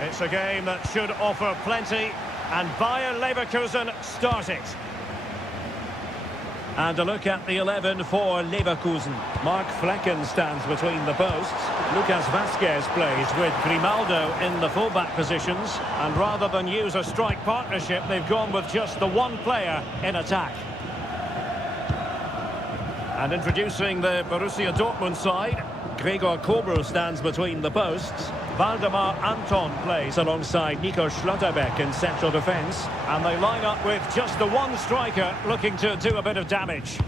It's a game that should offer plenty, and Bayer Leverkusen start it. And a look at the 11 for Leverkusen. Mark Flecken stands between the posts. Lucas Vazquez plays with Grimaldo in the fullback positions. And rather than use a strike partnership, they've gone with just the one player in attack. And introducing the Borussia Dortmund side, Gregor Kobel stands between the posts. Valdemar Anton plays alongside Nico Schlotterbeck in central defence. And they line up with just the one striker looking to do a bit of damage.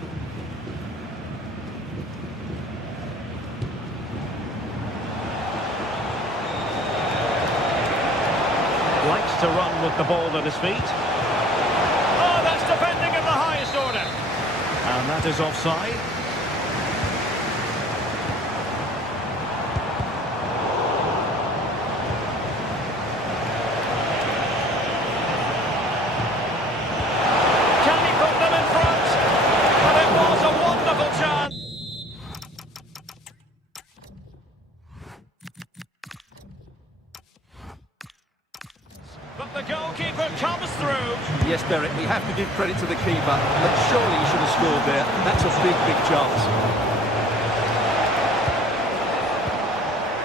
Likes to run with the ball at his feet. Oh, that's defending of the highest order. And that is offside. The goalkeeper comes through. Yes, Derek, we have to give credit to the keeper, but surely he should have scored there. That's a big, big chance.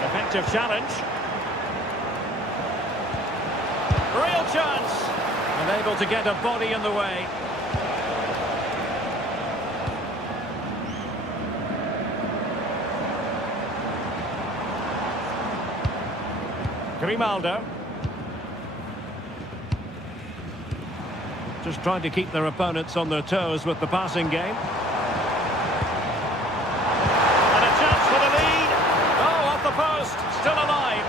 Effective challenge. Real chance. Unable to get a body in the way. Grimaldo. Just trying to keep their opponents on their toes with the passing game. And a chance for the lead. Oh, off the post. Still alive.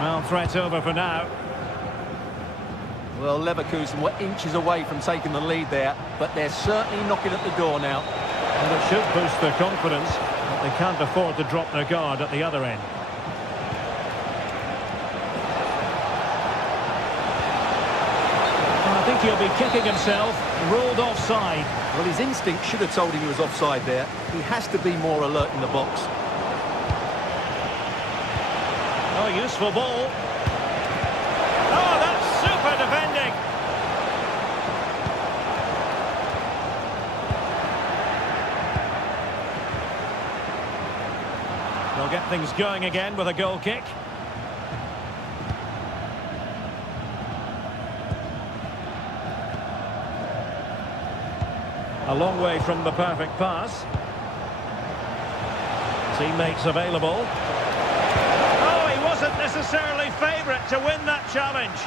Well, threat's over for now. Well, Leverkusen were inches away from taking the lead there, but they're certainly knocking at the door now. And it should boost their confidence, but they can't afford to drop their guard at the other end. I think he'll be kicking himself, ruled offside. Well, his instinct should have told him he was offside there. He has to be more alert in the box. Oh, useful ball. Oh, that's super defending. They'll get things going again with a goal kick. A long way from the perfect pass. Teammates available. Oh, he wasn't necessarily favourite to win that challenge.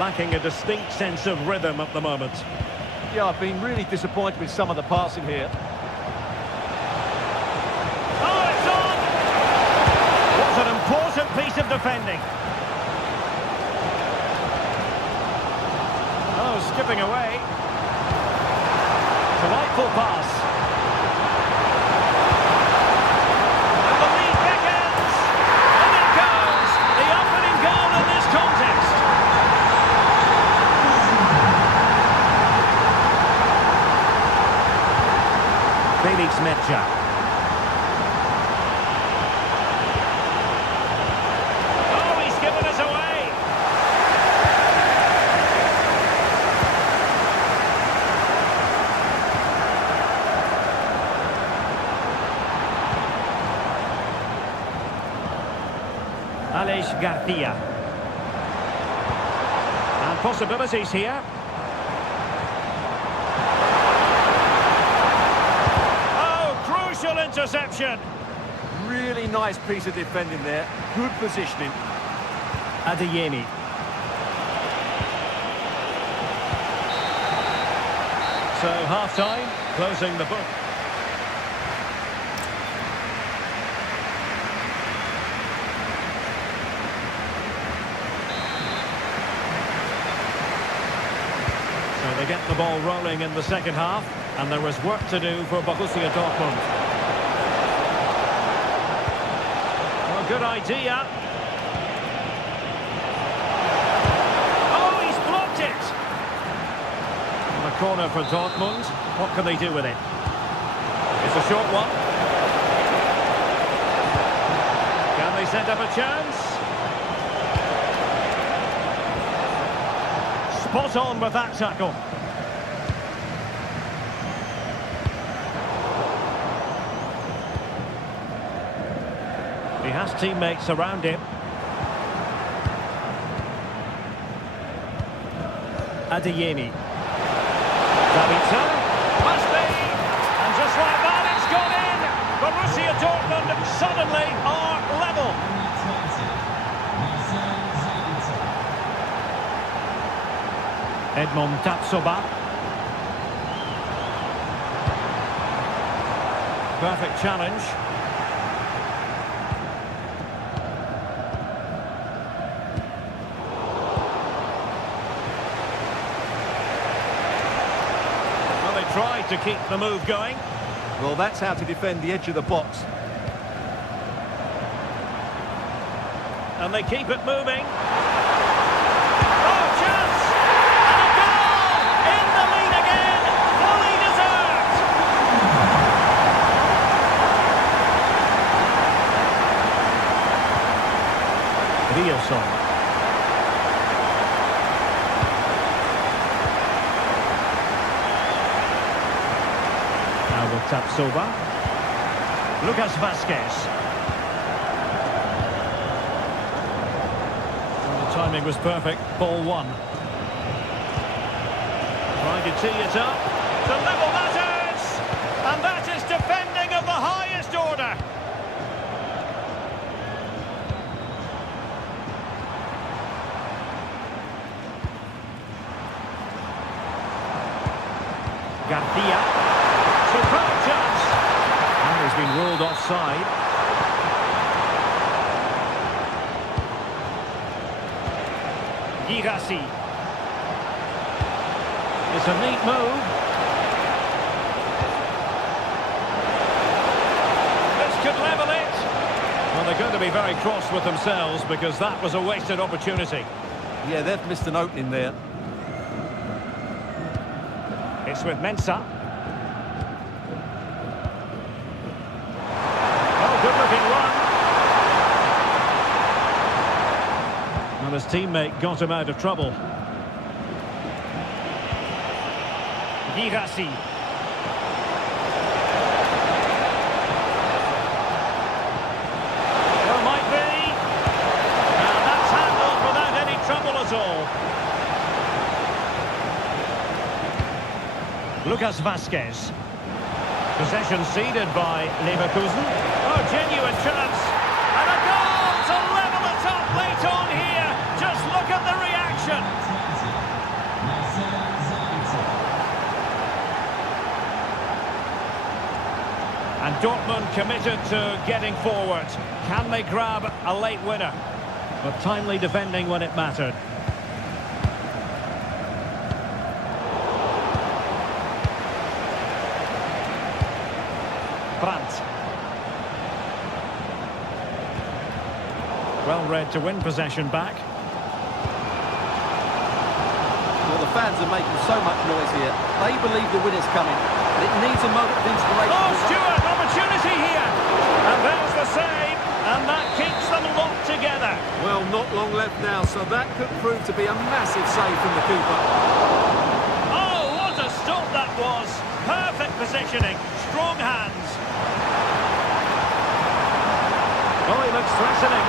Lacking a distinct sense of rhythm at the moment. Yeah, I've been really disappointed with some of the passing here. Oh, it's on! What's an important piece of defending. Oh, skipping away. Delightful pass. And the lead beckons. And it goes. The opening goal in this contest. Felix Metja. Oh, he's given us away. Aleix Garcia. And possibilities here. Oh, crucial interception. Really nice piece of defending there. Good positioning. Adeyemi. So half-time, closing the book. They get the ball rolling in the second half, and there was work to do for Borussia Dortmund. Well, good idea. Oh, he's blocked it! And a corner for Dortmund. What can they do with it? It's a short one. set up a chance. Spot on with that tackle. He has teammates around him. Adeyemi. Davita. Must be. And just like that, it's gone in. Borussia Dortmund suddenly are level. Edmond Tapsoba. Perfect challenge. Well, they tried to keep the move going. Well, that's how to defend the edge of the box. And they keep it moving. Oh, chance! And a goal! In the lead again! Fully deserved! Riosson. Now with Tapsoba. Lucas Vazquez. Timing was perfect. Ball one. Trying to tee it up. The level matters! And that is defending of the highest order. Garcia. Superb chance. And he's been ruled offside. Girassi. It's a neat move. This could level it. Well, they're going to be very cross with themselves because that was a wasted opportunity. Yeah, they've missed an opening there. It's with Mensah. Oh, good-looking run. Well, his teammate got him out of trouble. Girassi. Well, might be. And that's handled without any trouble at all. Lucas Vazquez. Possession ceded by Leverkusen. Oh, genuine chance. And a goal to level it up late on here. Just look at the reaction. And Dortmund committed to getting forward. Can they grab a late winner? But timely defending when it mattered. Brandt. Well read to win possession back. Well, the fans are making so much noise here. They believe the winner's coming, but it needs a moment of inspiration. Oh, Stewart, opportunity here. And there's the save, and that keeps them locked together. Well, not long left now, so that could prove to be a massive save from the keeper. Oh, what a stop that was. Perfect positioning, strong hands. Oh, he looks threatening.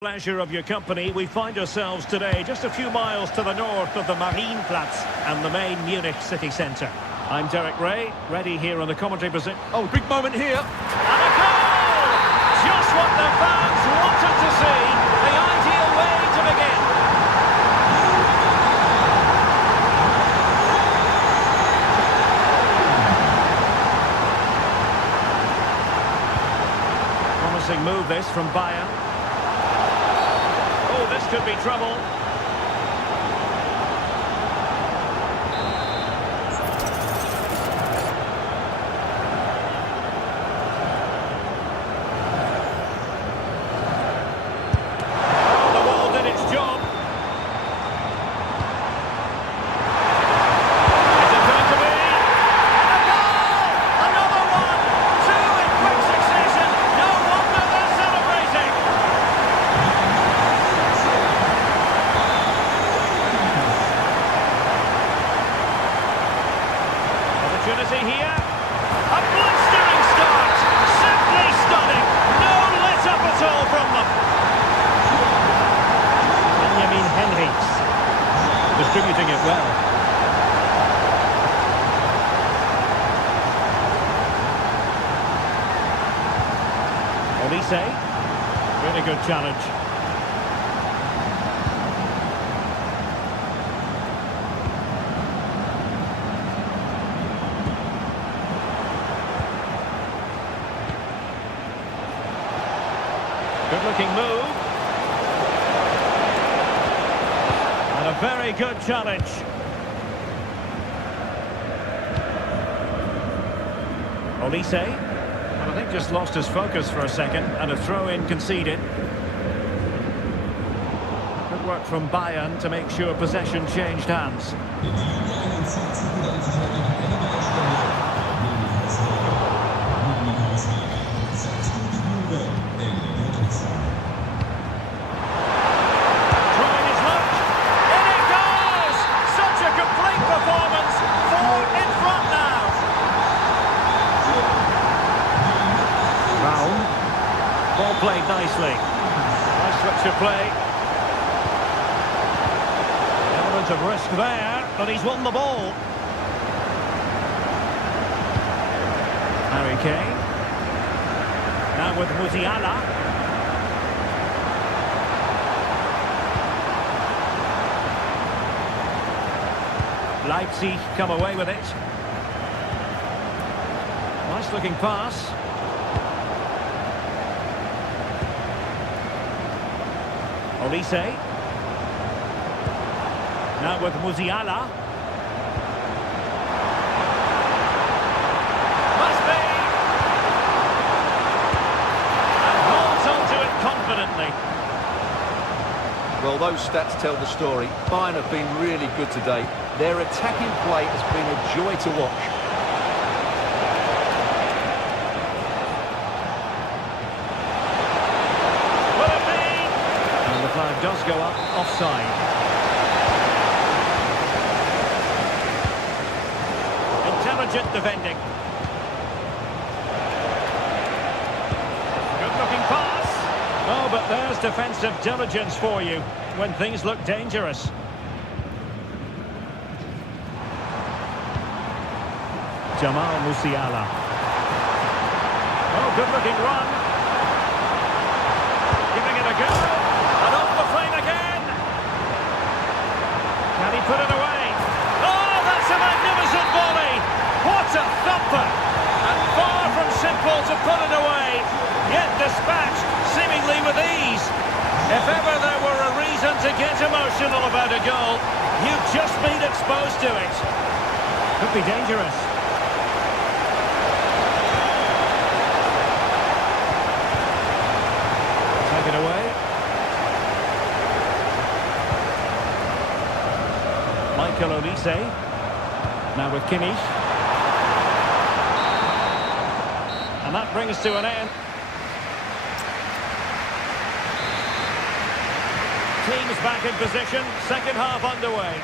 Pleasure of your company. We find ourselves today just a few miles to the north of the Marienplatz and the main Munich city centre. I'm Derek Ray, ready here on the commentary position. Oh, big moment here. And a goal! Just what the fans wanted to see. The ideal way to begin. Promising move this from Bayern. Oh, this could be trouble. Oh, the ball did its job. Is it going to be? And a goal! Another one! Two in quick succession. No wonder they're celebrating. Opportunity here. A blistering start. Simply stunning. No let up at all from them. Benjamin Henrichs. Distributing it well. Olise. Really good challenge. Good-looking move. And a very good challenge. Olise. Well, I think just lost his focus for a second and a throw-in conceded. Good work from Bayern to make sure possession changed hands. Trying his luck. In it goes! Such a complete performance. Four in front now. Brown. Ball played nicely. Nice switch of play. Element of risk there, but he's won the ball. Harry Kane. Now with Musiala. Leipzig come away with it. Nice looking pass. Olise. Now with Musiala. Must be. And holds onto it confidently. Well, those stats tell the story. Bayern have been really good today. Their attacking play has been a joy to watch. Will it be? And the flag does go up, offside. Intelligent defending. Good looking pass. Oh, but there's defensive diligence for you when things look dangerous. Jamal Musiala. Oh, good-looking run. Giving it a go. And off the frame again. Can he put it away? Oh, that's a magnificent volley. What a thumper. And far from simple to put it away. Yet dispatched, seemingly with ease. If ever there were a reason to get emotional about a goal, you've just been exposed to it. Could be dangerous. Take it away. Michael Olise. Now with Kimmich. And that brings to an end. Teams back in position, second half underway.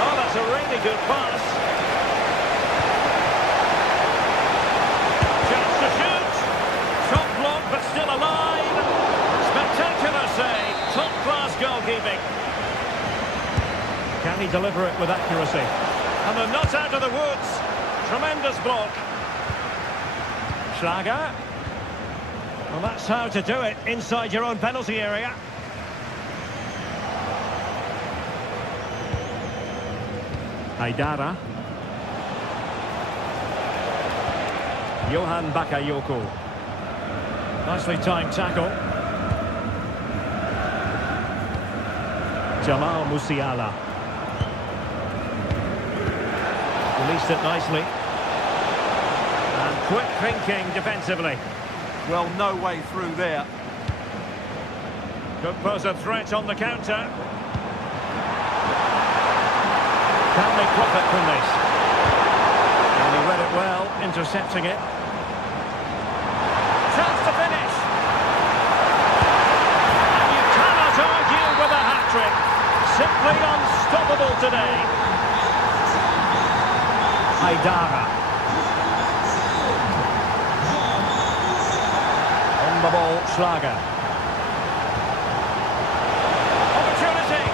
Oh, that's a really good pass. Chance to shoot. Shot blocked, but still alive. Spectacular. he deliver it with accuracy? And they're not out of the woods. Tremendous block. Schlager. Well, that's how to do it inside your own penalty area. Haidara. Johan Bakayoko. Nicely timed tackle. Jamal Musiala. Released it nicely. And quick thinking defensively. Well, no way through there. Could pose a threat on the counter. Can they profit from this? And he read it well, intercepting it. Chance to finish. And you cannot argue with a hat-trick. Simply unstoppable today. Haidara. On the ball, Schlager. Opportunity.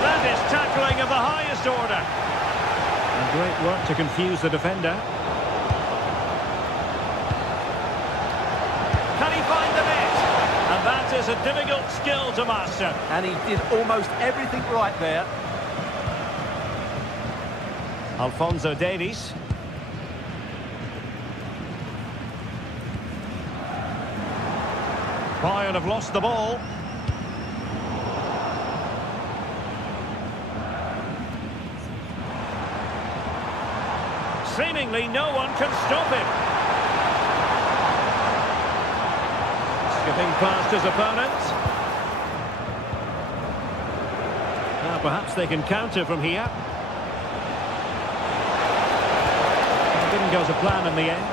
That is tackling of the highest order. And great work to confuse the defender. Can he find the net? And that is a difficult skill to master. And he did almost everything right there. Alphonso Davies. Bayern have lost the ball. Seemingly no one can stop him. Skipping past his opponent. Now perhaps they can counter from here. It didn't go to plan in the end.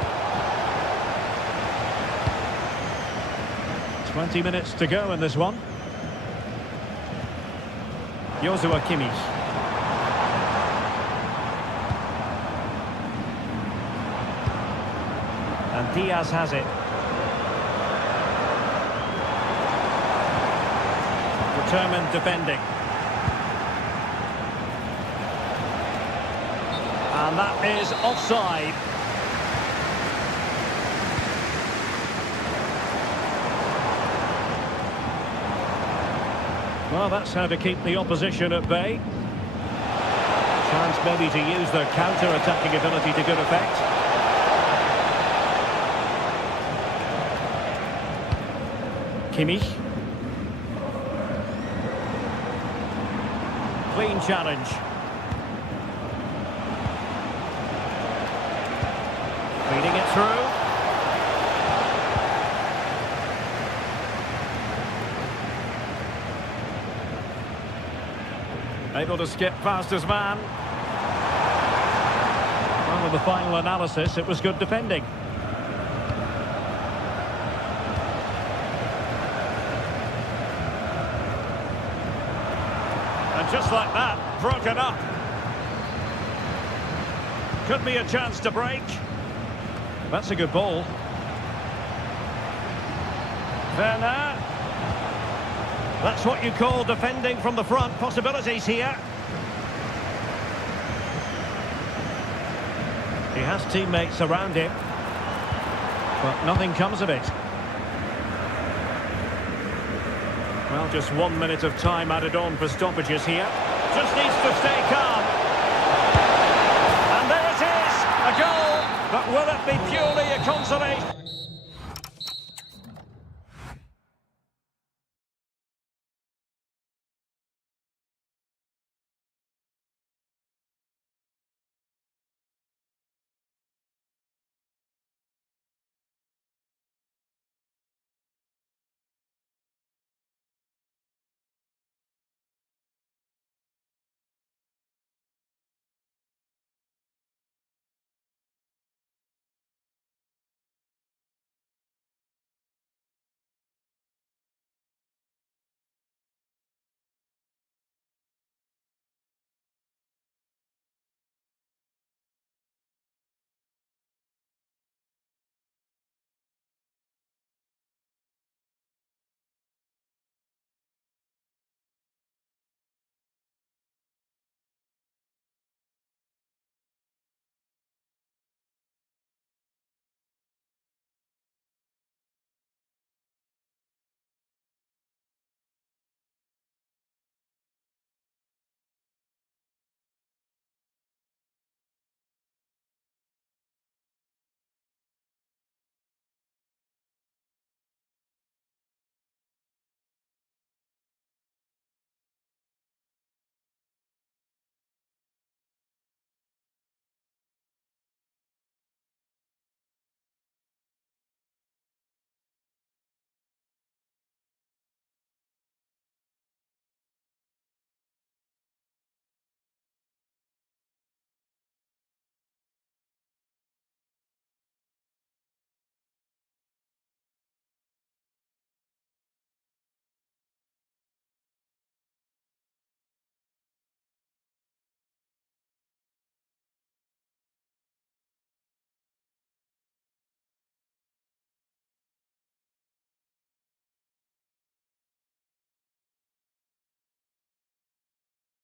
20 minutes to go in this one. Joshua Kimmich. And Diaz has it. Determined defending. And that is offside. Well, that's how to keep the opposition at bay. Chance maybe to use their counter-attacking ability to good effect. Kimmich. Clean challenge. Feeding it through. Able to skip past his man. Well, with the final analysis, it was good defending. And just like that, broken up. Could be a chance to break. That's a good ball. Werner. That's what you call defending from the front. Possibilities here. He has teammates around him, but nothing comes of it. Well, just 1 minute of time added on for stoppages here. Just needs to stay calm. And there it is, a goal. But will it be purely a consolation?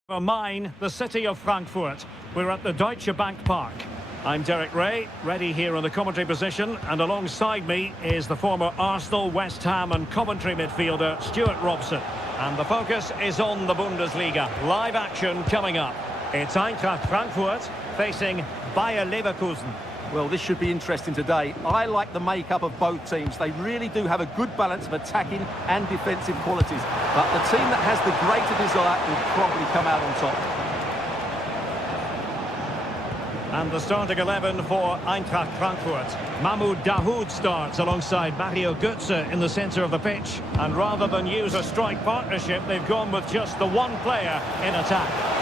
For mine, the city of Frankfurt. We're at the Deutsche Bank Park. I'm Derek Ray, ready here on the commentary position, and alongside me is the former Arsenal, West Ham and Coventry midfielder Stuart Robson. And the focus is on the Bundesliga. Live action coming up. It's Eintracht Frankfurt facing Bayer Leverkusen. Well, this should be interesting today. I like the makeup of both teams. They really do have a good balance of attacking and defensive qualities. But the team that has the greater desire will probably come out on top. And the starting 11 for Eintracht Frankfurt. Mahmoud Dahoud starts alongside Mario Götze in the centre of the pitch. And rather than use a strike partnership, they've gone with just the one player in attack.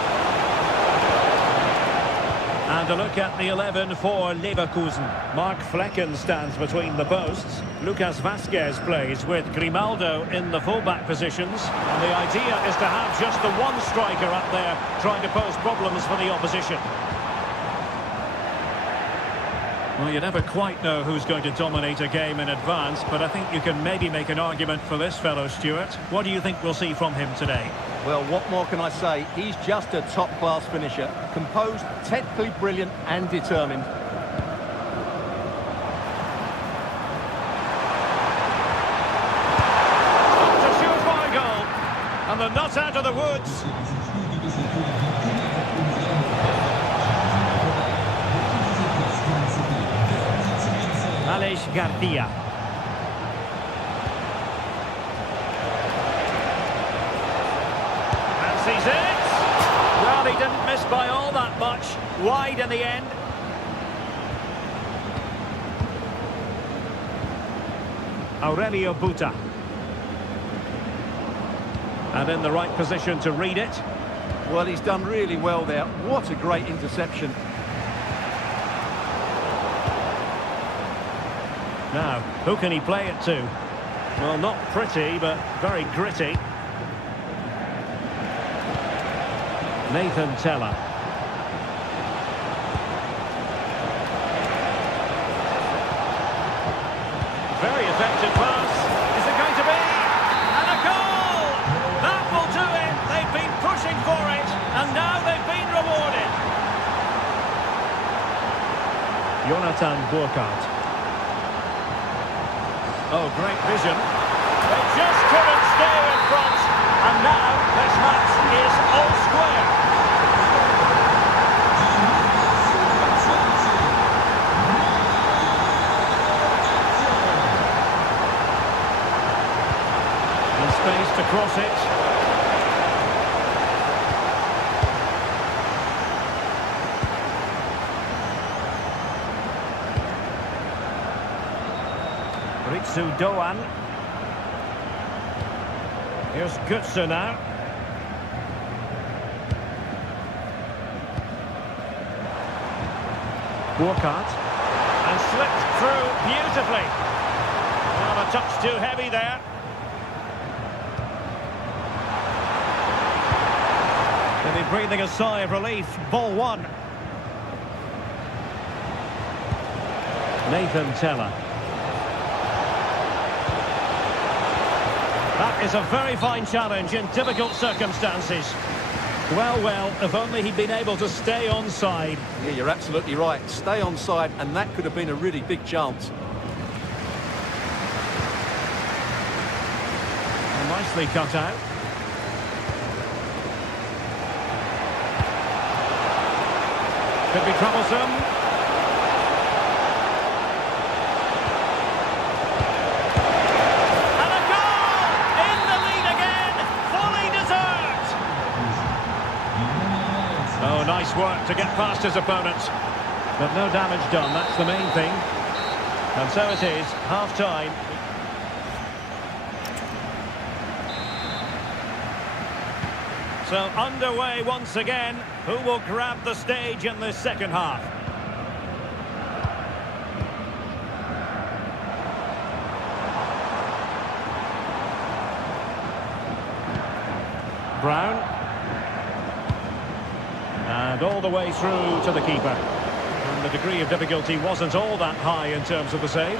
And a look at the 11 for Leverkusen. Mark Flecken stands between the posts. Lucas Vazquez plays with Grimaldo in the fullback positions. And the idea is to have just the one striker up there trying to pose problems for the opposition. Well, you never quite know who's going to dominate a game in advance, but I think you can maybe make an argument for this fellow, Stuart. What do you think we'll see from him today? Well, what more can I say? He's just a top-class finisher. Composed, technically brilliant and determined. To surefire goal. And the nut out of the woods. Aleix Garcia. Fancies it. Well, he didn't miss by all that much. Wide in the end. Aurelio Buta. And in the right position to read it. Well, he's done really well there. What a great interception. Now, who can he play it to? Well, not pretty, but very gritty. Nathan Teller. Very effective pass. Is it going to be? And a goal! That will do it. They've been pushing for it, and now they've been rewarded. Jonathan Burkhardt. Oh, great vision. They just couldn't stay in front. And now this match is all square. And space to cross it. Ritsu Doan. Here's Götze now. Burkhardt. And slipped through beautifully. Well, a touch too heavy there. Maybe breathing a sigh of relief. Ball one. Nathan Teller. That is a very fine challenge in difficult circumstances. Well, if only he'd been able to stay onside. Yeah, you're absolutely right. Stay onside, and that could have been a really big chance. And nicely cut out. Could be troublesome. Oh, nice work to get past his opponent. But no damage done, that's the main thing. And so it is, half-time. So underway once again. Who will grab the stage in this second half? Brown. And all the way through to the keeper. And the degree of difficulty wasn't all that high in terms of the save.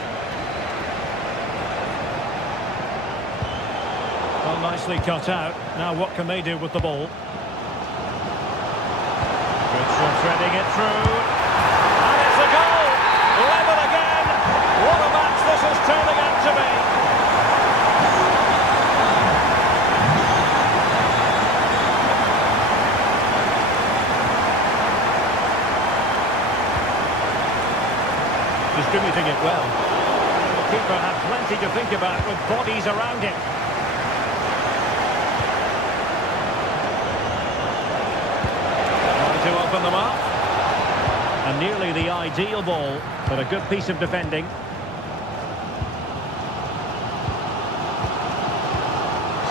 Well, nicely cut out. Now what can they do with the ball? So threading it through. And it's a goal! Level again! What a match this is turning out to be! Distributing it well. The keeper had plenty to think about with bodies around him. Trying to open them up. And nearly the ideal ball, but a good piece of defending.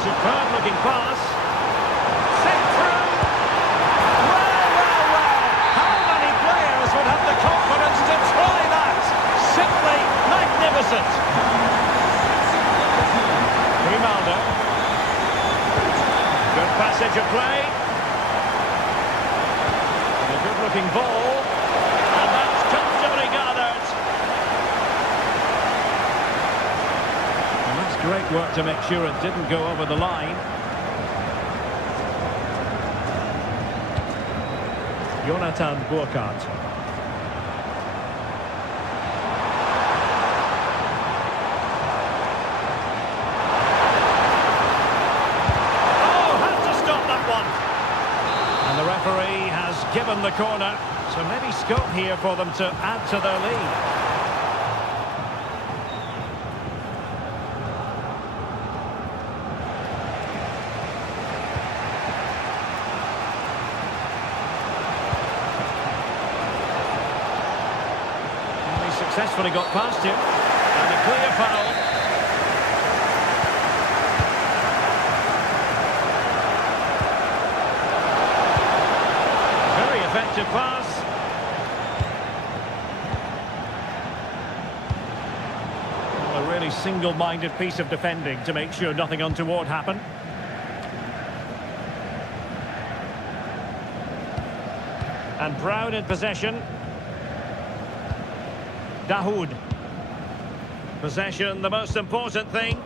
Superb looking pass. Sent through. Well. How many players would have the confidence to try that? Simply magnificent. Grimaldo. Good passage of play. And a good looking ball. And that's comfortably gathered. And that's great work to make sure it didn't go over the line. Jonathan Burkhardt. And the referee has given the corner, so maybe scope here for them to add to their lead. And he successfully got past him, and a clear foul. Effective pass. Well, a really single-minded piece of defending to make sure nothing untoward happened. And Brown in possession. Dahoud. Possession, the most important thing.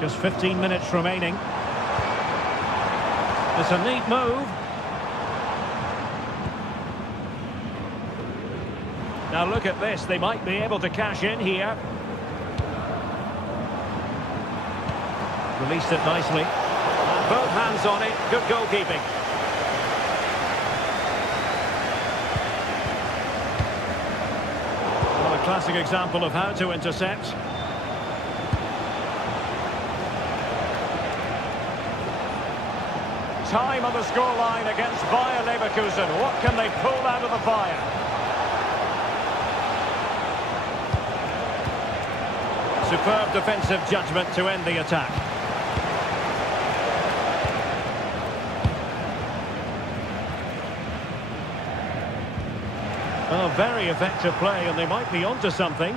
Just 15 minutes remaining. It's a neat move. Now look at this, they might be able to cash in here. Released it nicely. And both hands on it, good goalkeeping. Well, a classic example of how to intercept. Time on the scoreline against Bayer Leverkusen. What can they pull out of the fire? Superb defensive judgment to end the attack. Oh, very effective play, and they might be onto something.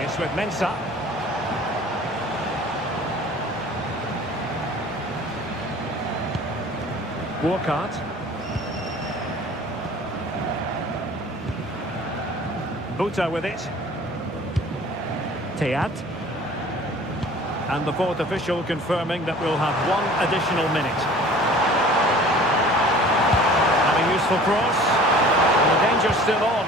It's with Mensah. Burkhardt. Buta with it. Teat. And the fourth official confirming that we'll have one additional minute. And a useful cross. And the danger's still on.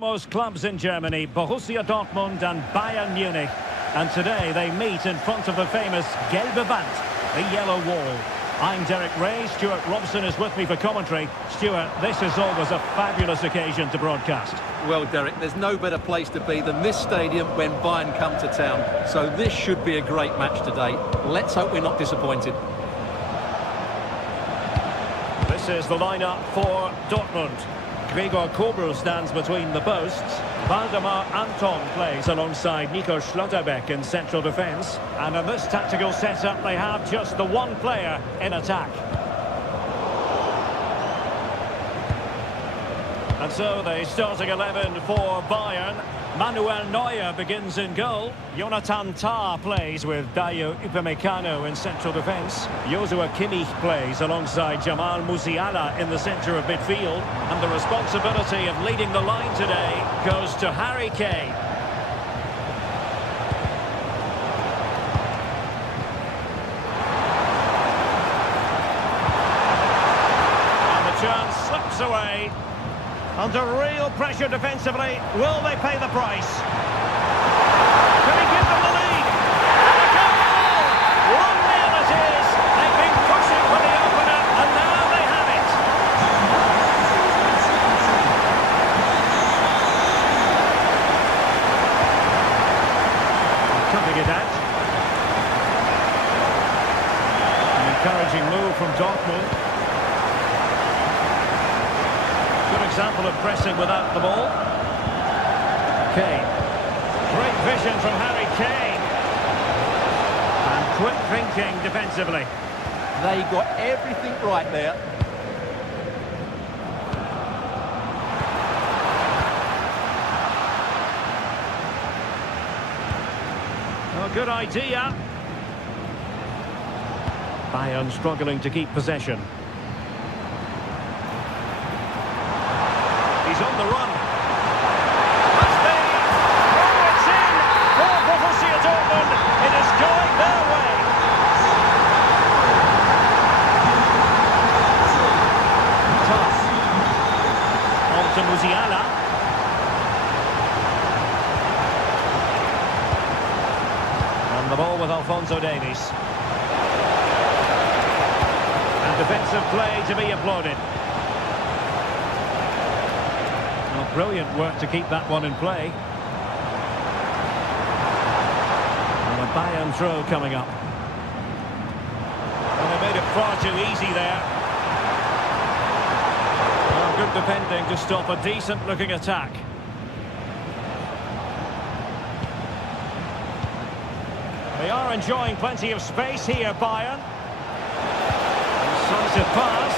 Most clubs in Germany, Borussia Dortmund and Bayern Munich. And today they meet in front of the famous Gelbe Wand, the yellow wall. I'm Derek Ray, Stuart Robson is with me for commentary. Stuart, this is always a fabulous occasion to broadcast. Well, Derek, there's no better place to be than this stadium when Bayern come to town. So this should be a great match today. Let's hope we're not disappointed. This is the lineup for Dortmund. Gregor Kobel stands between the posts. Waldemar Anton plays alongside Nico Schlotterbeck in central defence. And in this tactical setup, they have just the one player in attack. And so the starting 11 for Bayern. Manuel Neuer begins in goal. Jonathan Tah plays with Dayo Upamecano in central defence. Joshua Kimmich plays alongside Jamal Musiala in the centre of midfield. And the responsibility of leading the line today goes to Harry Kane. And the chance slips away. Under real pressure defensively, will they pay the price? Can he give them the lead? And a goal! 1-0 it is. They've been pushing for the opener, and now they have it. Cutting it out. An encouraging move from Dortmund. Good example of pressing without the ball. Kane. Great vision from Harry Kane. And quick thinking defensively. They got everything right there. Oh, good idea. Bayern struggling to keep possession. He's on the run. Must be. Oh, it's in for Borussia Dortmund. It is going their way. Tough. On to Musiala. And the ball with Alphonso Davies. And defensive play to be applauded. Brilliant work to keep that one in play. And a Bayern throw coming up. And they made it far too easy there. Well, good defending to stop a decent-looking attack. They are enjoying plenty of space here, Bayern. Decisive pass.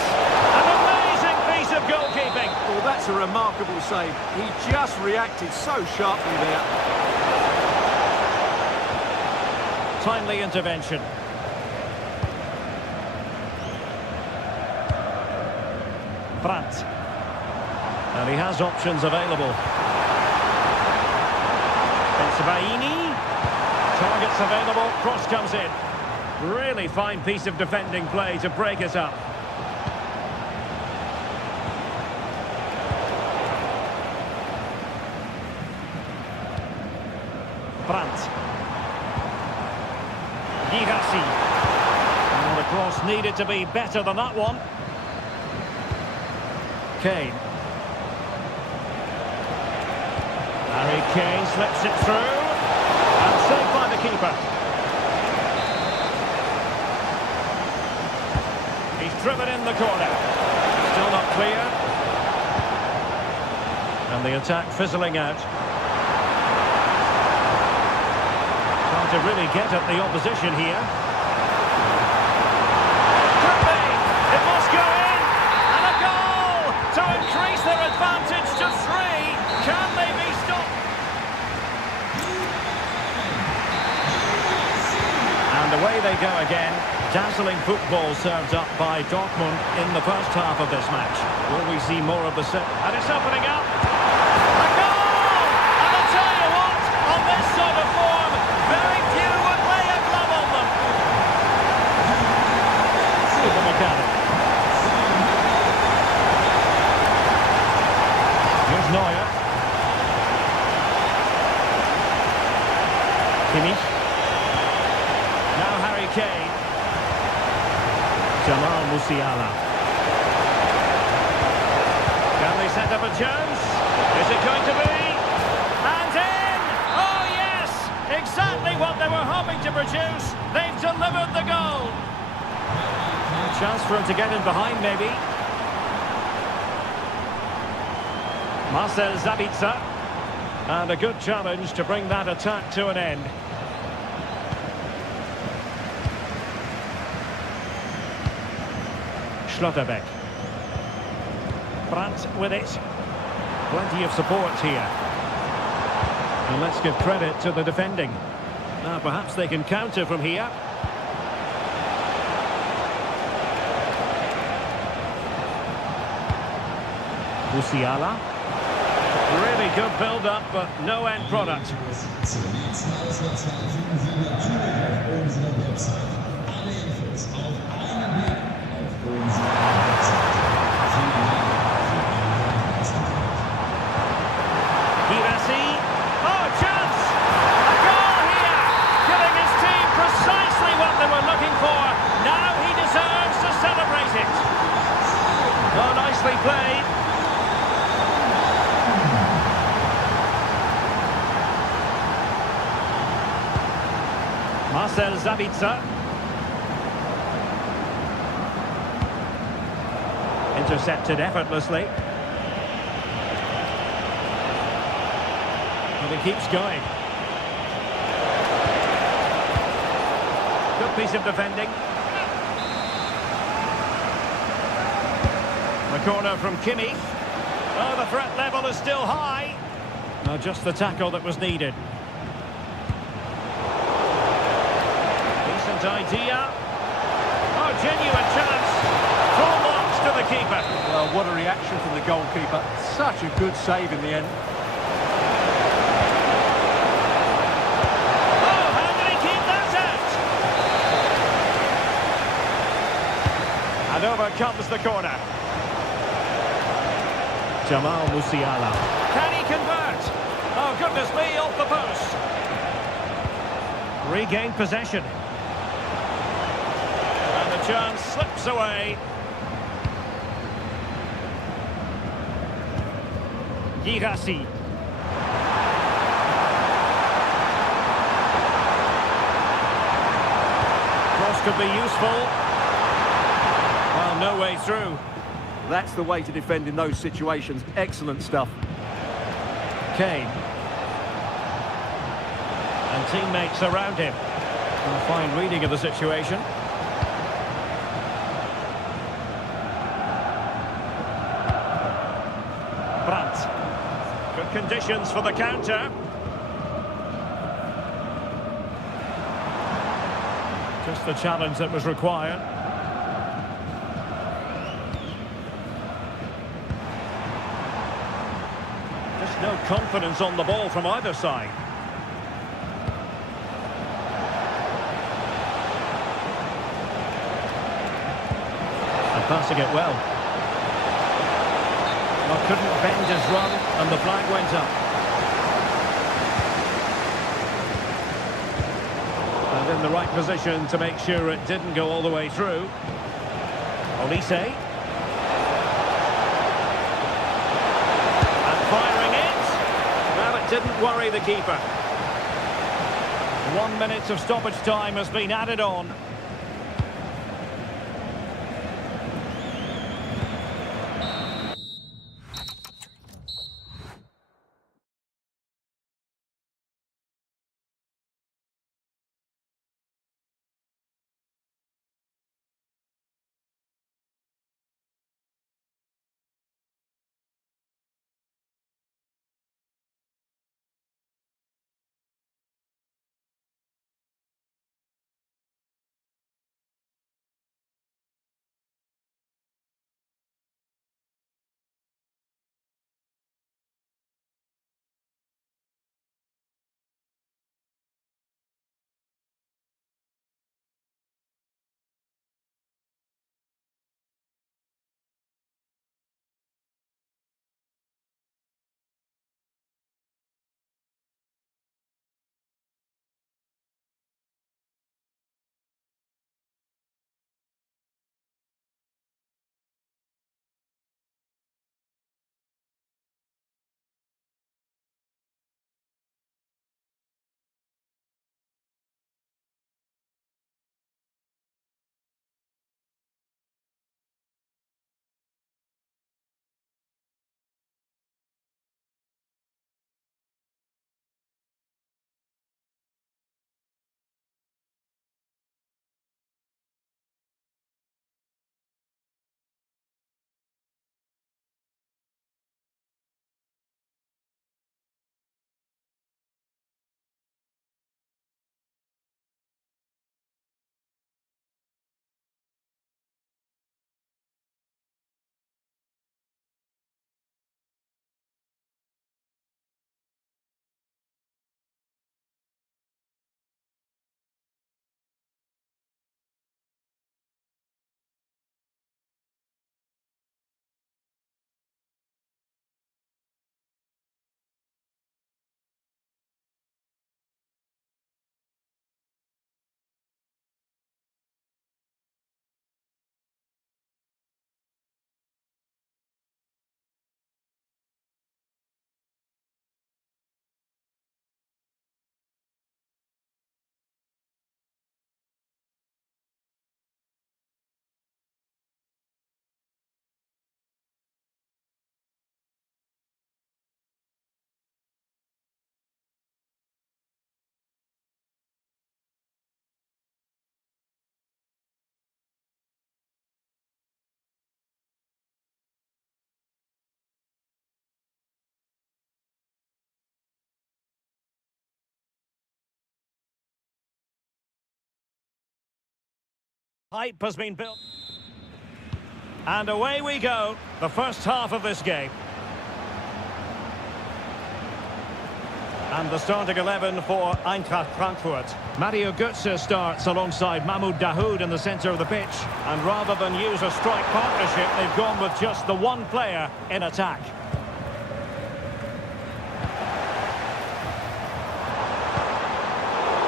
An amazing piece of goalkeeping. Well, that's a remarkable save. He just reacted so sharply there. Timely intervention. Brandt. And he has options available. Bensebaini. Targets available. Cross comes in. Really fine piece of defending play to break it up. Brandt. Girassi. And the cross needed to be better than that one. Kane. Harry Kane slips it through. And saved by the keeper. He's driven in the corner. Still not clear. And the attack fizzling out. To really get at the opposition here. Could be! It must go in! And a goal! To increase their advantage to 3. Can they be stopped? And away they go again. Dazzling football served up by Dortmund in the first half of this match. Will we see more of the set? And it's opening up! A goal! And I'll tell you what, on this sort of form, very few would lay a glove on them. Here's Neuer. Kimmich. Now Harry Kane. Jamal Musiala. Can they set up a chance? Is it going to be? And in! Oh yes! Exactly what they were hoping to produce. They've delivered the goal. A chance for him to get in behind maybe. Marcel Sabitzer. And a good challenge to bring that attack to an end. Schlotterbeck. Brandt with it. Plenty of support here. And let's give credit to the defending. Now perhaps they can counter from here. Musiala. Really good build-up, but no end product. Oh, chance! A goal here! Giving his team precisely what they were looking for. Now he deserves to celebrate it. Oh, nicely played. Marcel Sabitzer. Intercepted effortlessly. And he keeps going. Good piece of defending. The corner from Kimmich. Oh, the threat level is still high. Oh, just the tackle that was needed. Decent idea. Oh, genuine chance. Full marks to the keeper. Well, what a reaction from the goalkeeper. Such a good save in the end. Oh, how did he keep that out? And over comes the corner. Jamal Musiala. Can he convert? Oh, goodness me, off the post. Regained possession. And the chance slips away. Girassi. Cross could be useful. Well, no way through. That's the way to defend in those situations. Excellent stuff. Kane. And teammates around him. A fine reading of the situation. Brandt. Good conditions for the counter. Just the challenge that was required. Just no confidence on the ball from either side. And passing it well. Well, couldn't bend his run, and the flag went up. And in the right position to make sure it didn't go all the way through. Olise. And firing it. Well, it didn't worry the keeper. 1 minute of stoppage time has been added on. Hype has been built. And away we go, the first half of this game. And the starting 11 for Eintracht Frankfurt. Mario Götze starts alongside Mahmoud Dahoud in the centre of the pitch. And rather than use a strike partnership, they've gone with just the one player in attack.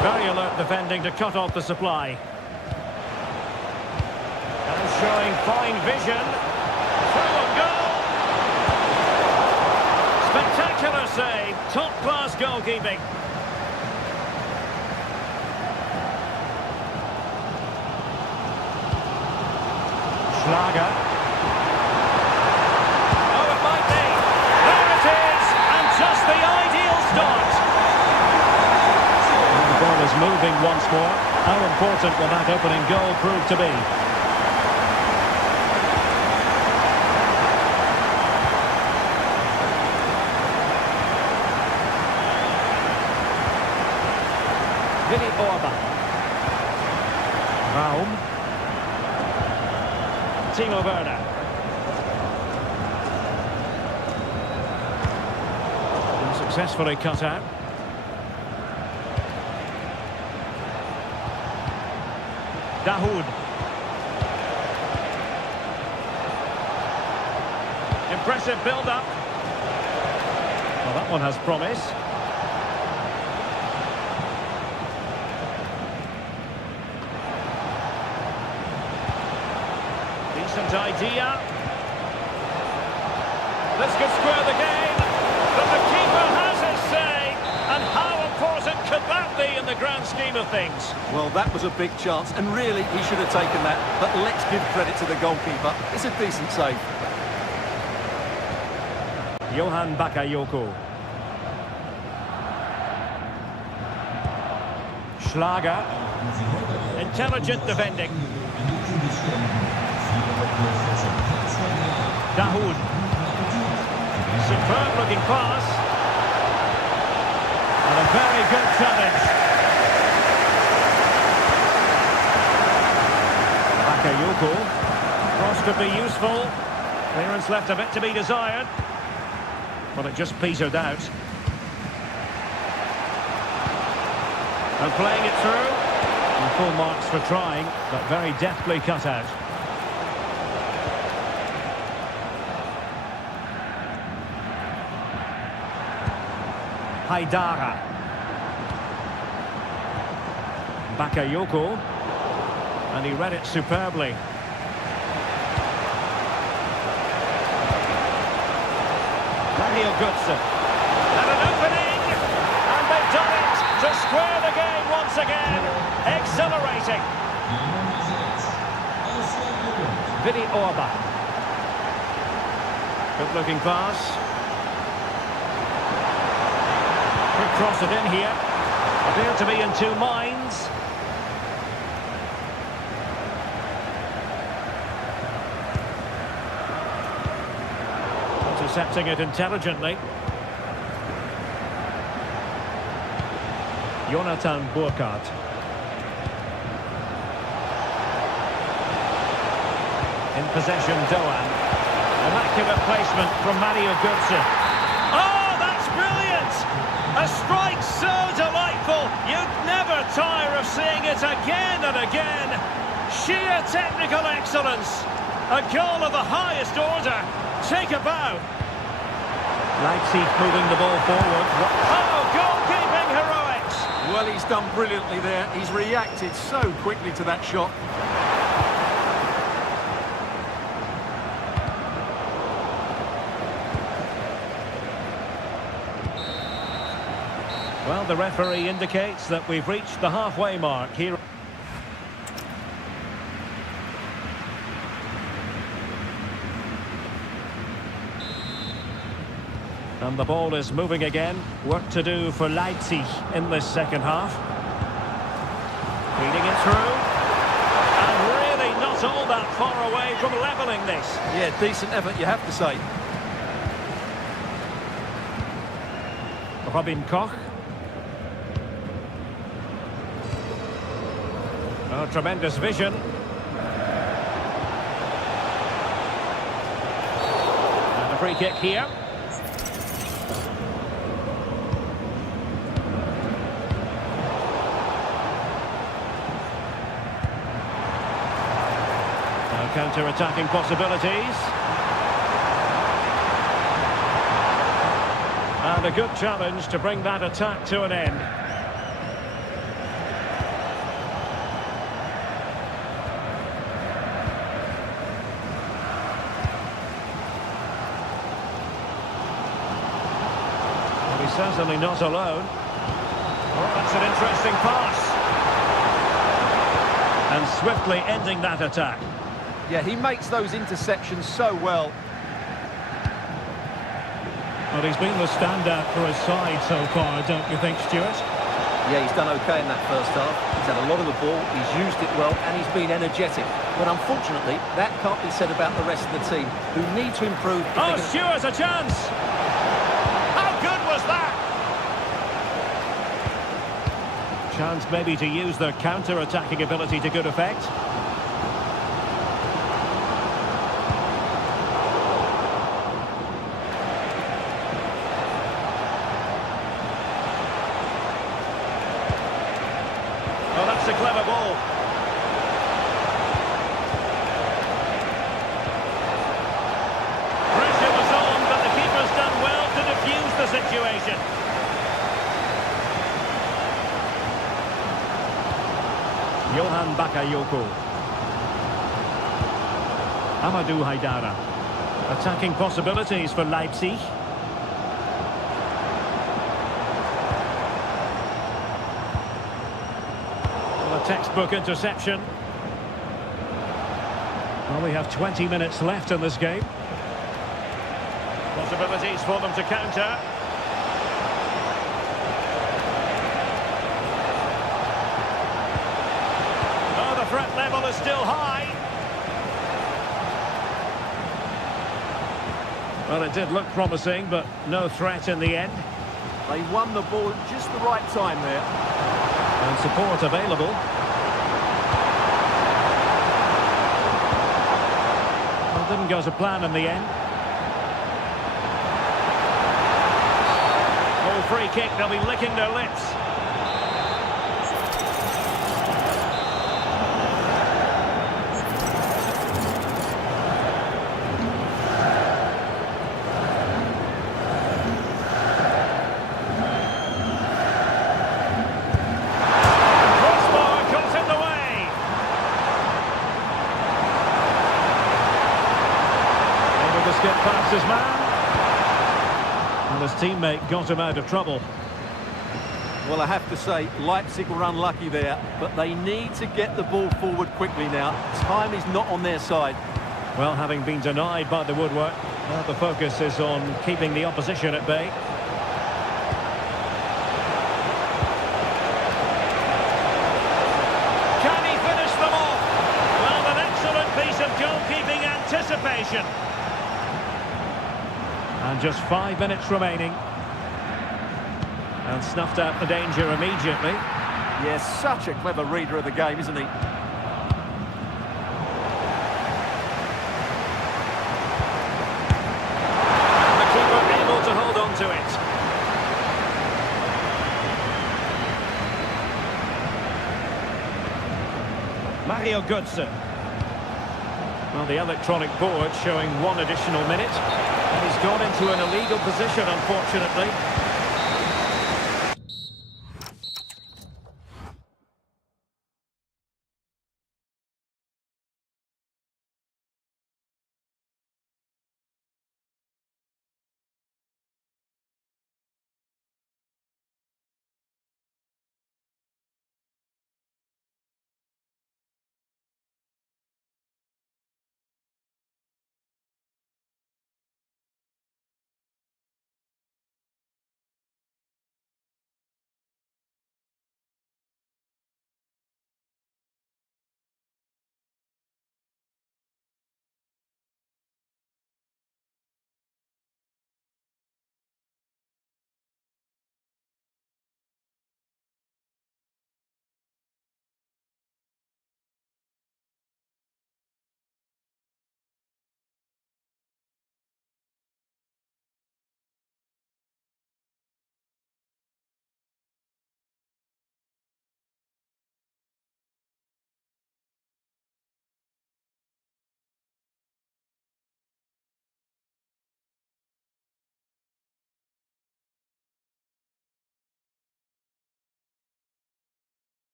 Very alert defending to cut off the supply. And showing fine vision. Through and goal! Spectacular save. Top-class goalkeeping. Schlager. Oh, it might be. There it is! And just the ideal start. And the ball is moving once more. How important will that opening goal prove to be? Raum. Timo Werner. And successfully cut out. Dahoud. Impressive build-up. Well, that one has promise. Decent idea. This could square the game, but the keeper has his say. And how important could that be in the grand scheme of things? Well, that was a big chance, and really he should have taken that. But let's give credit to the goalkeeper. It's a decent save. Johan Bakayoko. Schlager. Intelligent defending. Dahoud. Superb looking pass. And a very good challenge. Bakayoko. Cross could be useful. Clearance left a bit to be desired. But it just petered out. And playing it through. And full marks for trying, but very deftly cut out. Haidara. Bakayoko. And he read it superbly. Mario Götze. And an opening! And they've done it to square the game once again. Exhilarating. Vili Orba. Good looking pass. Could cross it in here. Appear to be in two minds. Intercepting it intelligently. Jonathan Burkhardt. In possession, Doan. Immaculate placement from Mario Götze. Oh, that's brilliant! A strike so delightful, you'd never tire of seeing it again and again. Sheer technical excellence. A goal of the highest order. Take a bow. Leipzig moving the ball forward. Oh, goalkeeping heroics! Well, he's done brilliantly there. He's reacted so quickly to that shot. Well, the referee indicates that we've reached the halfway mark here. And the ball is moving again. Work to do for Leipzig in this second half. Feeding it through. And really not all that far away from levelling this. Yeah, decent effort, you have to say. Robin Koch. Oh, tremendous vision. free kick here. Now counter-attacking possibilities. And a good challenge to bring that attack to an end. Well, he's certainly not alone. Oh, that's an interesting pass. And swiftly ending that attack. Yeah, he makes those interceptions so well. Well, he's been the standout for his side so far, don't you think, Stuart? Yeah, he's done okay in that first half. He's had a lot of the ball, he's used it well, and he's been energetic. But unfortunately, that can't be said about the rest of the team, who need to improve. Oh, Stuart, a chance! How good was that? Chance maybe to use their counter-attacking ability to good effect. Oh, that's a clever ball. Pressure was on, but the keeper's done well to defuse the situation. Johan Bakayoko. Amadou Haidara. Attacking possibilities for Leipzig. Well, a textbook interception. Well, we have 20 minutes left in this game. Possibilities for them to counter. Oh, the threat level is still high. Well, it did look promising, but no threat in the end. They won the ball at just the right time there. And support available. Well, didn't go to plan in the end. Full free kick, they'll be licking their lips. Get past his man. And his teammate got him out of trouble. Well, I have to say, Leipzig were unlucky there, but they need to get the ball forward quickly now. Time is not on their side. Well, having been denied by the woodwork, well, the focus is on keeping the opposition at bay. Can he finish them off? Well, an excellent piece of goalkeeping anticipation. And just 5 minutes remaining. And snuffed out the danger immediately. Yes, such a clever reader of the game, isn't he? And the keeper able to hold on to it. Mario Götze. Well, the electronic board showing 1 additional minute. And he's gone into an illegal position, unfortunately.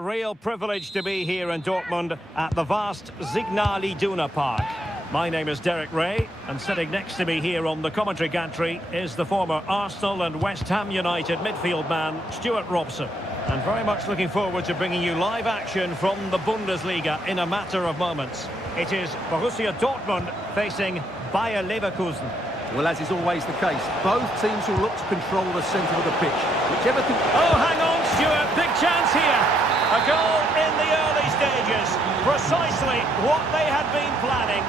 real privilege to be here in Dortmund at the vast Signal Iduna Park. My name is Derek Ray, and sitting next to me here on the commentary gantry is the former Arsenal and West Ham United midfield man, Stuart Robson. And very much looking forward to bringing you live action from the Bundesliga in a matter of moments. It is Borussia Dortmund facing Bayer Leverkusen. Well, as is always the case, both teams will look to control the centre of the pitch. Whichever can... Oh, hang on, Stuart. Big chance here. A goal in the early stages. Precisely what they had been planning.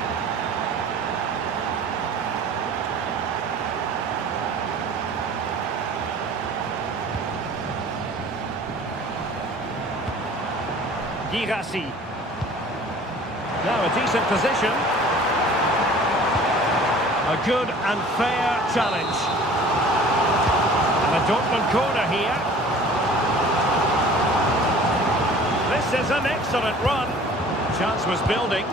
Girassi. Now a decent position. A good and fair challenge. And a Dortmund corner here. This is an excellent run. Chance was building.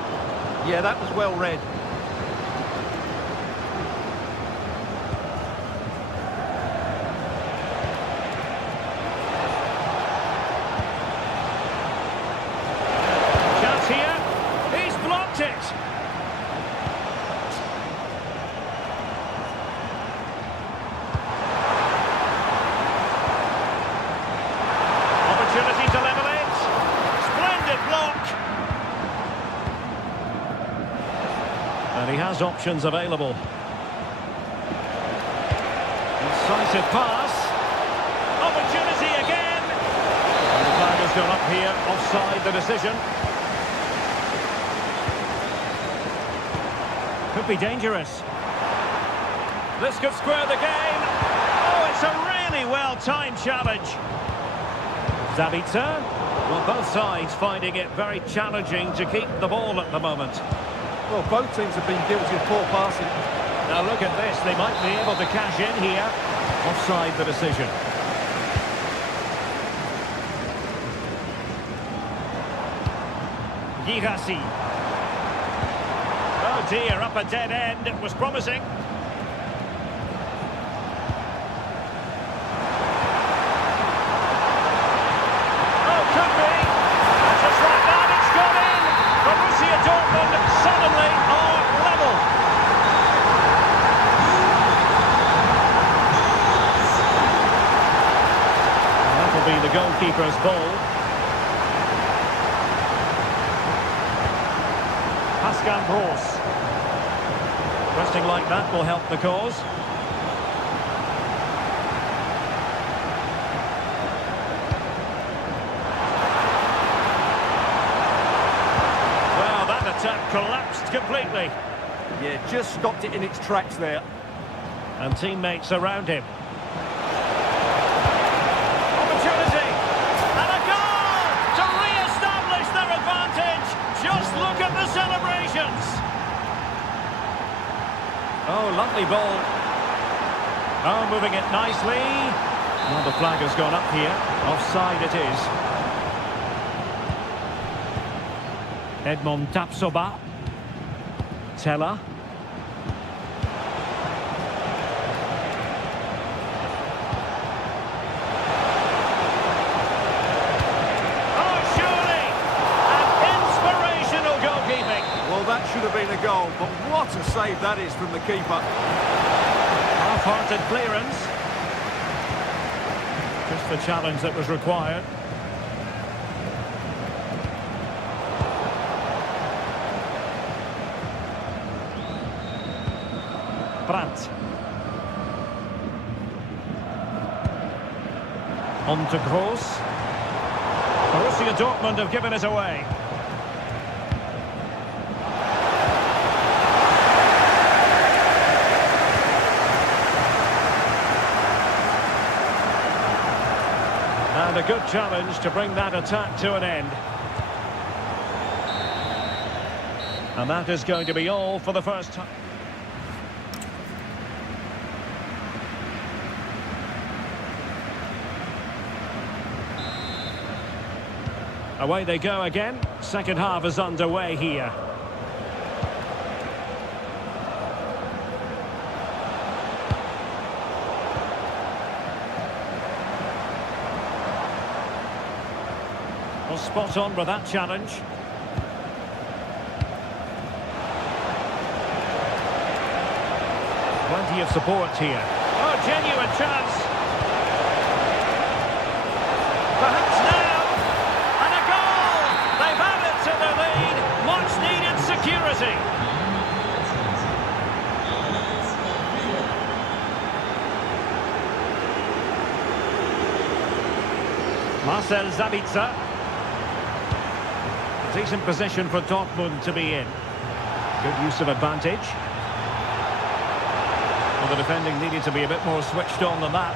Yeah, that was well read. Chance here. He's blocked it. Opportunity to level it. Splendid block. And he has options available. Incisive pass. Opportunity again. And the flag has gone up here. Offside the decision. Could be dangerous. This could square the game. Oh, it's a really well-timed challenge. Zabitzer. Well, both sides finding it very challenging to keep the ball at the moment. Well, both teams have been guilty of poor passing. Now look at this. They might be able to cash in here. Offside the decision. Girassi. Oh dear, up a dead end. It was promising. Oh, could be. And just like that, it's gone in. Borussia Dortmund suddenly are level. And that'll be the goalkeeper's ball. Pascal Gross. Resting like that will help the cause. Well, that attack collapsed completely. Yeah, just stopped it in its tracks there. And teammates around him. Opportunity! And a goal! To re-establish their advantage! Just look at the celebrations! Oh, lovely ball. Oh, moving it nicely. Well, the flag has gone up here. Offside it is. Edmond Tapsoba. Teller. Oh, surely! An inspirational goalkeeping. Well, that should have been a goal, but what a save that is from the keeper. Half-hearted clearance. Just the challenge that was required. Brandt. On to Gross. Borussia Dortmund have given it away. And a good challenge to bring that attack to an end. And that is going to be all for the first time. Away they go again. Second half is underway here. was spot on with that challenge. Plenty of support here. Oh, genuine chance. Perhaps now. And a goal! They've added to the lead. Much needed security. Marcel Sabitzer. Decent position for Dortmund to be in. Good use of advantage. Well, the defending needed to be a bit more switched on than that.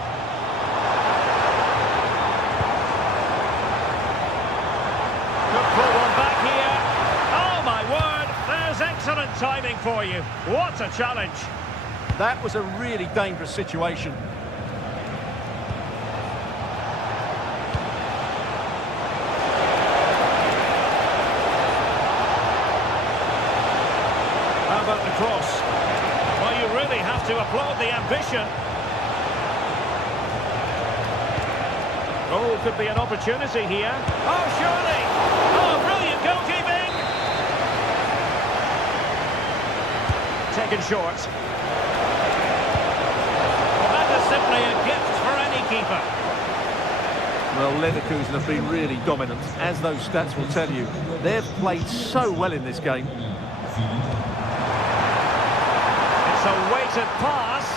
Could pull one back here. Oh, my word. There's excellent timing for you. What a challenge. That was a really dangerous situation. How about the cross? Well, you really have to applaud the ambition. Oh, could be an opportunity here. Oh, surely! Oh, brilliant goalkeeping! Taken short. Well, that is simply a gift for any keeper. Well, Leverkusen have been really dominant, as those stats will tell you. They've played so well in this game. It's a weighted pass.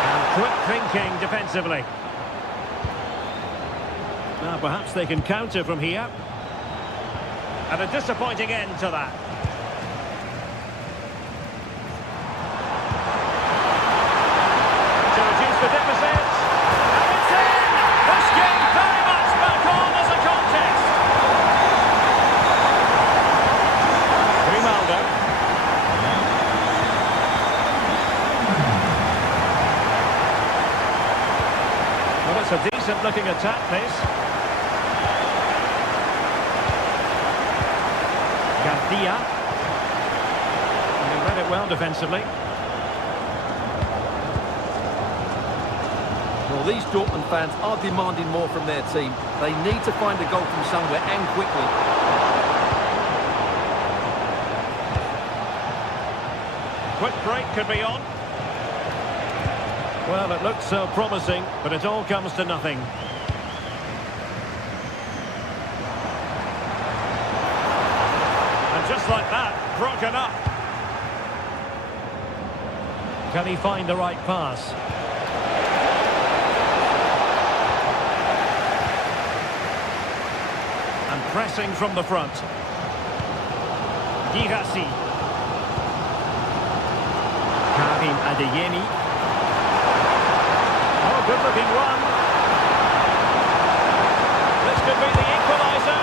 And quick thinking defensively. Now perhaps they can counter from here. And a disappointing end to that. To reduce the deficit. And it's in! This game very much back on as a contest. Grimaldo. Well, it's a decent looking attack, this. Garcia. And he read it well defensively. Well, these Dortmund fans are demanding more from their team. They need to find a goal from somewhere and quickly. Quick break could be on. Well, it looks so promising, but it all comes to nothing. And just like that, broken up. Can he find the right pass? And pressing from the front. Girassi. Karim Adeyemi. Oh, good-looking run. This could be the equaliser.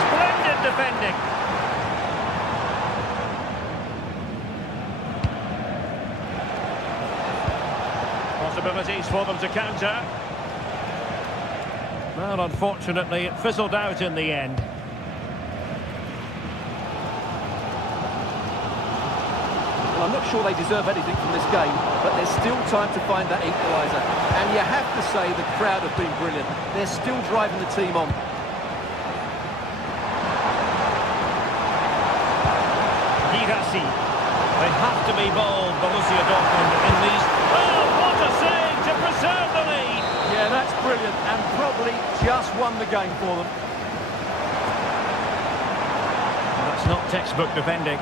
Splendid defending. Possibilities for them to counter. Well, unfortunately, it fizzled out in the end. Well, I'm not sure they deserve anything from this game, but there's still time to find that equaliser. And you have to say the crowd have been brilliant. They're still driving the team on. Girassi. They have to be bold, Borussia Dortmund, in these... Oh, what a save to preserve the lead! Yeah, that's brilliant, and probably just won the game for them. That's not textbook defending.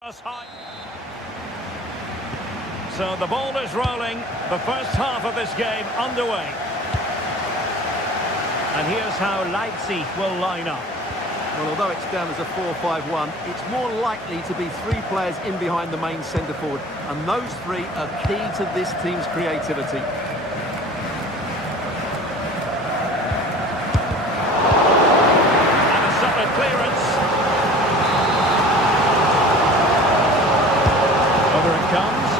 So the ball is rolling, the first half of this game underway. And here's how Leipzig will line up. Well, although it's down as a 4-5-1, it's more likely to be three players in behind the main centre forward, and those three are key to this team's creativity. And a solid clearance. Over it comes.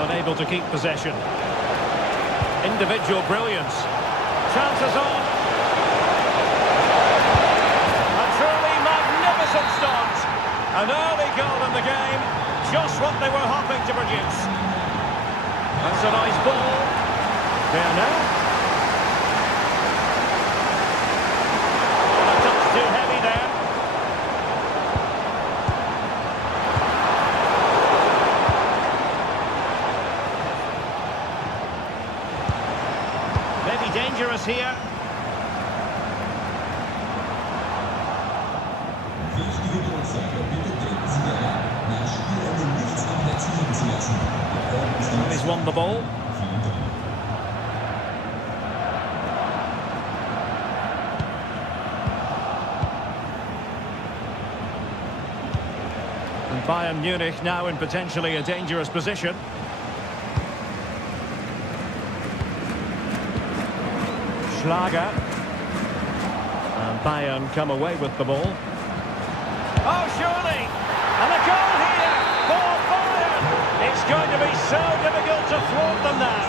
Unable to keep possession. Individual brilliance. Chances on. A truly magnificent start. An early goal in the game. Just what they were hoping to produce. That's a nice ball. There now. A touch too heavy there. Dangerous here. He's won the ball. And Bayern Munich now in potentially a dangerous position. Schlager. And Bayern come away with the ball. Oh, surely! And a goal here for Bayern! It's going to be so difficult to thwart them now.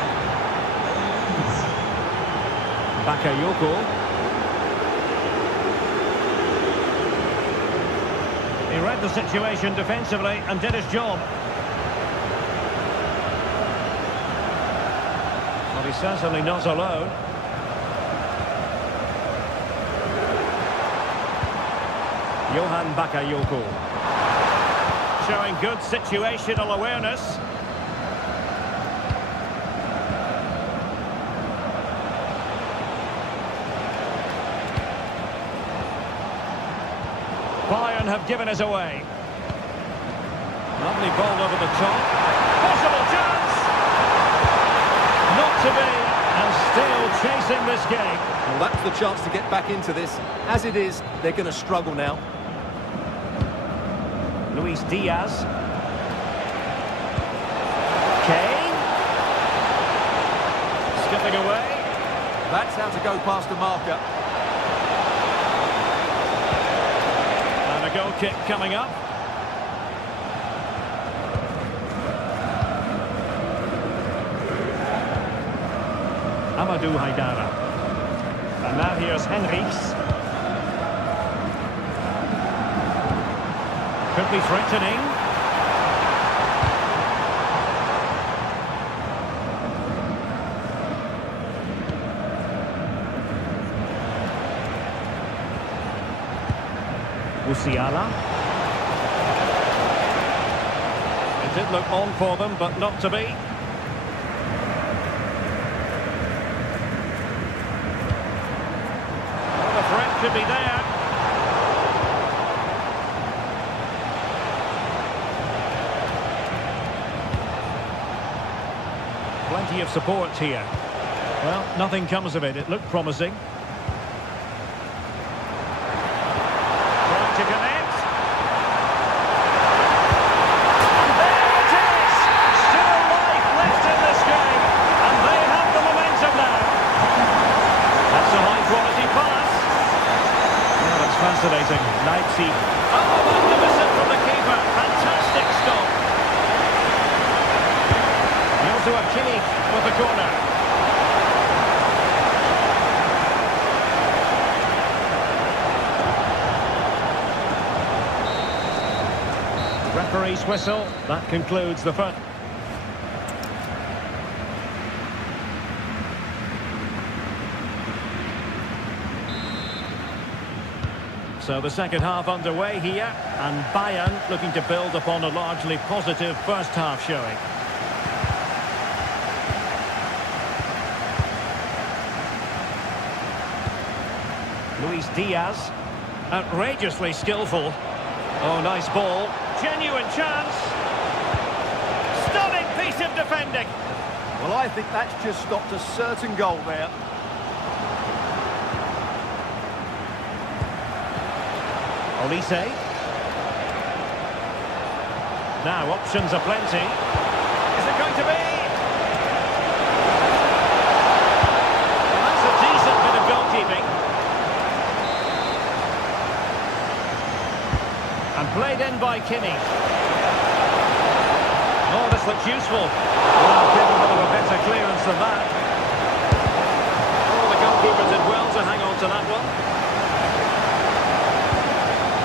Bakayoko. He read the situation defensively and did his job. Well, he's certainly not alone. Johan Bakayoko. Showing good situational awareness. Bayern have given us away. Lovely ball over the top. Possible chance! Not to be, and still chasing this game. Well, that's the chance to get back into this. As it is, they're going to struggle now. Luis Diaz. Kane. Skipping away. That's how to go past the marker. And a goal kick coming up. Amadou Haidara. And now here's Henrichs. Could be threatening. Musiala. It did look on for them, but not to be. Well, the threat could be there. Plenty of support here. Well, nothing comes of it. It looked promising. Trying to connect. And there it is! Still life left in this game. And they have the momentum now. That's a high-quality pass. Well, that's fascinating. Leipzig. Oh, magnificent from the keeper. Fantastic stop. To Akini with the corner. Referee's whistle. That concludes the first. So the second half underway here, and Bayern looking to build upon a largely positive first half showing. Luis Diaz. Outrageously skillful. Oh, nice ball. Genuine chance. Stunning piece of defending. Well, I think that's just stopped a certain goal there. Olise. Now options are plenty. Is it going to be? Well, that's a decent bit of goalkeeping. And played in by Kimmich. Oh, this looks useful. Well, capable of a better clearance than that. Oh, the goalkeeper did well to hang on to that one.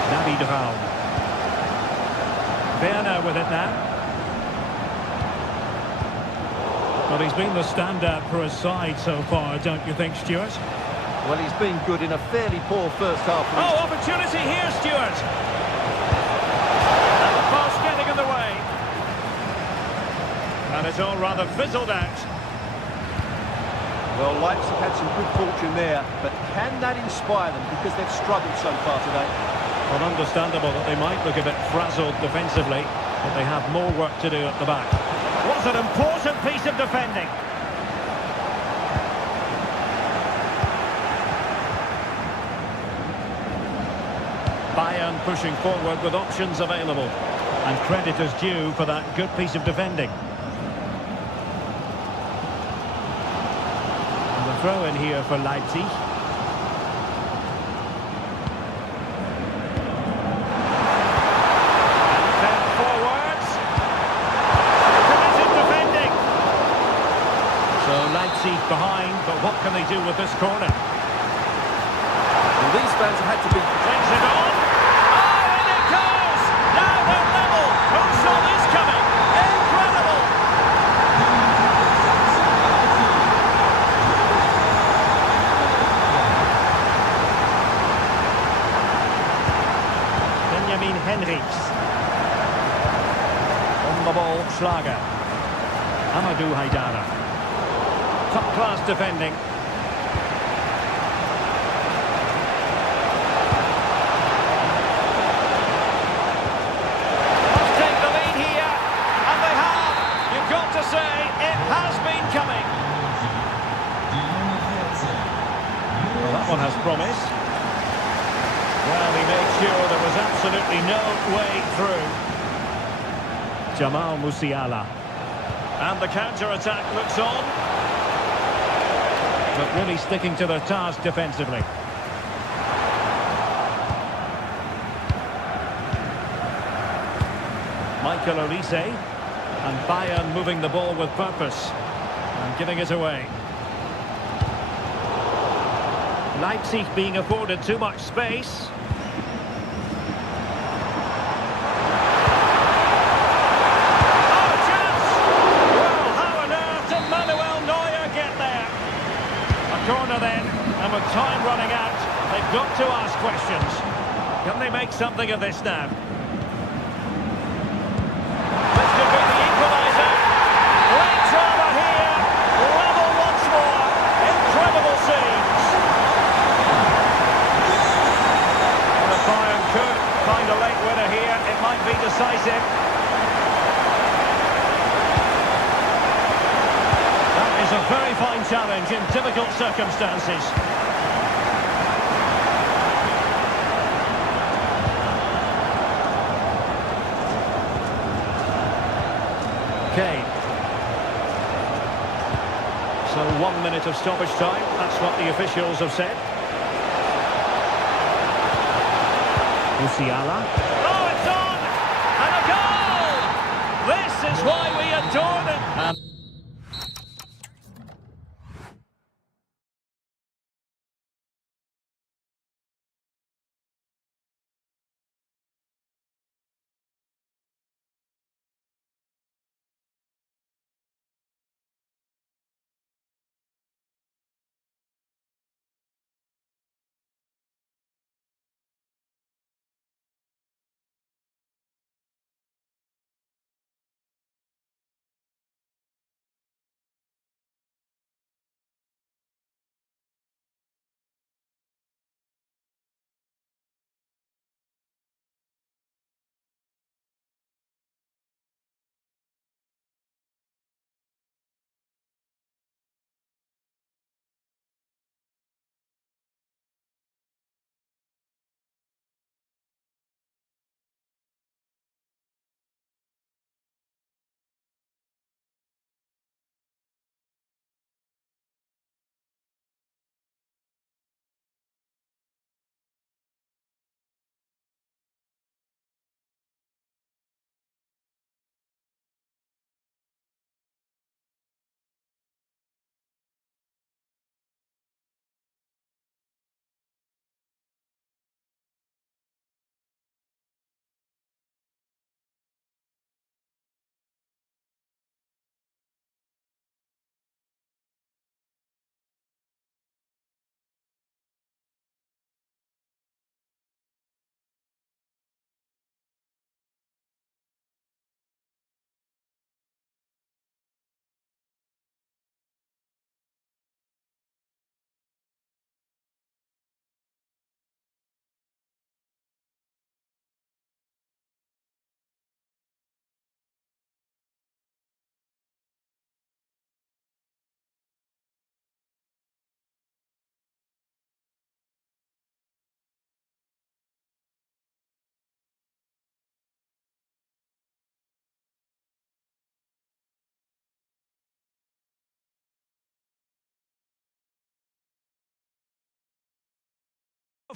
David Raum. Werner with it now. Well, he's been the standout for his side so far, don't you think, Stuart? Well, he's been good in a fairly poor first half. Oh, opportunity here, Stuart. And the pass getting in the way. And it's all rather fizzled out. Well, Leipzig had some good fortune there, but can that inspire them because they've struggled so far today? Well, understandable that they might look a bit frazzled defensively, but they have more work to do at the back. What an important piece of defending. Bayern pushing forward with options available. And credit is due for that good piece of defending. And the throw in here for Leipzig. Behind, but what can they do with this corner? Well, these fans have had to be... Brings it on. Oh, and it goes! Now they're level. Ozil is coming. Incredible! Benjamin Henrichs. On the ball, Schlager. Amadou Haidara. Top-class defending. Must take the lead here, and they have. You've got to say, it has been coming. Well, that one has promise. Well, he made sure there was absolutely no way through. Jamal Musiala. And the counter-attack looks on. But really sticking to their task defensively. Michael Olise. And Bayern moving the ball with purpose. And giving it away. Leipzig being afforded too much space. Corner then, and with time running out, they've got to ask questions. Can they make something of this now? This could be the equaliser. Late drama here, level once more. Incredible scenes. And if Bayern could find a late winner here, it might be decisive. It's a very fine challenge in difficult circumstances. Okay. So 1 minute of stoppage time. That's what the officials have said. Musiala. Oh, it's on! And a goal! This is why we adore them.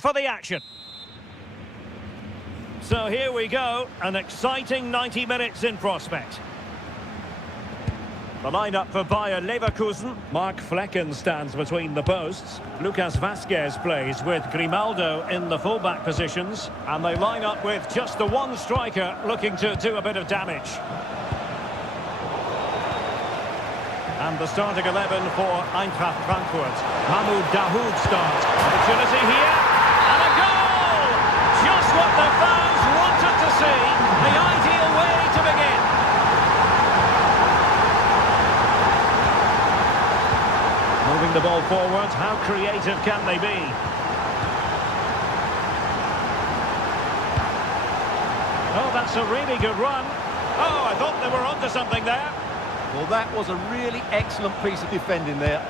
for the action. So here we go, an exciting 90 minutes in prospect. The lineup for Bayer Leverkusen. Mark Flecken stands between the posts. Lucas Vasquez plays with Grimaldo in the fullback positions. And they line up with just the one striker looking to do a bit of damage. And the starting 11 for Eintracht Frankfurt. Mahmoud Dahoud starts. Opportunity here. And a goal! Just what the fans wanted to see. The ideal way to begin. Moving the ball forward, how creative can they be? Oh, that's a really good run. Oh, I thought they were onto something there. Well, that was a really excellent piece of defending there.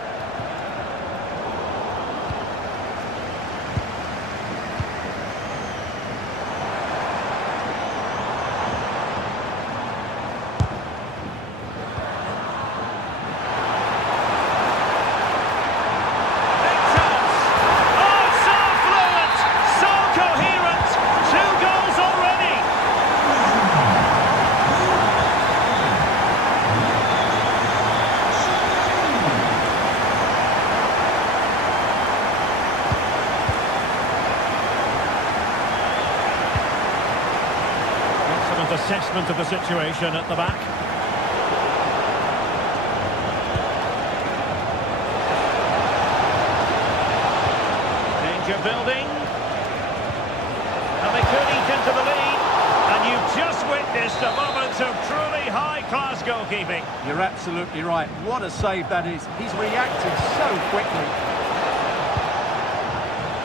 Assessment of the situation at the back. Danger building. And they could eat into the lead. And you've just witnessed a moment of truly high-class goalkeeping. You're absolutely right. What a save that is. He's reacted so quickly.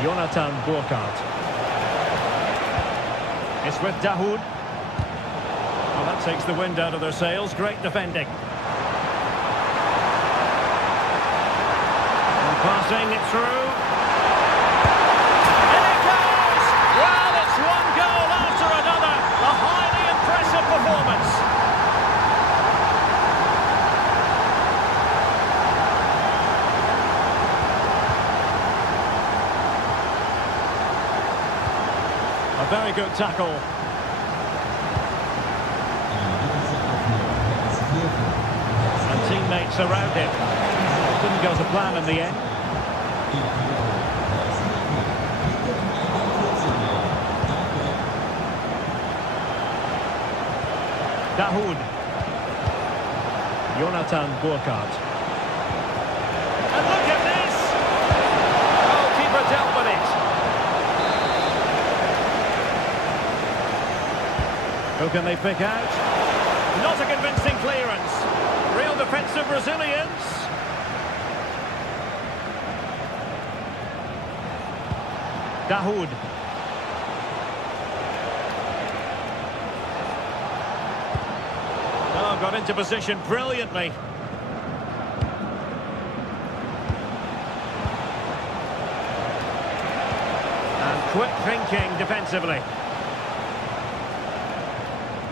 Jonathan Burkhardt. It's with Dahoud. Well, that takes the wind out of their sails. Great defending. And passing it through. And it goes! Well, it's one goal after another. A highly impressive performance. A very good tackle. Teammates around him. Didn't go to plan in the end. Dahoud. Jonathan Burkhardt. And look at this! Oh, keeper dealt with it. Who can they pick out? Not a convincing clearance. Real defensive resilience. Dahoud. Oh, got into position brilliantly. And quick thinking defensively.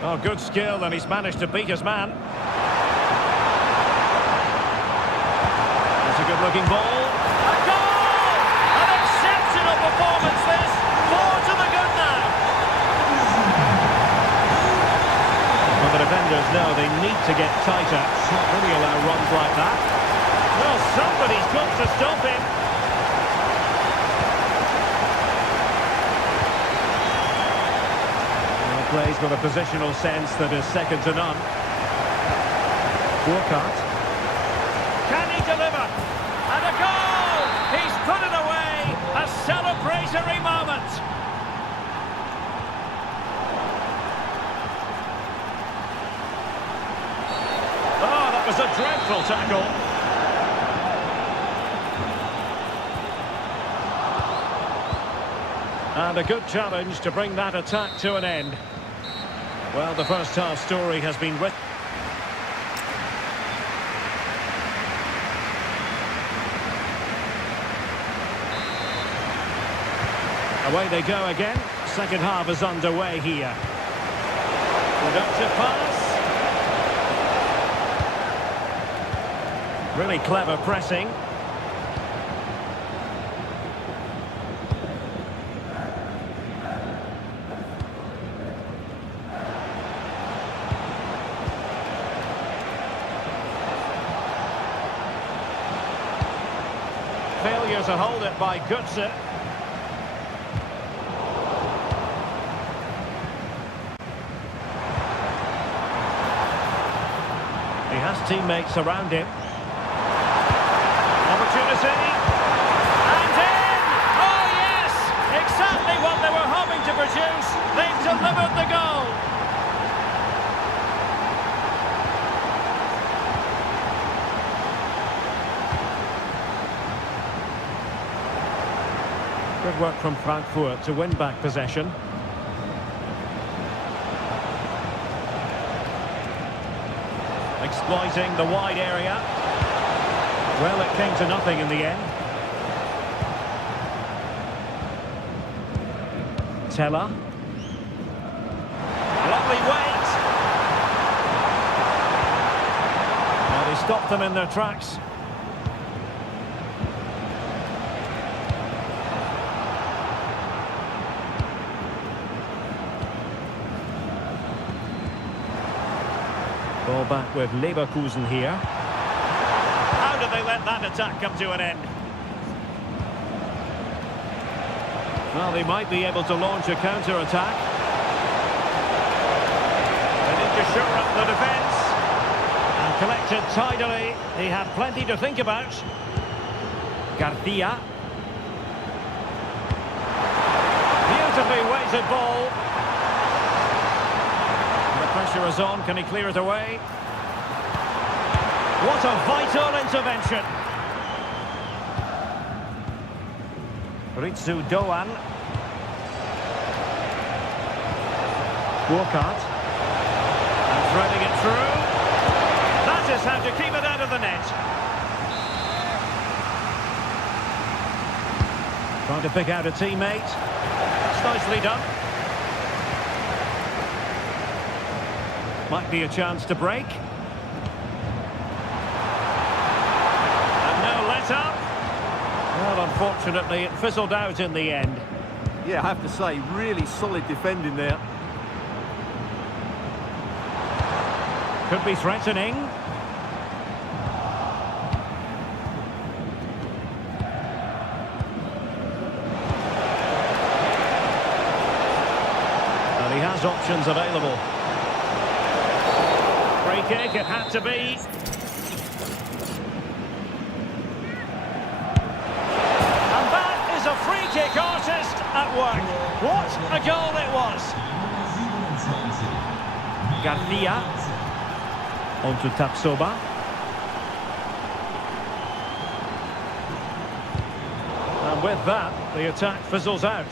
Oh, good skill, and he's managed to beat his man. That's a good-looking ball. A goal! An exceptional performance, this. 4 to the good now. Well, the defenders know they need to get tighter. Can't really allow runs like that. Well, somebody's got to stop him. Plays with a positional sense that is second to none. Burkhardt. Can he deliver? And a goal! He's put it away! A celebratory moment! Oh, that was a dreadful tackle. And a good challenge to bring that attack to an end. Well, the first half story has been written. Away they go again. Second half is underway here. Productive pass. Really clever pressing. failure to hold it by Götze. He has teammates around him. Opportunity. And in! Oh, yes! Exactly what they were hoping to produce. They've delivered the goal. Good work from Frankfurt to win back possession. Exploiting the wide area. Well, it came to nothing in the end. Teller. Lovely weight. Well, he stopped them in their tracks. Ball back with Leverkusen here. How did they let that attack come to an end? Well, they might be able to launch a counter-attack. They need to shore up the defence. And collected tidily. He had plenty to think about. Garcia. Beautifully weighted ball. The pressure is on. Can he clear it away? What a vital intervention. Ritsu Doan. Walcott. And threading it through. That is how to keep it out of the net. Trying to pick out a teammate. That's nicely done. Might be a chance to break. And no let-up. Well, unfortunately, it fizzled out in the end. Yeah, I have to say, really solid defending there. Could be threatening. And he has options available. Free kick, it had to be. And that is a free kick artist at work. What a goal it was. Garcia. On to Tapsoba. And with that, the attack fizzles out.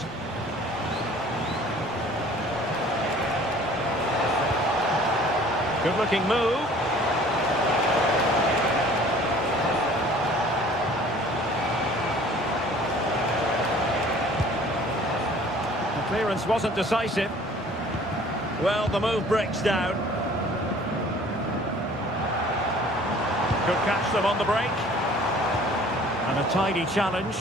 Good looking move. The clearance wasn't decisive. Well, the move breaks down. Could catch them on the break. And a tidy challenge.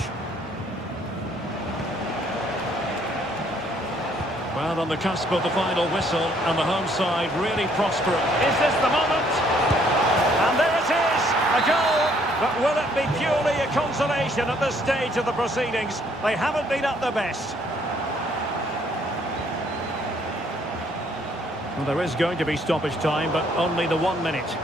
Well, on the cusp of the final whistle, and the home side really prospering. Is this the moment? And there it is, a goal. But will it be purely a consolation at this stage of the proceedings? They haven't been at their best. Well, there is going to be stoppage time, but only the 1 minute.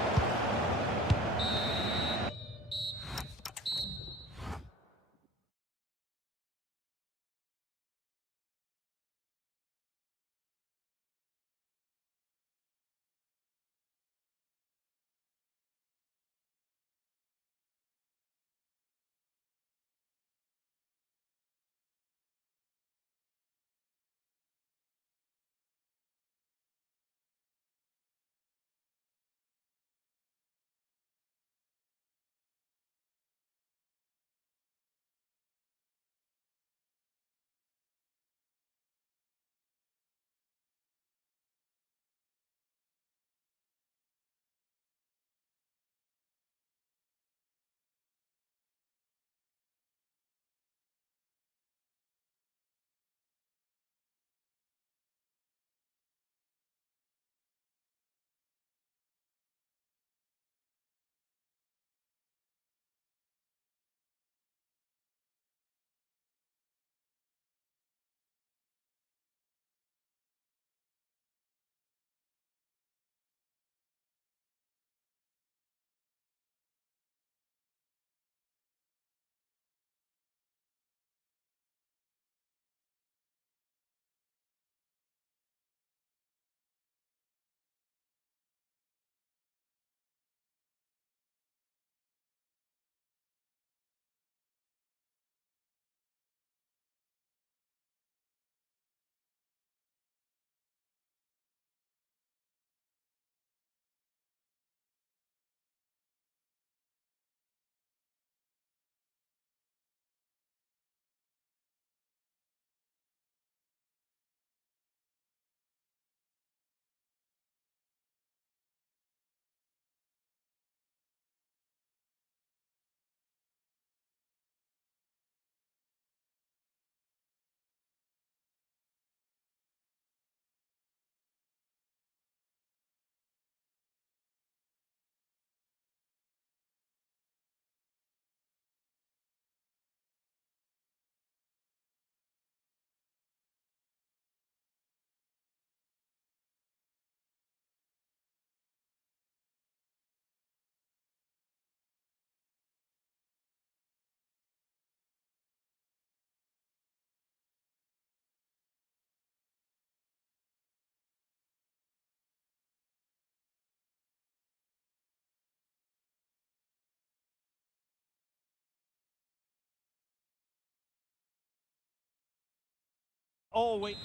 all week.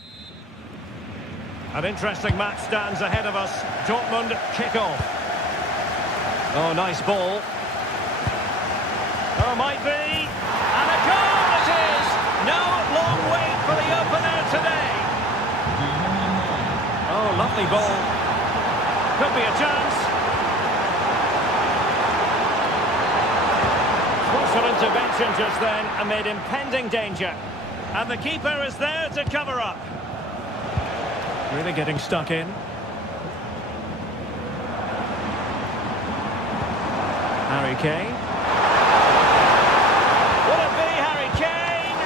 An interesting match stands ahead of us. Dortmund kick off. Oh, nice ball. Oh, might be. And a goal it is! No long wait for the opener today. Oh, lovely ball. Could be a chance. Crucial intervention just then amid impending danger. And the keeper is there to cover up. Really getting stuck in. Harry Kane. Will it be Harry Kane?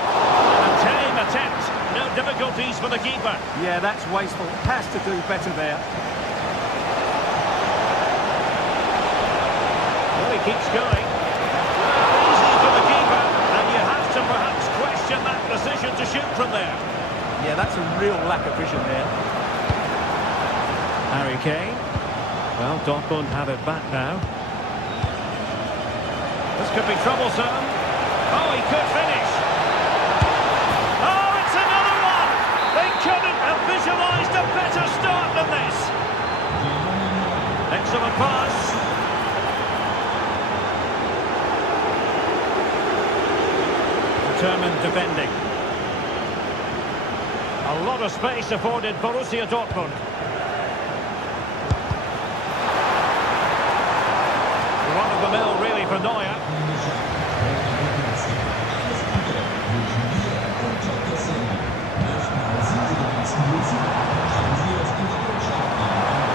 A tame attempt. No difficulties for the keeper. Yeah, that's wasteful. Has to do better there. Well, he keeps going. Easy for the keeper. And you have to perhaps question that decision to shoot from there. Yeah, that's a real lack of vision there. Harry Kane. Well, Dortmund have it back now. This could be troublesome. Oh, he could finish. Oh, it's another one! They couldn't have visualised a better start than this. Excellent pass. Determined defending. A lot of space afforded Borussia Dortmund. One of the mill really for Neuer.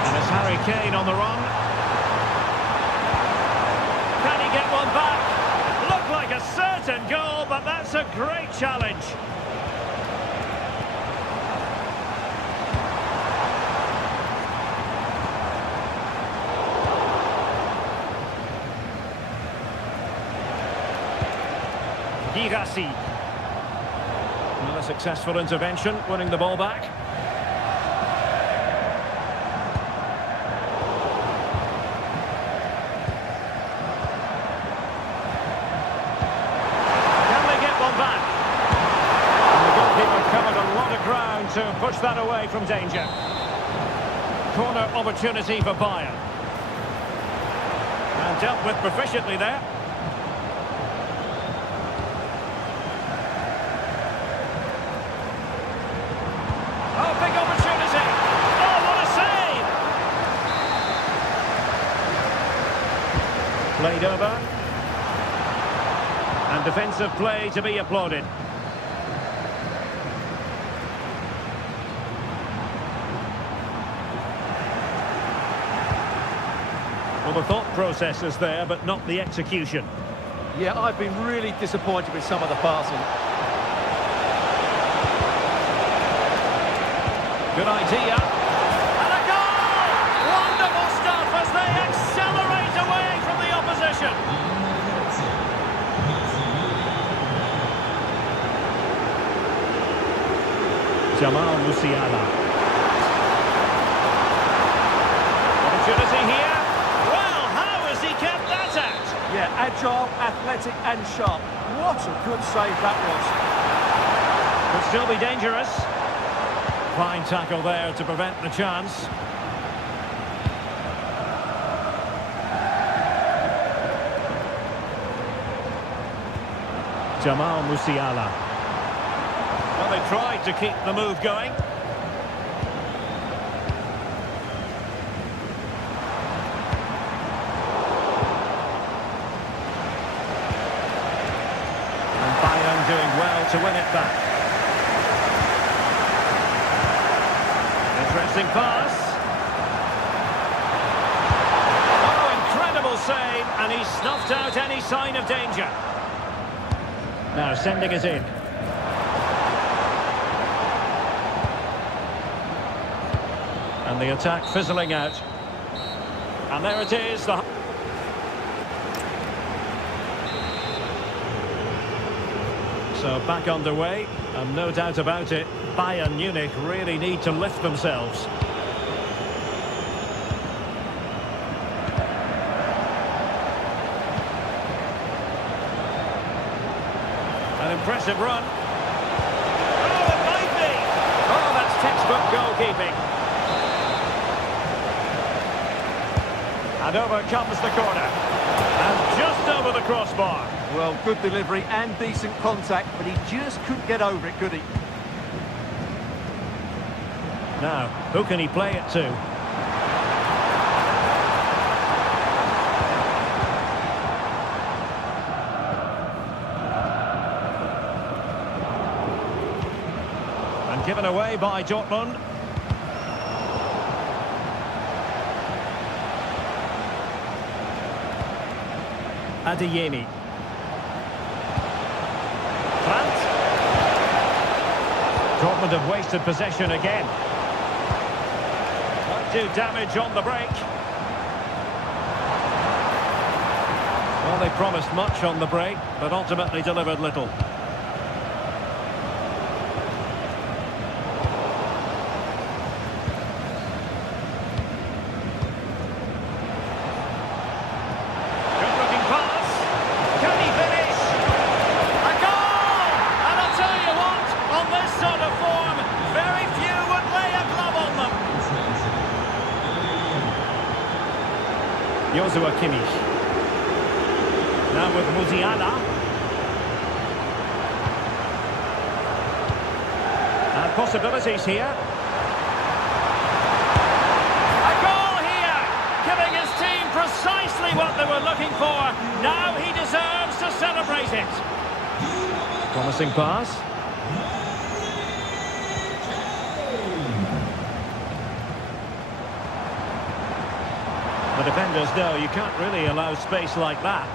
And it's Harry Kane on the run. Can he get one back? Looked like a certain goal, but that's a great challenge. Girassi. Well, a successful intervention, winning the ball back. Can they get one back? And the goalkeeper covered a lot of ground to push that away from danger. Corner opportunity for Bayern. And dealt with proficiently there. Played over. And defensive play to be applauded. Well, the thought process is there, but not the execution. Yeah, I've been really disappointed with some of the passing. Good idea. And a goal! Wonderful stuff as they accelerate away from the opposition. Jamal Musiala. Opportunity here. Well, how has he kept that out? Yeah, agile, athletic and sharp. What a good save that was. Could still be dangerous. Fine tackle there to prevent the chance. Jamal Musiala. Well, they tried to keep the move going. And Bayern doing well to win it back. Interesting pass. Oh, incredible save, and he snuffed out any sign of danger. Now sending it in. And the attack fizzling out. And there it is. So back underway, and no doubt about it, Bayern Munich really need to lift themselves. An impressive run. Oh, it might be! textbook goalkeeping. And over comes the corner. And just over the crossbar. Well, good delivery and decent contact, but he just couldn't get over it, could he? Now, who can he play it to? And given away by Dortmund. Adeyemi. Brandt. Dortmund have wasted possession again. Won't do damage on the break. Well, they promised much on the break, but ultimately delivered little. Joshua Kimmich. Now with Musiala. And possibilities here. A goal here! Giving his team precisely what they were looking for. Now he deserves to celebrate it. Promising pass. The defenders know you can't really allow space like that.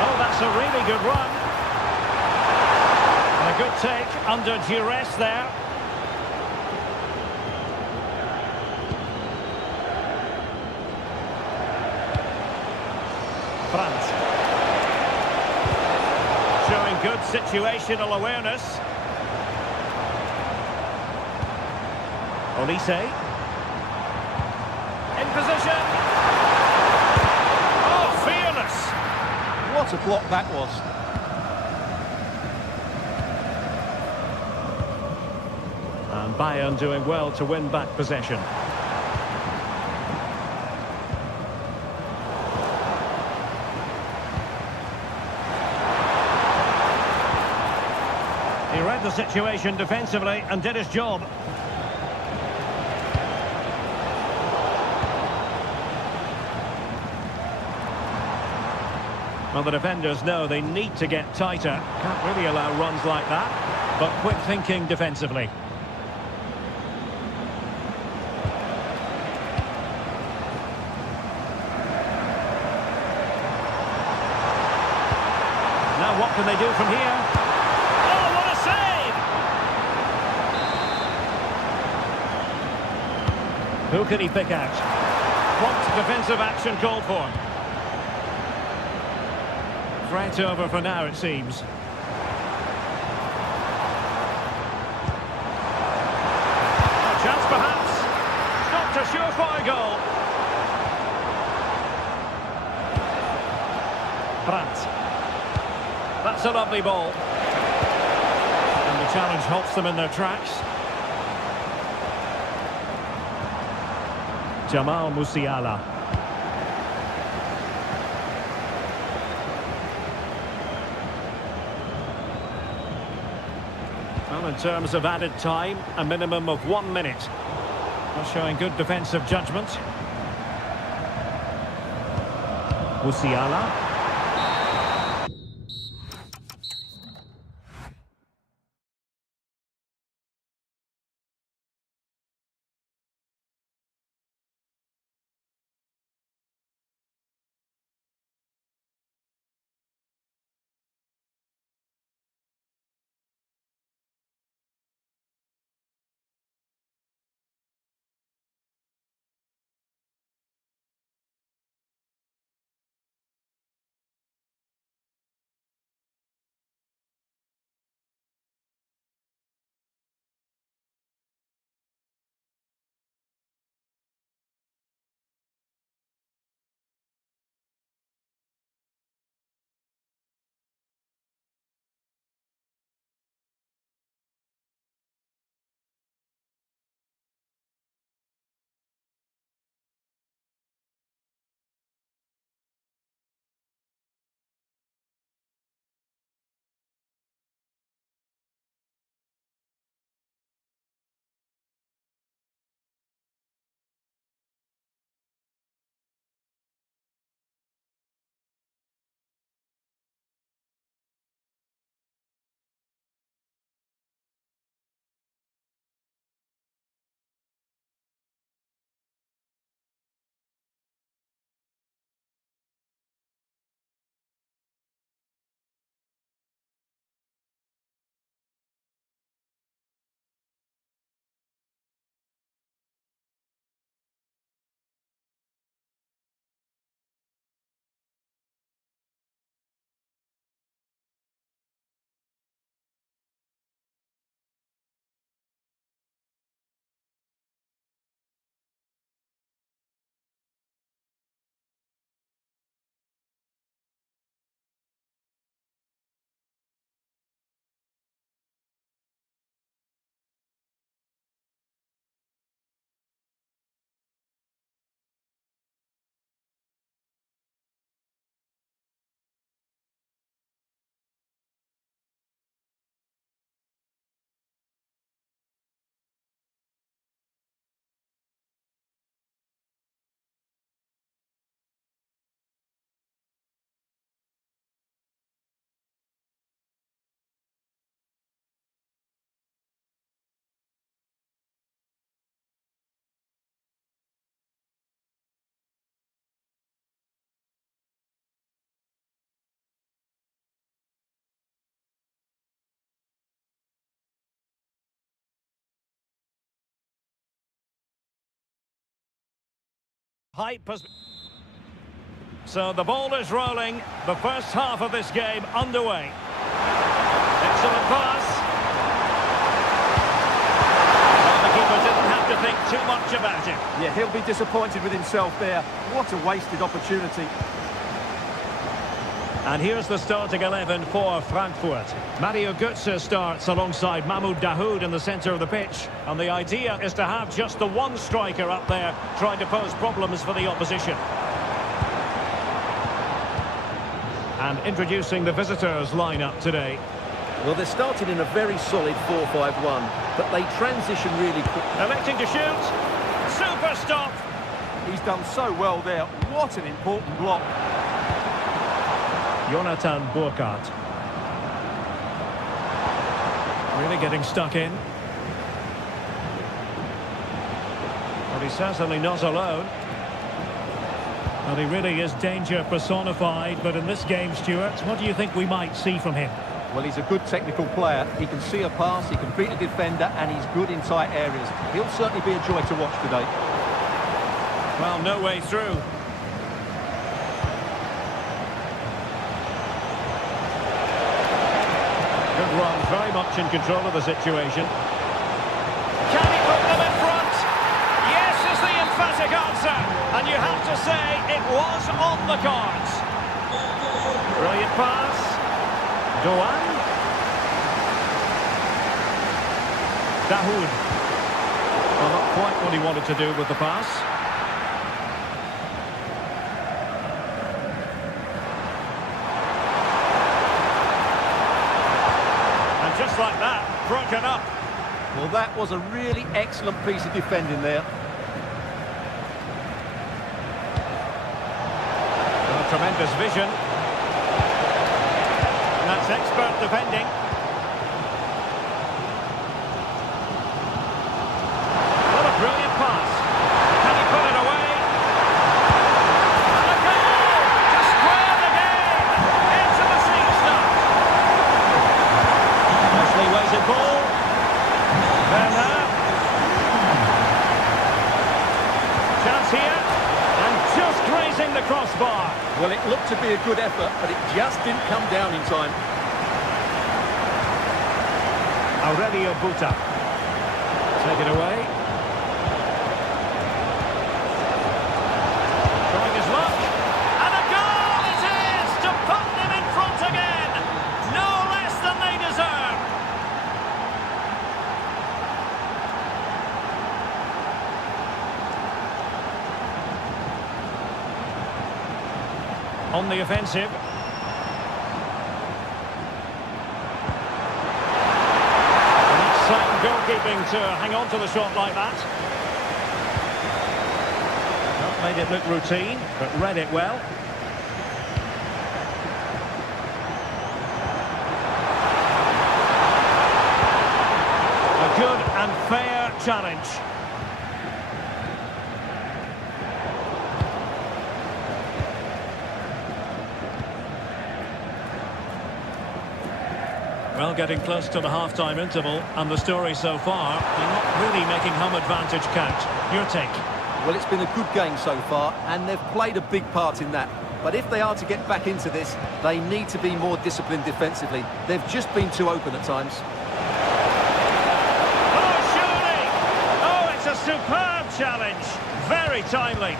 Oh, that's a really good run. And a good take under duress there. Brandt. Showing good situational awareness. Olise. Position. Oh, fearless. What a block that was. And Bayern doing well to win back possession. He read the situation defensively and did his job. Well, the defenders know they need to get tighter. Can't really allow runs like that. But quick thinking defensively. Now what can they do from here? Oh, what a save! Who can he pick out? Prompt defensive action called for. Threat over for now, it seems. A chance perhaps. Not a surefire goal. Brandt. That's a lovely ball. And the challenge halts them in their tracks. Jamal Musiala. Well, in terms of added time, a minimum of 1 minute. Well, showing good defensive judgment. Musiala. Hype has... So the ball is rolling. The first half of this game underway. Excellent pass. Well, the keeper didn't have to think too much about it. Yeah, he'll be disappointed with himself there. What a wasted opportunity. And here's the starting 11 for Frankfurt. Mario Götze starts alongside Mahmoud Dahoud in the centre of the pitch. And the idea is to have just the one striker up there trying to pose problems for the opposition. And introducing the visitors lineup today. Well, they're starting in a very solid 4-5-1, but they transition really quick. Electing to shoot. Super stop. He's done so well there. What an important block. Jonathan Burkhardt. Really getting stuck in. But he's certainly not alone. Well, he really is danger personified, but in this game, Stuart, what do you think we might see from him? Well, he's a good technical player. He can see a pass, he can beat a defender, and he's good in tight areas. He'll certainly be a joy to watch today. Well, no way through. Good run, very much in control of the situation. Can he put them in front? Yes is the emphatic answer. And you have to say it was on the cards. Brilliant pass. Doan. Dahoud. Well, not quite what he wanted to do with the pass. And just like that, broken up. Well, that was a really excellent piece of defending there. Well, tremendous vision. And that's expert defending. What a brilliant pass. Can he put it away? And a goal to square the game. Into the seat stuff. Nicely weighted ball. Werner. Chance here. And just grazing the crossbar. Well, it looked to be a good effort, but it just didn't come down in time. Aurelio Buta. Take it away. Trying his luck. And a goal it is to put them in front again. No less than they deserve. On the offensive. Sound goalkeeping to hang on to the shot like that. Not made it look routine, but read it well. A good and fair challenge. Well, getting close to the half-time interval, and the story so far, they're not really making home advantage count. Your take? Well, it's been a good game so far, and they've played a big part in that. But if they are to get back into this, they need to be more disciplined defensively. They've just been too open at times. Oh, surely! Oh, it's a superb challenge. Very timely.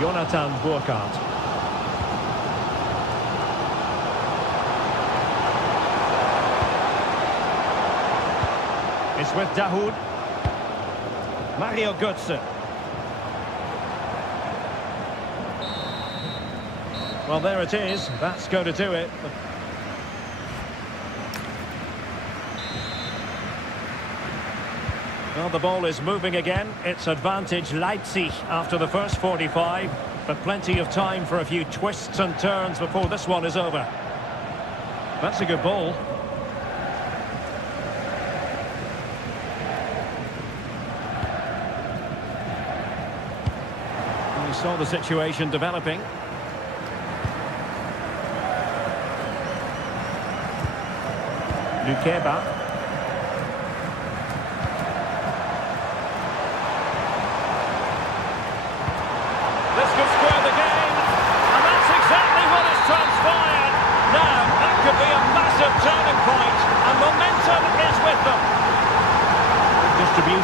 Jonathan Burkhardt. It's with Dahoud. Mario Götze. Well, there it is. That's going to do it. Well, the ball is moving again. It's advantage Leipzig after the first 45, but plenty of time for a few twists and turns before this one is over. That's a good ball. We saw the situation developing. Lukeba.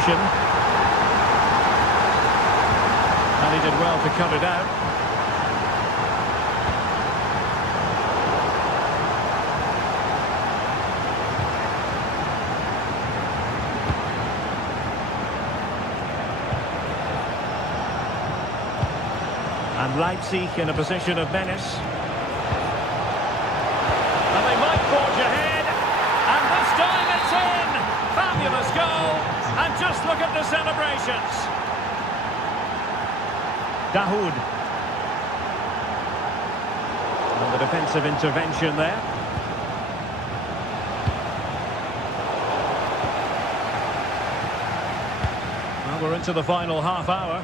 substitution. And he did well to cut it out. And Leipzig in a position of menace. And they might forge ahead. And this time it's in! Fabulous goal! And just look at the celebrations. Dahoud. And the defensive intervention there. Well, we're into the final half hour.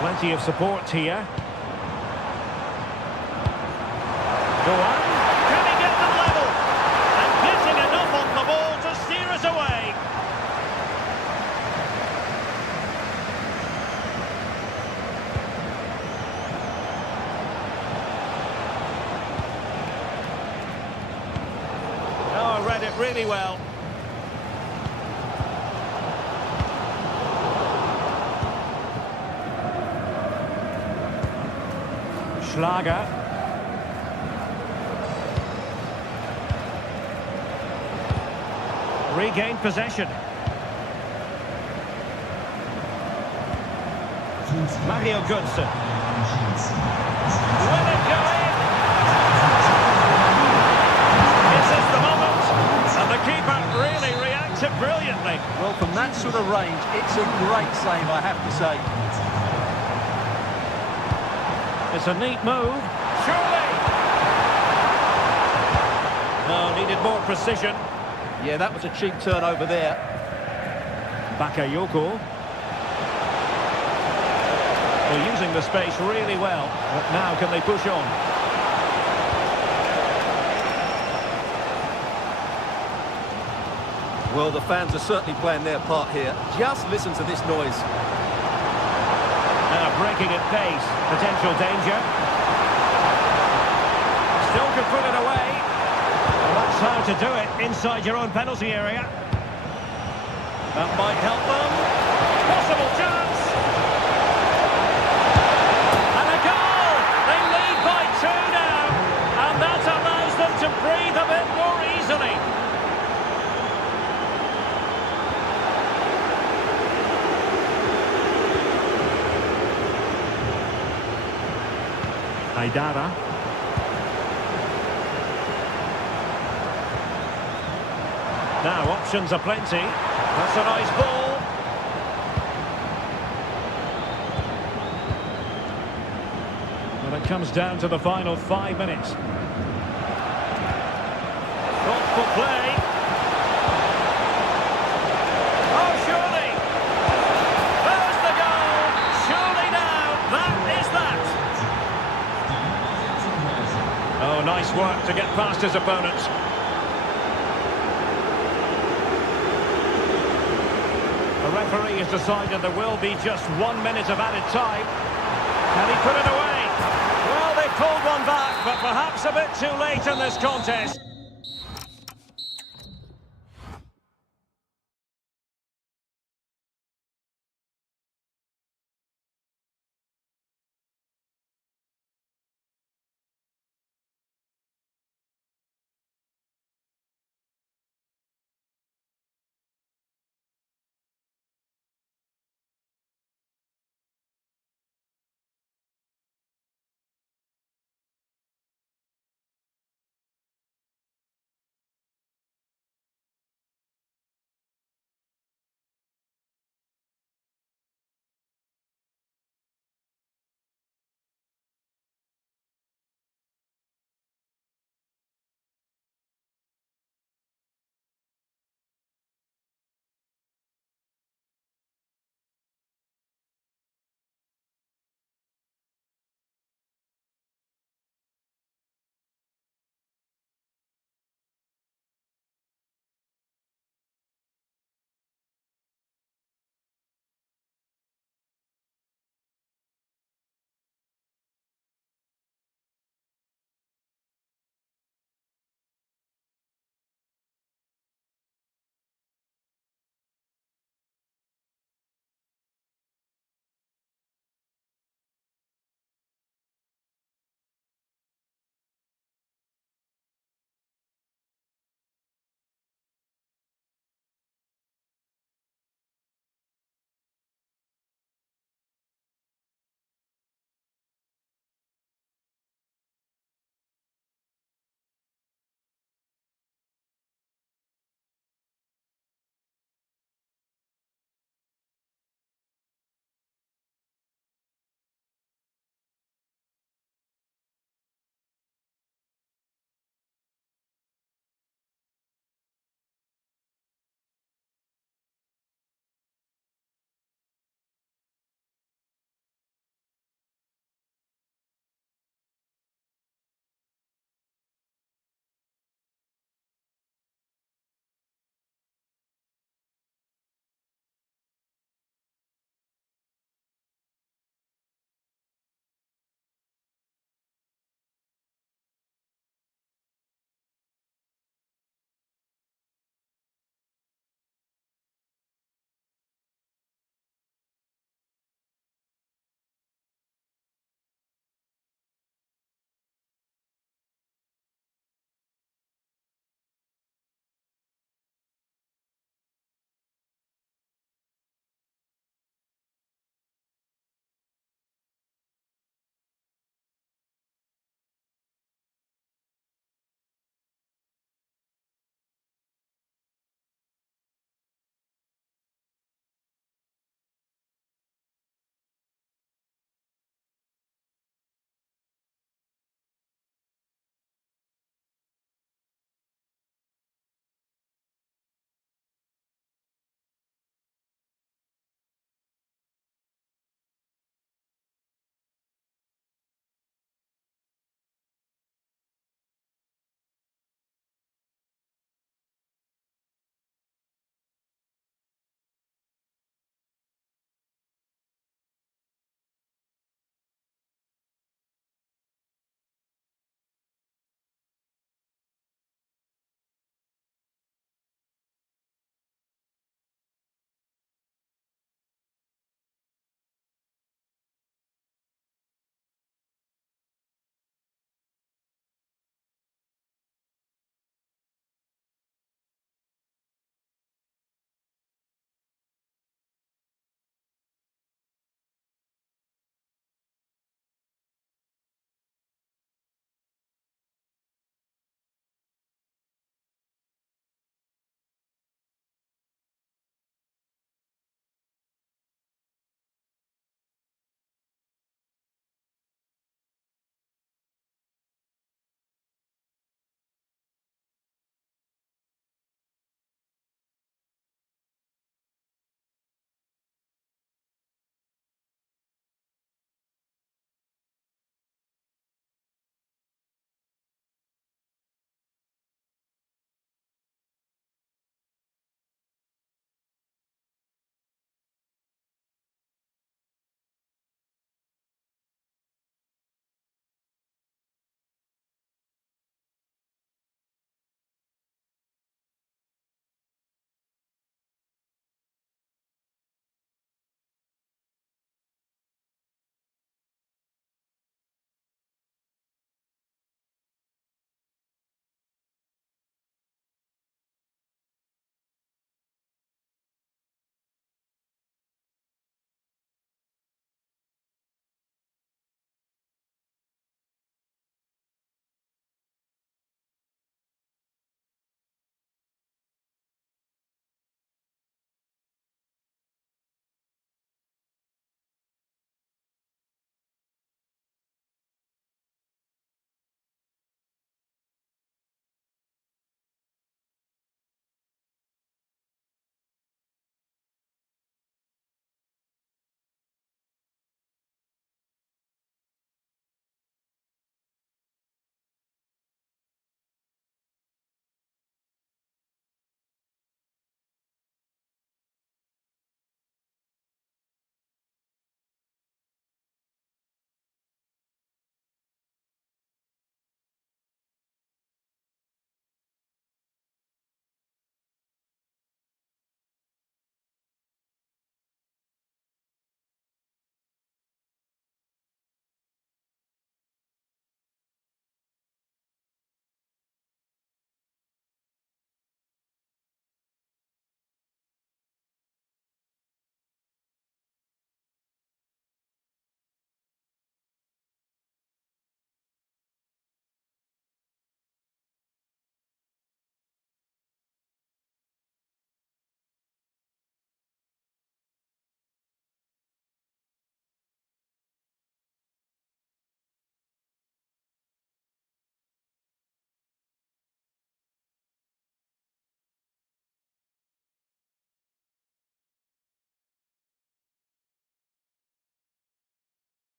Plenty of support here. Go on. Can he get them level? And getting enough on the ball to steer us away. Oh, read it really well. Schlager. Regained possession. Mario Götze. Will it go in? This is the moment. And the keeper really reacted brilliantly. Well, from that sort of range, it's a great save, I have to say. It's a neat move. Surely! No, needed more precision. Yeah, that was a cheap turnover there. Bakayoko. Well, using the space really well. But now can they push on? Well, the fans are certainly playing their part here. Just listen to this noise. Now breaking at pace. Potential danger. Still could put it away. Well, that's how to do it inside your own penalty area. That might help them. Possible chance. And a goal! They lead by 2 now. And that allows them to breathe a bit more easily. Haidara. Now options are plenty. That's a nice ball. Well, it comes down to the final 5 minutes. Thoughtful play. Oh, surely. There's the goal. Surely now. That is that. Oh, nice work to get past his opponents. The referee has decided there will be just 1 minute of added time. Can he put it away? Well, they pulled one back, but perhaps a bit too late in this contest.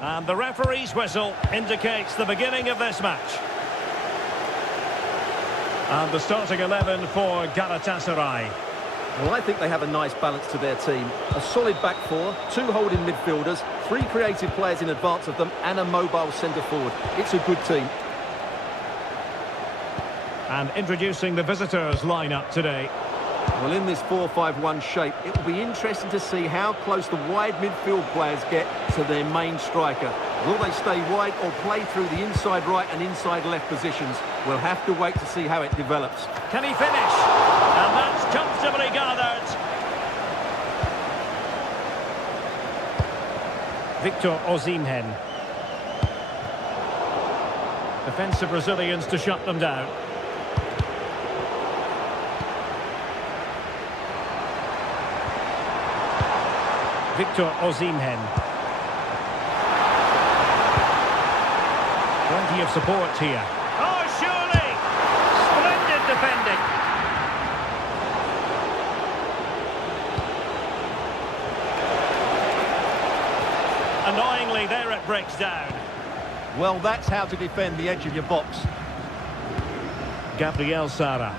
And the referee's whistle indicates the beginning of this match. And the starting 11 for Galatasaray. Well, I think they have a nice balance to their team. A solid back four, two holding midfielders, three creative players in advance of them, and a mobile centre forward. It's a good team. And introducing the visitors' lineup today. Well, in this 4-5-1 shape, it will be interesting to see how close the wide midfield players get to their main striker. Will they stay wide or play through the inside right and inside left positions? We'll have to wait to see how it develops. Can he finish? And that's comfortably gathered. Victor Osimhen. Defensive Brazilians to shut them down. Victor Osimhen. Plenty of support here. Oh, surely! Splendid defending. Annoyingly, there it breaks down. Well, that's how to defend the edge of your box. Gabriel Sara.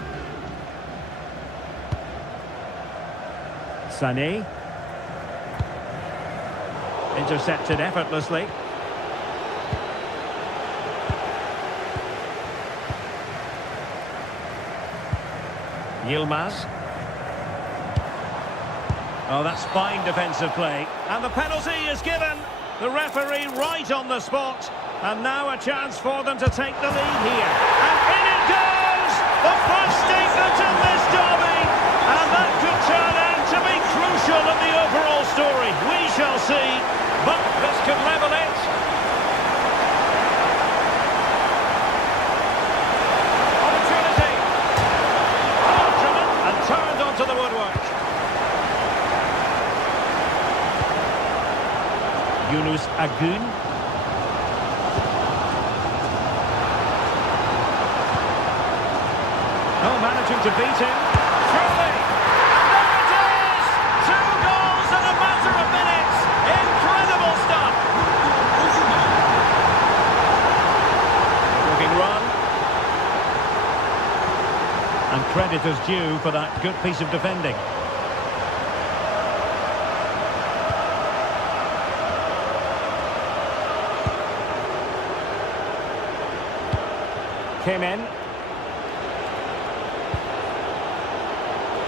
Sané. Intercepted effortlessly. Yilmaz. Oh, that's fine defensive play. And the penalty is given. The referee right on the spot. And now a chance for them to take the lead here. And in it goes! The first statement in this derby. And that could turn out to be crucial in the overall story. We shall see. But this could level it. Opportunity. And turned onto the woodwork. Yunus Agun. Oh, managing to beat him. Surely. And there it is! 2 goals in a matter of minutes. Incredible stuff. Looking run. And credit is due for that good piece of defending. Came in.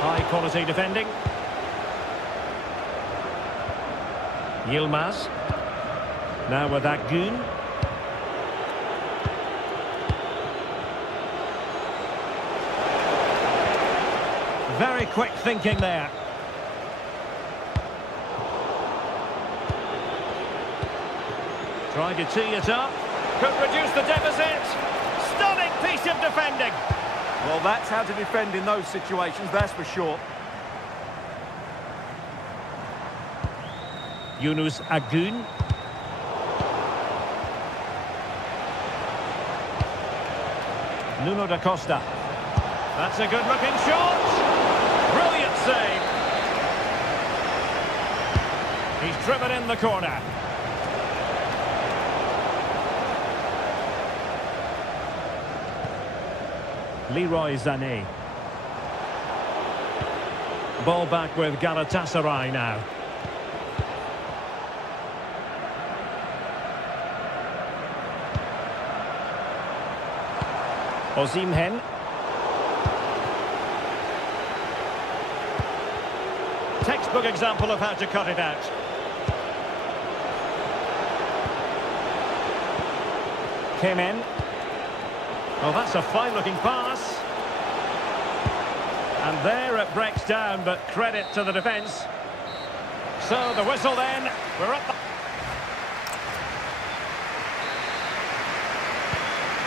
High quality defending. Yilmaz. Now with Agun. Very quick thinking there. Trying to tee it up. Could reduce the deficit. Stunning piece of defending. Well, that's how to defend in those situations, that's for sure. Yunus Agun. Nuno da Costa. That's a good-looking shot. Brilliant save. He's driven in the corner. Leroy Sané. Ball back with Galatasaray now. Osimhen. Textbook example of how to cut it out. Came in. Oh, that's a fine-looking pass. And there it breaks down, but credit to the defence. So the whistle then. We're up.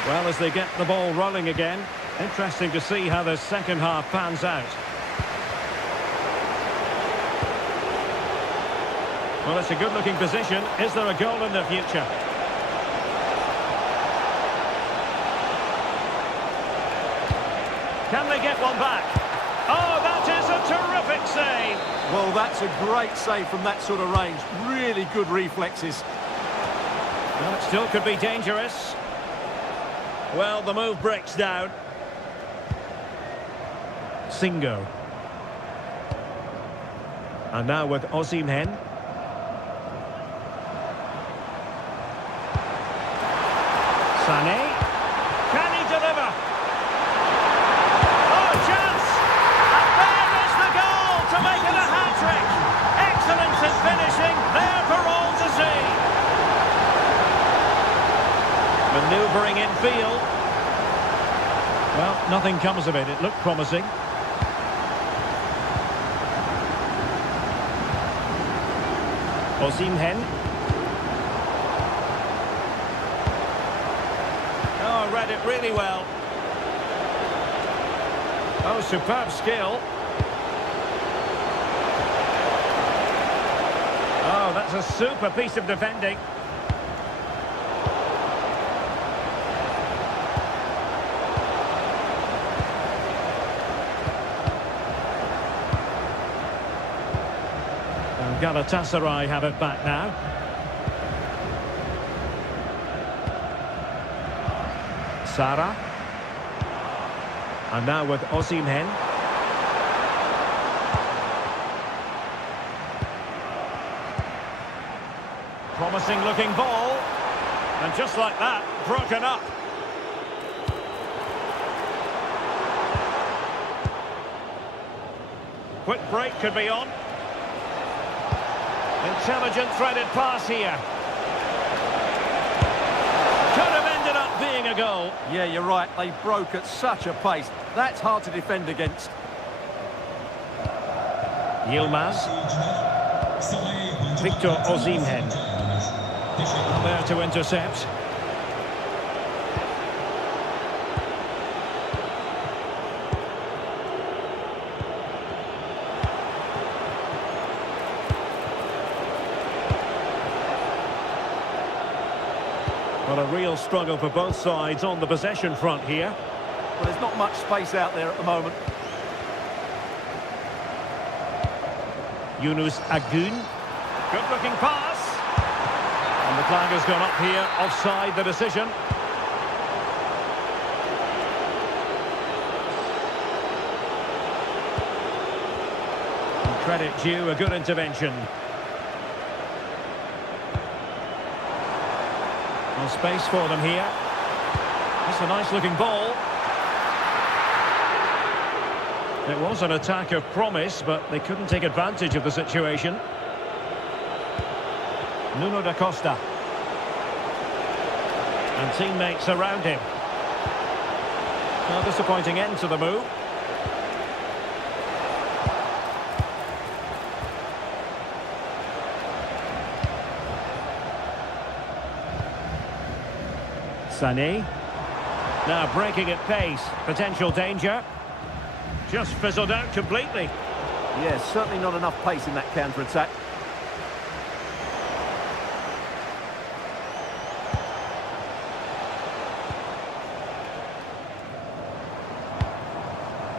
Well, as they get the ball rolling again, interesting to see how the second half pans out. Well, it's a good-looking position. Is there a goal in the future? Can they get one back? Oh, that is a terrific save. Well, that's a great save from that sort of range. Really good reflexes. Well, it still could be dangerous. Well, the move breaks down. Singo. And now with Osimhen. Sané. Can he deliver? Oh, a chance! And there is the goal to make it a hat-trick. Excellence in finishing, there for all to see. Manoeuvring in field. Well, nothing comes of it. It looked promising. Osimhen. Oh, read it really well. Oh, superb skill. Oh, that's a super piece of defending. Galatasaray have it back now. Sara. And now with Osimhen. Promising looking ball. And just like that, broken up. Quick break could be on. Intelligent threaded pass here. Could have ended up being a goal. Yeah, you're right. They broke at such a pace. That's hard to defend against. Yilmaz. Victor Osimhen. There to intercept. Well, a real struggle for both sides on the possession front here. Well, there's not much space out there at the moment. Yunus Agun. Good-looking pass. And the flag has gone up here, offside the decision. And credit due, a good intervention. Well, space for them here. It's a nice-looking ball. It was an attack of promise, but they couldn't take advantage of the situation. Nuno da Costa. And teammates around him. Well, disappointing end to the move. Sané. Now breaking at pace. Potential danger. Just fizzled out completely. Yeah, certainly not enough pace in that counter-attack.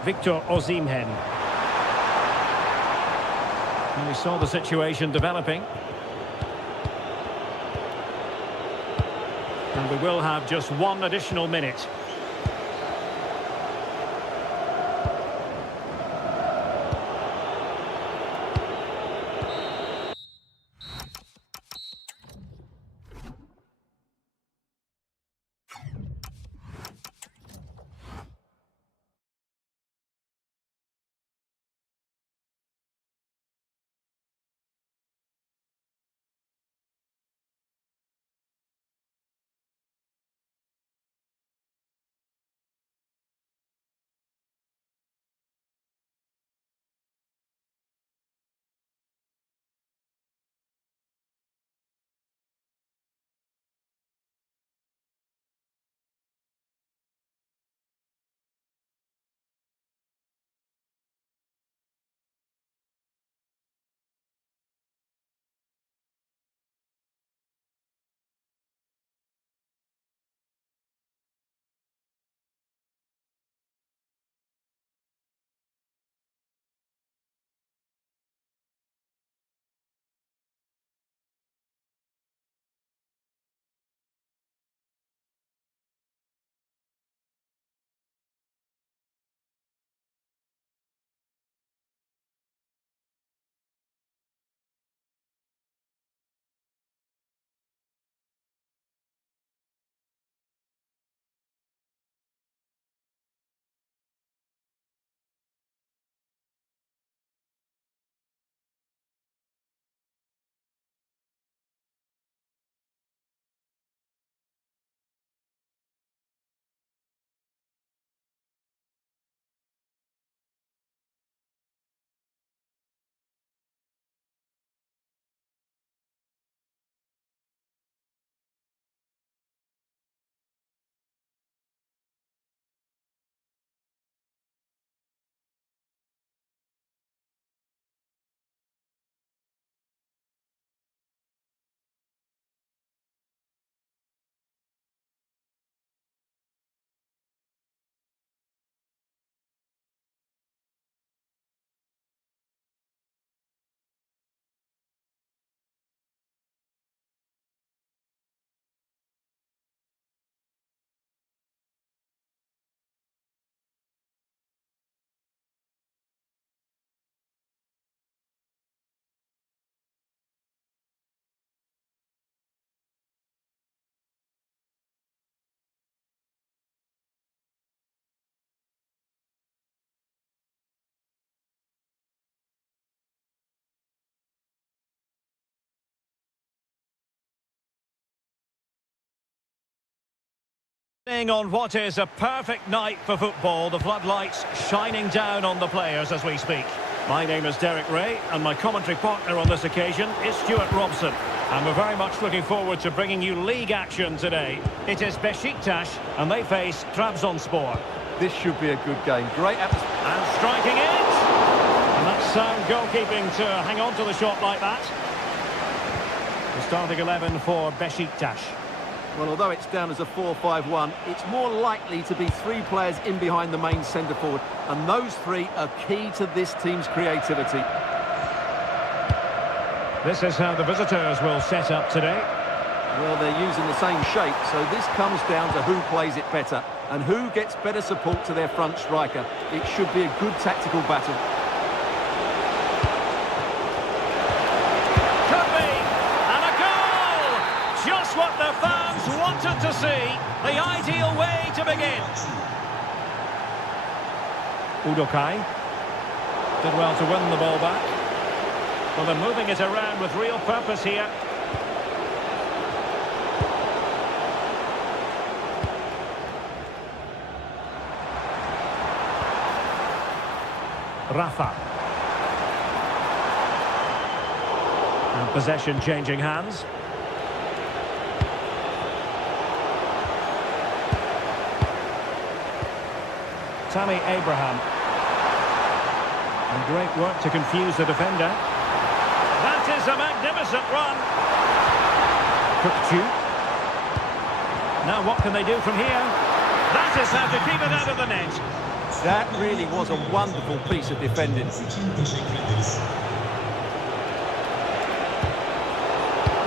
Victor Osimhen. And we saw the situation developing. And we will have just one additional minute. On what is a perfect night for football, the floodlights shining down on the players as we speak. My name is Derek Ray, and my commentary partner on this occasion is Stuart Robson. And we're very much looking forward to bringing you league action today. It is Beşiktaş, and they face Trabzonspor. This should be a good game. Great atmosphere. And striking it! And that's sound goalkeeping to hang on to the shot like that. The starting 11 for Beşiktaş. Well, although it's down as a 4-5-1, it's more likely to be three players in behind the main centre-forward. And those three are key to this team's creativity. This is how the visitors will set up today. Well, they're using the same shape, so this comes down to who plays it better and who gets better support to their front striker. It should be a good tactical battle. Could be! And a goal! Just what the fans wanted to see. The ideal way to begin. Udokai did well to win the ball back. Well, they're moving it around with real purpose here. Rafa. And possession changing hands. Tammy Abraham. And great work to confuse the defender. That is a magnificent run. Kukçu. Now what can they do from here? That is how to keep it out of the net. That really was a wonderful piece of defending.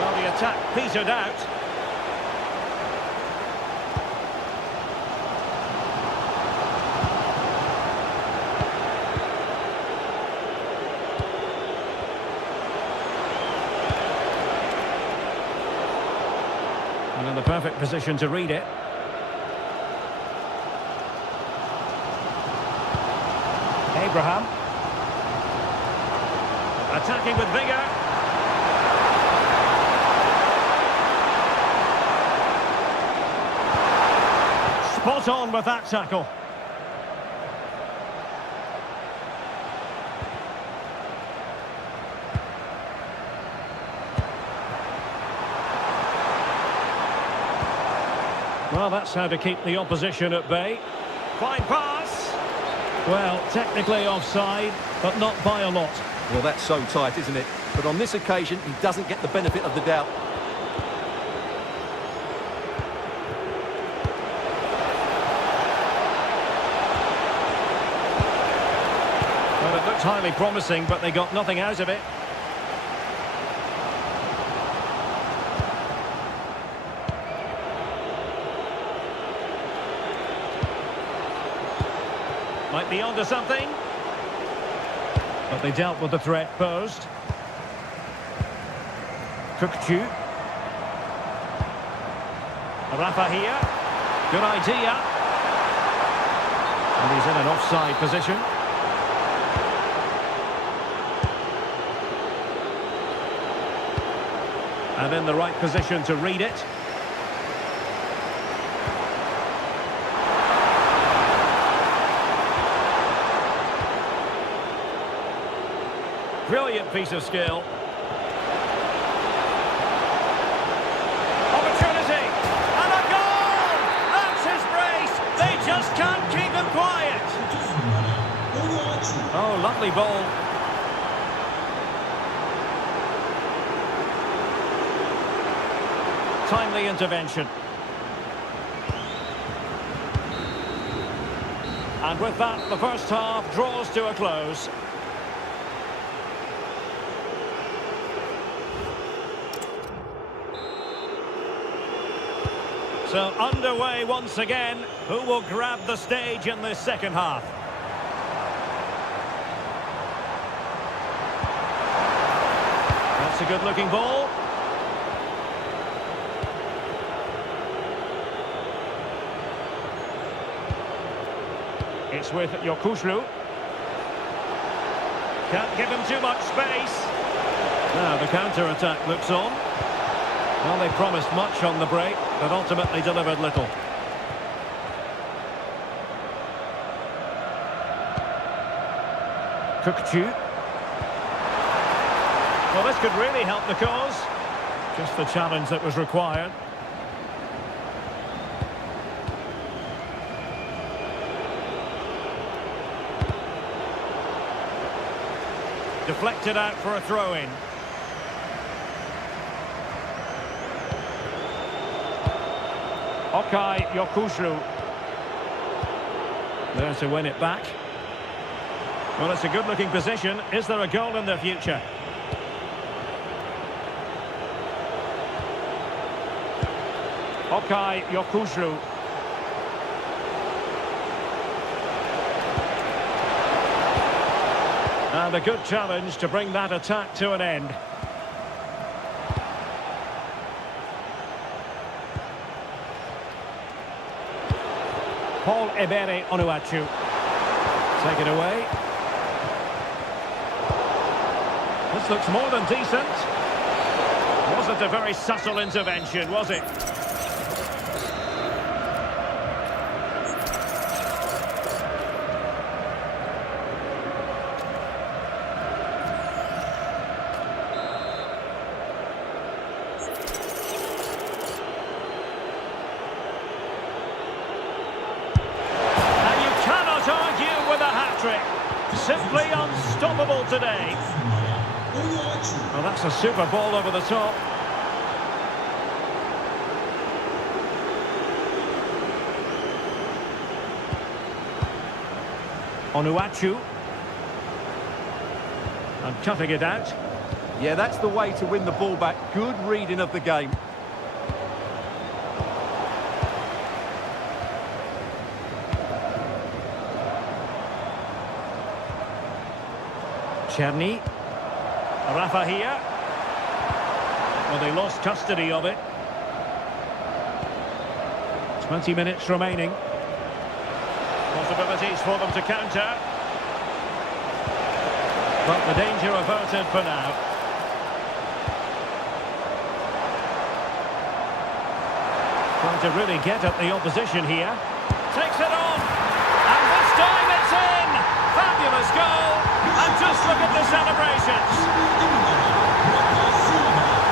Well, the attack petered out. And in the perfect position to read it. Abraham. Attacking with vigour. Spot on with that tackle. Well, that's how to keep the opposition at bay. Fine pass. Well, technically offside, but not by a lot. Well, that's so tight, isn't it? But on this occasion, he doesn't get the benefit of the doubt. Well, it looked highly promising, but they got nothing out of it. Might be onto something. But they dealt with the threat posed. Kukçu. Rafa here. Good idea. And he's in an offside position. And in the right position to read it. Brilliant piece of skill. Opportunity! And a goal! That's his brace! They just can't keep him quiet! Oh, lovely ball. Timely intervention. And with that, the first half draws to a close. So underway once again. Who will grab the stage in this second half? That's a good-looking ball. It's with Yokuşlu. Can't give him too much space. Now the counter-attack looks on. Well, they promised much on the break, but ultimately delivered little. Kukchu. Well, this could really help the cause. Just the challenge that was required. Deflected out for a throw-in. Okay, Yokushru. There to win it back. Well, it's a good-looking position. Is there a goal in the future? Okay, Yokushru. And a good challenge to bring that attack to an end. Paul Ebere Onuachu. Take it away. This looks more than decent. Wasn't a very subtle intervention, was it? Simply unstoppable today. Well, that's a super ball over the top. Onuachu. And cutting it out. Yeah, that's the way to win the ball back. Good reading of the game. Cherny. Rafa here. Well, they lost custody of it. 20 minutes remaining. Possibilities for them to counter. But the danger averted for now. Trying to really get at the opposition here. Takes it on. And this time it's in. Fabulous goal. And just look at the celebrations.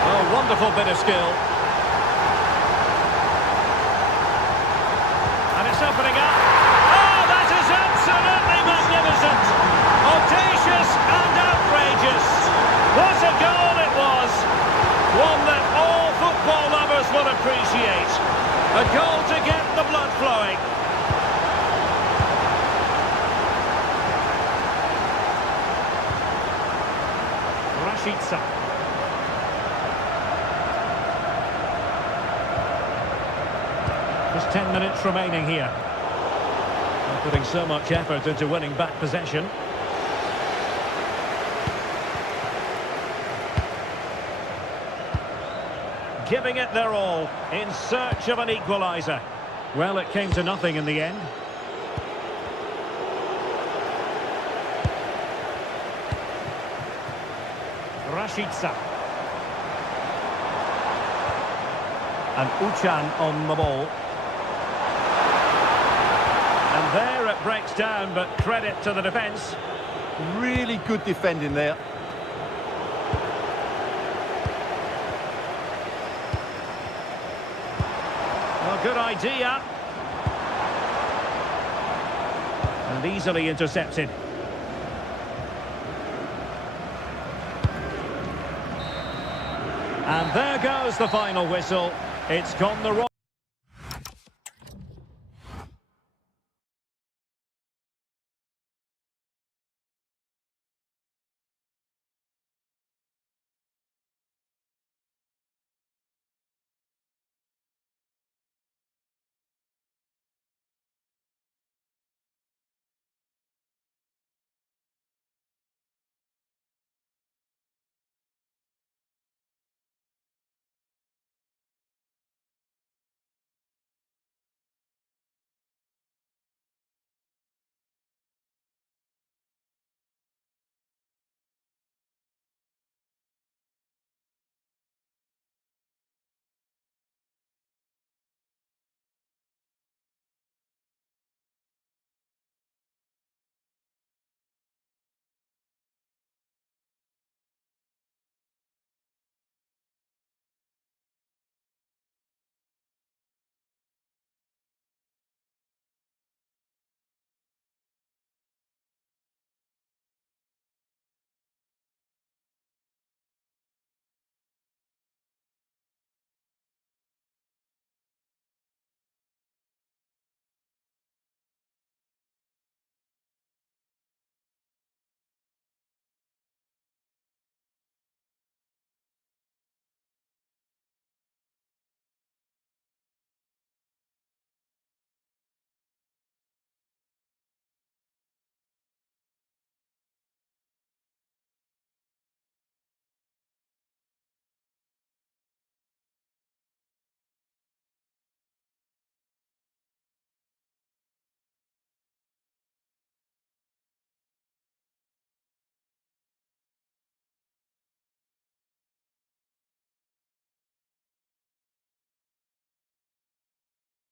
Oh, wonderful bit of skill. And it's opening up. Oh, that is absolutely magnificent. Audacious and outrageous. What a goal it was. One that all football lovers will appreciate. A goal to get the blood flowing. Just 10 minutes remaining here. They're putting so much effort into winning back possession. Giving it their all in search of an equaliser. Well, it came to nothing in the end. Rashica. And Uchan on the ball. And there it breaks down, but credit to the defence. Really good defending there. Well, good idea. And easily intercepted. And there goes the final whistle. It's gone the wrong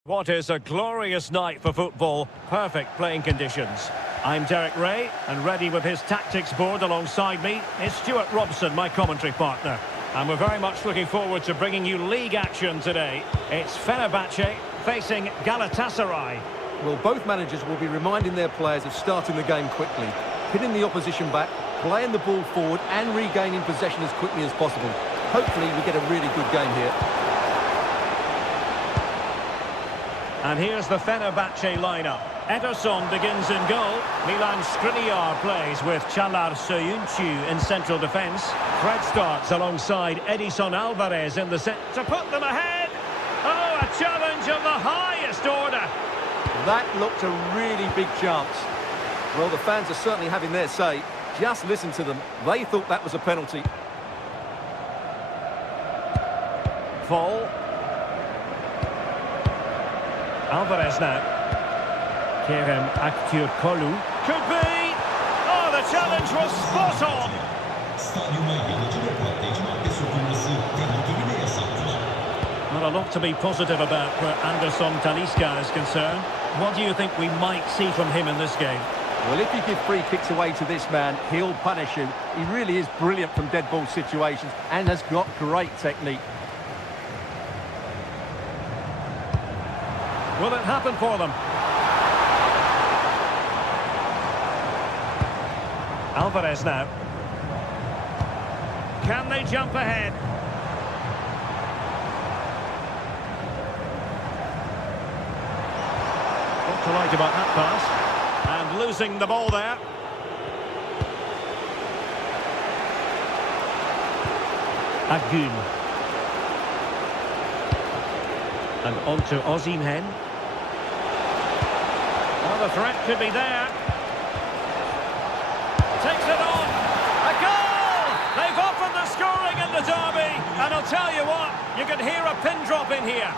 What is a glorious night for football. Perfect playing conditions. I'm Derek Ray, and ready with his tactics board alongside me is Stuart Robson, my commentary partner. And we're very much looking forward to bringing you league action today. It's Fenerbahce facing Galatasaray. Well, both managers will be reminding their players of starting the game quickly, hitting the opposition back, playing the ball forward and regaining possession as quickly as possible. Hopefully we get a really good game here. And here's the Fenerbahce lineup. Ederson begins in goal. Milan Skriniar plays with Çağlar Söyüncü in central defence. Fred starts alongside Edison Alvarez in the set to put them ahead. Oh, a challenge of the highest order. That looked a really big chance. Well, the fans are certainly having their say. Just listen to them. They thought that was a penalty. Fall. Alvarez now. Kerem Aktürkoğlu. Could be! Oh, the challenge was spot on! Not a lot to be positive about where Anderson Talisca is concerned. What do you think we might see from him in this game? Well, if you give free kicks away to this man, he'll punish you. He really is brilliant from dead ball situations and has got great technique. Will it happen for them? Alvarez now. Can they jump ahead? What to like about that pass? And losing the ball there. Agün. And on to Osimhen. Well, the threat could be there. Takes it on. A goal! They've offered the scoring in the derby. And I'll tell you what, you can hear a pin drop in here.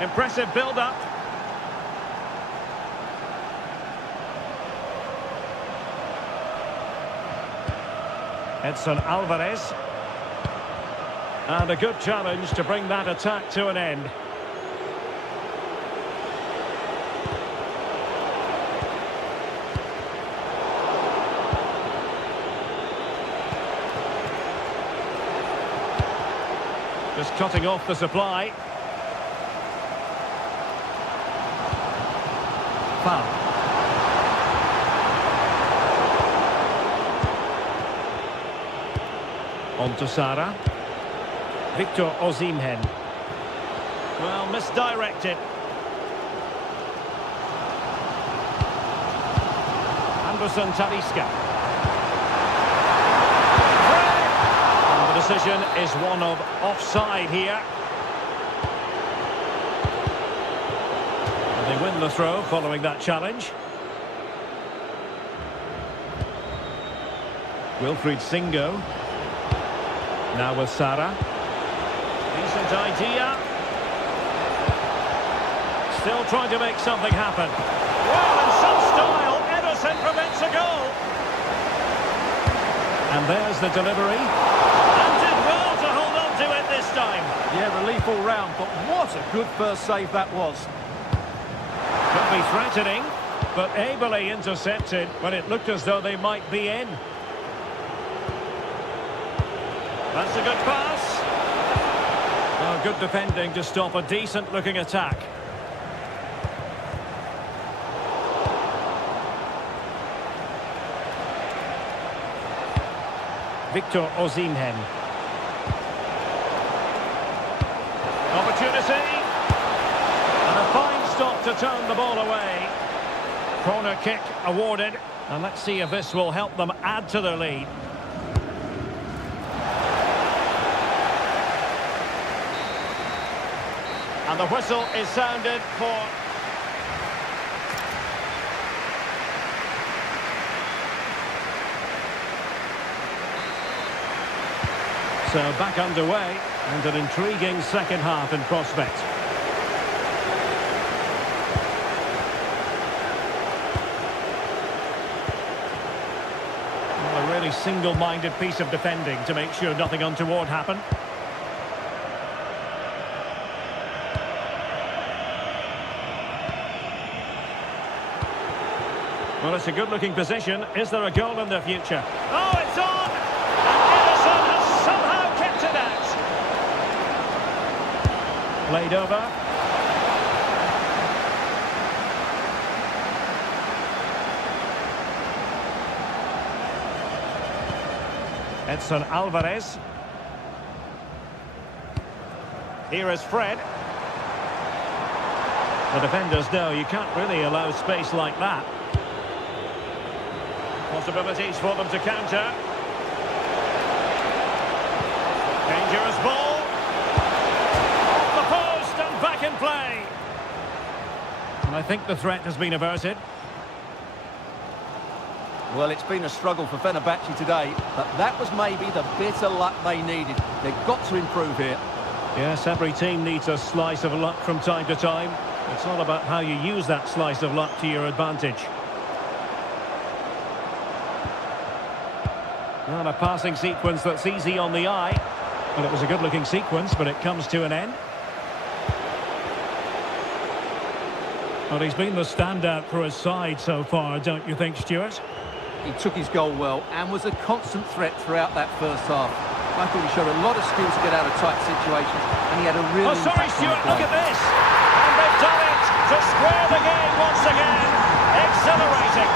Impressive build-up. Edson Alvarez. And a good challenge to bring that attack to an end. Just cutting off the supply. Foul. On to Sara. Victor Osimhen. Well, misdirected. Anderson Talisca. And the decision is one of offside here. And they win the throw following that challenge. Wilfried Singo. Now with Sara. Decent idea. Still trying to make something happen. Well, in some style, Ederson prevents a goal. And there's the delivery. And did well to hold on to it this time. Yeah, relief all round, but what a good first save that was. Could be threatening, but ably intercepted when it looked as though they might be in. That's a good pass. Oh, good defending to stop a decent-looking attack. Victor Osimhen. Opportunity. And a fine stop to turn the ball away. Corner kick awarded. And let's see if this will help them add to their lead. And the whistle is sounded for... So back underway, and an intriguing second half in prospect. Well, a really single-minded piece of defending to make sure nothing untoward happened. Well, it's a good-looking position. Is there a goal in the future? Oh, it's on! And Edison has somehow kept it out. Played over. Edson Alvarez. Here is Fred. The defenders know you can't really allow space like that. Possibilities for them to counter. Dangerous ball. Off the post and back in play. And I think the threat has been averted. Well, it's been a struggle for Fenerbahce today, but that was maybe the bit of luck they needed. They've got to improve here. Yes, every team needs a slice of luck from time to time. It's all about how you use that slice of luck to your advantage. Not a passing sequence that's easy on the eye. Well, it was a good-looking sequence, but it comes to an end. Well, he's been the standout for his side so far, don't you think, Stuart? He took his goal well and was a constant threat throughout that first half. I thought he showed a lot of skill to get out of tight situations, and he had a real Oh, sorry, impact on the Stuart, play. look at this! And they've done it to square the game once again. Exhilarating.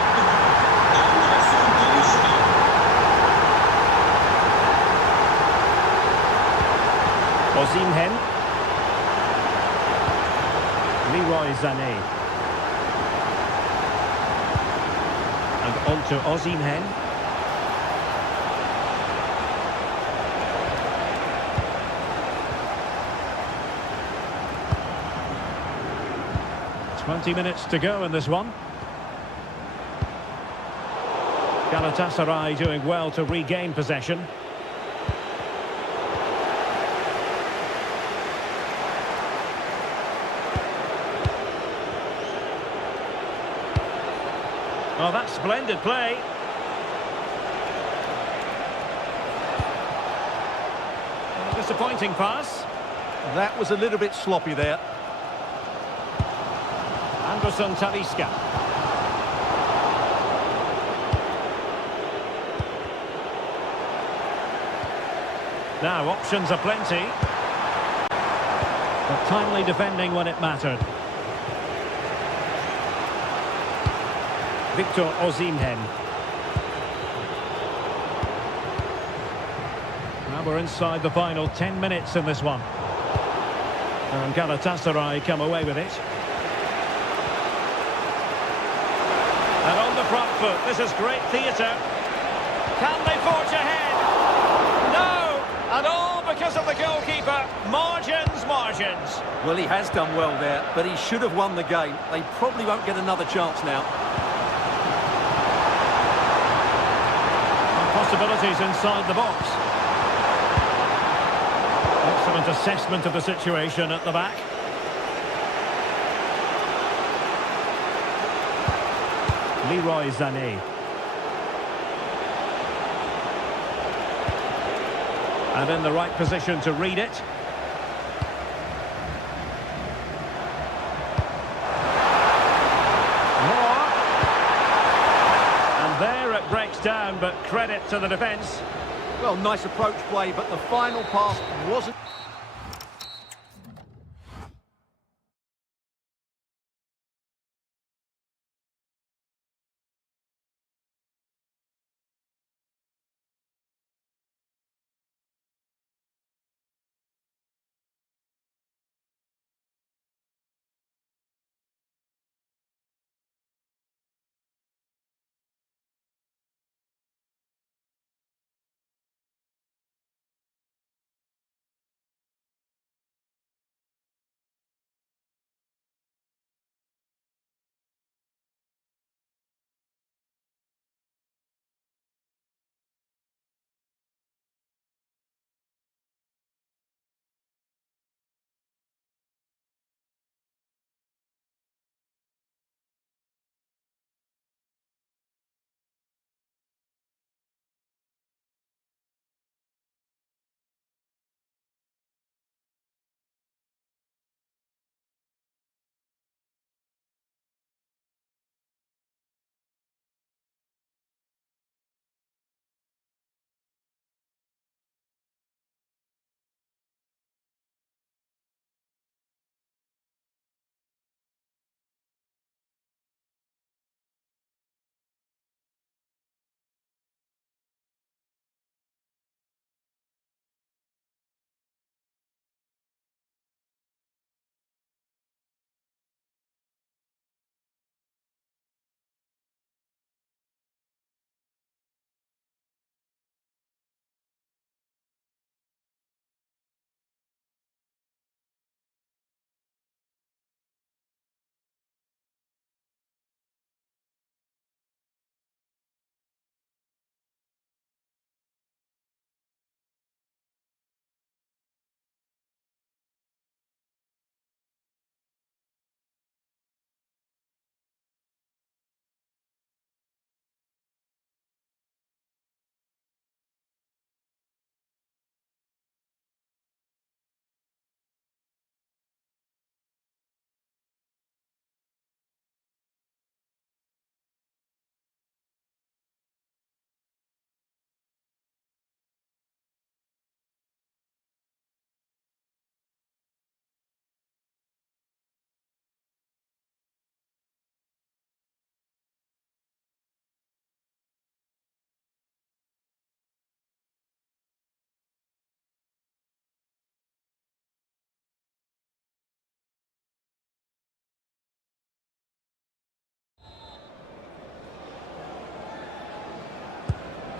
Osimhen. Leroy Sané. And on to Osimhen. Twenty minutes to go in this one. Galatasaray doing well to regain possession. Oh, that's splendid play. A disappointing pass. That was a little bit sloppy there. Anderson Talisca. Now, options are plenty. But timely defending when it mattered. Victor Osimhen. Now we're inside the final 10 minutes in this one. And Galatasaray come away with it. And on the front foot, this is great theatre. Can they forge ahead? No! And all because of the goalkeeper. Margins, margins. Well, he has done well there, but he should have won the game. They probably won't get another chance now. Possibilities inside the box. Excellent assessment of the situation at the back. Leroy Sané. And in the right position to read it. Breaks down, but credit to the defence. Well, nice approach play, but the final pass wasn't...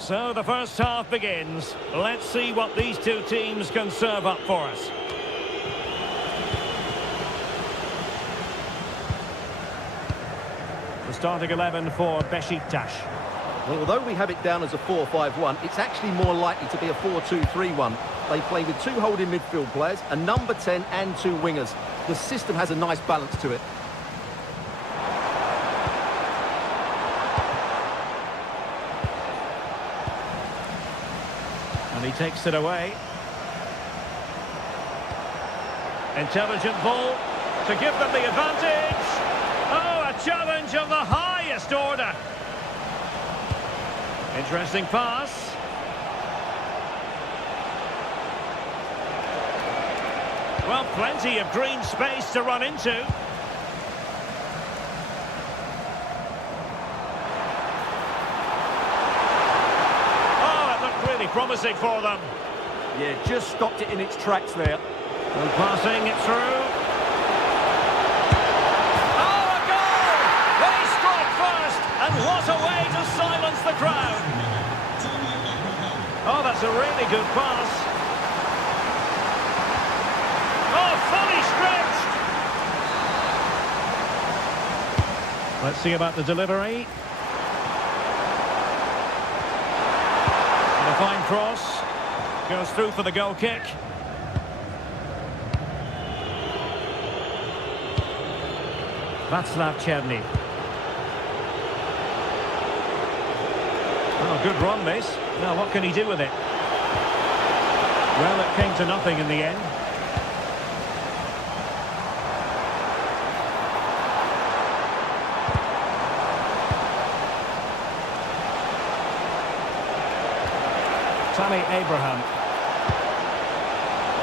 So the first half begins. Let's see what these two teams can serve up for us. The starting 11 for Besiktas. Well, although we have it down as a 4-5-1, it's actually more likely to be a 4-2-3-1. They play with two holding midfield players, a number 10 and two wingers. The system has a nice balance to it. And he takes it away. Intelligent ball to give them the advantage. Oh, a challenge of the highest order. Interesting pass. Well, plenty of green space to run into. Oh, it looked really promising for them. Yeah, just stopped it in its tracks there. And passing it through. Oh, a goal! They struck first, and what a way to silence the crowd. Oh, that's a really good pass. Oh, fully stretched. Let's see about the delivery. And a fine cross. Goes through for the goal kick. Václav Černý. Oh, good run, this. Now, what can he do with it? Well, it came to nothing in the end. Tammy Abraham.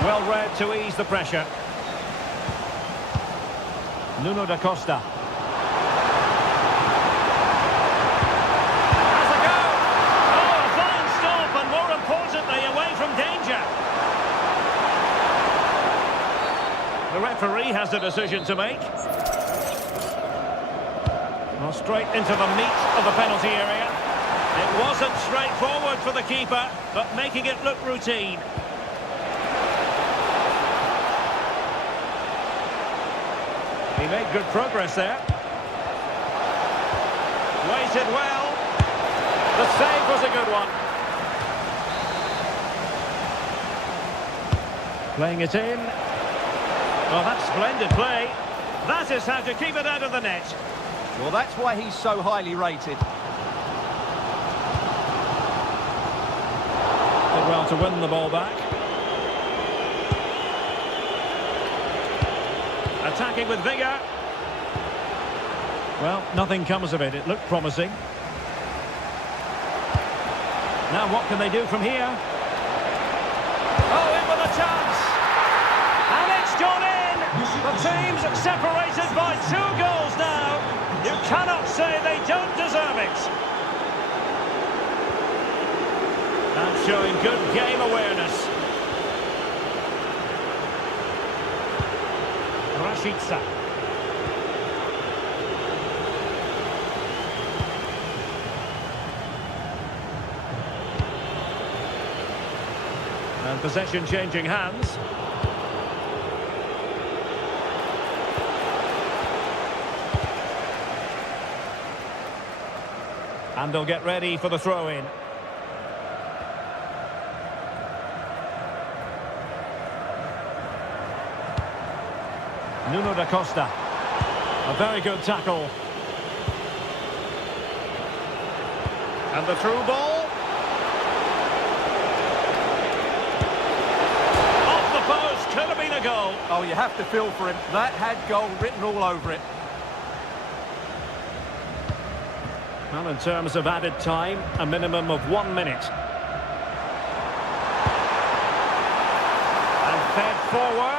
Well read to ease the pressure. Nuno da Costa. Has a go! Oh, a fine stop, and more importantly, away from danger. The referee has a decision to make. Well, straight into the meat of the penalty area. It wasn't straightforward for the keeper, but making it look routine. He made good progress there. Waited well. The save was a good one. Playing it in. Well, that's splendid play. That is how to keep it out of the net. Well, that's why he's so highly rated. Did well to win the ball back. Attacking with vigour. Well, nothing comes of it. It looked promising. Now what can they do from here? Oh, in with a chance! And it's gone in! The team's separated by 2 goals now. You cannot say they don't deserve it. And showing good game awareness. Rashica. And possession changing hands. And they'll get ready for the throw-in. Nuno da Costa. A very good tackle. And the through ball. Off the post, could have been a goal. Oh, you have to feel for him. That had goal written all over it. Well, in terms of added time, a minimum of 1 minute. And fed forwards.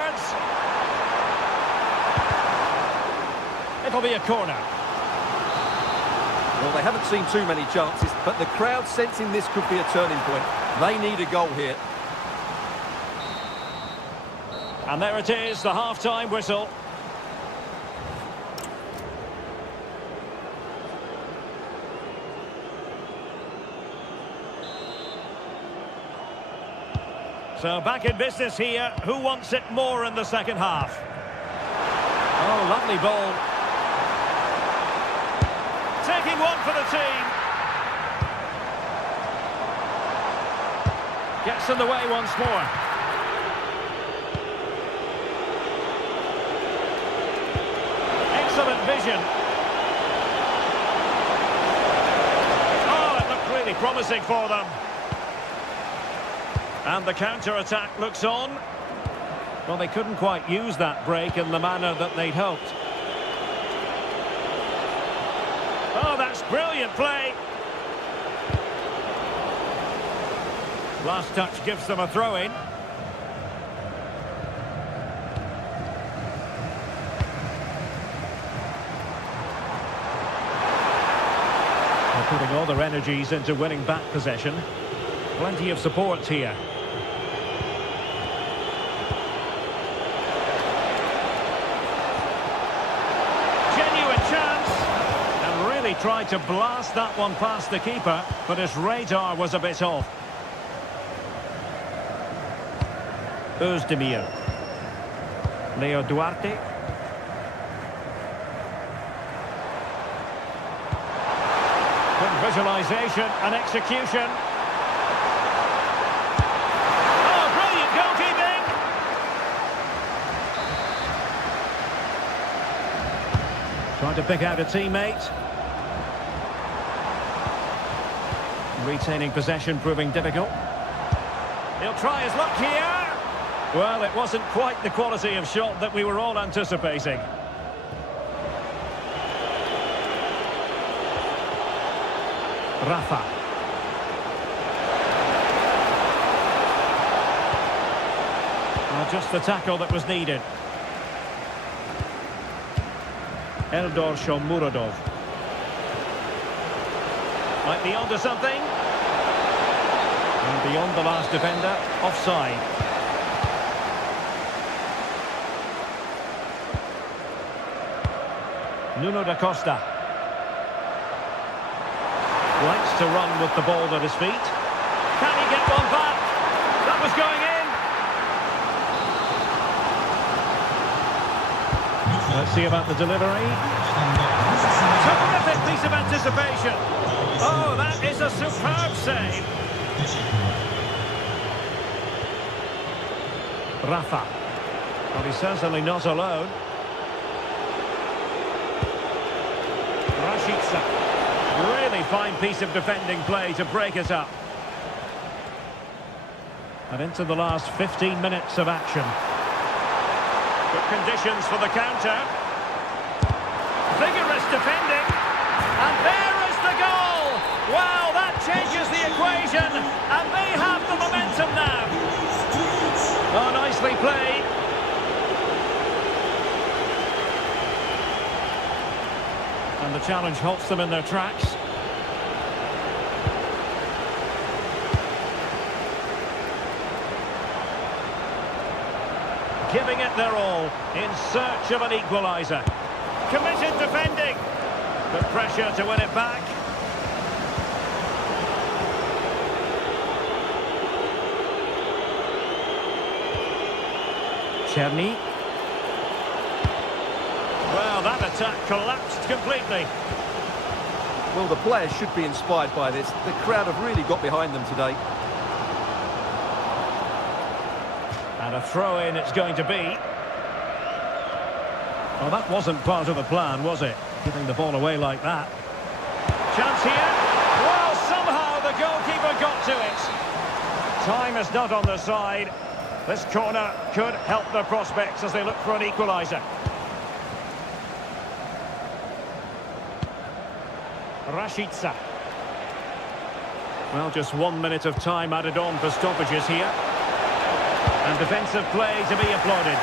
It'll be a corner. Well, they haven't seen too many chances, but the crowd sensing this could be a turning point. They need a goal here. And there it is, the half-time whistle. So back in business here. Who wants it more in the second half? Oh, lovely ball. Taking one for the team. Gets in the way once more. Excellent vision. Oh, it looked really promising for them. And the counter-attack looks on. Well, they couldn't quite use that break in the manner that they'd hoped. Oh, that's brilliant play. Last touch gives them a throw-in. They're putting all their energies into winning back possession. Plenty of support here. Tried to blast that one past the keeper, but his radar was a bit off. Özdemir. Leo Duarte. Good visualization and execution. Oh, brilliant goalkeeping! Trying to pick out a teammate. Retaining possession proving difficult. He'll try his luck here. Well, it wasn't quite the quality of shot that we were all anticipating. Rafa. Well, just the tackle that was needed. Eldor Shomurodov. Might be onto something. And beyond the last defender, offside. Nuno da Costa. Likes to run with the ball at his feet. Can he get one back? That was going in. Let's see about the delivery. Terrific piece of anticipation. Oh, that is a superb save. Rafa. Well, he's certainly not alone. Rashica. Really fine piece of defending play to break it up. And into the last 15 minutes of action. Good conditions for the counter. Vigorous defending. And there is the goal! Wow, that changes the equation. And they have the momentum now. Oh, nicely played. And the challenge halts them in their tracks. Giving it their all in search of an equaliser. Committed defending. But pressure to win it back. Cherny. Well, that attack collapsed completely. Well, the players should be inspired by this. The crowd have really got behind them today. And a throw-in it's going to be. Well, that wasn't part of the plan, was it? Giving the ball away like that. Chance here. Well, somehow the goalkeeper got to it. Time is not on their side. This corner could help their prospects as they look for an equaliser. Rashica. Well, just 1 minute of time added on for stoppages here. And defensive play to be applauded.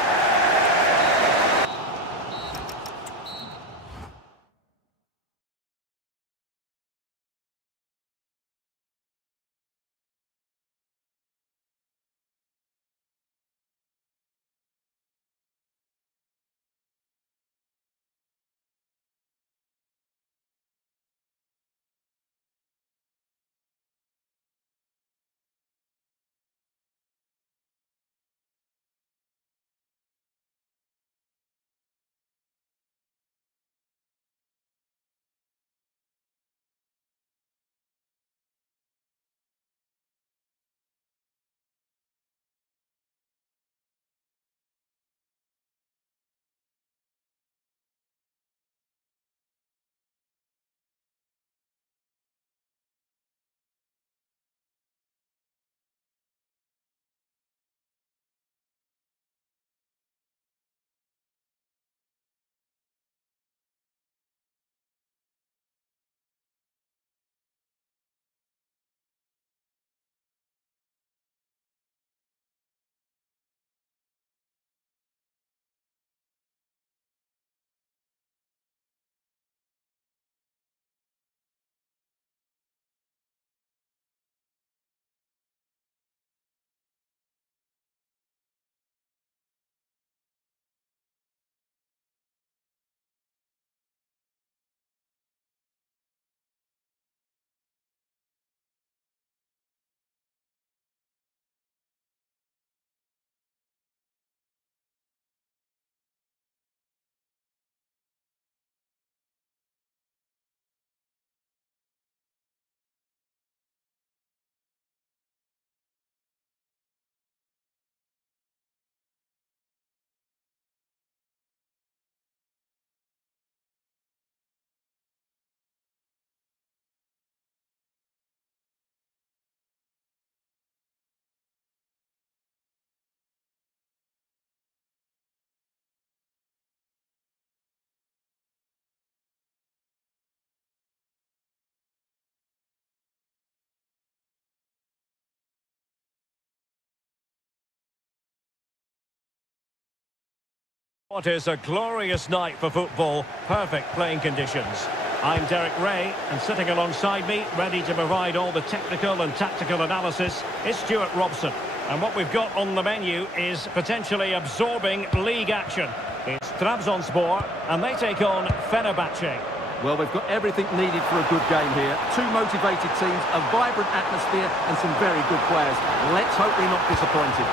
What is a glorious night for football, perfect playing conditions. I'm Derek Ray, and sitting alongside me, ready to provide all the technical and tactical analysis, is Stuart Robson. And what we've got on the menu is potentially absorbing league action. It's Trabzonspor, and they take on Fenerbahce. Well, we've got everything needed for a good game here. Two motivated teams, a vibrant atmosphere, and some very good players. Let's hope we're not disappointed.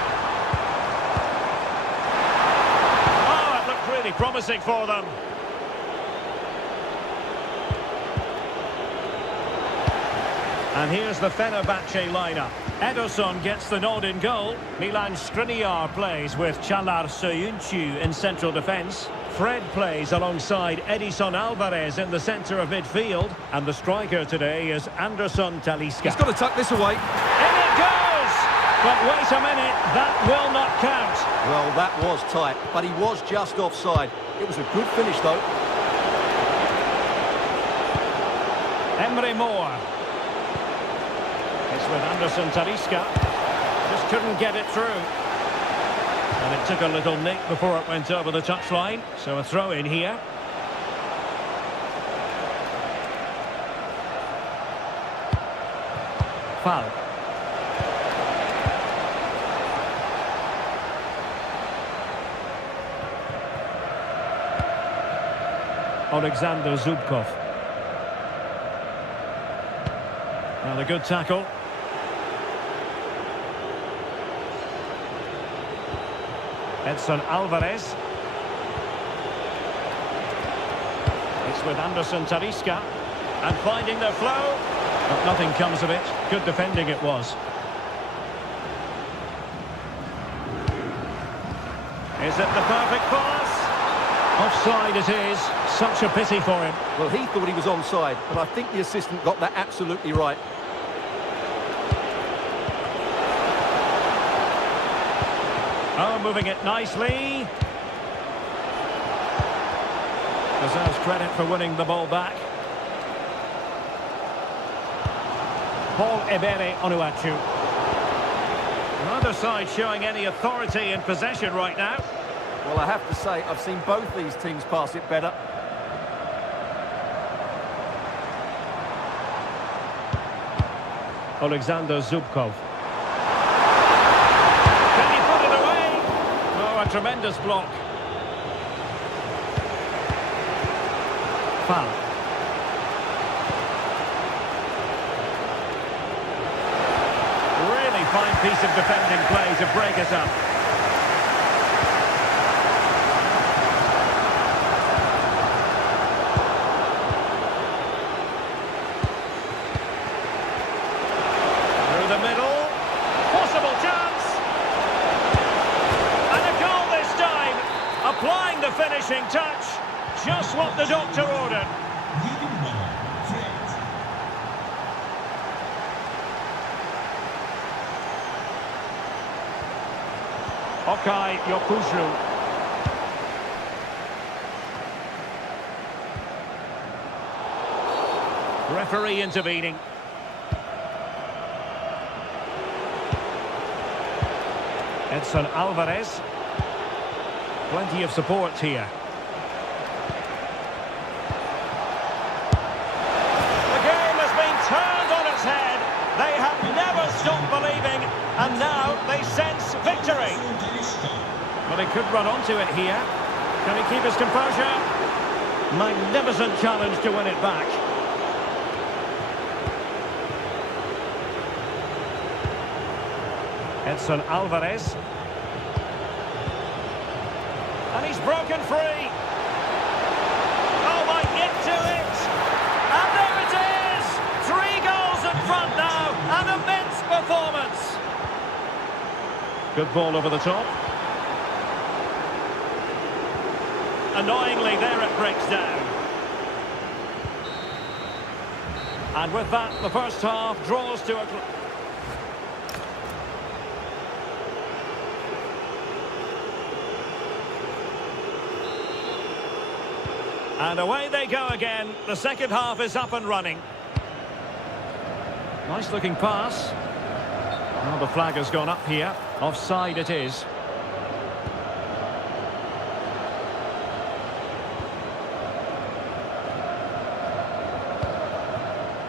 Really promising for them. And here's the Fenerbahce lineup. Ederson gets the nod in goal. Milan Skriniar plays with Çağlar Söyüncü in central defence. Fred plays alongside Edison Alvarez in the centre of midfield. And the striker today is Anderson Talisca. He's got to tuck this away. In it goes! But wait a minute, that will not count. Well, that was tight, but he was just offside. It was a good finish, though. Emre Mor. It's with Anderson Talisca. Just couldn't get it through. And it took a little nick before it went over the touchline. So a throw in here. Foul. Alexander Zubkov. And a good tackle. Edson Alvarez. It's with Anderson Talisca. And finding their flow. But nothing comes of it. Good defending it was. Is it the perfect pass? Offside it is. Such a pity for him. Well, he thought he was onside, but I think the assistant got that absolutely right. Oh, moving it nicely. Deserves credit for winning the ball back. Paul Ebere Onuachu. Neither side showing any authority in possession right now. Well, I have to say, I've seen both these teams pass it better. Alexander Zubkov. Can he put it away? Oh, a tremendous block. Foul. Really fine piece of defending play to break it up. Applying the finishing touch, just what the doctor ordered. Okay, Yokuşlu. Referee intervening. Edson Alvarez. Plenty of support here. The game has been turned on its head. They have never stopped believing, and now they sense victory. Well, he could run onto it here. Can he keep his composure? Magnificent challenge to win it back. Edson Alvarez. And he's broken free. Oh, might get to it. And there it is. 3 goals in front now. An immense performance. Good ball over the top. Annoyingly, there it breaks down. And with that, the first half draws to a... And away they go again. The second half is up and running. Nice looking pass. Well, the flag has gone up here. Offside it is.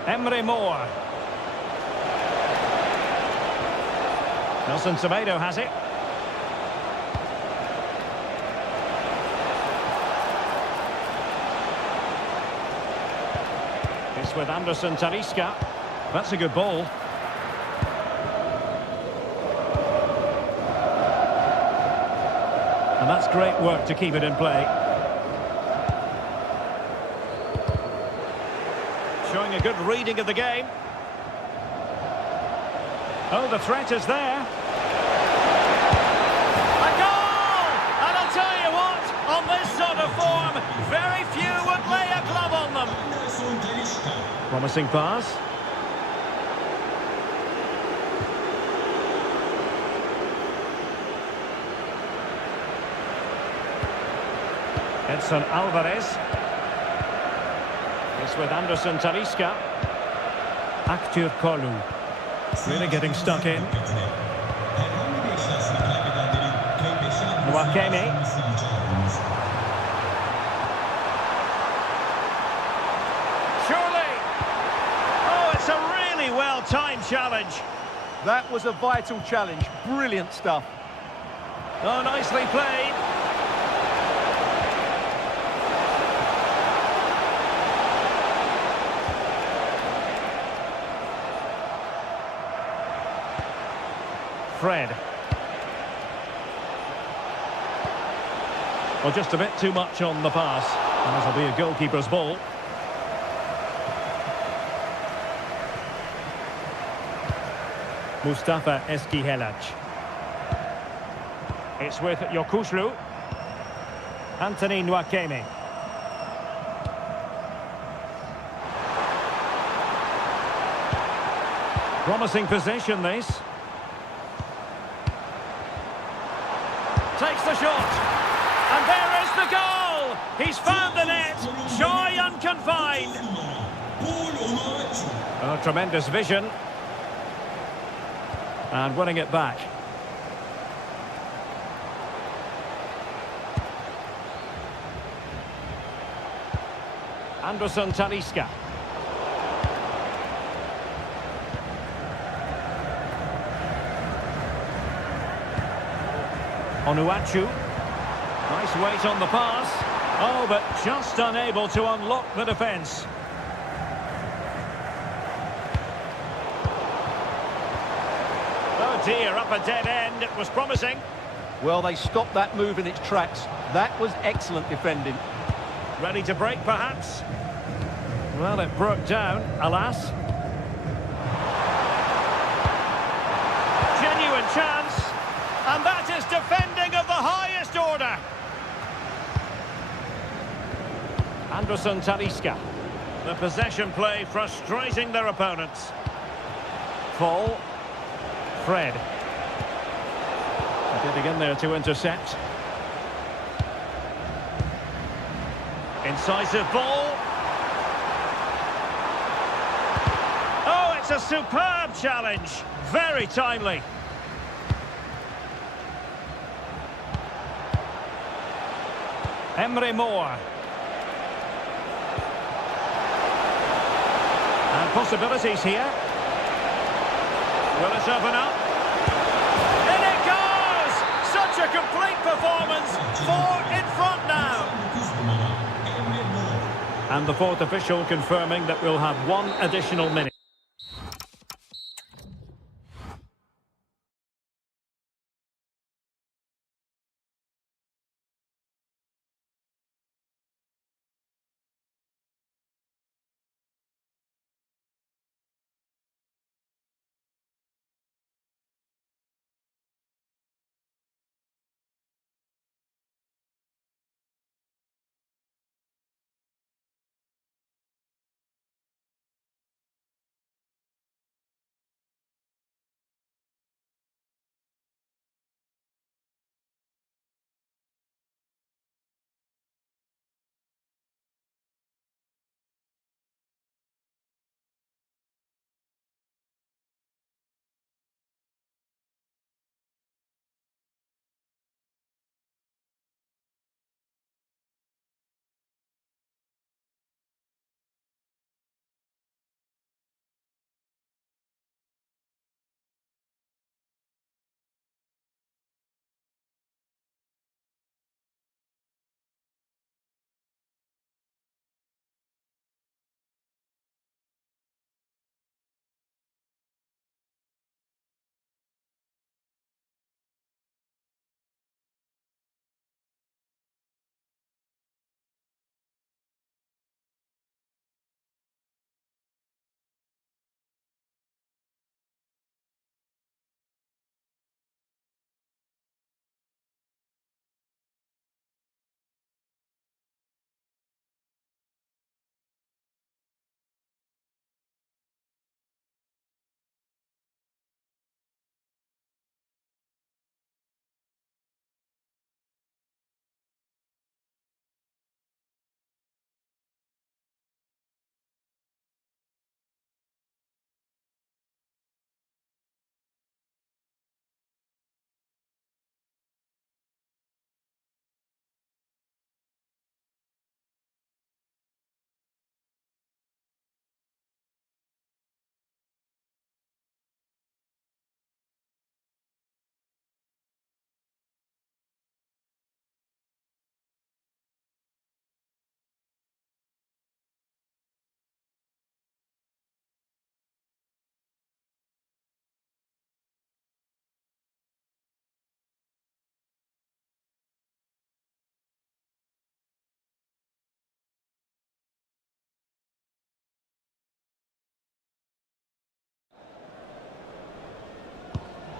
Emre Moore. Nelson Semedo has it. It's with Anderson Talisca. That's a good ball. And that's great work to keep it in play. Showing a good reading of the game. Oh, the threat is there. A goal! And I'll tell you what, on this sort of form, very few would lay a glove on them. Promising pass. Edson Alvarez. It's with Anderson Talisca. Aktür Kolu. Really getting stuck in. Nwakeme. Surely. Oh, it's a really well-timed challenge. That was a vital challenge. Brilliant stuff. Oh, nicely played. Fred. Well, just a bit too much on the pass. And this will be a goalkeeper's ball. Mustafa Eskihelac. It's with Yokushlu. Anthony Nwakeme. Promising position, this. Takes the shot. And there is the goal! He's found the net. Joy unconfined. Oh, tremendous vision. And winning it back. Anderson Talisca. Onuachu. Nice weight on the pass. Oh, but just unable to unlock the defence. Oh dear, up a dead end. It was promising. Well, they stopped that move in its tracks. That was excellent defending. Ready to break, perhaps? Well, it broke down, alas. Genuine chance. And that is defending of the highest order. Anderson Talisca. The possession play frustrating their opponents. Fall. Fred. Getting in there to intercept. Incisive ball. Oh, it's a superb challenge. Very timely. Emre Moore. And possibilities here. Will it open up? In it goes! Such a complete performance. 4 in front now. And the fourth official confirming that we'll have 1 additional minute.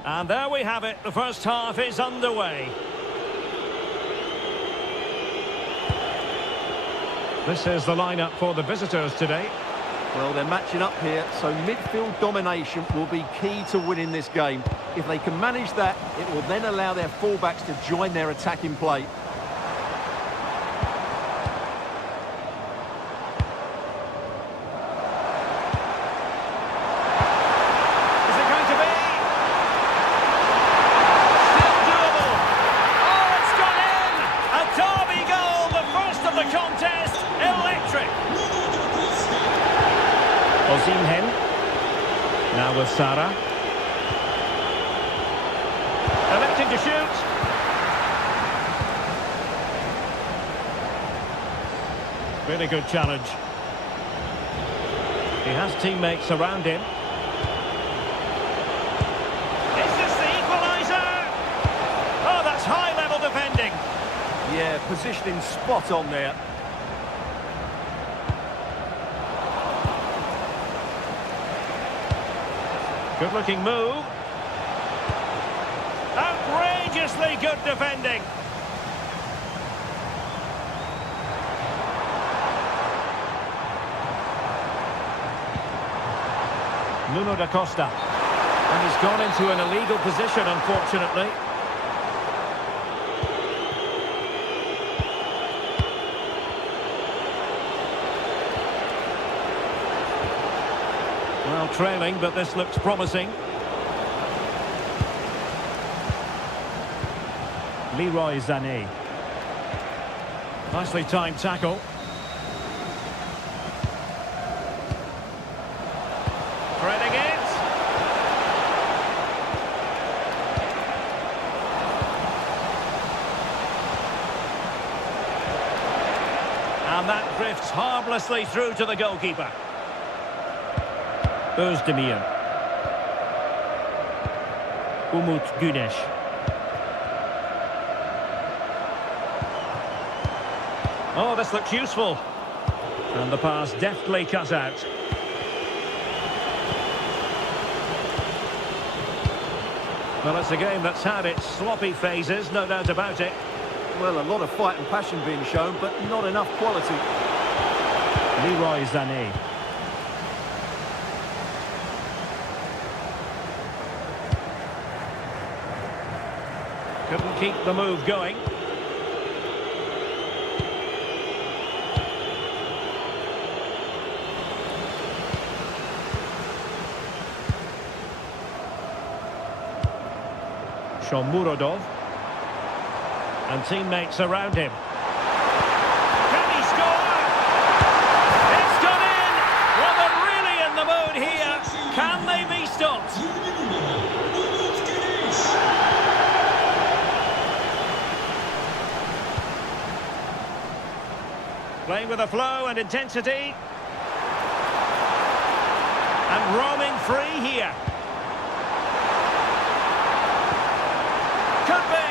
And there we have it. The first half is underway. This is the lineup for the visitors today. Well, they're matching up here, so midfield domination will be key to winning this game. If they can manage that, it will then allow their fullbacks to join their attacking play. Now with Sarah. Electing to shoot. Really good challenge. He has teammates around him. Is this the equaliser? Oh, that's high-level defending. Yeah, positioning spot on there. Good-looking move. Outrageously good defending. Nuno da Costa. And he's gone into an illegal position, unfortunately. Well, trailing, but this looks promising. Leroy Sané. Nicely timed tackle. Threading it. And that drifts harmlessly through to the goalkeeper. Özdemir. Umut Güneş. Oh, this looks useful. And the pass deftly cut out. Well, it's a game that's had its sloppy phases, no doubt about it. Well, a lot of fight and passion being shown, but not enough quality. Leroy Sané. Couldn't keep the move going. Shomurodov. And teammates around him. Can he score? It's gone in! Well, they're really in the mood here. Can they be stopped? Playing with a flow and intensity. And roaming free here. Could be.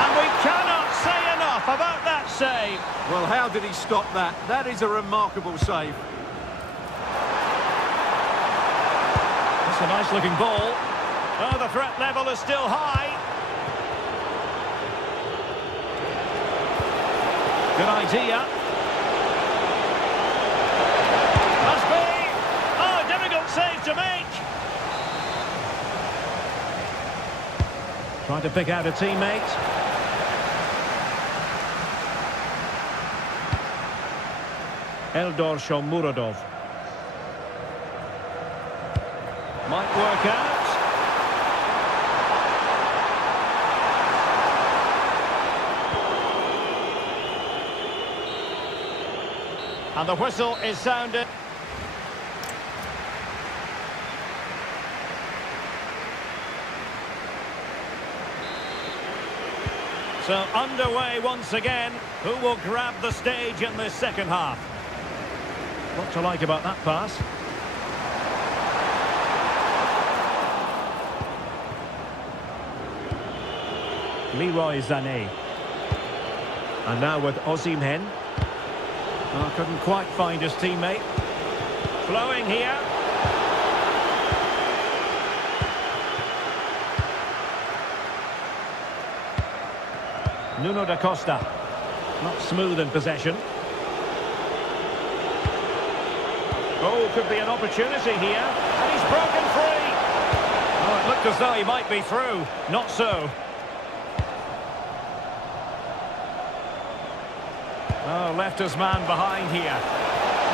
And we cannot say enough about that save. Well, how did he stop that? That is a remarkable save. That's a nice-looking ball. Oh, the threat level is still high. Good idea. Must be. Oh, difficult save to make. Trying to pick out a teammate. Eldor Shomurodov. Might work out. And the whistle is sounded. So underway once again. Who will grab the stage in this second half? What to like about that pass? Leroy Sané. And now with Osimhen. Oh, couldn't quite find his teammate. Flowing here. Nuno da Costa. Not smooth in possession. Oh, could be an opportunity here. And he's broken free. Oh, it looked as though he might be through. Not so. Oh, left his man behind here.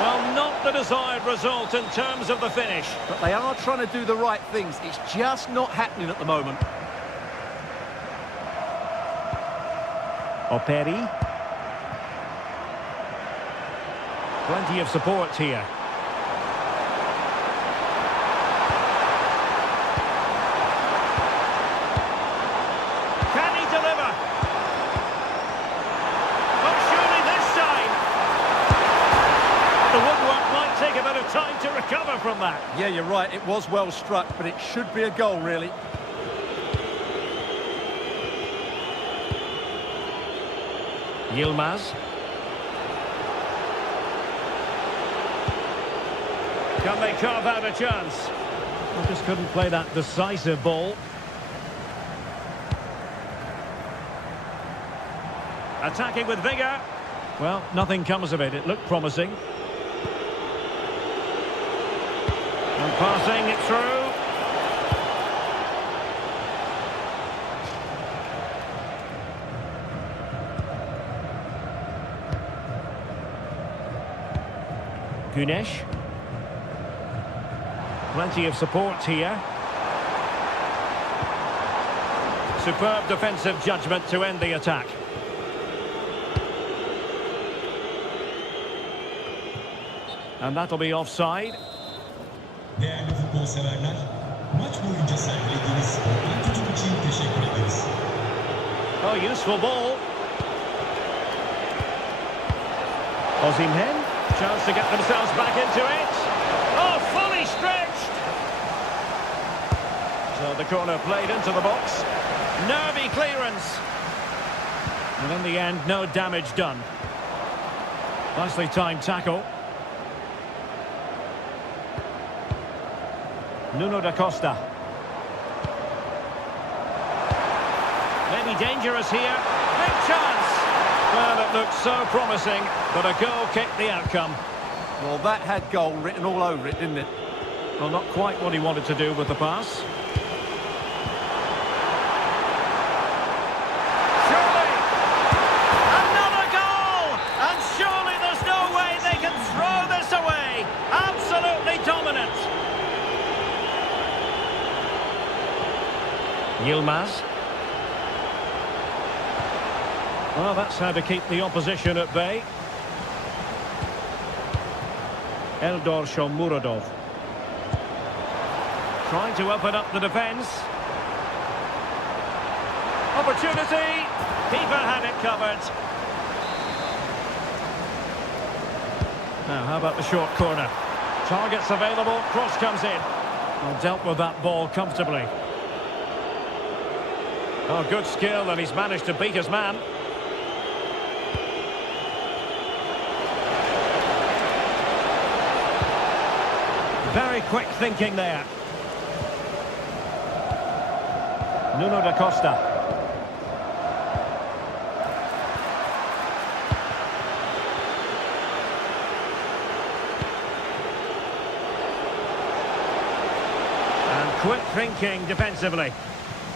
Well, not the desired result in terms of the finish. But they are trying to do the right things. It's just not happening at the moment. Operi. Plenty of support here. Can he deliver? Oh, surely this time. The woodwork might take a bit of time to recover from that. Yeah, you're right. It was well struck, but it should be a goal, really. Yilmaz. Can they carve out a chance? Well, just couldn't play that decisive ball. Attacking with vigour. Well, nothing comes of it. It looked promising. And passing it through. Gunesh. Plenty of support here. Superb defensive judgment to end the attack. And that'll be offside. Değerli futbol severler, maç boyunca sergilediğiniz spordan tutum için teşekkür ederiz. Oh, useful ball. Osimhen, chance to get themselves back into it. Oh, fully stretched. So the corner played into the box. Nervy clearance. And in the end, no damage done. Nicely timed tackle. Nuno da Costa. Maybe dangerous here. Big chance. Well, it looked so promising, but a goal kicked the outcome. Well, that had goal written all over it, didn't it? Well, not quite what he wanted to do with the pass. Surely! Another goal! And surely there's no way they can throw this away! Absolutely dominant! Yilmaz. Well, that's how to keep the opposition at bay. Eldor Shomurodov. Trying to open up the defence. Opportunity! Keeper had it covered. Now, how about the short corner? Targets available, cross comes in. Well, dealt with that ball comfortably. Oh, good skill, and he's managed to beat his man. Very quick thinking there. Nuno da Costa. And quick thinking defensively.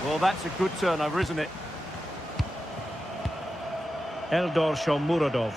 Well, that's a good turnover, isn't it? Eldor Shomurodov.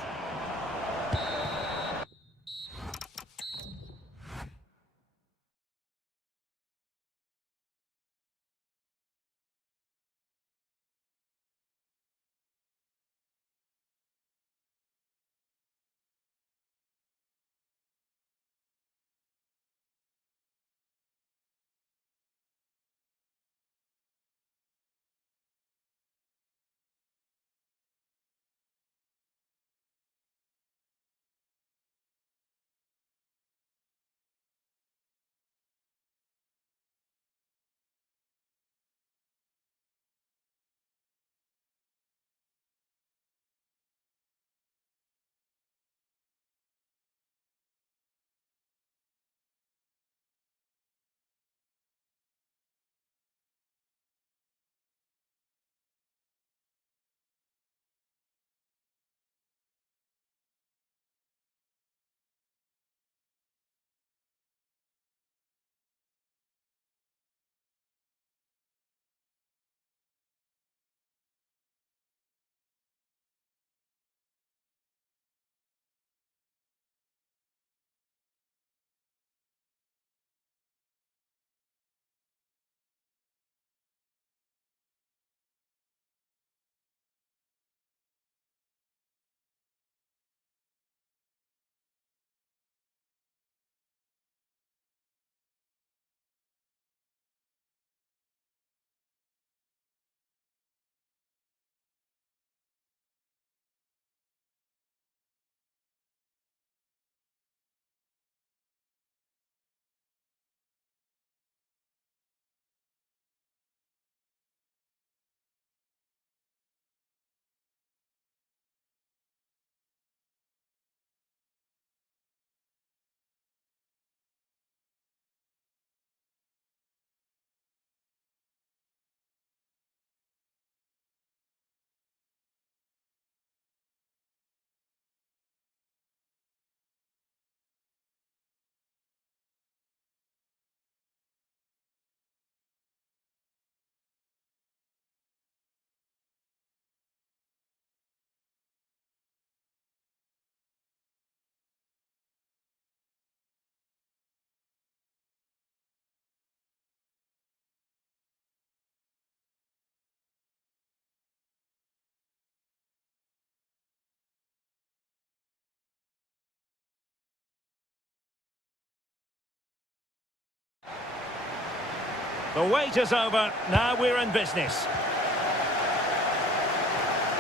The wait is over. Now we're in business.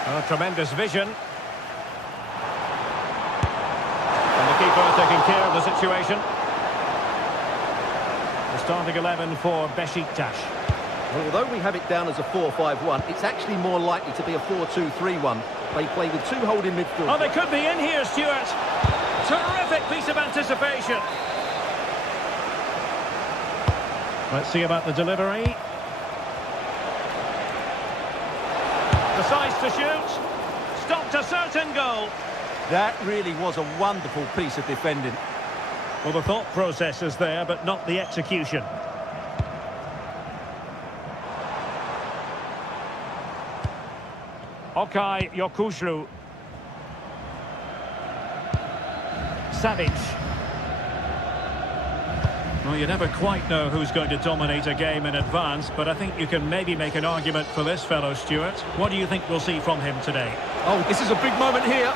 Oh, tremendous vision. And the keeper taking care of the situation. The starting 11 for Besiktas. Well, although we have it down as a 4-5-1, it's actually more likely to be a 4-2-3-1. They play with two holding midfield. Oh, they could be in here, Stuart. Terrific piece of anticipation. Let's see about the delivery. Decides to shoot. Stopped a certain goal. That really was a wonderful piece of defending. Well, the thought process is there, but not the execution. Okay, Yokushlu. Savic. Well, you never quite know who's going to dominate a game in advance, but I think you can maybe make an argument for this fellow, Stuart. What do you think we'll see from him today? Oh, this is a big moment here.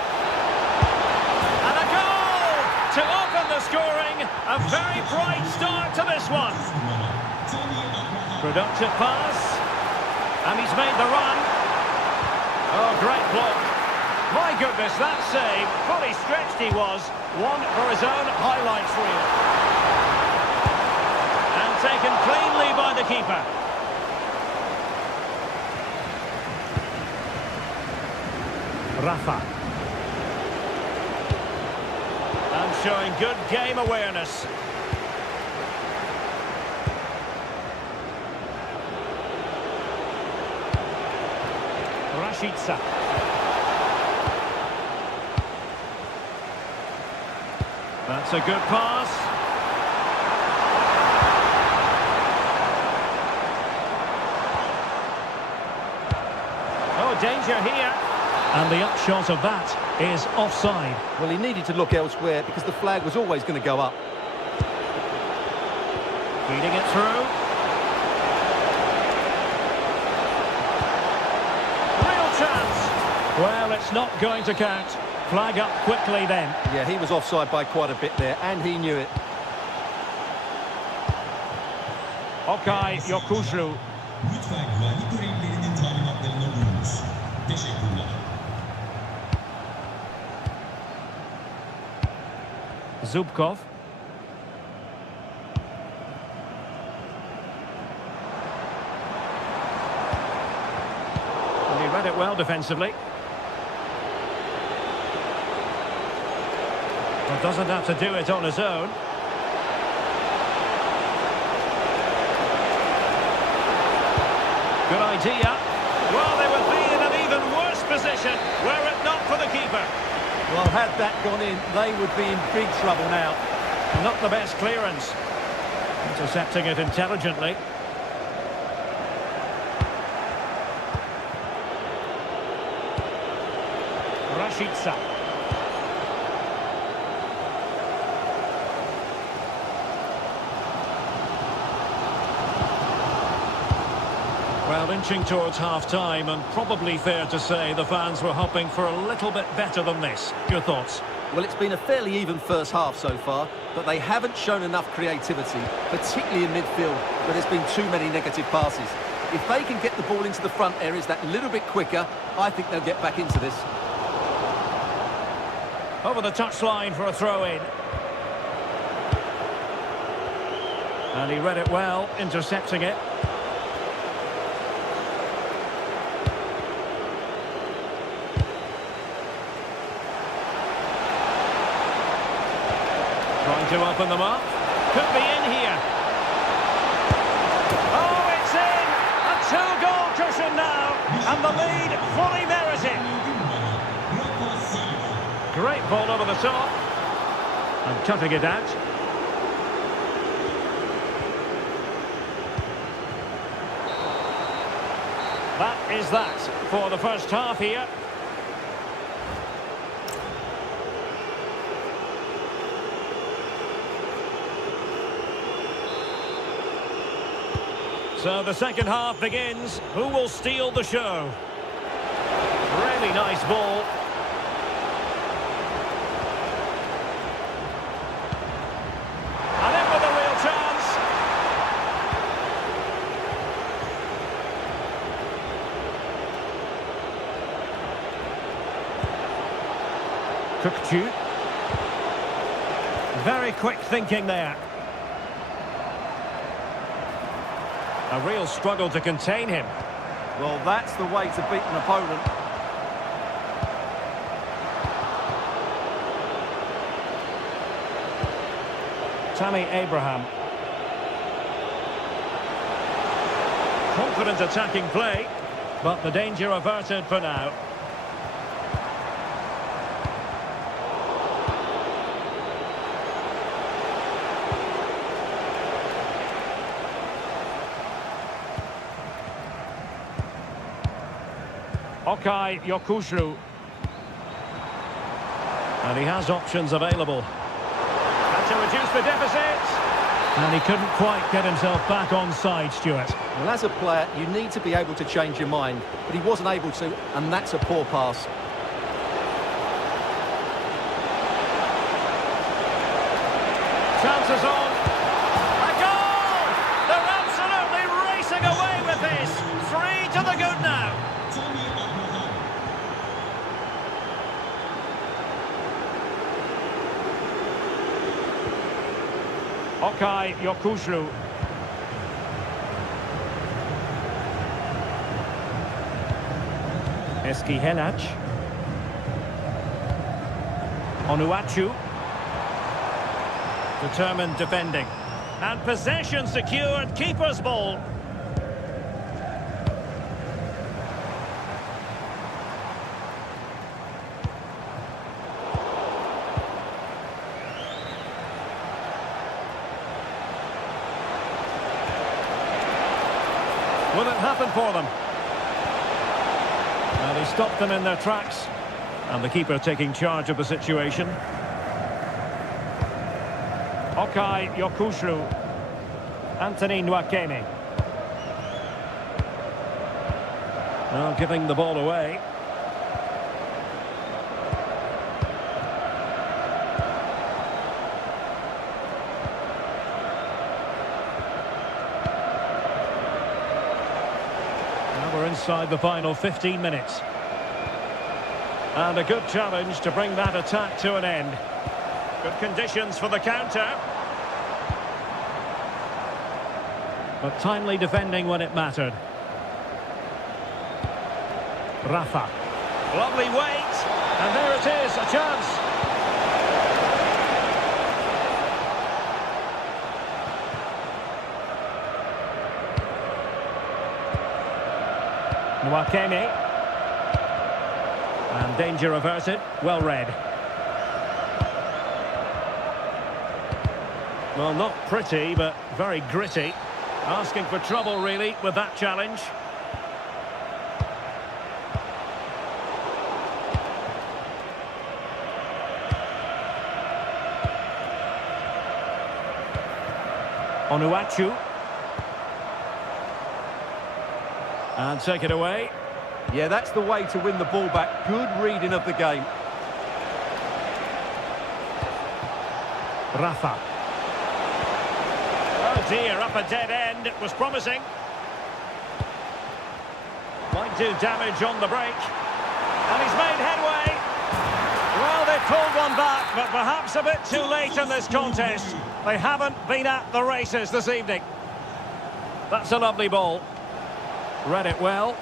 And a goal to open the scoring. A very bright start to this one. Productive pass. And he's made the run. Oh, great block. My goodness, that save. Fully stretched he was. One for his own highlights reel. And taken cleanly by the keeper. Rafa. And showing good game awareness. Rashica. That's a good pass. Oh, danger here. And the upshot of that is offside. Well, he needed to look elsewhere because the flag was always going to go up. Feeding it through. Real chance. Well, it's not going to count. Flag up quickly then. Yeah, he was offside by quite a bit there, and he knew it. Okay, Yokushlu. Lütfen güvenlik görevlilerinin talimatlarına uyunuz. Teşekkürler. Zubkov. And he read it well defensively. Well, doesn't have to do it on his own. Good idea. Well, they would be in an even worse position were it not for the keeper. Well, had that gone in, they would be in big trouble now. Not the best clearance. Intercepting it intelligently. Rashica. Well, inching towards half-time, and probably fair to say the fans were hoping for a little bit better than this. Your thoughts? Well, it's been a fairly even first half so far, but they haven't shown enough creativity, particularly in midfield, where there's been too many negative passes. If they can get the ball into the front areas that little bit quicker, I think they'll get back into this. Over the touchline for a throw-in. And he read it well, intercepting it. Trying to open them up. Could be in here. Oh, it's in! A two-goal cushion now, and the lead fully merited. Great ball over the top. And cutting it out. That is that for the first half here. So the second half begins. Who will steal the show? Really nice ball. And in with a real chance. Kukcu. Very quick thinking there. A real struggle to contain him. Well, that's the way to beat an opponent. Tammy Abraham. Confident attacking play, but the danger averted for now. Okay, Yokushlu. And he has options available. And to reduce the deficit. And he couldn't quite get himself back on side, Stuart. Well, as a player, you need to be able to change your mind, but he wasn't able to, and that's a poor pass. Chances on. A goal! They're absolutely racing away with this. 3 to the good now. Tommy Abraham. Okay, Yokushlu. Eski Helach. Onuachu. Determined defending. And possession secured, keeper's ball. Will it happen for them? And he stopped them in their tracks. And the keeper taking charge of the situation. Okay, Yokushlu. Anthony Nwakeme. Now giving the ball away. Now we're inside the final 15 minutes. And a good challenge to bring that attack to an end. Good conditions for the counter. But timely defending when it mattered. Rafa. Lovely weight. And there it is, a chance. Nwakeme. And danger averted. Well read. Well, not pretty, but very gritty. Asking for trouble, really, with that challenge. Onuachu. And take it away. Yeah, that's the way to win the ball back. Good reading of the game. Rafa. Oh dear, up a dead end. It was promising. Might do damage on the break. And he's made headway. Well, they pulled one back, but perhaps a bit too late in this contest. They haven't been at the races this evening. That's a lovely ball. Read it well.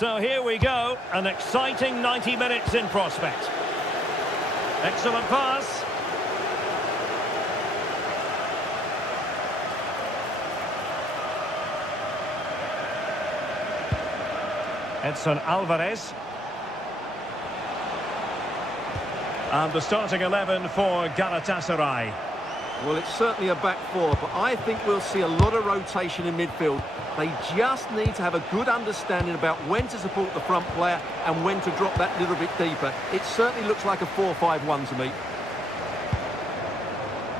So here we go, an exciting 90 minutes in prospect. Excellent pass. Edson Alvarez. And the starting 11 for Galatasaray. Well, it's certainly a back four, but I think we'll see a lot of rotation in midfield. They just need to have a good understanding about when to support the front player and when to drop that little bit deeper. It certainly looks like a 4-5-1 to me.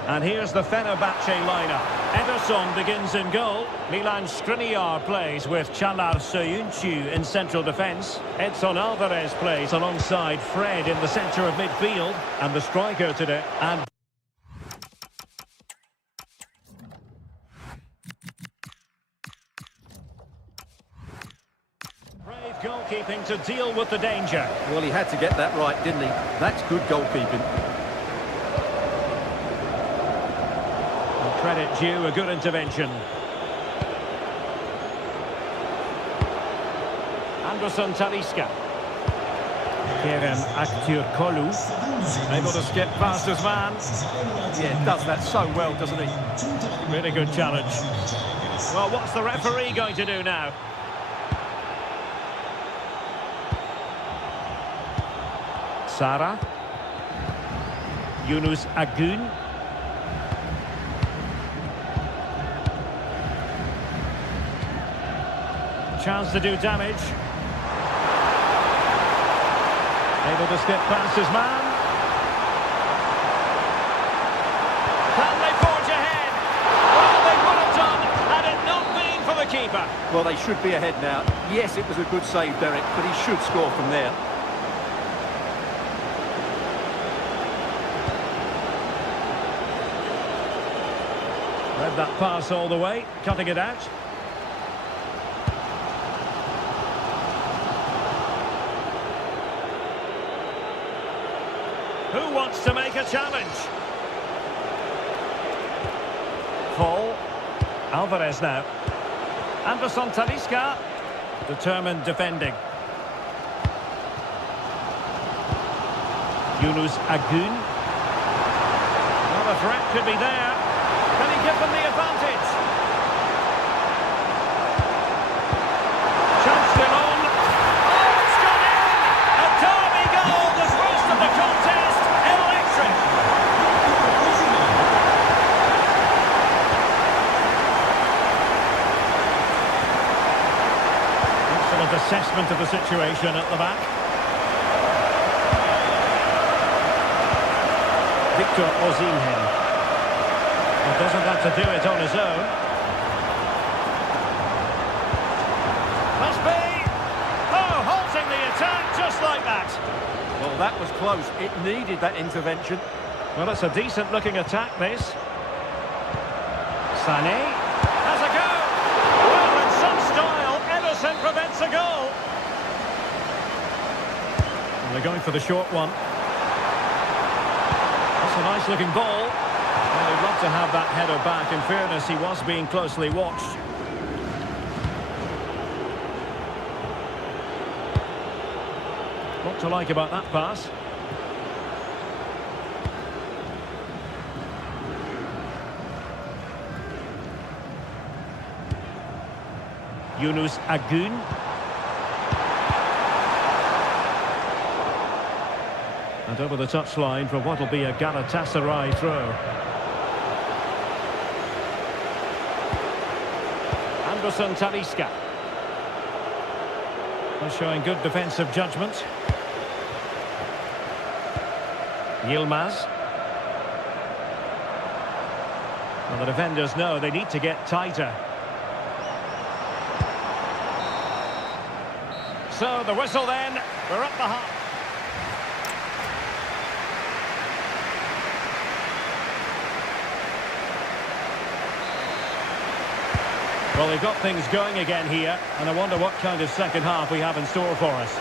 And here's the Fenerbahce lineup. Ederson begins in goal. Milan Skriniar plays with Çağlar Söyüncü in central defence. Edson Alvarez plays alongside Fred in the centre of midfield. And the striker today. And brave goalkeeping to deal with the danger. Well, he had to get that right, didn't he? That's good goalkeeping. Credit due, a good intervention. Anderson Talisca. Kerem Aktürkoğlu. Able to skip past his man. Yeah, does that so well, doesn't he? Really good challenge. Well, what's the referee going to do now? Sara. Yunus Agün. Chance to do damage. Able to skip past his man. Can they forge ahead? Well, they would have done had it not been for the keeper. Well, they should be ahead now. Yes, it was a good save, Derek, but he should score from there. Read that pass all the way, cutting it out. Who wants to make a challenge? Fall. Alvarez now. Anderson Talisca. Determined defending. Yunus Agün. Well, the threat could be there. Can he give them the advantage? Chance still on. Oh, it's gone in! A derby goal, the first of the contest. Electric. Excellent assessment of the situation at the back. Victor Osimhen. He doesn't have to do it on his own. Must be! Oh, halting the attack just like that. Well, that was close. It needed that intervention. Well, it's a decent-looking attack, this. Sané has a go. Well, in some style, Ederson prevents a goal. And they're going for the short one. That's a nice-looking ball. Well, they'd love to have that header back. In fairness, he was being closely watched. What to like about that pass? Yunus Agün. And over the touchline for what will be a Galatasaray throw. Anderson Talisca. They're showing good defensive judgment. Yilmaz. Well, the defenders know they need to get tighter. So the whistle then, we're at the half. Well, they've got things going again here, and I wonder what kind of second half we have in store for us.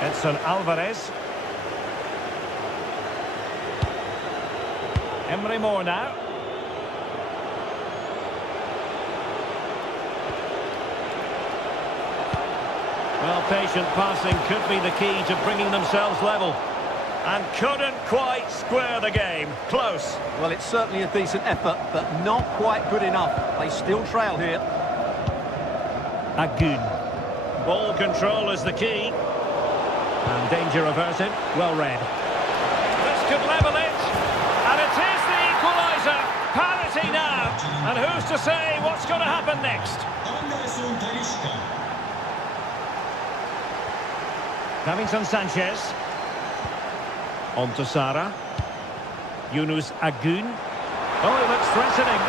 Edson Alvarez. Emre Mor now. Well, patient passing could be the key to bringing themselves level. And couldn't quite square the game. Close. Well, it's certainly a decent effort, but not quite good enough. They still trail here. Agun. Ball control is the key. And danger averted. Well read. This could level it. And it is the equaliser. Parity now. And who's to say what's going to happen next? Davinson Sanchez. On to Sara. Yunus Agun. Oh, he looks threatening.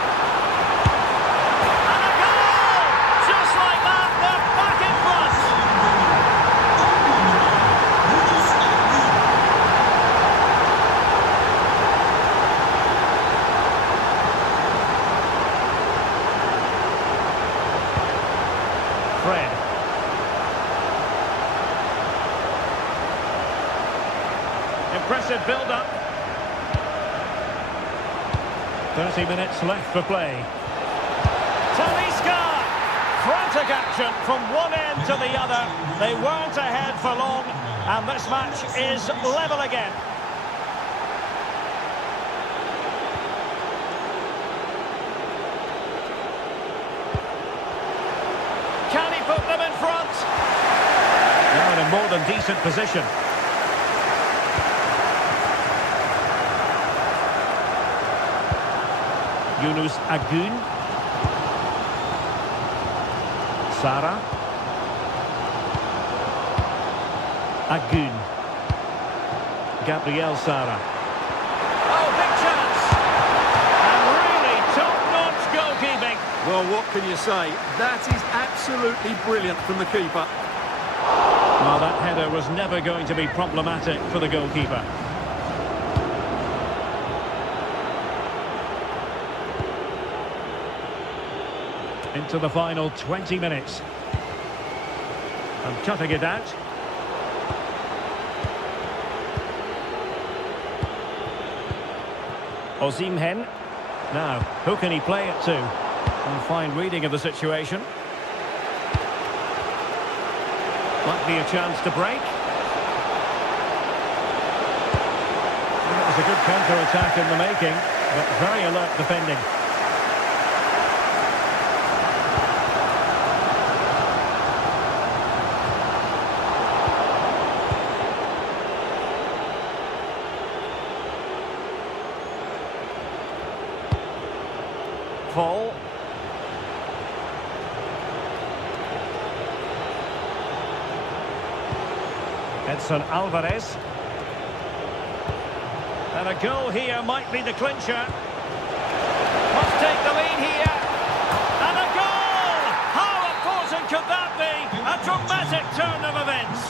And a goal! Just like that, they're back in front. Fred. Impressive build-up. 30 minutes left for play. Talisca! Frantic action from one end to the other. They weren't ahead for long, and this match is level again. Can he put them in front? Now in a more than decent position. Yunus Agun. Sara. Agun. Gabriel Sara. Oh, big chance! And really top-notch goalkeeping. Well, what can you say? That is absolutely brilliant from the keeper. Well, that header was never going to be problematic for the goalkeeper. Into the final 20 minutes. And cutting it out. Osimhen. Now, who can he play it to? A fine reading of the situation. Might be a chance to break. It was a good counter-attack in the making, but very alert defending. Fall. Edson Alvarez. And a goal here might be the clincher. Must take the lead here. And a goal! How important could that be? A dramatic turn of events.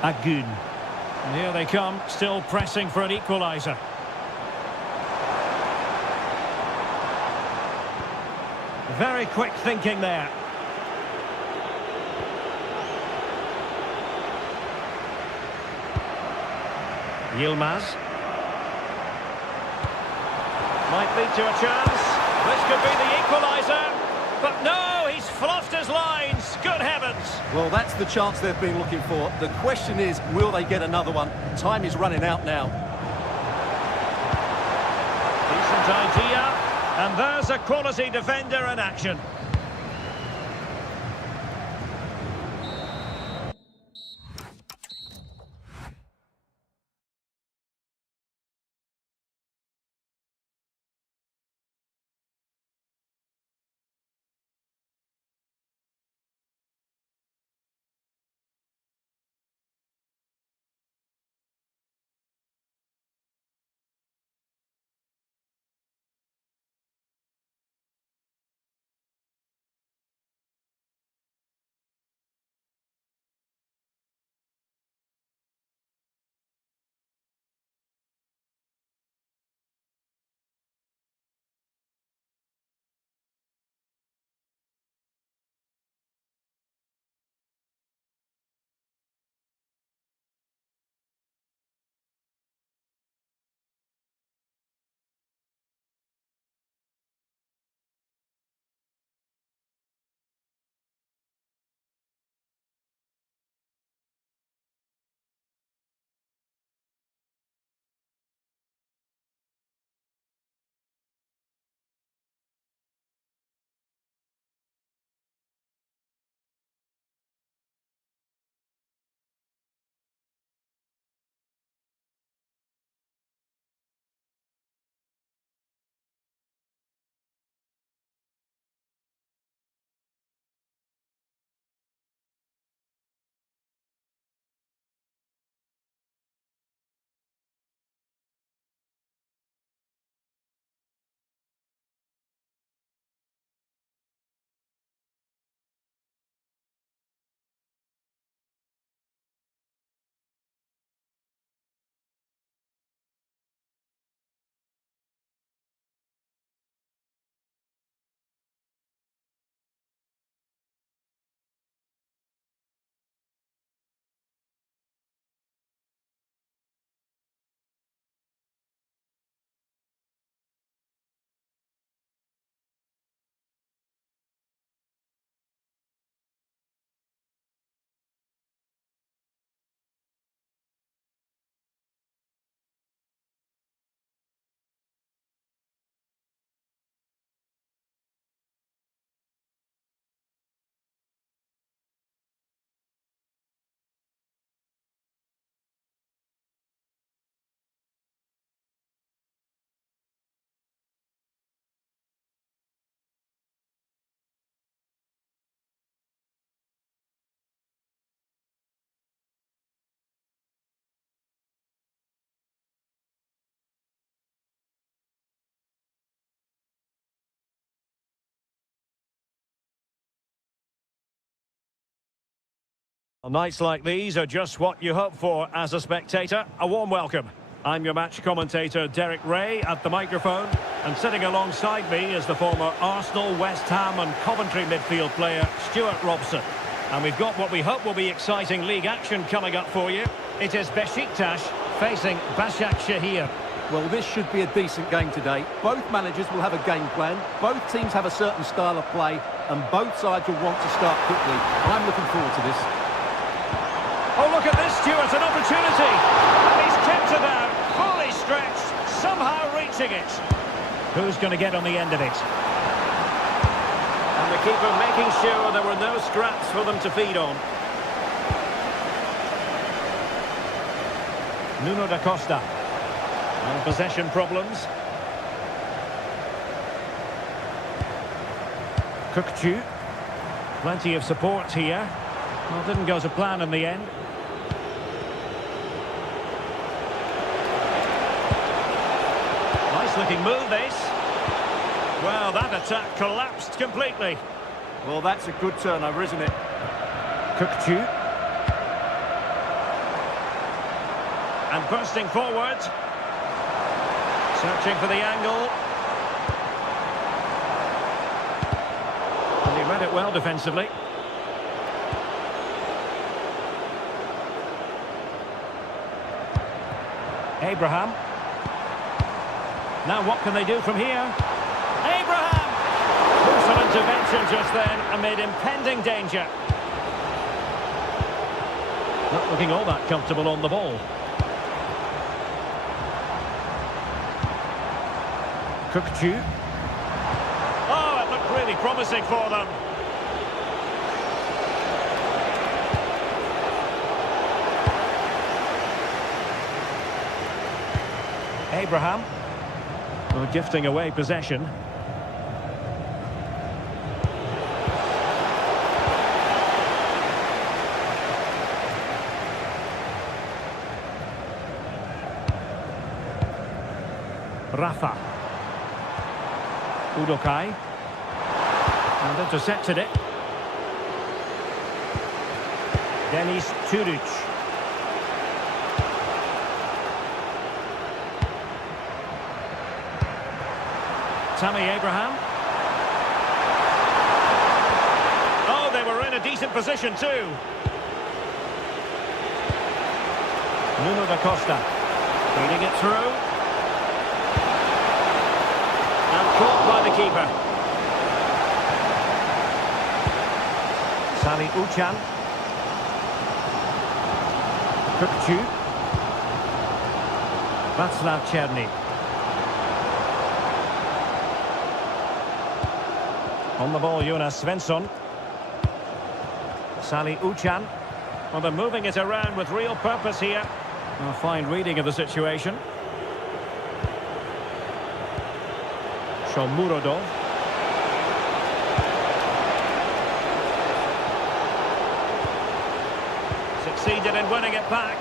Agun. And here they come, still pressing for an equaliser. Very quick thinking there. Yilmaz. Might lead to a chance. This could be the equaliser. But no, he's fluffed his lines. Good heavens. Well, that's the chance they've been looking for. The question is, will they get another one? Time is running out now. Decent idea. And there's a quality defender in action. Nights like these are just what you hope for as a spectator. A warm welcome. I'm your match commentator Derek Ray at the microphone, and sitting alongside me is the former Arsenal, West Ham and Coventry midfield player Stuart Robson. And we've got what we hope will be exciting league action coming up for you. It is Besiktas facing Başakşehir. Well, this should be a decent game today. Both managers will have a game plan. Both teams have a certain style of play, and both sides will want to start quickly. I'm looking forward to this. Oh, look at this, Stuart, an opportunity. And he's kept it out, fully stretched, somehow reaching it. Who's going to get on the end of it? And the keeper making sure there were no scraps for them to feed on. Nuno da Costa. And possession problems. Kukçu. Plenty of support here. Well, didn't go to plan in the end. Nice looking move, this. Well, that attack collapsed completely. Well, that's a good turnover, isn't it? Kukçu. And bursting forward. Searching for the angle. And he read it well defensively. Abraham. Now what can they do from here? Abraham! Crucial intervention just then amid impending danger. Not looking all that comfortable on the ball. Kukçu. Oh, it looked really promising for them. Abraham. Well, gifting away possession. Rafa. Udokai. And intercepted it. Denis Turic. Tammy Abraham. Oh, they were in a decent position too. Nuno da Costa. Feeding it through. And caught by the keeper. Sali Uchan. Kukçu. Václav Černý. On the ball, Jonas Svensson. Sali Uchan. Well, they're moving it around with real purpose here. A fine reading of the situation. Shomurodov. Succeeded in winning it back.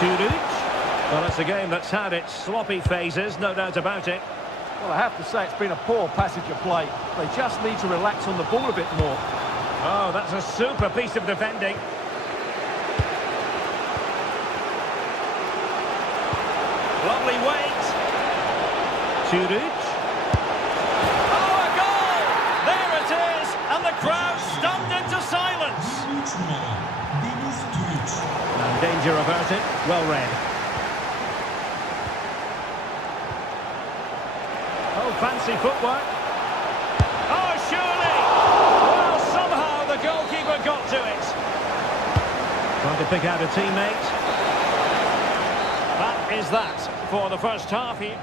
Turic. Well, it's a game that's had its sloppy phases, no doubt about it. Well, I have to say it's been a poor passage of play. They just need to relax on the ball a bit more. Oh, that's a super piece of defending. Lovely weight. Turic. Oh, a goal! There it is! And the crowd stunned into silence. And danger averted. Well read. Oh, fancy footwork. Oh, surely! Well, somehow the goalkeeper got to it. Trying to pick out a teammate. That is that for the first half here.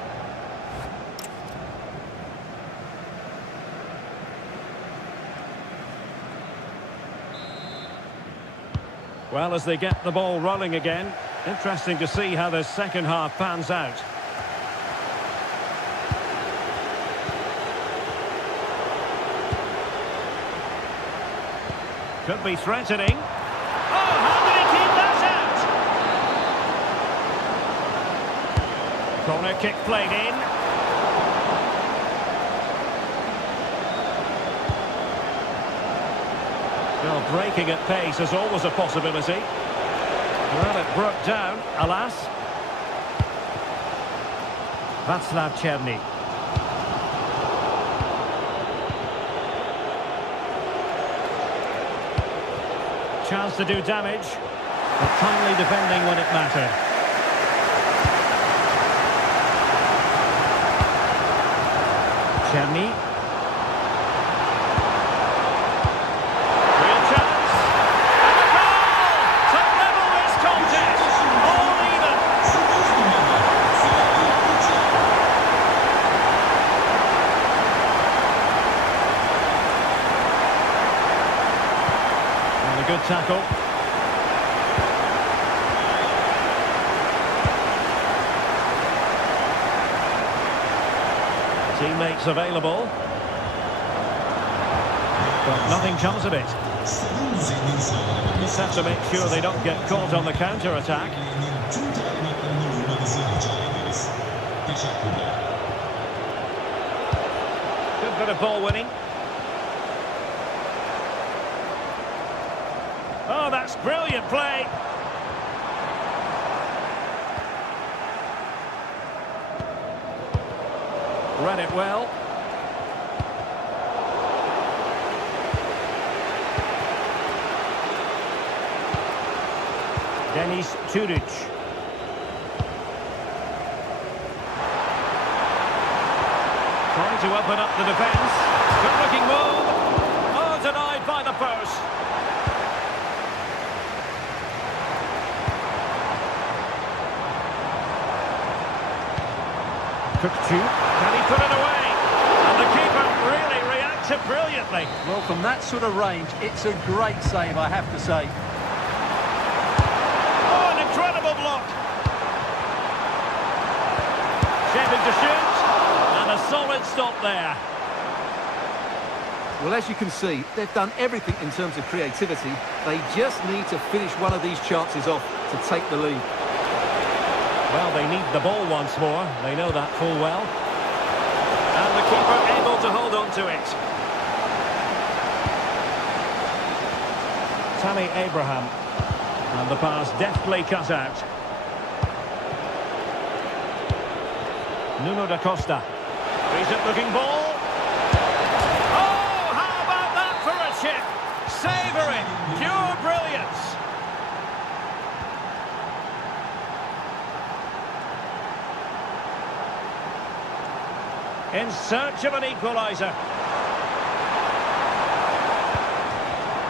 Well, as they get the ball rolling again, interesting to see how the second half pans out. Could be threatening. Oh, how did he keep that out? Corner kick played in. Well, breaking at pace is always a possibility. Well, it broke down, alas. Václav Černý. Chance to do damage, but kindly defending when it mattered. Černý. Real chance. And a goal to level this contest. All even. And a good tackle. Teammates available, but nothing comes of it. Just have to make sure they don't get caught on the counter-attack. Good bit of ball winning. Oh, that's brilliant play. Read it well. Denis Turic. Trying to open up the defence. Good looking move. Oh, denied by the post. Kukçu. Can he put it away? And the keeper really reacted brilliantly. Well, from that sort of range, it's a great save, I have to say. Oh, an incredible block. Shaping to shoot. And a solid stop there. Well, as you can see, they've done everything in terms of creativity. They just need to finish one of these chances off to take the lead. Well, they need the ball once more. They know that full well. And the keeper able to hold on to it. Tammy Abraham. And the pass deftly cut out. Nuno da Costa. Decent looking ball. Oh, how about that for a chip? Savouring. Pure brilliance. In search of an equaliser.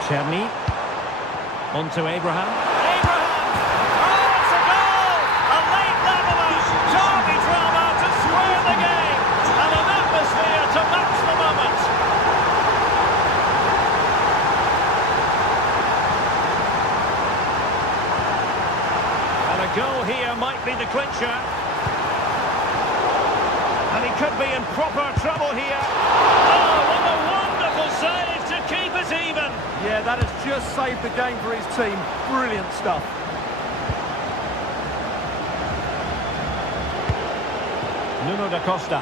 Černý. On to Abraham. Abraham! Oh, it's a goal! A late leveller! Derby drama to square the game! And an atmosphere to match the moment! And a goal here might be the clincher. And he could be in proper trouble here. Oh, what a wonderful save to keep it even. Yeah, that has just saved the game for his team. Brilliant stuff. Nuno da Costa.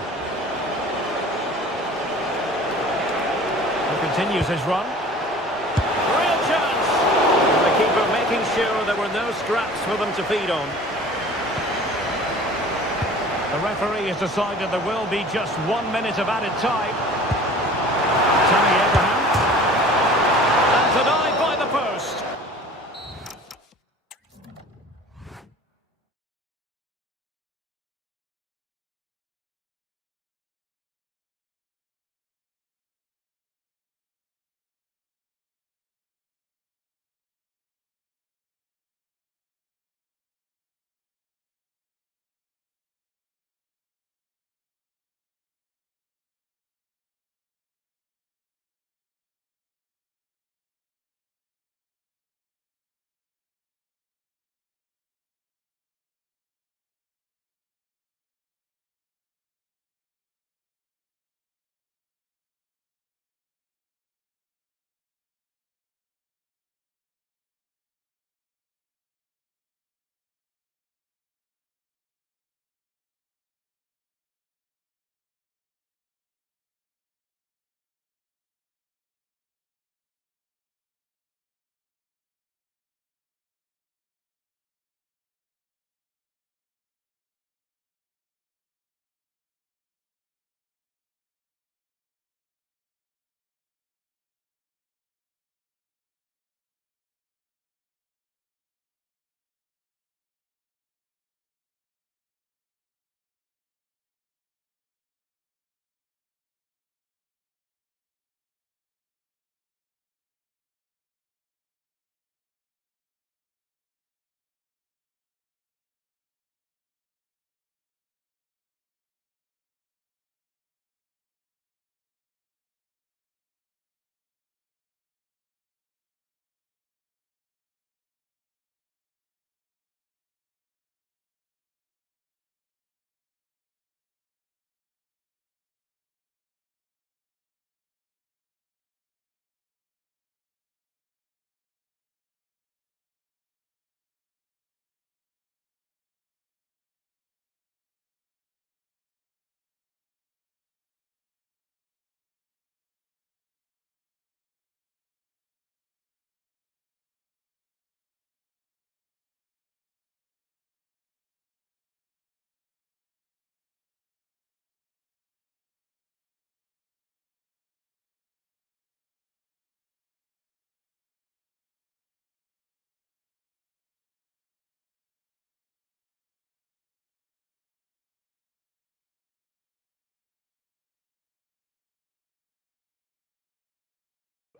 He continues his run. Real chance. And the keeper making sure there were no scraps for them to feed on. The referee has decided there will be just 1 minute of added time. Tammy Abraham. And denied by the post.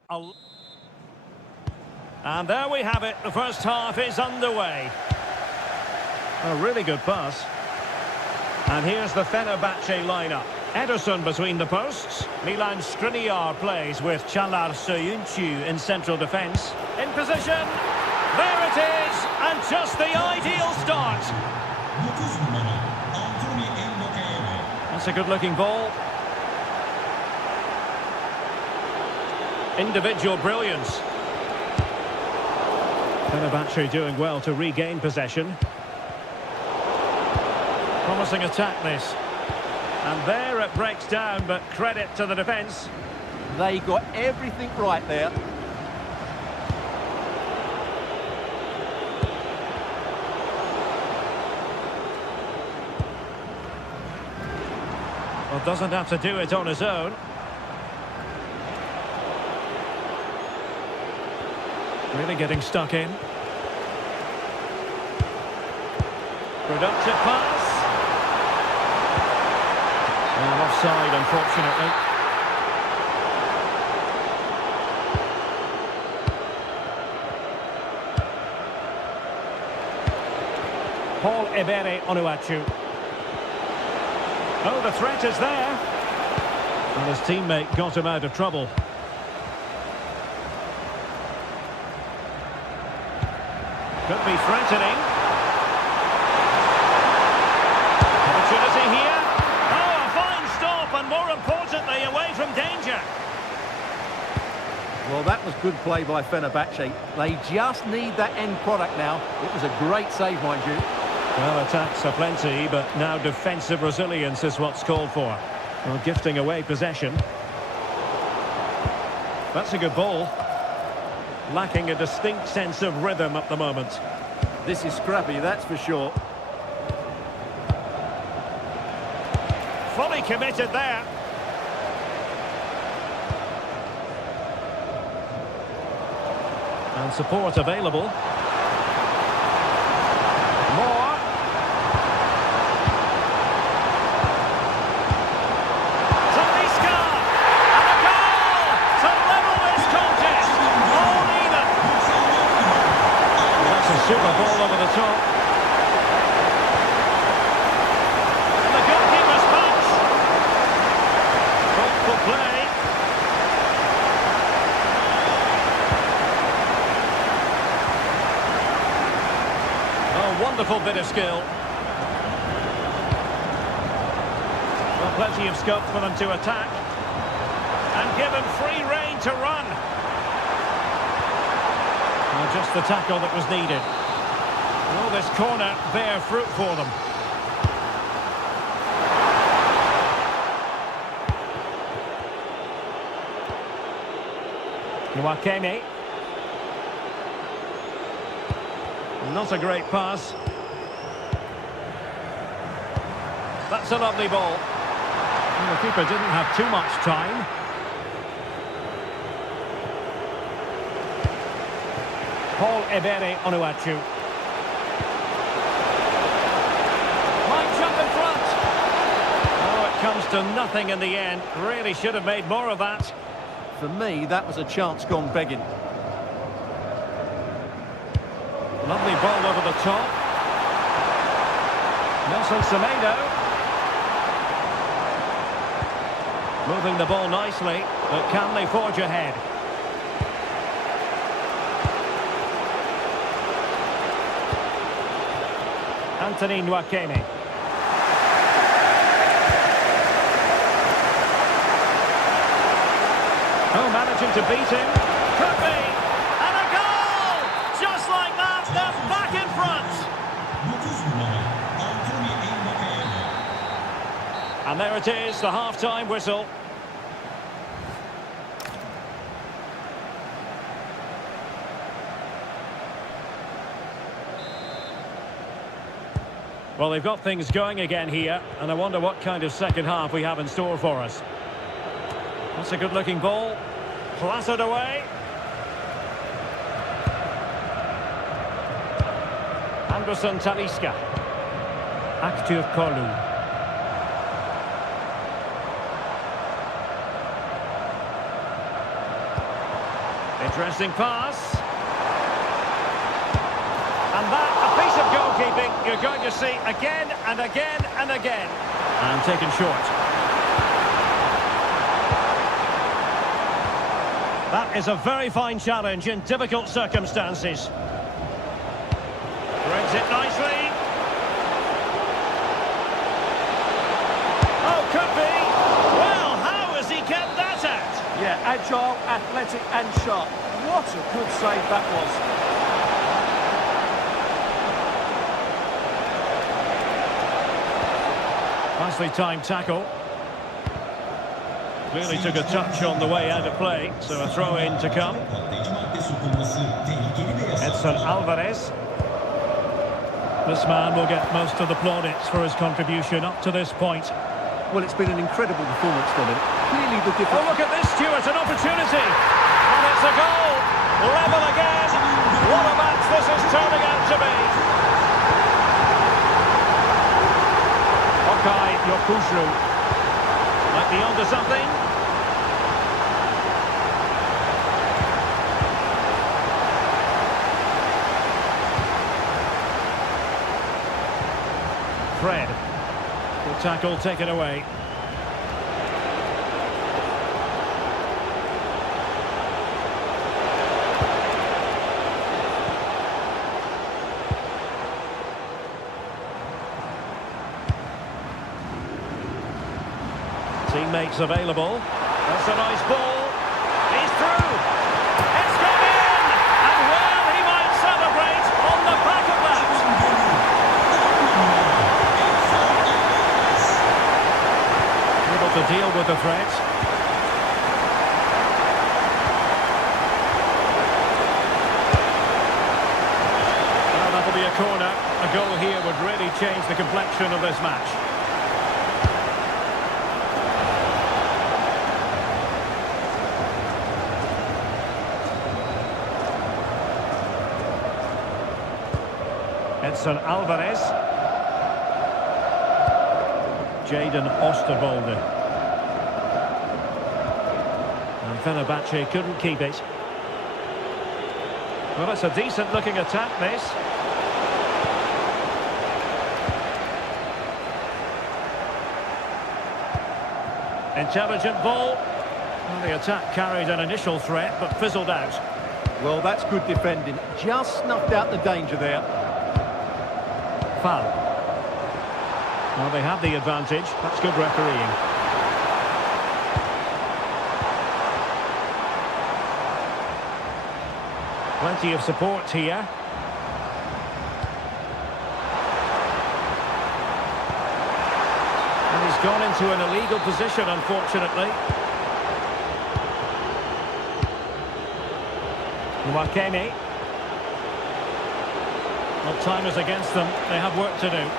And there we have it. The first half is underway. A really good pass. And here's the Fenerbahce lineup. Ederson between the posts. Milan Skriniar plays with Çağlar Söyüncü in central defence. In position. There it is. And just the ideal start. 9 numara Anthony Mbokele. That's a good-looking ball. Individual brilliance. Fenerbahce doing well to regain possession. Promising attack this. And there it breaks down, but credit to the defence. They got everything right there. Well, doesn't have to do it on his own. Really getting stuck in. Productive pass. And offside, unfortunately. Paul Ebere Onuachu. Oh, the threat is there. And his teammate got him out of trouble. Could be threatening. Opportunity here. Oh, a fine stop, and more importantly, away from danger. Well, that was good play by Fenerbahce. They just need that end product now. It was a great save, mind you. Well, attacks are plenty, but now defensive resilience is what's called for. Well, gifting away possession. That's a good ball. Lacking a distinct sense of rhythm at the moment. This is scrappy, that's for sure. Fully committed there. And support available. More. Talisca! And a goal! To level this contest! All even! That's a super ball over the top. And the goalkeeper's punch! Thoughtful play. Wonderful bit of skill. Well, plenty of scope for them to attack. And given free rein to run. Well, just the tackle that was needed. Will this corner bear fruit for them? Nwakeme. Not a great pass. That's a lovely ball. And the keeper didn't have too much time. Paul Ebere Onuachu. Might jump in front. Oh, it comes to nothing in the end. Really should have made more of that. For me, that was a chance gone begging. Lovely ball over the top. Nelson Semedo. Moving the ball nicely, but can they forge ahead? Anthony Nwakeme. Oh, managing to beat him. Could be. And a goal! Just like that, they're back in front. 9 numara Anthony Mbokele. And there it is, the half-time whistle. Well, they've got things going again here, and I wonder what kind of second half we have in store for us. That's a good-looking ball. Plastered away. Anderson Talisca. Aktur Kolu. Interesting pass. And that, a piece of goalkeeping you're going to see again and again and again. And taken short. That is a very fine challenge in difficult circumstances. Threads it nicely. Oh, could be. Well, how has he kept that out? Yeah, agile, athletic and sharp. What a good save that was. Nicely timed tackle. Clearly took a touch on the way out of play, so a throw in to come. Patlayıcı madde sokulması tehlikeli ve yasak. Edson Alvarez. This man will get most of the plaudits for his contribution up to this point. Well, it's been an incredible performance from him. Clearly the Oh, difference... look at this, Stuart, an opportunity. And it's a goal. Level again. What a match this is turning out to be. Okay, Yokushu. Might be onto something. Fred. Good tackle taken away. Teammates available. That's a nice ball. He's through. It's gone in! And well, he might celebrate on the back of that. Able to deal with the threat. Well, that'll be a corner. A goal here would really change the complexion of this match. Edson Alvarez. Jaden Osterwolde. And Fenerbahce couldn't keep it. Well, it's a decent looking attack, this. Intelligent ball. Well, the attack carried an initial threat, but fizzled out. Well, that's good defending. Just snuffed out the danger there. Foul. Well, they have the advantage. That's good refereeing. Plenty of support here. And he's gone into an illegal position, unfortunately. Wakemi. Well, time is against them. They have work to do.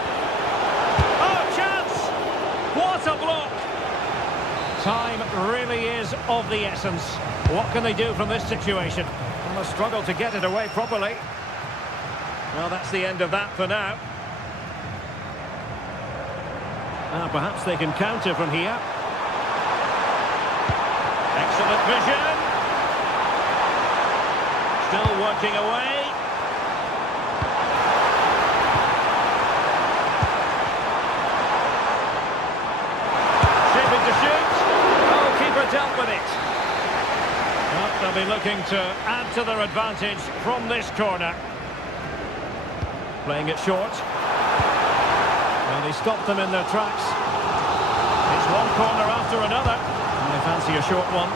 Oh, chance! What a block! Time really is of the essence. What can they do from this situation? Well, a struggle to get it away properly. Well, that's the end of that for now. Perhaps they can counter from here. Excellent vision. Still working away. Shaping to shoot. Oh, keeper dealt with it. Well, they'll be looking to add to their advantage from this corner. Playing it short. Well, they stopped them in their tracks. It's one corner after another. And they fancy a short one.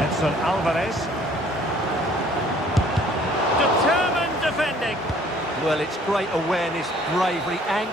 Edson Alvarez. Determined defending. Well, it's great awareness, bravery and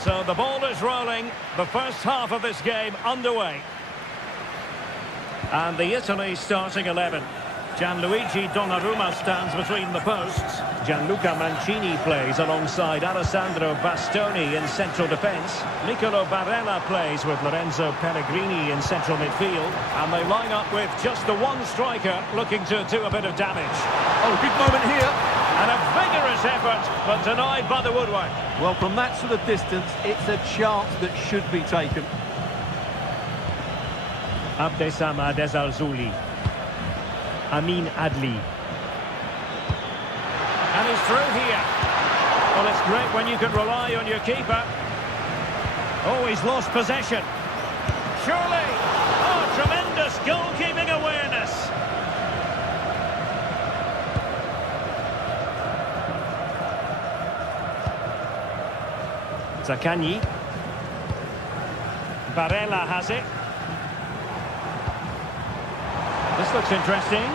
So the ball is rolling. The first half of this game underway. And the Italy starting 11. Gianluigi Donnarumma stands between the posts. Gianluca Mancini plays alongside Alessandro Bastoni in central defence. Nicolo Barella plays with Lorenzo Pellegrini in central midfield. And they line up with just the one striker looking to do a bit of damage. Oh, big moment here. And a vigorous effort, but denied by the woodwork. Well, from that sort of distance, it's a chance that should be taken. Abdesam Adezalzouli. Amin Adli. And he's through here. Well, it's great when you can rely on your keeper. Oh, he's lost possession. Surely. Oh, tremendous goalkeeping awareness. Zaccagni. Barella has it. This looks interesting.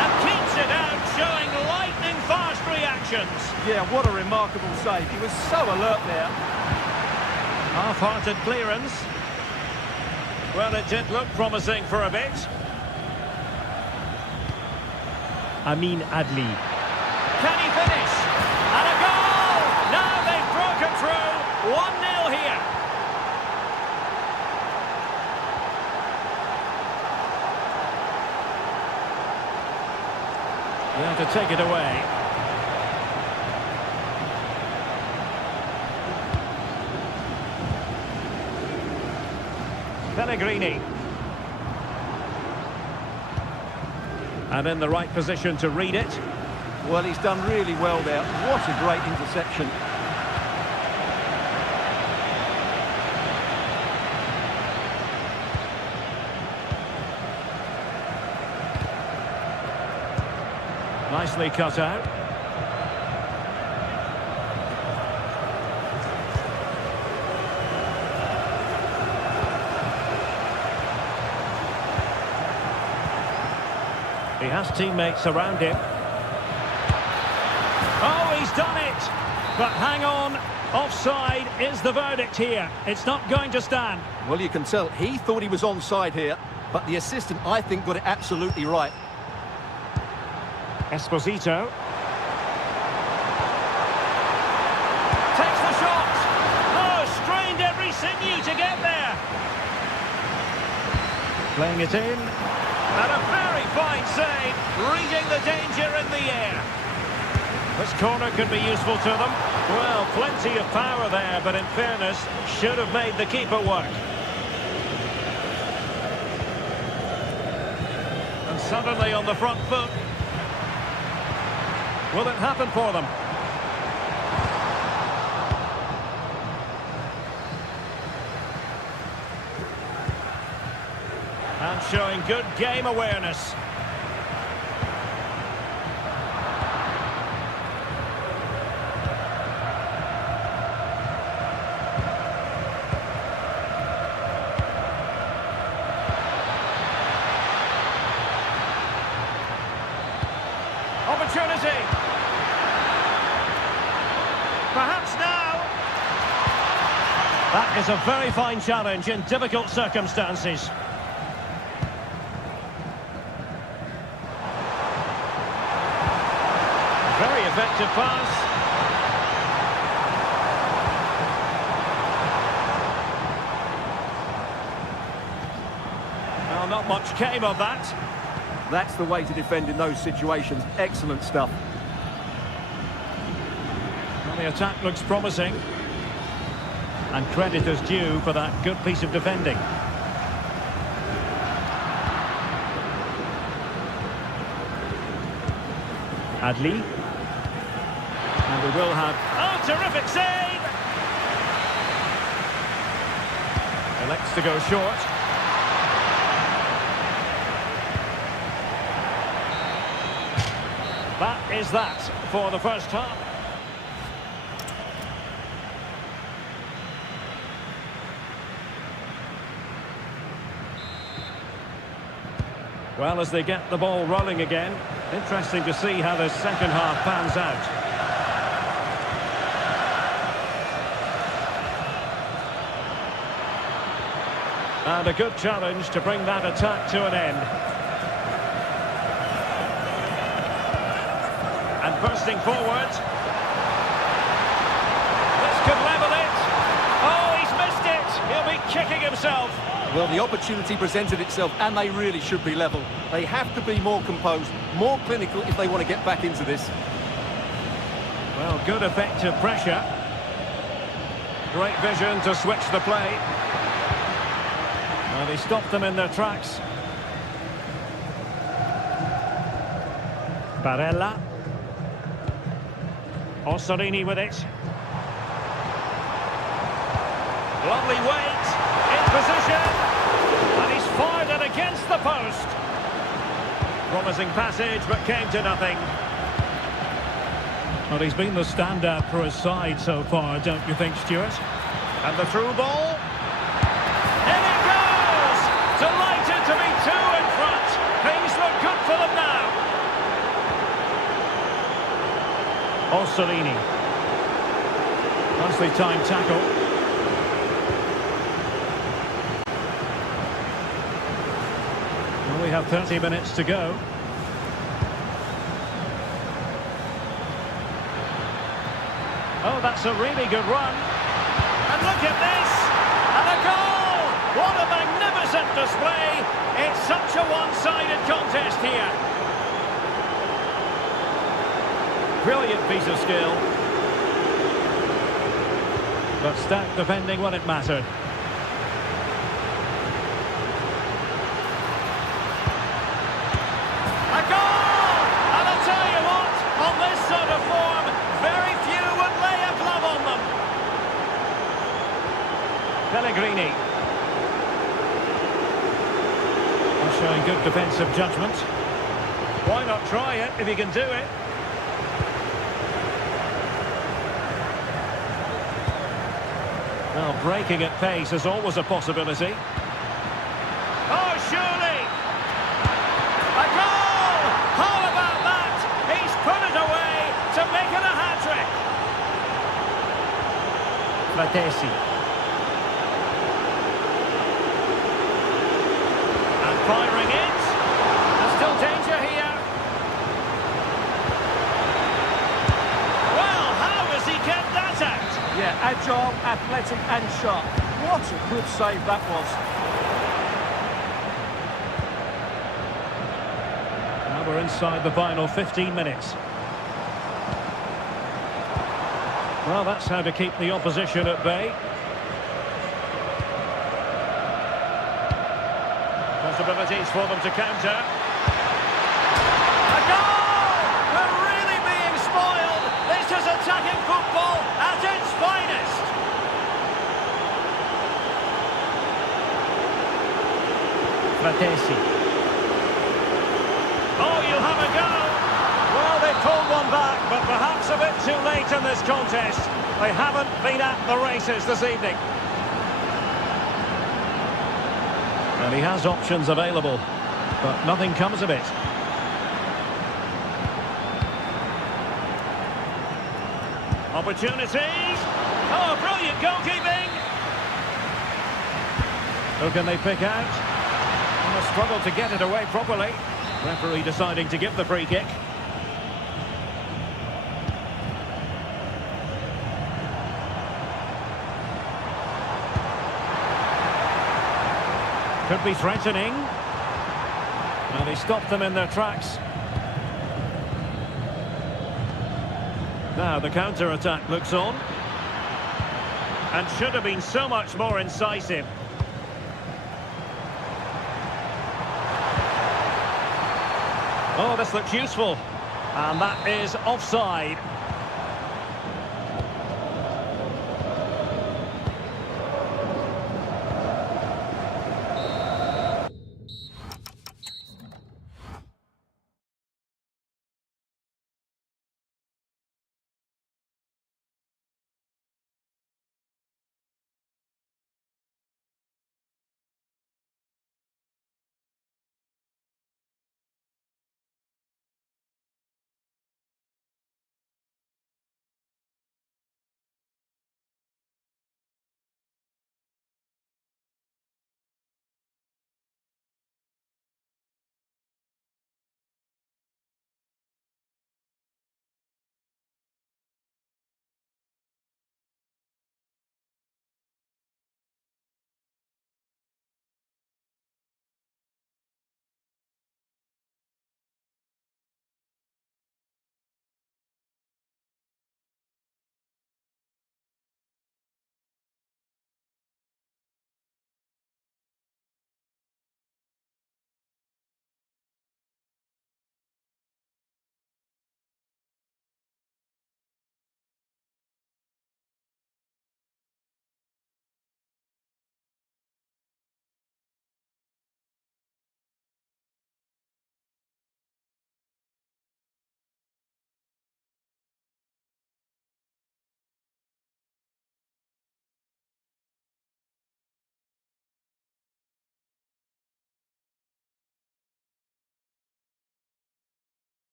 And keeps it out, showing lightning-fast reactions. Yeah, what a remarkable save. He was so alert there. Half-hearted clearance. Well, it did look promising for a bit. Amin Adli. Can he finish? And a goal! Now they've broken through. 1-0 here. Yeah, to take it away. Pellegrini. And in the right position to read it. Well, he's done really well there. What a great interception. Nicely cut out. He has teammates around him. Oh, he's done it! But hang on, offside is the verdict here. It's not going to stand. Well, you can tell he thought he was onside here, but the assistant, I think, got it absolutely right. Esposito. Takes the shot. Oh, strained every sinew to get there. Playing it in. And a very fine save, reading the danger in the air. This corner could be useful to them. Well, plenty of power there, but in fairness, should have made the keeper work. And suddenly on the front foot. Will it happen for them? And showing good game awareness. Opportunity. Perhaps now. That is a very fine challenge in difficult circumstances. Very effective pass. Well, not much came of that. That's the way to defend in those situations. Excellent stuff. Well, the attack looks promising. And credit is due for that good piece of defending. Adli. And we will have... Oh, terrific save! Elects to go short. That is that for the first half. Well, as they get the ball rolling again, interesting to see how the second half pans out. And a good challenge to bring that attack to an end. And bursting forward. This could level it. Oh, he's missed it. He'll be kicking himself. Well, the opportunity presented itself, and they really should be level. They have to be more composed, more clinical if they want to get back into this. Well, good effective pressure. Great vision to switch the play. And he stopped them in their tracks. Barella. Orsolini with it. Lovely weight. In position. And he's fired it against the post. Promising passage, but came to nothing. Well, he's been the standout for his side so far, don't you think, Stuart? And the through ball. In it goes! Delighted to be two in front. Things look good for them now. Orsolini. Nicely timed tackle. Well, we have 30 minutes to go. Oh, that's a really good run. And look at this! And a goal! What a magnificent display! It's such a one-sided contest here. Brilliant piece of skill. But stacked defending when it mattered. A goal! And I'll tell you what, on this sort of form, very few would lay a glove on them. Pellegrini. And showing good defensive judgment. Why not try it if you can do it? Well, breaking at pace is always a possibility. Oh, surely! A goal! How about that? He's put it away to make it a hat-trick. Fratesi. And firing it. There's still danger here. Well, how has he kept that out? Yeah, agile, athletic and sharp. What a good save that was. Now we're inside the final 15 minutes. Well, that's how to keep the opposition at bay. Possibilities for them to counter. A goal! We're really being spoiled. This is attacking football at its finest. Fratesi. Oh, you'll have a go. Well, they pulled one back, but perhaps a bit too late in this contest. They haven't been at the races this evening. And he has options available, but nothing comes of it. Opportunities. Oh, brilliant goalkeeping. Who can they pick out? And a struggle to get it away properly. Referee deciding to give the free kick. Could be threatening. And he stopped them in their tracks. Now the counter-attack looks on. And should have been so much more incisive. Oh, this looks useful. And that is offside.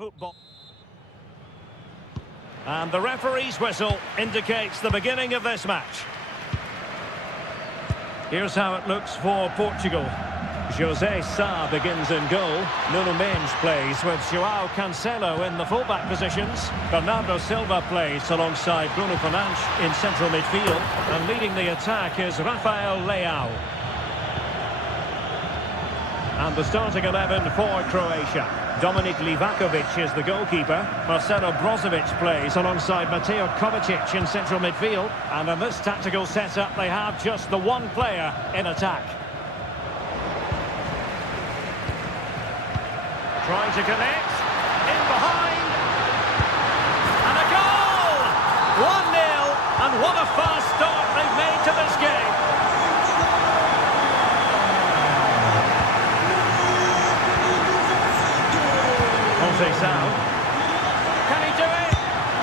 eFootball. And the referee's whistle indicates the beginning of this match. Here's how it looks for Portugal. José Sá begins in goal. Nuno Mendes plays with João Cancelo in the fullback positions. Bernardo Silva plays alongside Bruno Fernandes in central midfield. And leading the attack is Rafael Leao. And the starting 11 for Croatia. Dominik Livakovic is the goalkeeper. Marcelo Brozovic plays alongside Mateo Kovacic in central midfield. And in this tactical setup, they have just the one player in attack. Trying to connect. In behind. And a goal! 1-0. And what a fast start they've made to this game. Can he do it?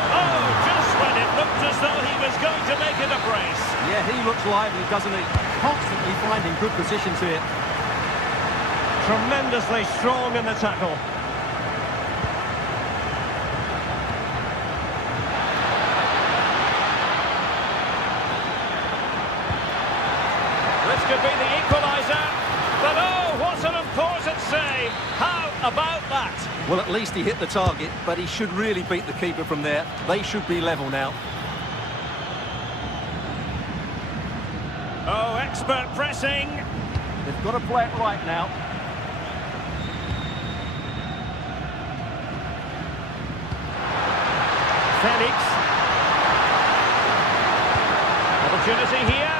Oh, just when it looked as though he was going to make it a brace. Yeah, he looks lively, doesn't he? Constantly finding good positions here. Tremendously strong in the tackle. This could be the equaliser. But oh, what an important save. How about that? Well, at least he hit the target, but he should really beat the keeper from there. They should be level now. Oh, expert pressing. They've got to play it right now. Felix. Opportunity here.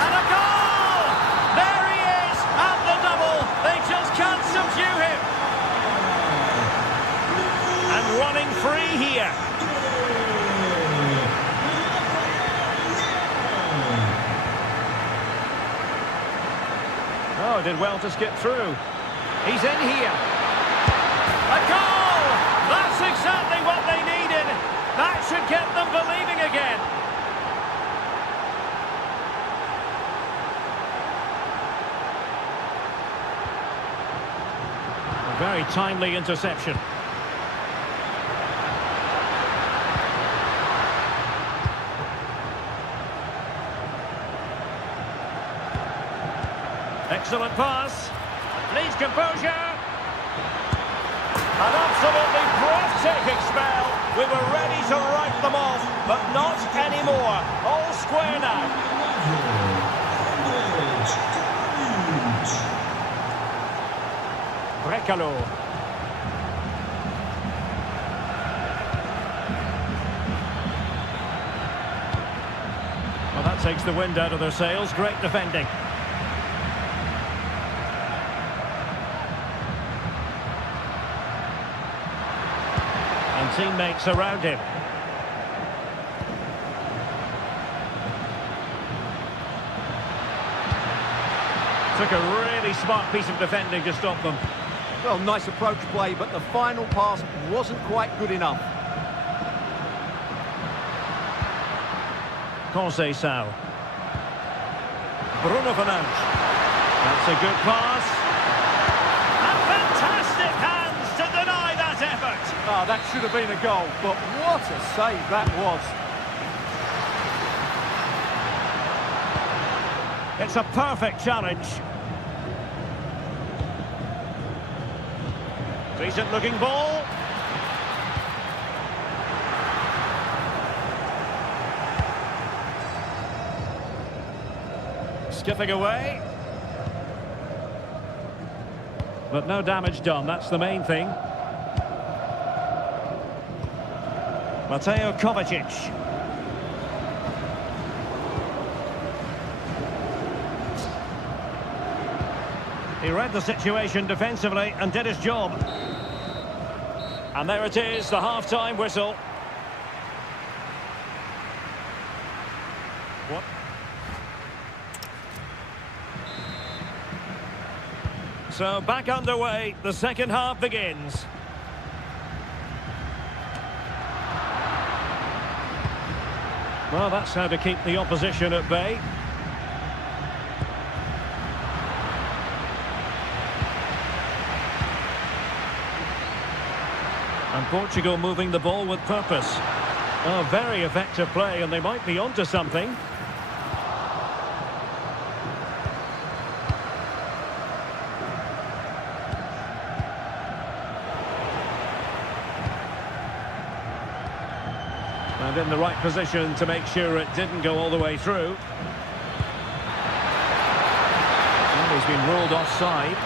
And a goal! There he is! And the double! They just can't subdue him. And running free here. Oh, did well to skip through. He's in here. A goal! That's exactly what they needed. That should get them believing again. A very timely interception. Excellent pass. Needs composure. An absolutely breathtaking spell. We were ready to write them off, but not anymore. All square now. Brekalo. Well, that takes the wind out of their sails. Great defending. Teammates around him. Took a really smart piece of defending to stop them. Well, nice approach play, but the final pass wasn't quite good enough. Conceição. Bruno Fernandes. That's a good pass. And fantastic hands to deny that effort. Oh, that should have been a goal, but what a save that was. It's a perfect challenge. Decent looking ball. Skipping away. But no damage done, that's the main thing. Mateo Kovacic. He read the situation defensively and did his job. And there it is, the half-time whistle. What? So back underway, the second half begins. Well, that's how to keep the opposition at bay. And Portugal moving the ball with purpose. Oh, very effective play, and they might be onto something. And in the right position to make sure it didn't go all the way through. And he's been ruled offside.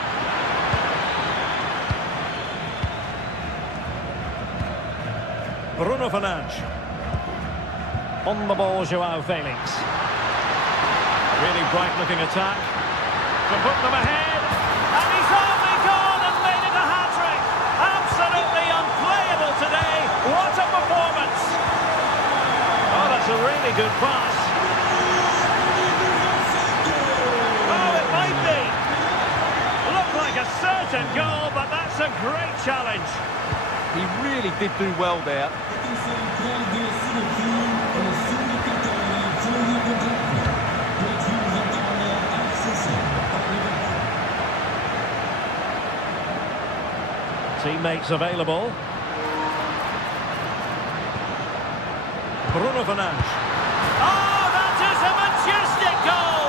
Bruno Fernandes. On the ball, Joao Felix. Really bright-looking attack. To put them ahead. And he's only gone and made it a hat-trick. Absolutely unplayable today. What a performance. Oh, that's a really good pass. Oh, it might be. Looked like a certain goal, but that's a great challenge. He really did do well there. Teammates available. Bruno Fernandes. Oh, that is a majestic goal!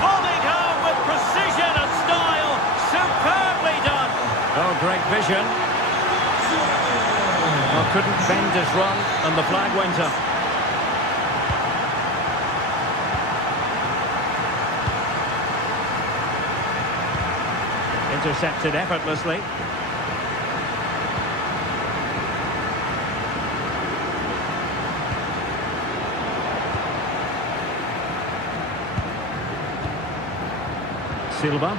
Volleyed home with precision and style. Superbly done. Oh, great vision. Well, couldn't bend his run, and the flag went up. Intercepted effortlessly. Silva.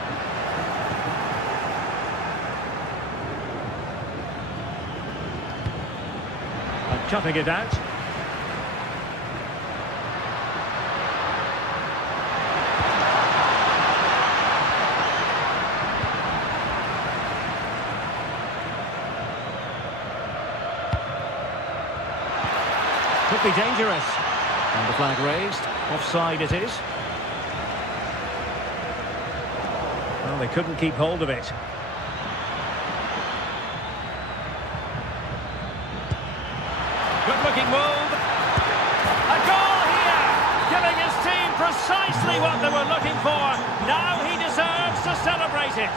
And cutting it out. Could be dangerous. And the flag raised. Offside it is. Well, they couldn't keep hold of it. Good-looking move. A goal here, giving his team precisely what they were looking for. Now he deserves to celebrate it.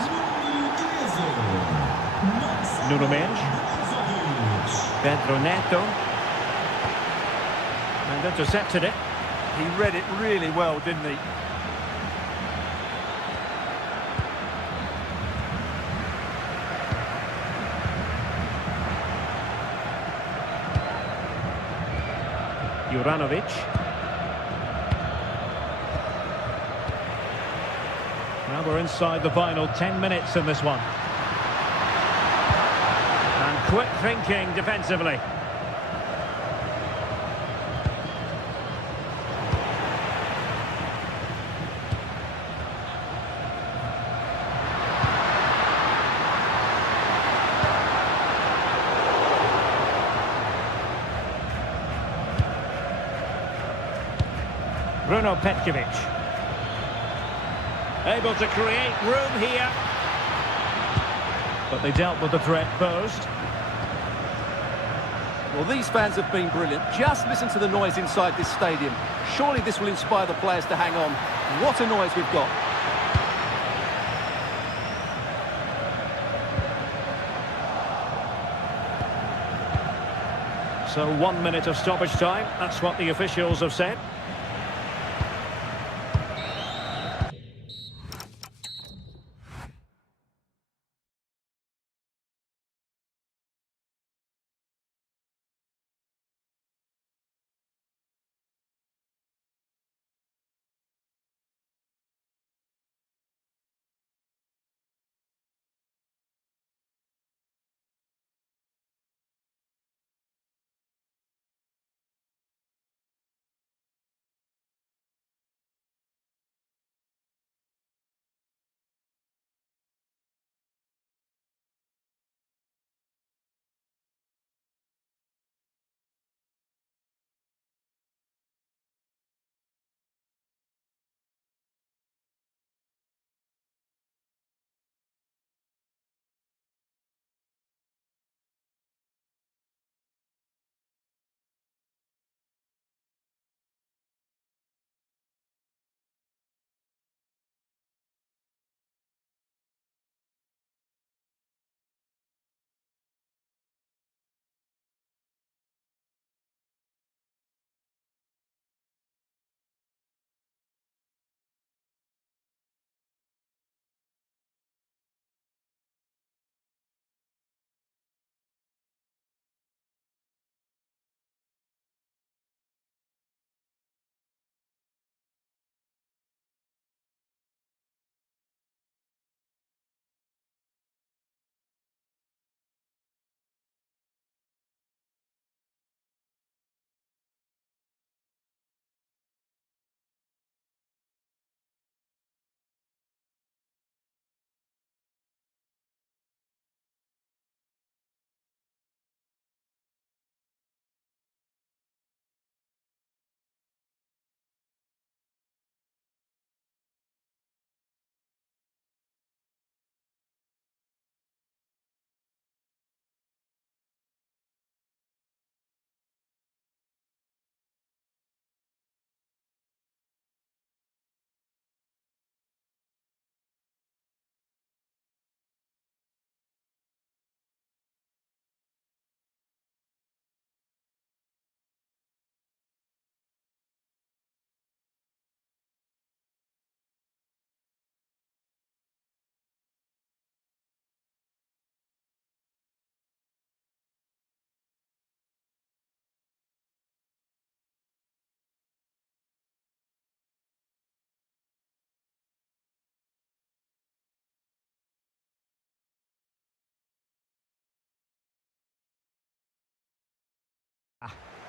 Nuno Mendes. Pedro Neto. And intercepted it. He read it really well, didn't he? Juranovic. Now we're inside the final 10 minutes in this one. And quick thinking defensively. Bruno Petkovic. Able to create room here. But they dealt with the threat posed. Well, these fans have been brilliant. Just listen to the noise inside this stadium. Surely this will inspire the players to hang on. What a noise we've got. So 1 minute of stoppage time. That's what the officials have said.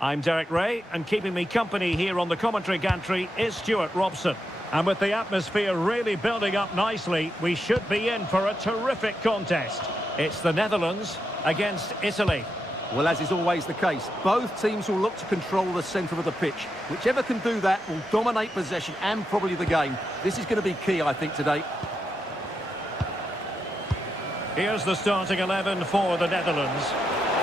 I'm Derek Ray, and keeping me company here on the commentary gantry is Stuart Robson. And with the atmosphere really building up nicely, we should be in for a terrific contest. It's the Netherlands against Italy. Well, as is always the case, both teams will look to control the centre of the pitch. Whichever can do that will dominate possession and probably the game. This is going to be key, I think, today. Here's the starting 11 for the Netherlands.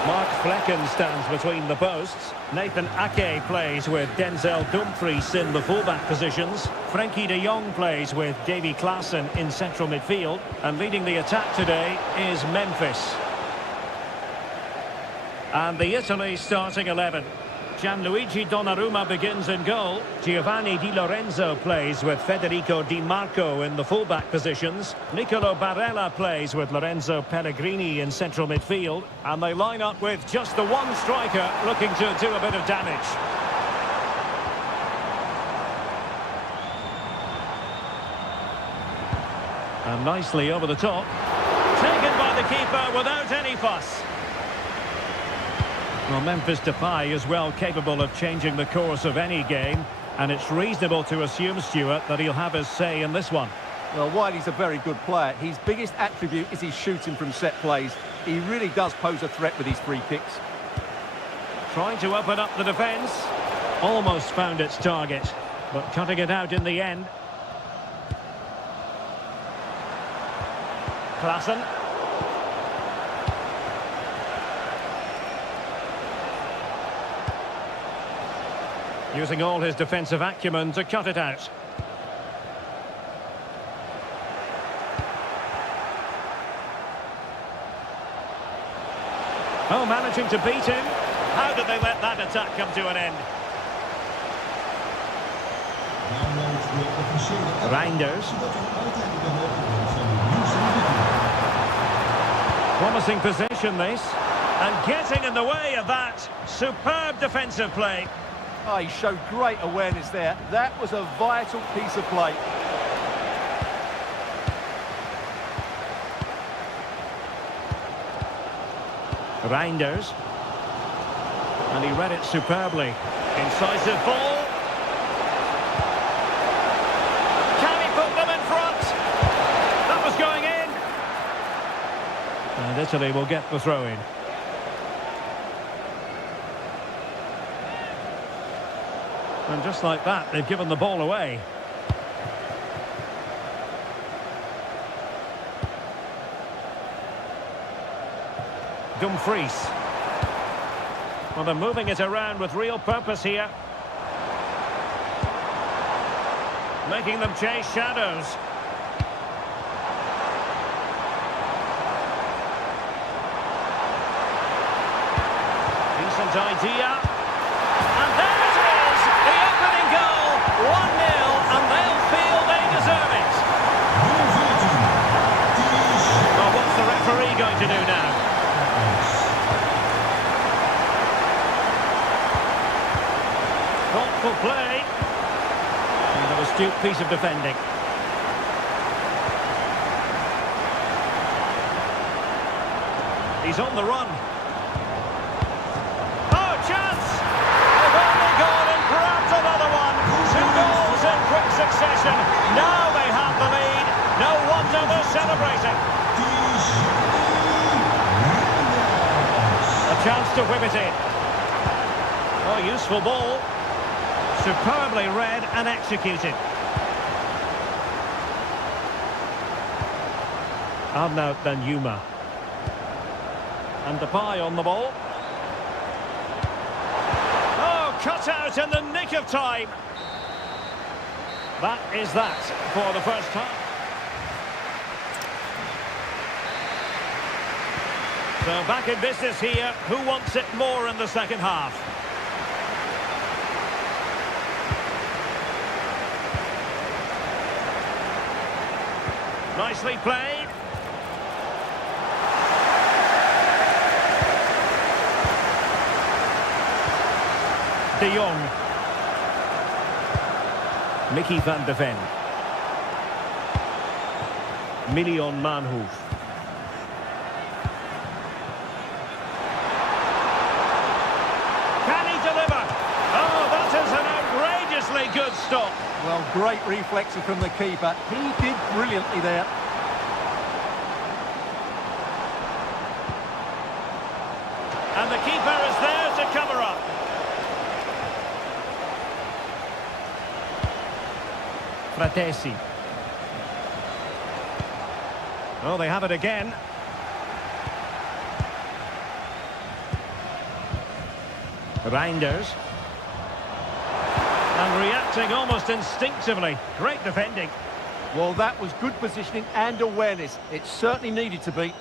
Mark Vlekken stands between the posts. Nathan Ake plays with Denzel Dumfries in the fullback positions. Frenkie de Jong plays with Davy Klaassen in central midfield. And leading the attack today is Memphis. And the Italy starting 11. Gianluigi Donnarumma begins in goal. Giovanni Di Lorenzo plays with Federico Di Marco in the fullback positions. Nicolo Barella plays with Lorenzo Pellegrini in central midfield. And they line up with just the one striker looking to do a bit of damage. And nicely over the top. Taken by the keeper without any fuss. Well, Memphis Depay is well capable of changing the course of any game, and it's reasonable to assume, Stuart, that he'll have his say in this one. Well, while he's a very good player, his biggest attribute is his shooting from set plays. He really does pose a threat with his free kicks. Trying to open up the defence. Almost found its target, but cutting it out in the end. Klaassen. Using all his defensive acumen to cut it out. Oh, managing to beat him. How did they let that attack come to an end? Reinders. Promising position, this. And getting in the way of that. Superb defensive play. Oh, he showed great awareness there. That was a vital piece of play. Reinders. And he read it superbly. Incisive ball. Can he put them in front? That was going in. And Italy will get the throw-in. And just like that, they've given the ball away. Dumfries. Well, they're moving it around with real purpose here. Making them chase shadows. Decent idea. And there it is! The opening goal! 1-0, and they'll feel they deserve it. Well, what's the referee going to do now? Thoughtful play. And an astute piece of defending. He's on the run. Oh, chance! They've only gone and grabbed another one. 2 goals in quick succession. Now they have the lead. No wonder they're celebrating. A chance to whip it in. Oh, useful ball. Superbly read and executed. Arnaud Danjuma. And Depay on the ball. Oh, cut out in the nick of time. That is that for the first time. So back in business here. Who wants it more in the second half? Nicely played. De Jong. Mickey van de Ven. Million Manhoef. Can he deliver? Well, great reflexes from the keeper. He did brilliantly there. And the keeper is there to cover up. Fratesi. Oh, they have it again. Reinders. And reacting almost instinctively. Great defending. Well, that was good positioning and awareness. It certainly needed to be.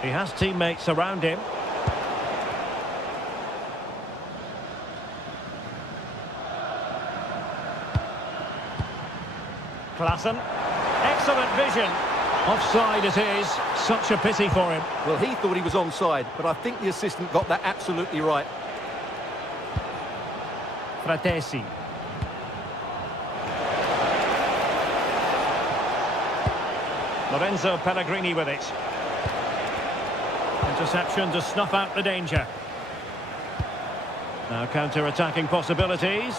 He has teammates around him. Klassen. Excellent vision. Offside it is. Such a pity for him. Well, he thought he was onside, but I think the assistant got that absolutely right. Fratesi. Lorenzo Pellegrini with it. Interception to snuff out the danger. Now counter-attacking possibilities.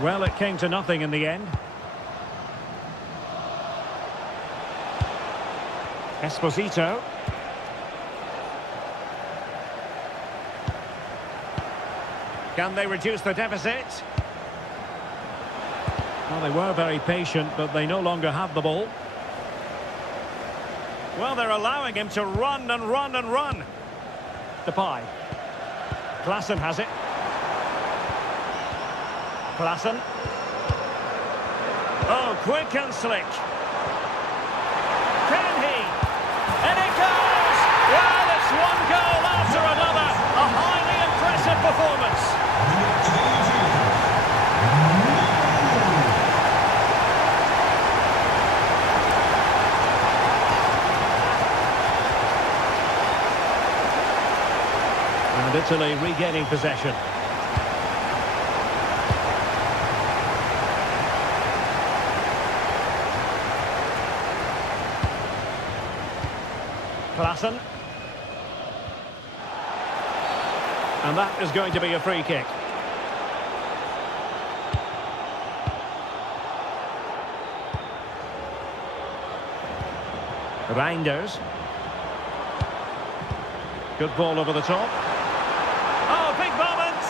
Well, it came to nothing in the end. Esposito. Can they reduce the deficit? Well, they were very patient, but they no longer have the ball. Well, they're allowing him to run and run and run. Depay. Klassen has it. Klassen. Oh, quick and slick. Can he? And it goes! Well, it's one goal after another. A highly impressive performance. And Italy regaining possession. Klassen. And that is going to be a free kick. Reinders. Good ball over the top. Oh, big moment!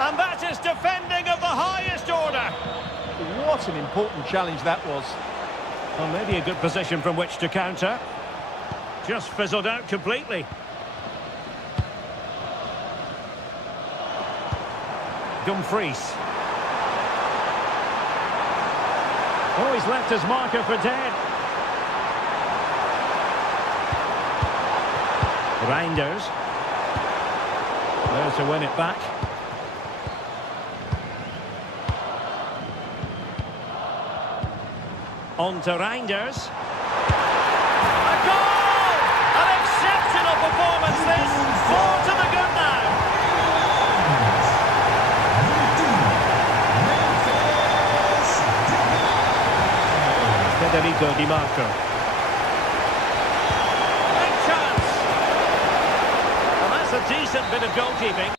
And that is defending of the highest order. What an important challenge that was. Well, maybe a good position from which to counter. Just fizzled out completely. Dumfries. Oh, he's left his marker for dead. Reinders. There to win it back. On to Reinders. A goal! An exceptional performance this. 4 to the good now. Federico Di Marco. Big chance. Well, that's a decent bit of goalkeeping.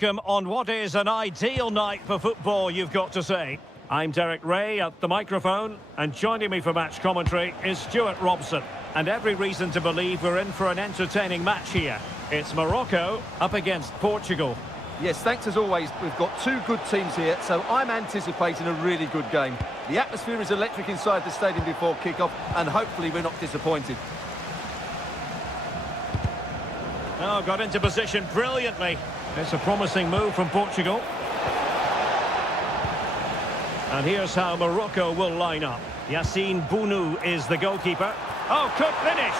Welcome on what is an ideal night for football, you've got to say. I'm Derek Ray at the microphone, and joining me for match commentary is Stuart Robson. And every reason to believe we're in for an entertaining match here. It's Morocco up against Portugal. Yes, thanks as always. We've got two good teams here, so I'm anticipating a really good game. The atmosphere is electric inside the stadium before kick-off, and hopefully we're not disappointed. Oh, got into position brilliantly. It's a promising move from Portugal. And here's how Morocco will line up. Yassine Bounou is the goalkeeper. Oh, could finish.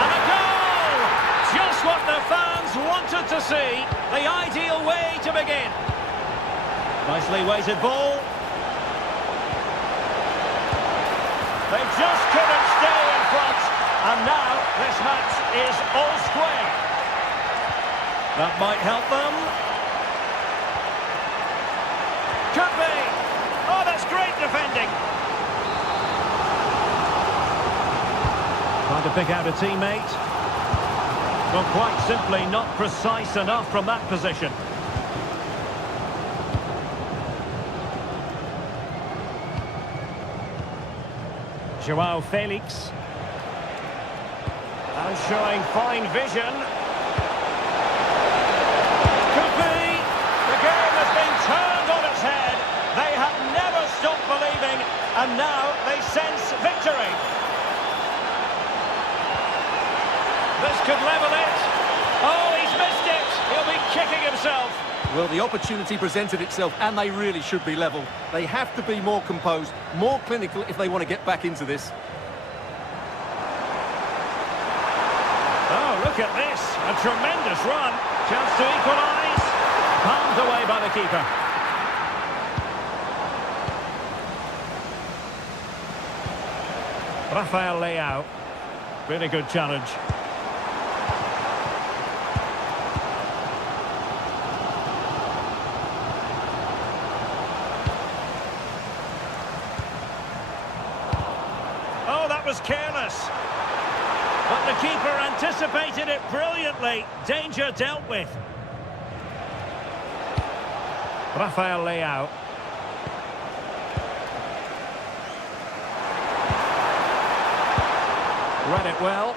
And a goal! Just what the fans wanted to see. The ideal way to begin. Nicely weighted ball. They just couldn't stay in front. And now this match is all square. That might help them. Could be. Oh, that's great defending. Trying to pick out a teammate. Well, quite simply not precise enough from that position. Joao Felix. And showing fine vision. Could be. The game has been turned on its head. They have never stopped believing, and now they sense victory. This could level it. Oh, he's missed it. He'll be kicking himself. Well, the opportunity presented itself, and they really should be level. They have to be more composed, more clinical if they want to get back into this. Oh, look at this. A tremendous run. Chance to equalise. Palmed away by the keeper. Rafael Leao. Really good challenge. Oh, that was careless. But the keeper anticipated it brilliantly. Danger dealt with. Rafael Leao. Read it well.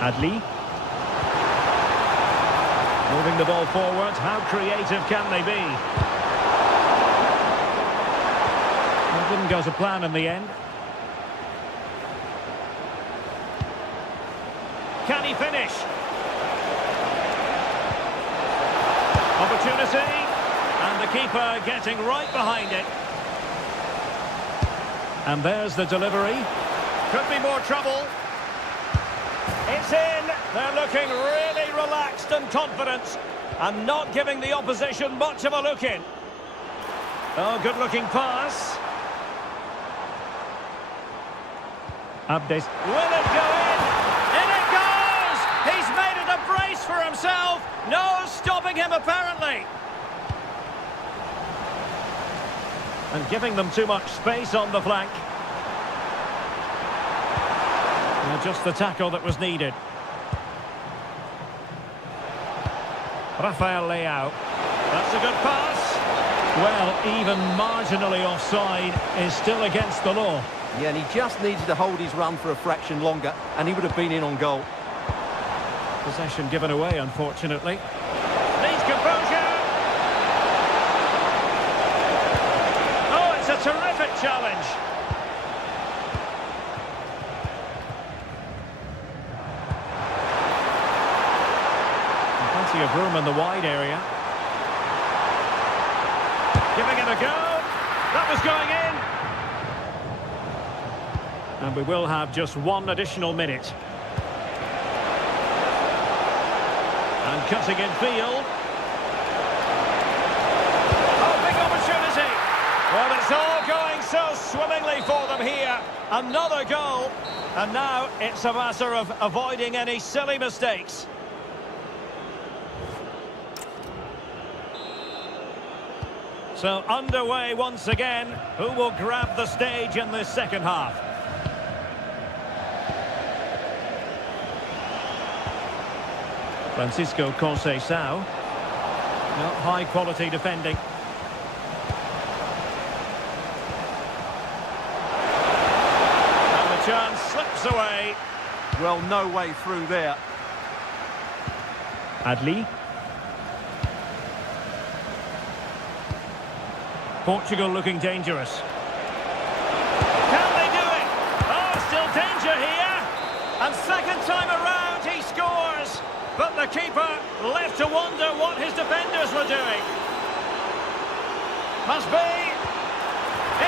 Adli. Moving the ball forward. How creative can they be? It didn't go to plan in the end. Can he finish? Opportunity. And the keeper getting right behind it. And there's the delivery. Could be more trouble. It's in. They're looking really relaxed and confident. And not giving the opposition much of a look in. Oh, good-looking pass. Abdes. Will it go in? In it goes! He's made it a brace for himself. No stopping him, apparently. And giving them too much space on the flank. And just the tackle that was needed. Rafael Leao. That's a good pass. Well, even marginally offside is still against the law. Yeah, and he just needed to hold his run for a fraction longer, and he would have been in on goal. Possession given away, unfortunately. Needs composure. Oh, it's a terrific challenge. Plenty of room in the wide area. Giving it a go. That was going in. And we will have just one additional minute. And cutting in field. Oh, big opportunity. Well, it's all going so swimmingly for them here. Another goal. And now it's a matter of avoiding any silly mistakes. So underway once again. Who will grab the stage in this second half? Francisco Conceição. Not high quality defending. And the chance slips away. Well, no way through there. Adli. Portugal looking dangerous. Can they do it? Oh, still danger here. And second time around he scores. But the keeper left to wonder what his defenders were doing. Must be.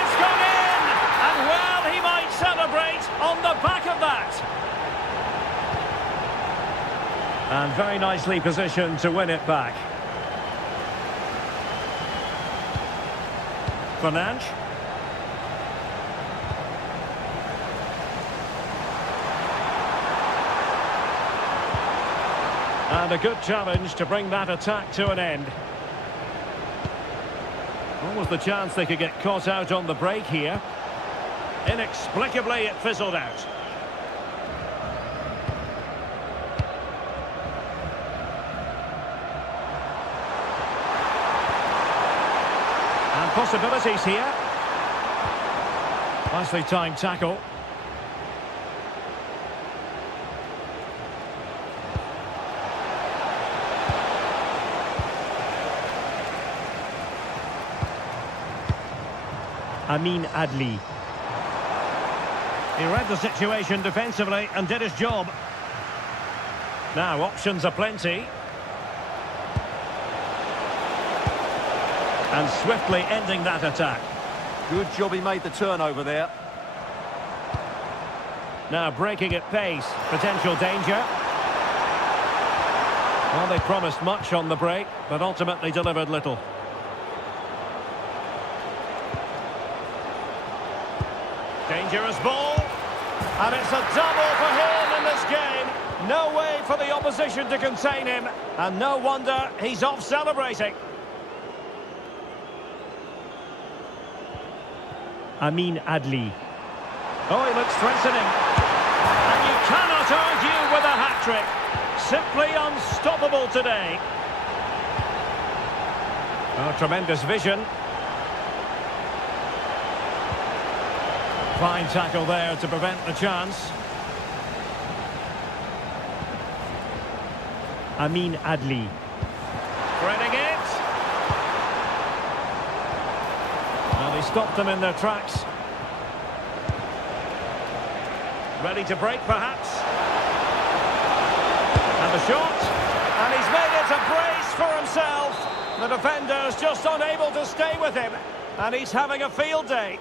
It's gone in. And well, he might celebrate on the back of that. And very nicely positioned to win it back. Fernandes. And a good challenge to bring that attack to an end. What was the chance they could get caught out on the break here? Inexplicably, it fizzled out. And possibilities here. Nicely timed tackle. Adli. He read the situation defensively and did his job. Now options are plenty. And swiftly ending that attack. Good job he made the turnover there. Now breaking at pace. Potential danger. Well, they promised much on the break, but ultimately delivered little. Dangerous ball, and it's a double for him in this game. No way for the opposition to contain him, and no wonder he's off celebrating. Adli. Oh, he looks threatening. And you cannot argue with a hat-trick. Simply unstoppable today. Oh, tremendous vision. Fine tackle there to prevent the chance. Adli. Threading it. Well, they stopped them in their tracks. Ready to break, perhaps. And the shot. And he's made it a brace for himself. The defender's just unable to stay with him. And he's having a field day.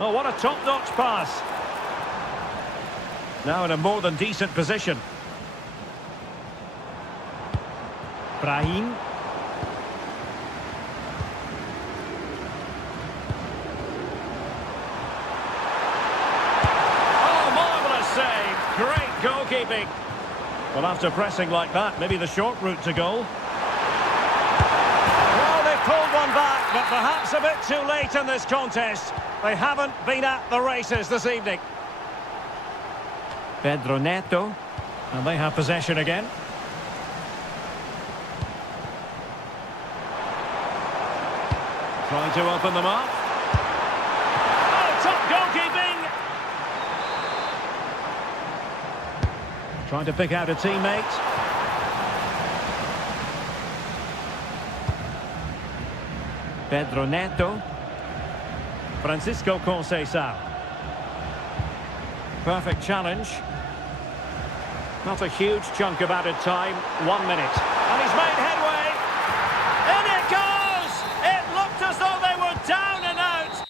Oh, what a top-notch pass. Now in a more than decent position. Brahim. Oh, marvellous save. Great goalkeeping. Well, after pressing like that, maybe the short route to goal. Well, they pulled one back, but perhaps a bit too late in this contest. They haven't been at the races this evening. Pedro Neto. And they have possession again. Trying to open them up. Oh, top goalkeeping! Trying to pick out a teammate. Pedro Neto. Francisco Conceição. Perfect challenge. Not a huge chunk of added time. 1 minute. And he's made headway. In it goes! It looked as though they were down and out.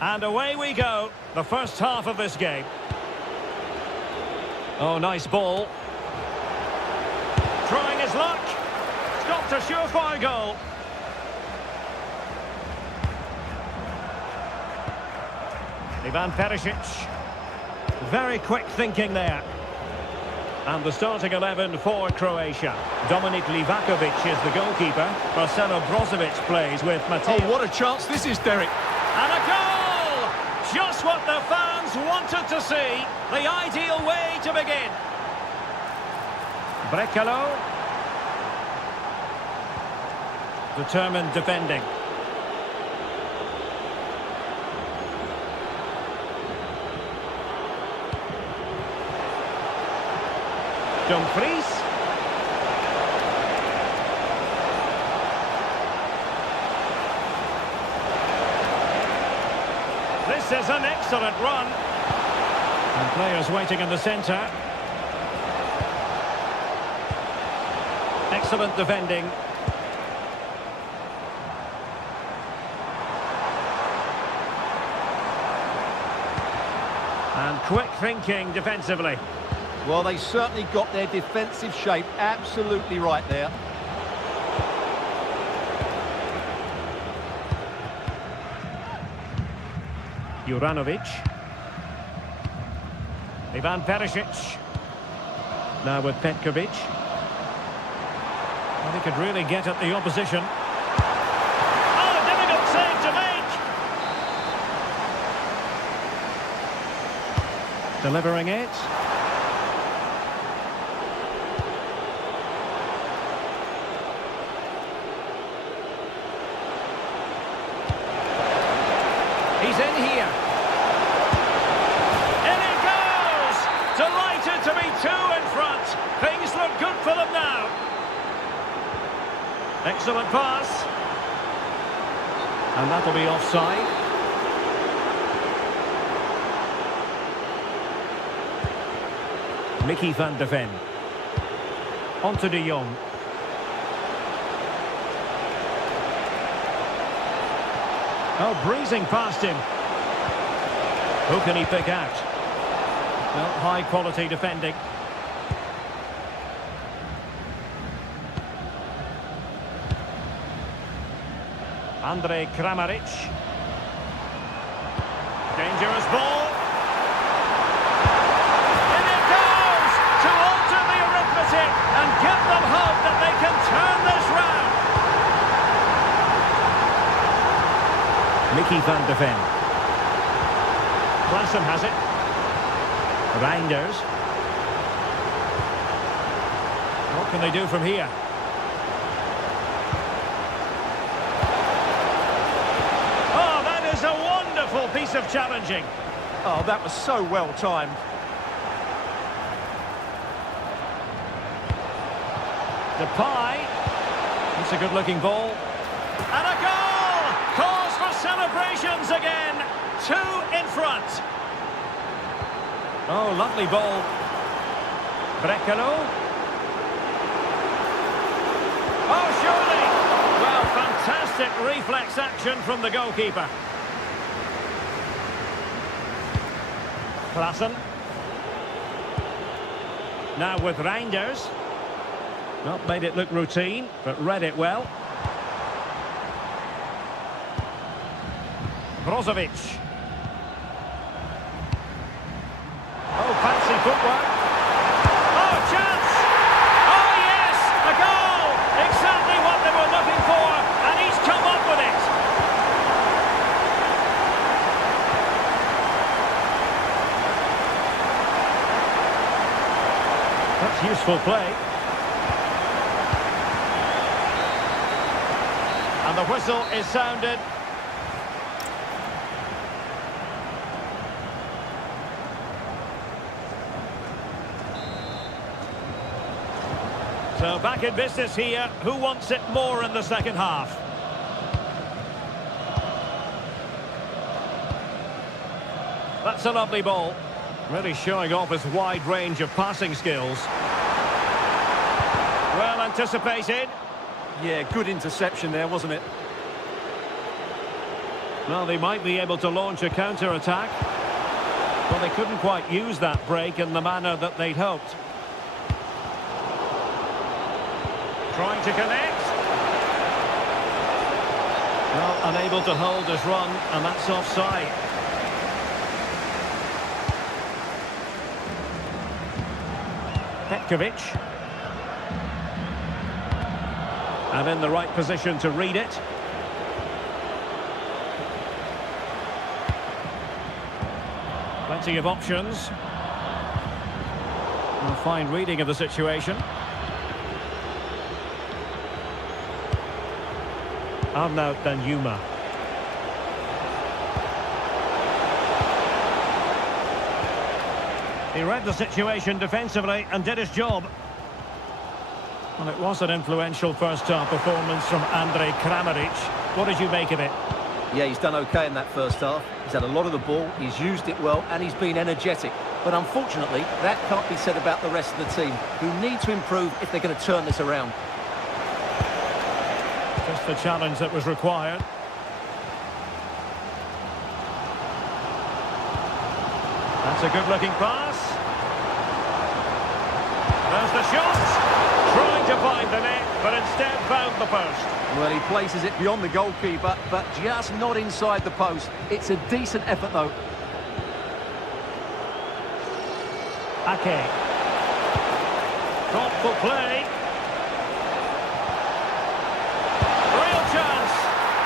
And away we go. The first half of this game. Oh, nice ball. Trying his luck. Stopped a surefire goal. Ivan Perisic. Very quick thinking there. And the starting 11 for Croatia. Dominik Livakovic is the goalkeeper. Marcelo Brozovic plays with Mateo. Oh, what a chance this is, Derek. And a goal! Just what the fans wanted to see. The ideal way to begin. Brekalo. Determined defending. Dumfries. This is an excellent run. And players waiting in the centre. Excellent defending. And quick thinking defensively. Well, they certainly got their defensive shape absolutely right there. Juranovic. Ivan Perisic. Now with Petkovic. Well, he could really get at the opposition. Oh, a difficult save to make. Delivering it. He's in here. In it goes! Delighted to be two in front. Things look good for them now. Excellent pass. And that'll be offside. Mickey van de Ven. On to de Jong. Oh, breezing past him. Who can he pick out? Well, high quality defending. Andrej Kramaric. Dangerous ball. In it goes to alter the arithmetic and give them hope that they can turn this round. Mickey van de Ven. Klassen has it. Reinders. What can they do from here? Oh, that is a wonderful piece of challenging. Oh, that was so well timed. Depay. It's a good-looking ball. And a goal! Cause for celebrations again. Two in front. Oh, lovely ball. Brekalo. Oh, surely. Well, fantastic reflex action from the goalkeeper. Klassen. Now with Reinders. Not made it look routine, but read it well. Brozovic. Oh, fancy footwork. Oh, chance! Oh, yes! A goal! Exactly what they were looking for, and he's come up with it. That's useful play. And the whistle is sounded. So back in business here. Who wants it more in the second half? That's a lovely ball. Really showing off his wide range of passing skills. Well anticipated. Yeah, good interception there, wasn't it? Well, they might be able to launch a counter-attack. Well, they couldn't quite use that break in the manner that they'd hoped. Trying to connect. Well, unable to hold his run, and that's offside. Petkovic. And in the right position to read it. Plenty of options. A fine reading of the situation. Arnaud Danjuma. He read the situation defensively and did his job. Well, it was an influential first-half performance from Andrej Kramaric. What did you make of it? Yeah, he's done okay in that first half. He's had a lot of the ball, he's used it well, and he's been energetic. But unfortunately, that can't be said about the rest of the team, who need to improve if they're going to turn this around. Just the challenge that was required. That's a good-looking pass. There's the shot. Trying to find the net, but instead found the post. Well, he places it beyond the goalkeeper, but just not inside the post. It's a decent effort, though. Ake. Thoughtful play. Real chance.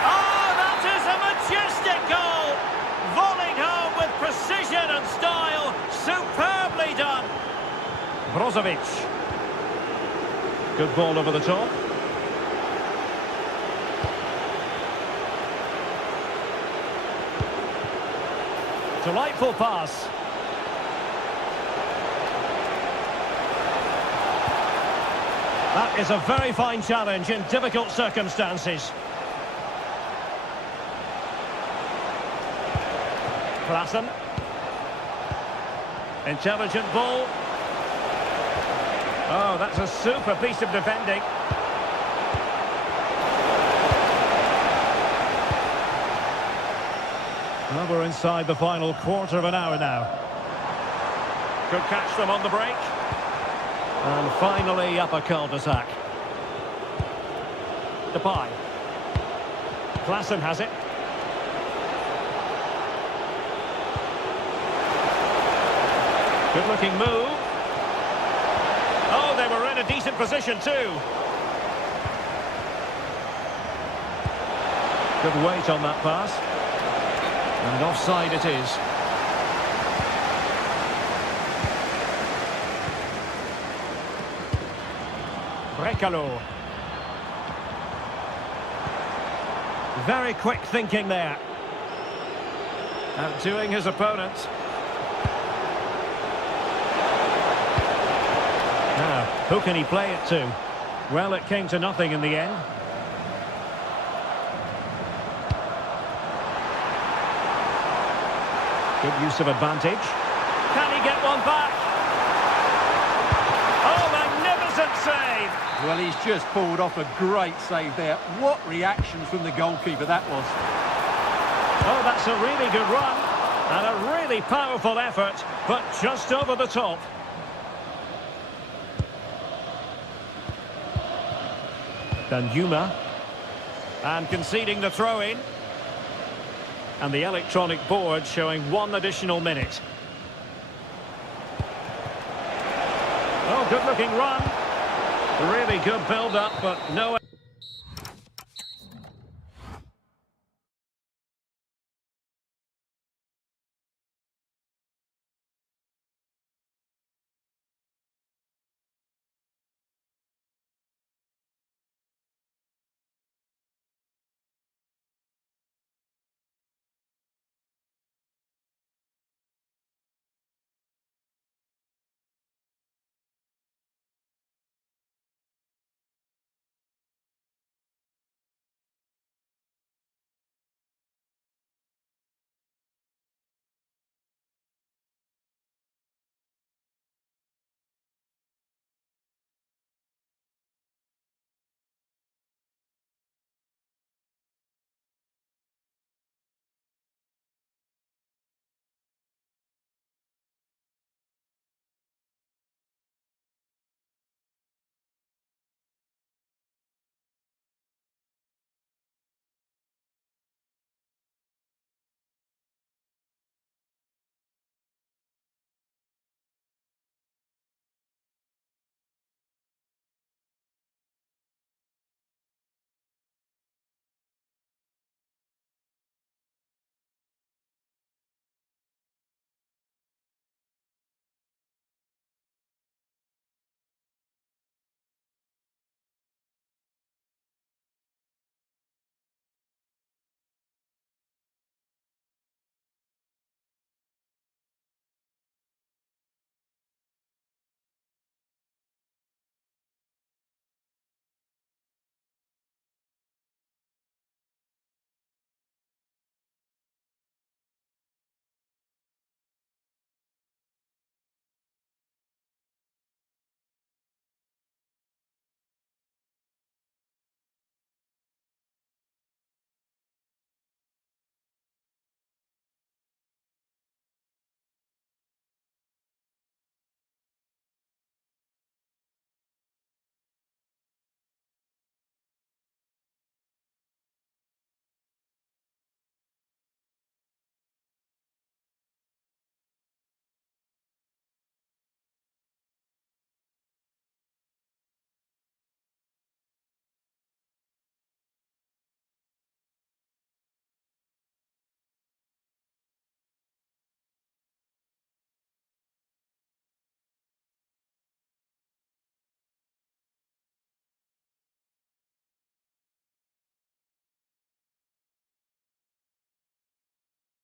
Oh, that is a majestic goal. Volleyed home with precision and style. Superbly done. Brozovic. Good ball over the top. Delightful pass. That is a very fine challenge in difficult circumstances. Klassen. Intelligent ball. Oh, that's a super piece of defending. Well, we're inside the final quarter of an hour now. Could catch them on the break. And finally up a cul-de-sac. Depay. Klassen has it. Good-looking move. Oh, they were in a decent position too. Good weight on that pass. And offside it is. Brekalo. Very quick thinking there. Outdoing his opponent. Now, who can he play it to? Well, it came to nothing in the end. Good use of advantage. Can he get one back? Oh, magnificent save! Well, he's just pulled off a great save there. What reaction from the goalkeeper that was. Oh, that's a really good run. And a really powerful effort, but just over the top. Danjuma. And conceding the throw-in. And the electronic board showing 1 additional minute. Oh, good-looking run. Really good build-up, but no...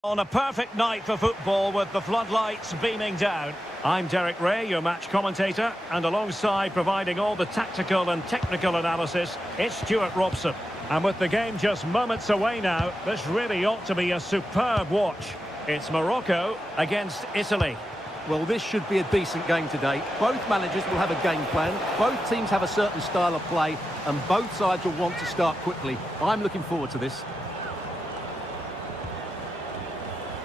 On a perfect night for football with the floodlights beaming down. I'm Derek Ray, your match commentator, and alongside providing all the tactical and technical analysis, it's Stuart Robson. And with the game just moments away now, this really ought to be a superb watch. It's Morocco against Italy. Well, this should be a decent game today. Both managers will have a game plan, both teams have a certain style of play, and both sides will want to start quickly. I'm looking forward to this.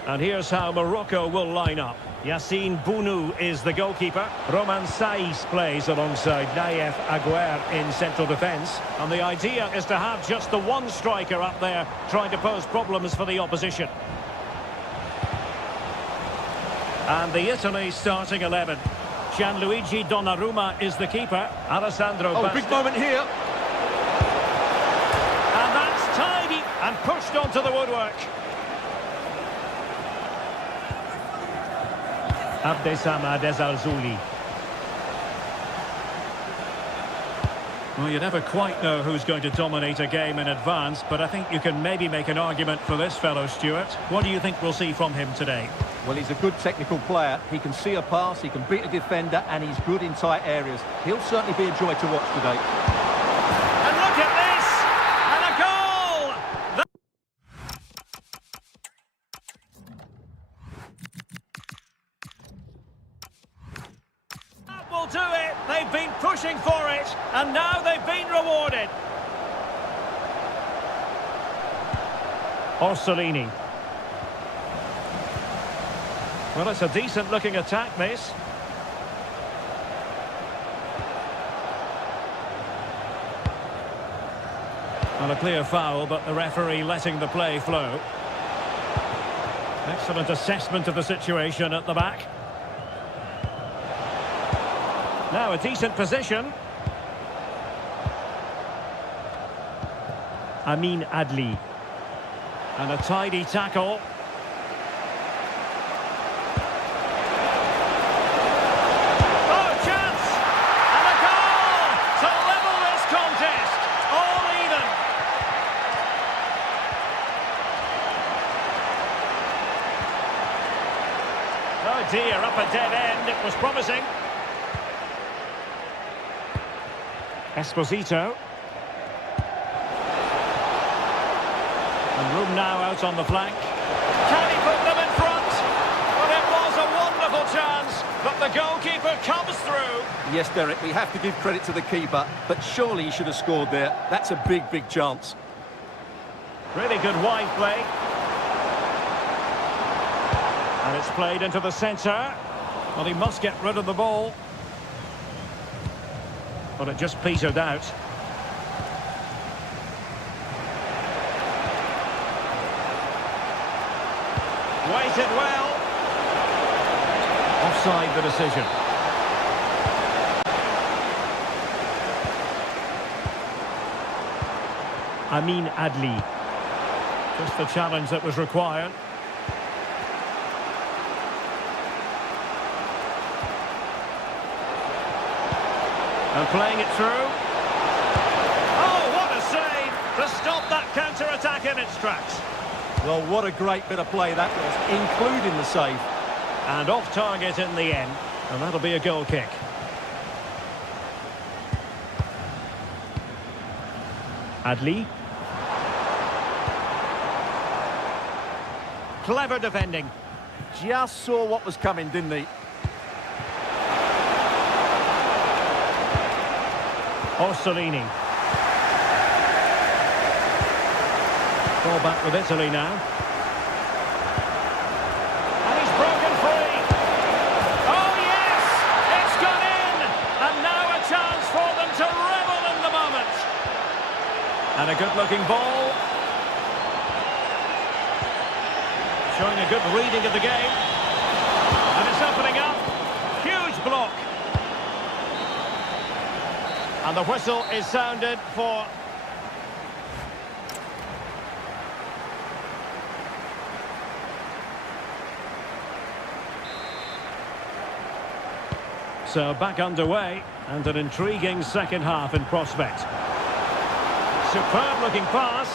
And here's how Morocco will line up. Yassine Bounou is the goalkeeper. Roman Saiz plays alongside Naïef Aguer in central defence. And the idea is to have just the one striker up there trying to pose problems for the opposition. And the Italy starting 11. Gianluigi Donnarumma is the keeper. Alessandro Basta. Big moment here. And that's tidy and pushed onto the woodwork. Abdessamad Ezalzouli. Well, you never quite know who's going to dominate a game in advance, but I think you can maybe make an argument for this fellow, Stuart. What do you think we'll see from him today? Well, he's a good technical player. He can see a pass, he can beat a defender, and he's good in tight areas. He'll certainly be a joy to watch today. And look at this! And a goal! That will do it. They've been pushing for it, and now they've been rewarded. Orsolini. Well, it's a decent-looking attack, this. Well, a clear foul, but the referee letting the play flow. Excellent assessment of the situation at the back. Now a decent position. Amin Adli. And a tidy tackle. Oh, chance! And a goal to level this contest. All even. Oh dear, up a dead end. It was promising. Esposito. And room now out on the flank. Can he put them in front? But it was a wonderful chance, but the goalkeeper comes through. Yes, Derek, we have to give credit to the keeper, but surely he should have scored there. That's a big, big chance. Really good wide play. And it's played into the centre. Well, he must get rid of the ball. But it just petered out. Waited well. Offside the decision. Amin Adli. Just the challenge that was required. And playing it through. Oh, what a save to stop that counter-attack in its tracks. Well, what a great bit of play that was, including the save. And off target in the end. And that'll be a goal kick. Adli. Clever defending. Just saw what was coming, didn't he? Orsolini. Ball back with Italy now. And he's broken free. Oh yes! It's gone in! And now a chance for them to revel in the moment. And a good-looking ball. Showing a good reading of the game. And it's opening up. Huge block. And the whistle is sounded for... So back underway, and an intriguing second half in prospect. Superb looking pass.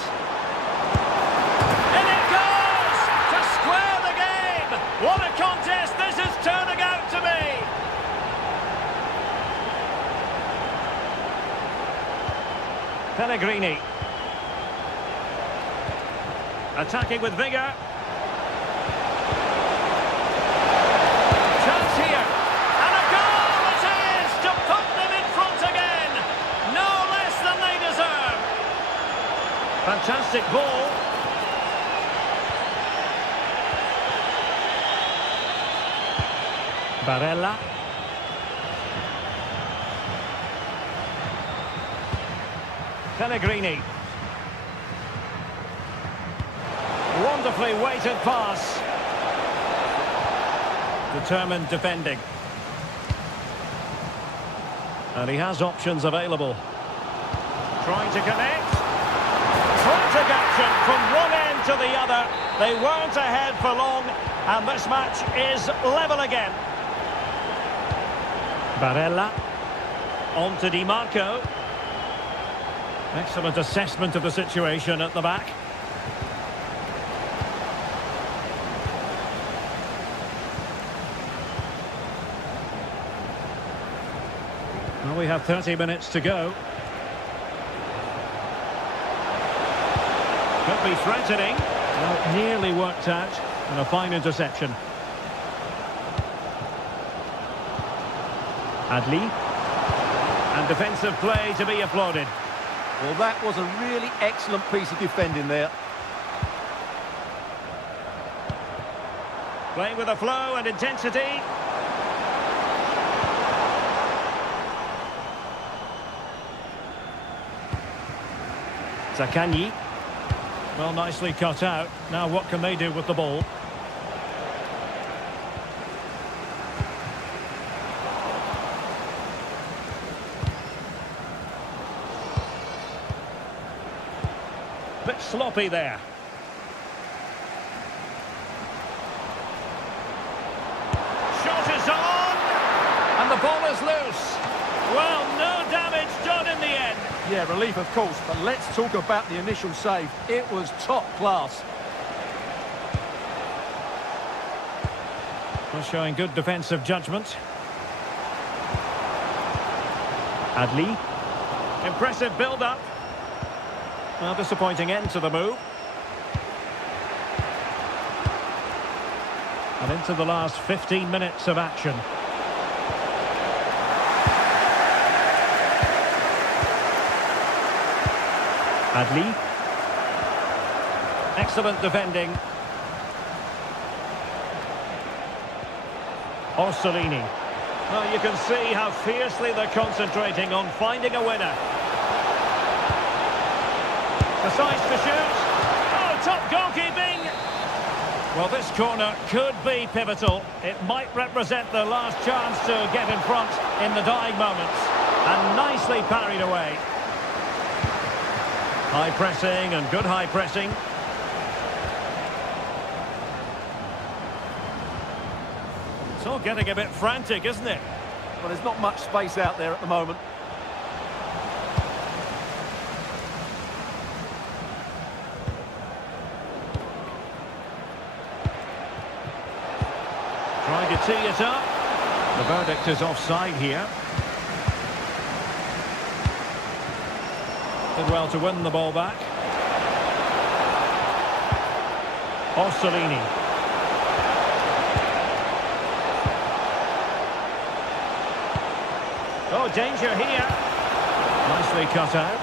And it goes! To square Pellegrini. Attacking with vigour. Chance here. And a goal it is to put them in front again. No less than they deserve. Fantastic ball. Barella. Pellegrini. Wonderfully weighted pass. Determined defending. And he has options available. Trying to connect. Frantic action from one end to the other. They weren't ahead for long, and this match is level again. Barella. On to Di Marco. Excellent assessment of the situation at the back. Well, we have 30 minutes to go. Could be threatening. Well, nearly worked out. And a fine interception. Adli. And defensive play to be applauded. Well, that was a really excellent piece of defending there. Playing with a flow and intensity. Zaccagni. Well, nicely cut out. Now what can they do with the ball? Bit sloppy there. Shot is on! And the ball is loose. Well, no damage done in the end. Yeah, relief, of course, but let's talk about the initial save. It was top class. Well, showing good defensive judgment. Adli. Impressive build-up. Well, disappointing end to the move. And into the last 15 minutes of action. Adli. Excellent defending. Orsolini. Well, you can see how fiercely they're concentrating on finding a winner. Decides to shoot. Oh, top goalkeeping! Well, this corner could be pivotal. It might represent their last chance to get in front in the dying moments. And nicely parried away. High pressing and good high pressing. It's all getting a bit frantic, isn't it? Well, there's not much space out there at the moment. Trying to tee it up. The verdict is offside here. Did well to win the ball back. Orsolini. Oh, danger here. Nicely cut out.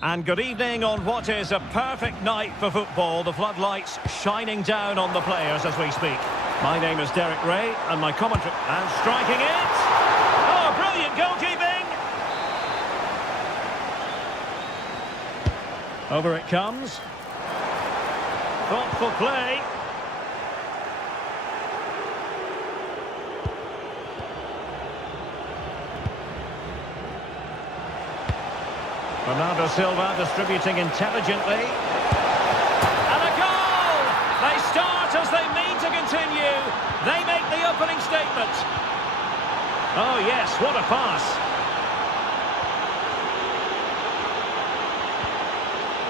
And good evening on what is a perfect night for football. The floodlights shining down on the players as we speak. My name is Derek Ray, and my commentary... And striking it! Oh, brilliant goalkeeping! Over it comes. Thoughtful play. Bernardo Silva distributing intelligently. And a goal! They start as they mean to continue. They make the opening statement. Oh yes, what a pass.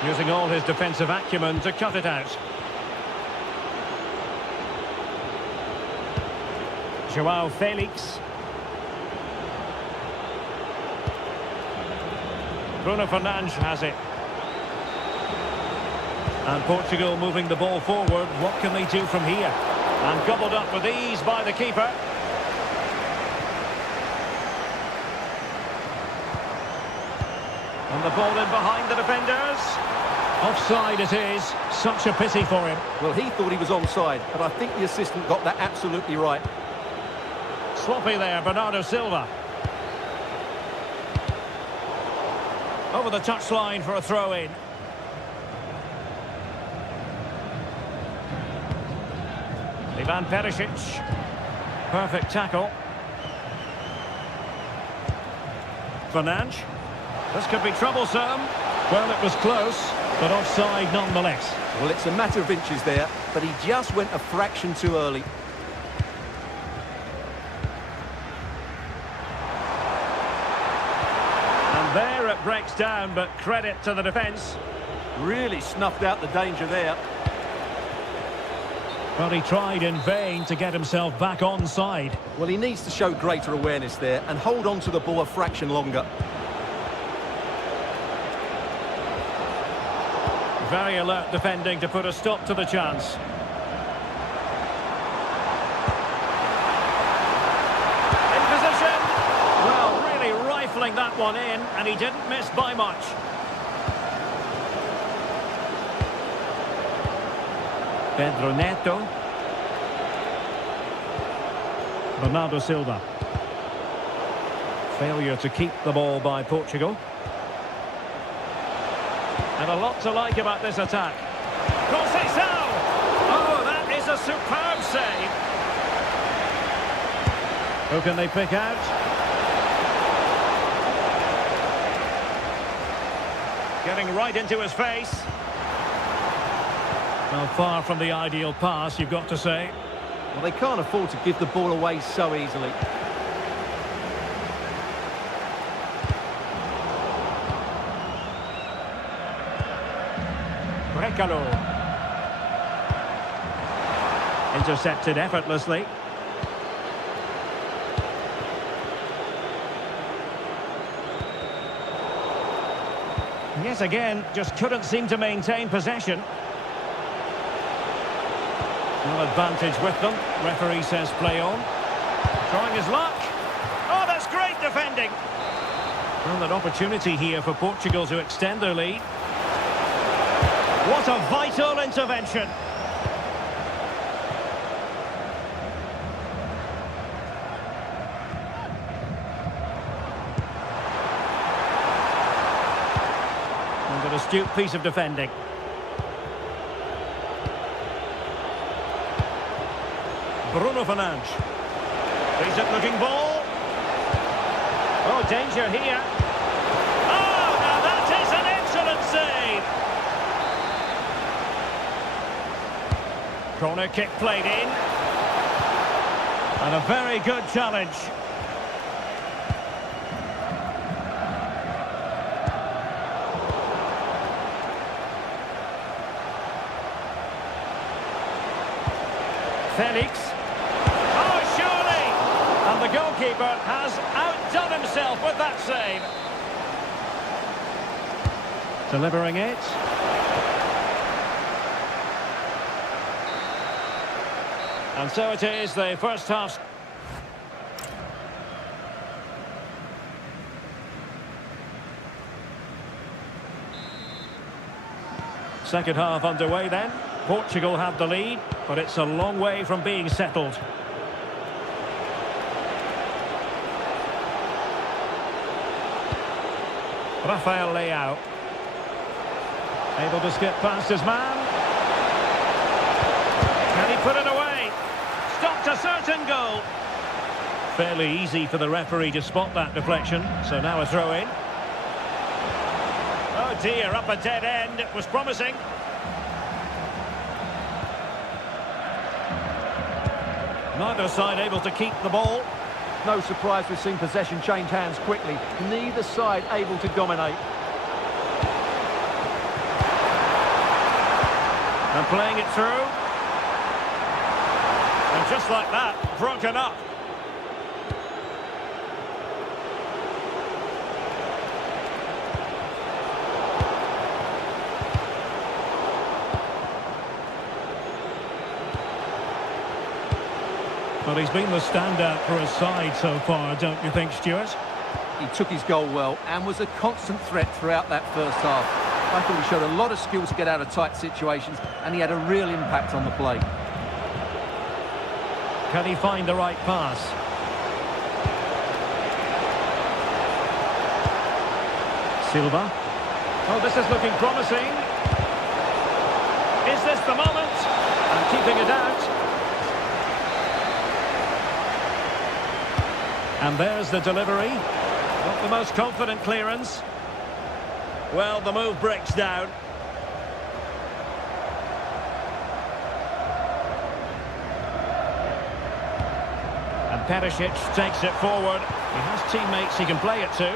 Using all his defensive acumen to cut it out. João Felix. Bruno Fernandes has it. And Portugal moving the ball forward. What can they do from here? And gobbled up with ease by the keeper. And the ball in behind the defenders. Offside it is. Such a pity for him. Well, he thought he was onside, but I think the assistant got that absolutely right. Sloppy there, Bernardo Silva. Over the touchline for a throw-in. Ivan Perisic. Perfect tackle. Fernandes. This could be troublesome. Well, it was close, but offside nonetheless. Well, it's a matter of inches there, but he just went a fraction too early. And there it breaks down, but credit to the defence. Really snuffed out the danger there. But he tried in vain to get himself back onside. Well, he needs to show greater awareness there and hold on to the ball a fraction longer. Very alert defending to put a stop to the chance. In position. Well, really rifling that one in, and he didn't miss by much. Pedro Neto. Bernardo Silva. Failure to keep the ball by Portugal. And a lot to like about this attack. Conceição! Oh, that is a superb save. Who can they pick out? Getting right into his face. Well, far from the ideal pass, you've got to say. Well, they can't afford to give the ball away so easily. Brekalo. Intercepted effortlessly. Yes, again, just couldn't seem to maintain possession. No advantage with them. Referee says play on. Trying his luck. Oh, that's great defending. Well, an opportunity here for Portugal to extend their lead. What a vital intervention. And an astute piece of defending. Bruno Fernandes. Decent looking ball. Oh, danger here. Oh, now that is an excellent save. Corner kick played in. And a very good challenge. Felix. Oh, surely! And the goalkeeper has outdone himself with that save. Delivering it. And so it is, the first half. Second half underway then. Portugal have the lead, but it's a long way from being settled. Rafael Leao. Able to skip past his man. Can he put it away? Stopped a certain goal. Fairly easy for the referee to spot that deflection, so now a throw in. Oh dear, up a dead end. It was promising. Neither side able to keep the ball. No surprise we've seen possession change hands quickly. Neither side able to dominate. And playing it through. And just like that, broken up. But he's been the standout for his side so far, don't you think, Stuart? He took his goal well and was a constant threat throughout that first half. I thought he showed a lot of skill to get out of tight situations, and he had a real impact on the play. Can he find the right pass? Silva. Oh, this is looking promising. Is this the moment? And keeping it out. And there's the delivery. Not the most confident clearance. Well, the move breaks down. And Perisic takes it forward. He has teammates he can play it to.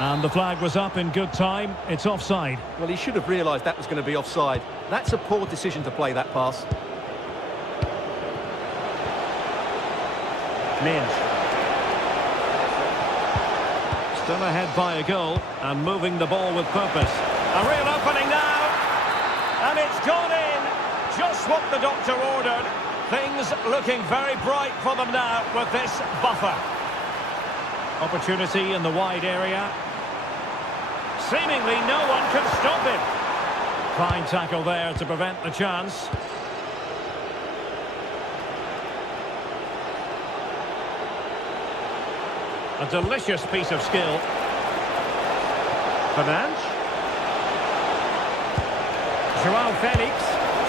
And the flag was up in good time. It's offside. Well, he should have realised that was going to be offside. That's a poor decision to play that pass. Minge. Still ahead by a goal and moving the ball with purpose. A real opening now. And it's gone in. Just what the doctor ordered. Things looking very bright for them now with this buffer. Opportunity in the wide area. Seemingly no one can stop him. Fine tackle there to prevent the chance. A delicious piece of skill. Fernandes. Joao Felix.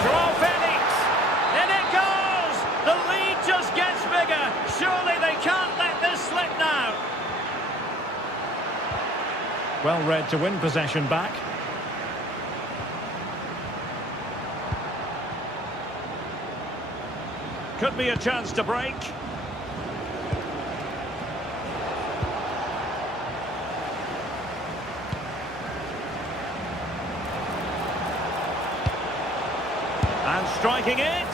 Joao Felix! In it goes! The lead just gets bigger. Surely they can't let this slip now. Well read to win possession back. Could be a chance to break. And striking it,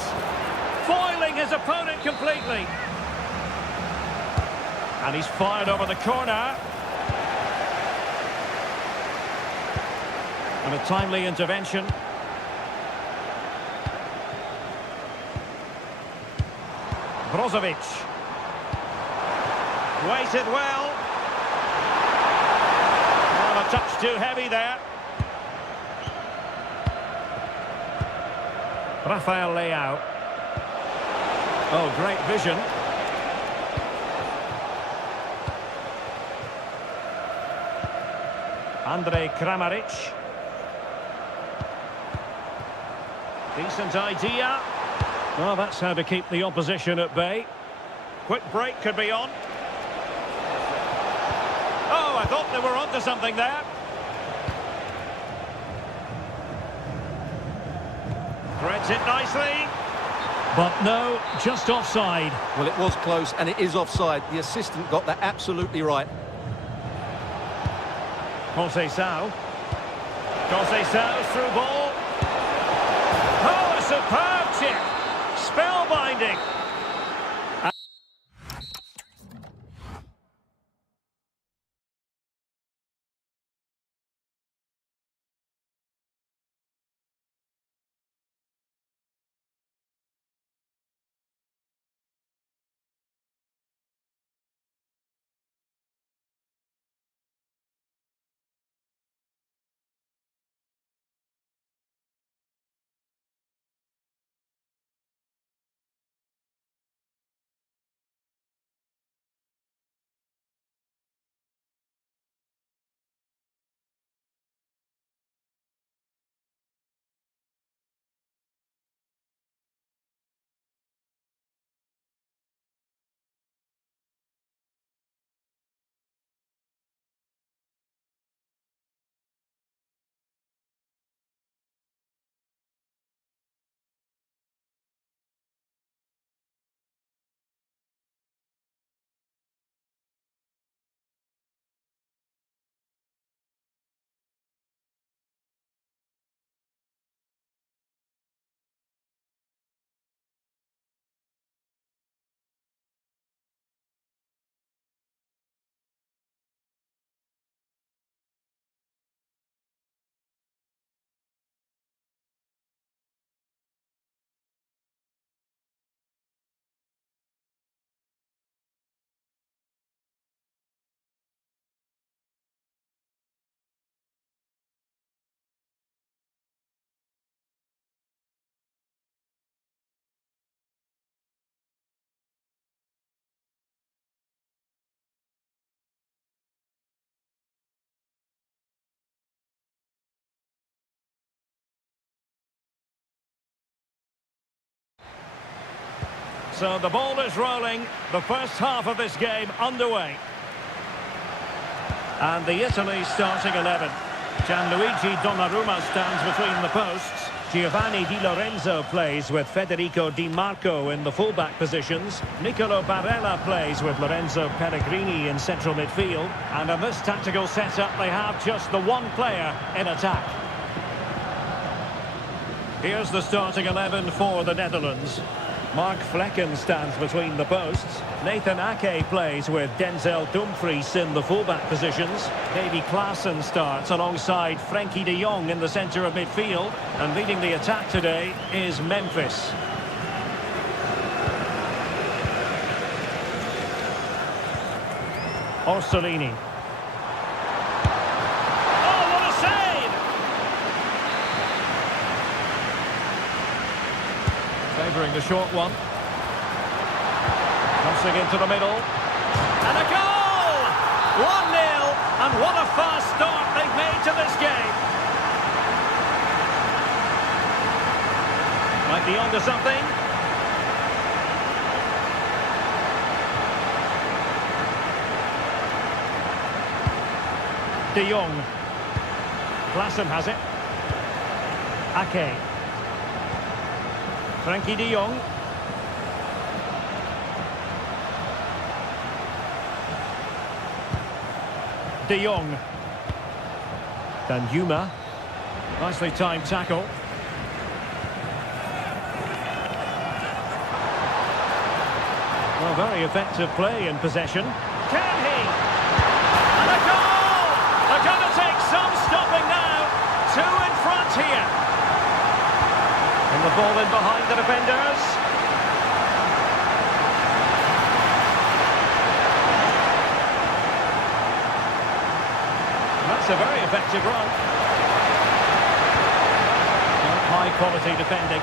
foiling his opponent completely. And he's fired over the corner. And a timely intervention. Brozovic. Waited well. Well, a touch too heavy there. Rafael Leao. Oh, great vision. Andrej Kramaric. Decent idea. Well, that's how to keep the opposition at bay. Quick break could be on. Oh, I thought they were onto something there. Threads it nicely. But no, just offside. Well, it was close, and it is offside. The assistant got that absolutely right. Conceição. Conceição's through ball. Oh, a superb chip. Spellbinding. So the ball is rolling. The first half of this game underway. And the Italy starting 11. Gianluigi Donnarumma stands between the posts. Giovanni Di Lorenzo plays with Federico Di Marco in the fullback positions. Nicolo Barella plays with Lorenzo Pellegrini in central midfield. And in this tactical setup, they have just the one player in attack. Here's the starting 11 for the Netherlands. Mark Flekken stands between the posts. Nathan Ake plays with Denzel Dumfries in the fullback positions. Davy Klaassen starts alongside Frenkie de Jong in the centre of midfield. And leading the attack today is Memphis. Orsolini. Oh, what a save! Favouring the short one. Crossing into the middle. And a goal! 1-0, and what a fast start they've made to this game. Might be onto something. De Jong. Klaassen has it. Ake. Frenkie de Jong. De Jong. Danjuma. Nicely timed tackle. Well, very effective play in possession. Can he? And a goal! They're going to take some stopping now. 2 in front here. And the ball in behind the defenders. That's a very effective run. High quality defending.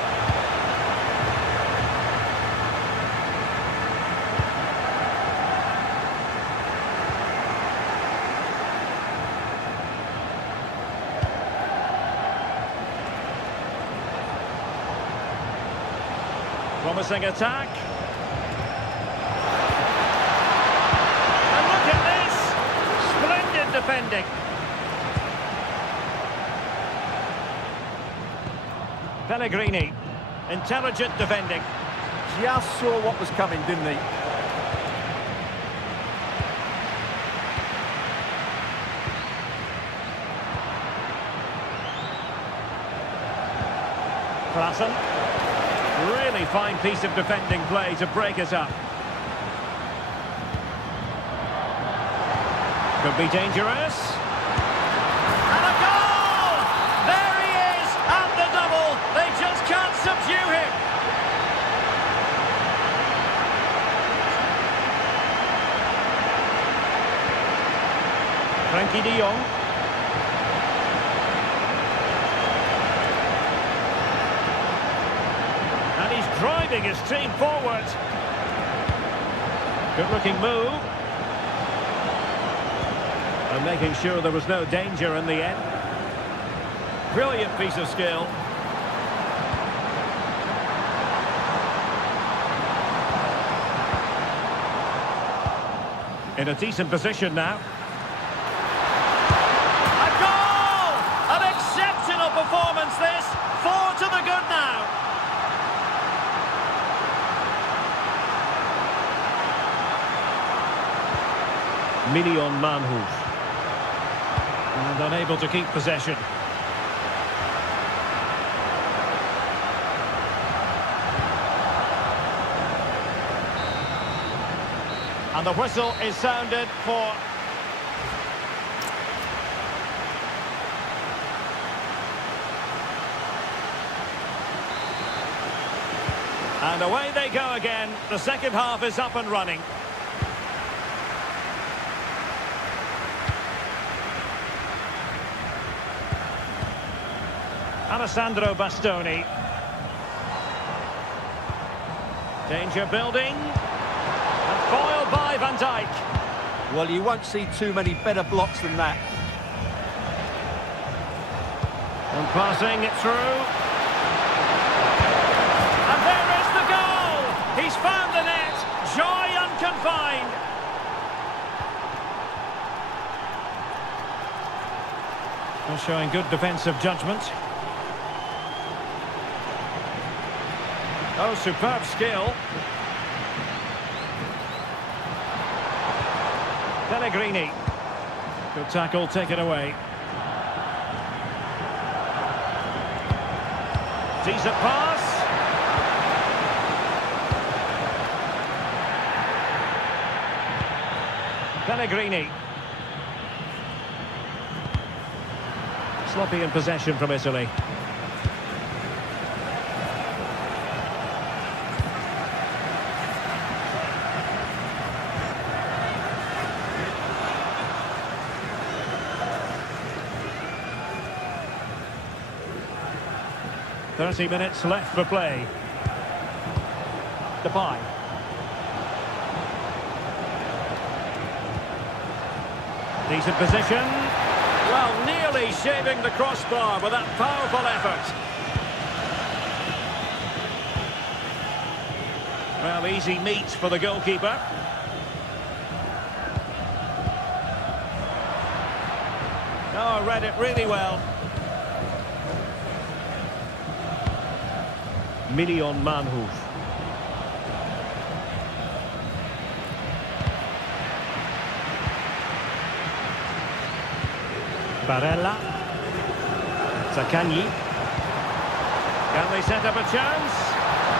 Promising attack. And look at this! Splendid defending. Pellegrini. Intelligent defending. Just saw what was coming, didn't he? Klaassen. Really fine piece of defending play to break us up. Could be dangerous. And a goal! There he is at the double. They just can't subdue him. Frenkie de Jong. And he's driving his team forward. Good looking move. And making sure there was no danger in the end. Brilliant piece of skill. In a decent position now. A goal! An exceptional performance this. 4 to the good now. Million Manhoef. And unable to keep possession. And the whistle is sounded for... And away they go again. The second half is up and running. Alessandro Bastoni. Danger building. And foiled by Van Dijk. Well, you won't see too many better blocks than that. And passing it through. And there is the goal! He's found showing good defensive judgment. Oh, superb skill. Pellegrini. Good tackle, take it away. Decent pass. Pellegrini. Sloppy in possession from Italy. "30 minutes left for play." Depay. Decent position. Well, nearly shaving the crossbar with that powerful effort. Well, easy meat for the goalkeeper. Oh, read it really well. Million Manhoef. Barella. Zaccagni. Can they set up a chance?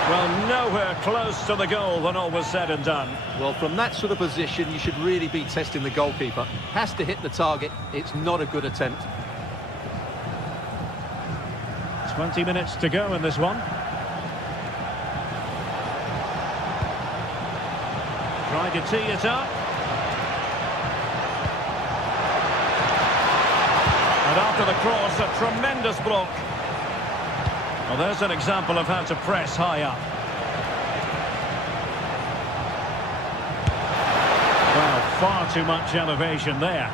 Well, nowhere close to the goal when all was said and done. Well, from that sort of position, you should really be testing the goalkeeper. Has to hit the target. It's not a good attempt. 20 minutes to go in this one. Trying to tee it up. And after the cross, a tremendous block. Well, there's an example of how to press high up. Well, far too much elevation there.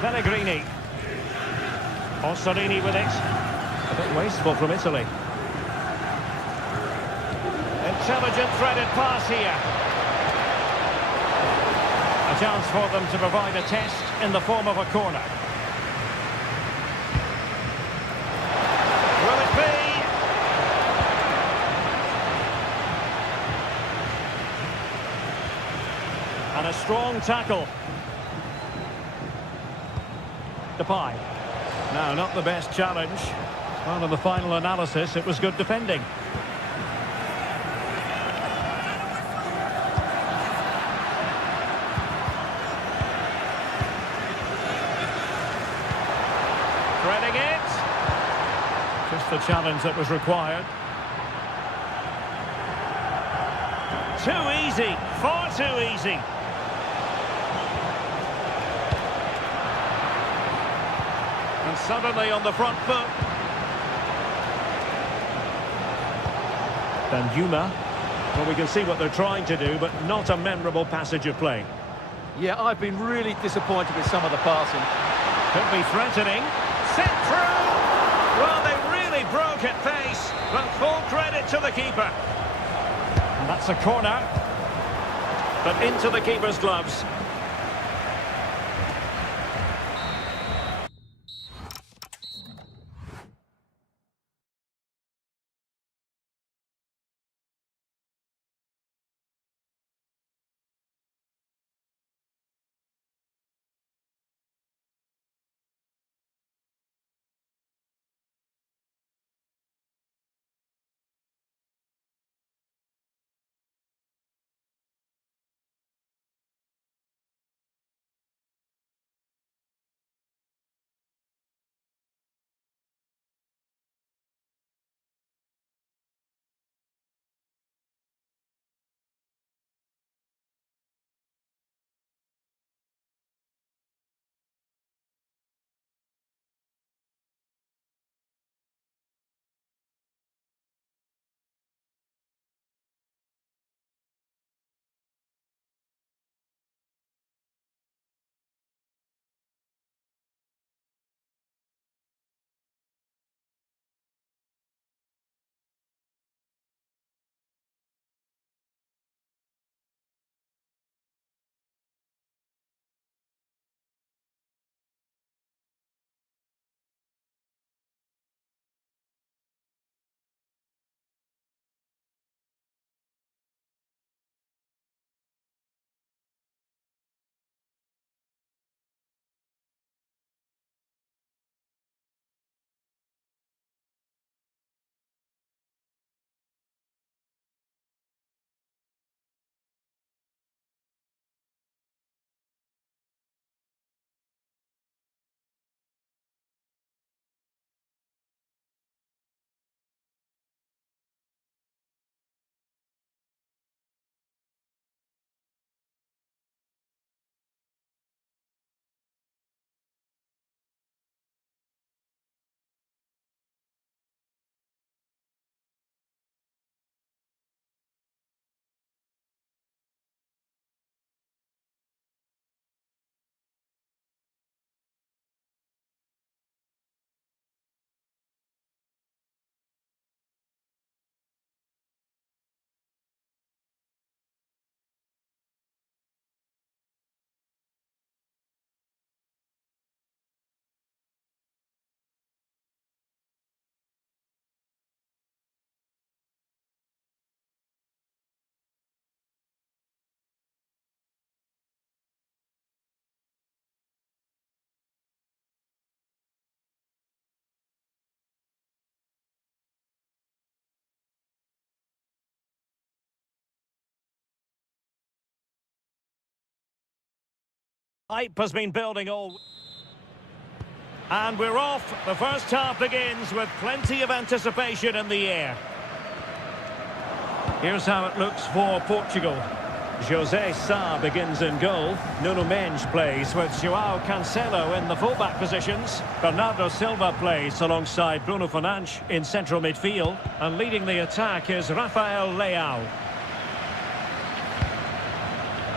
Pellegrini. Ossorini with it. A bit wasteful from Italy. Intelligent threaded pass here. A chance for them to provide a test in the form of a corner. Will it be? And a strong tackle. Depay. No, not the best challenge. Well, in the final analysis, it was good defending. Threading it. Just the challenge that was required. Too easy. Far too easy. And suddenly on the front foot. Danjuma. Well, we can see what they're trying to do, but not a memorable passage of play. Yeah, I've been really disappointed with some of the passing. Could be threatening. Set through! Well, they really broke at pace, but full credit to the keeper. And that's a corner. But into the keeper's gloves. Hype has been building all... And we're off. The first half begins with plenty of anticipation in the air. Here's how it looks for Portugal. José Sá begins in goal. Nuno Mendes plays with João Cancelo in the fullback positions. Bernardo Silva plays alongside Bruno Fernandes in central midfield. And leading the attack is Rafael Leao.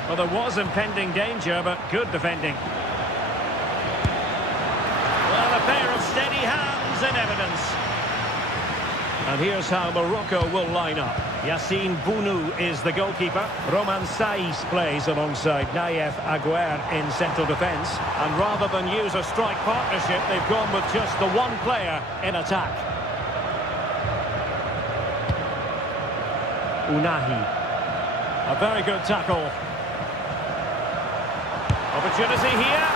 Well, there was impending danger, but good defending. Well, a pair of steady hands in evidence. And here's how Morocco will line up. Yassine Bounou is the goalkeeper. Roman Saiz plays alongside Nayef Aguer in central defence. And rather than use a strike partnership, they've gone with just the one player in attack. Unahi. A very good tackle. Opportunity here.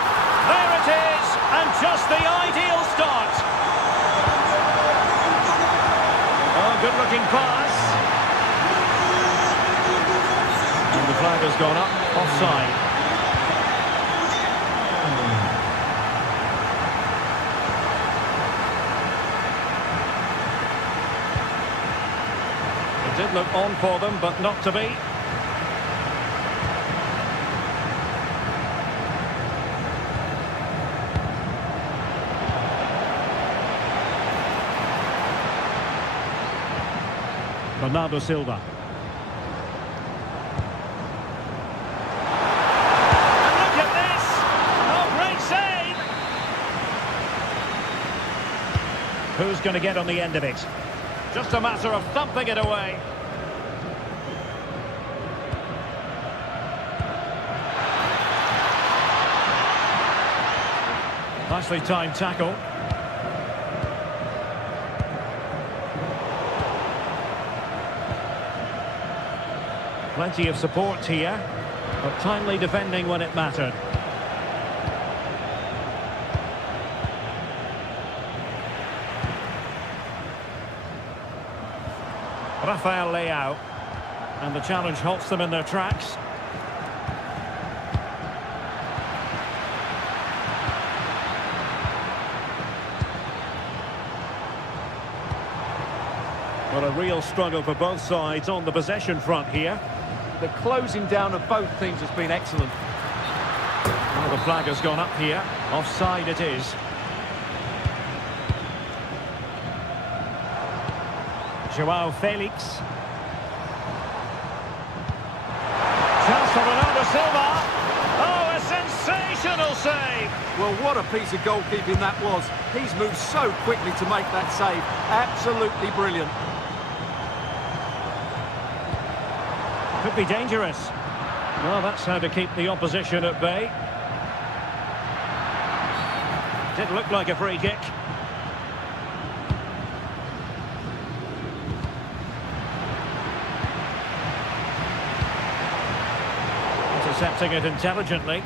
There it is. And just the ideal start. Oh, good-looking pass. And the flag has gone up. Offside. It did look on for them, but not to be. Bernardo Silva. And look at this! Oh, great save! Who's going to get on the end of it? Just a matter of thumping it away. Nicely timed tackle. Plenty of support here, but timely defending when it mattered. Rafael Leao, and the challenge halts them in their tracks. Well, a real struggle for both sides on the possession front here. The closing down of both teams has been excellent. Well, the flag has gone up here. Offside it is. João Felix. Chance for Bernardo Silva. Oh, a sensational save! Well, what a piece of goalkeeping that was. He's moved so quickly to make that save. Absolutely brilliant. Could be dangerous. Well, that's how to keep the opposition at bay. Did look like a free kick. Intercepting it intelligently.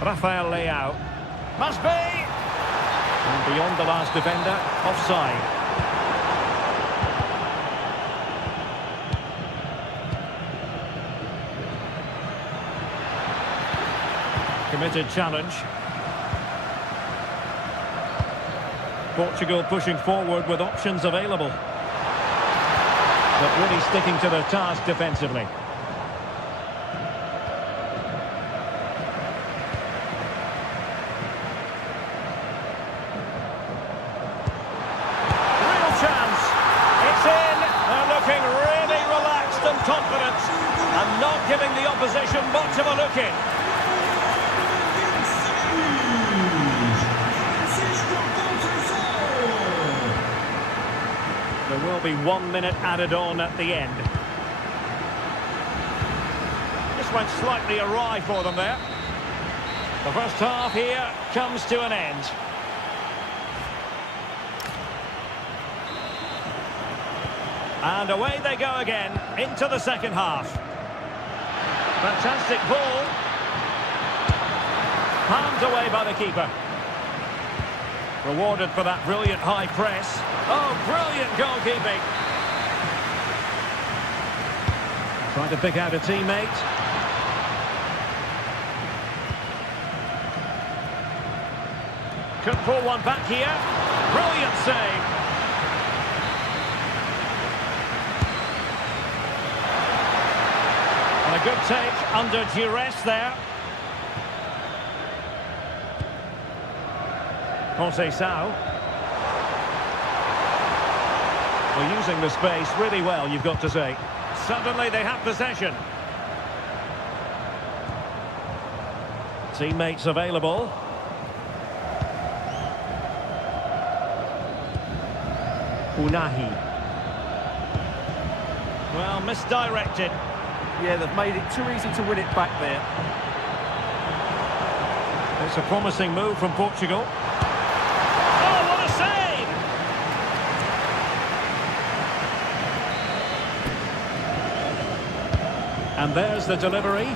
Rafael Leao. Must be! And beyond the last defender, offside. Committed challenge. Portugal pushing forward with options available, but really sticking to their task defensively. Confident and not giving the opposition much of a look in. There will be 1 minute added on at the end. Just went slightly awry for them there. The first half here comes to an end. And away they go again into the second half. Fantastic ball. Palmed away by the keeper. Rewarded for that brilliant high press. Oh, brilliant goalkeeping. Trying to pick out a teammate. Could pull one back here. Brilliant save. And a good take under duress there. Conceição. Well, using the space really well, you've got to say. Suddenly they have possession. Teammates available. Unahi. Well, misdirected. Yeah, they've made it too easy to win it back there. It's a promising move from Portugal. Oh, what a save! And there's the delivery.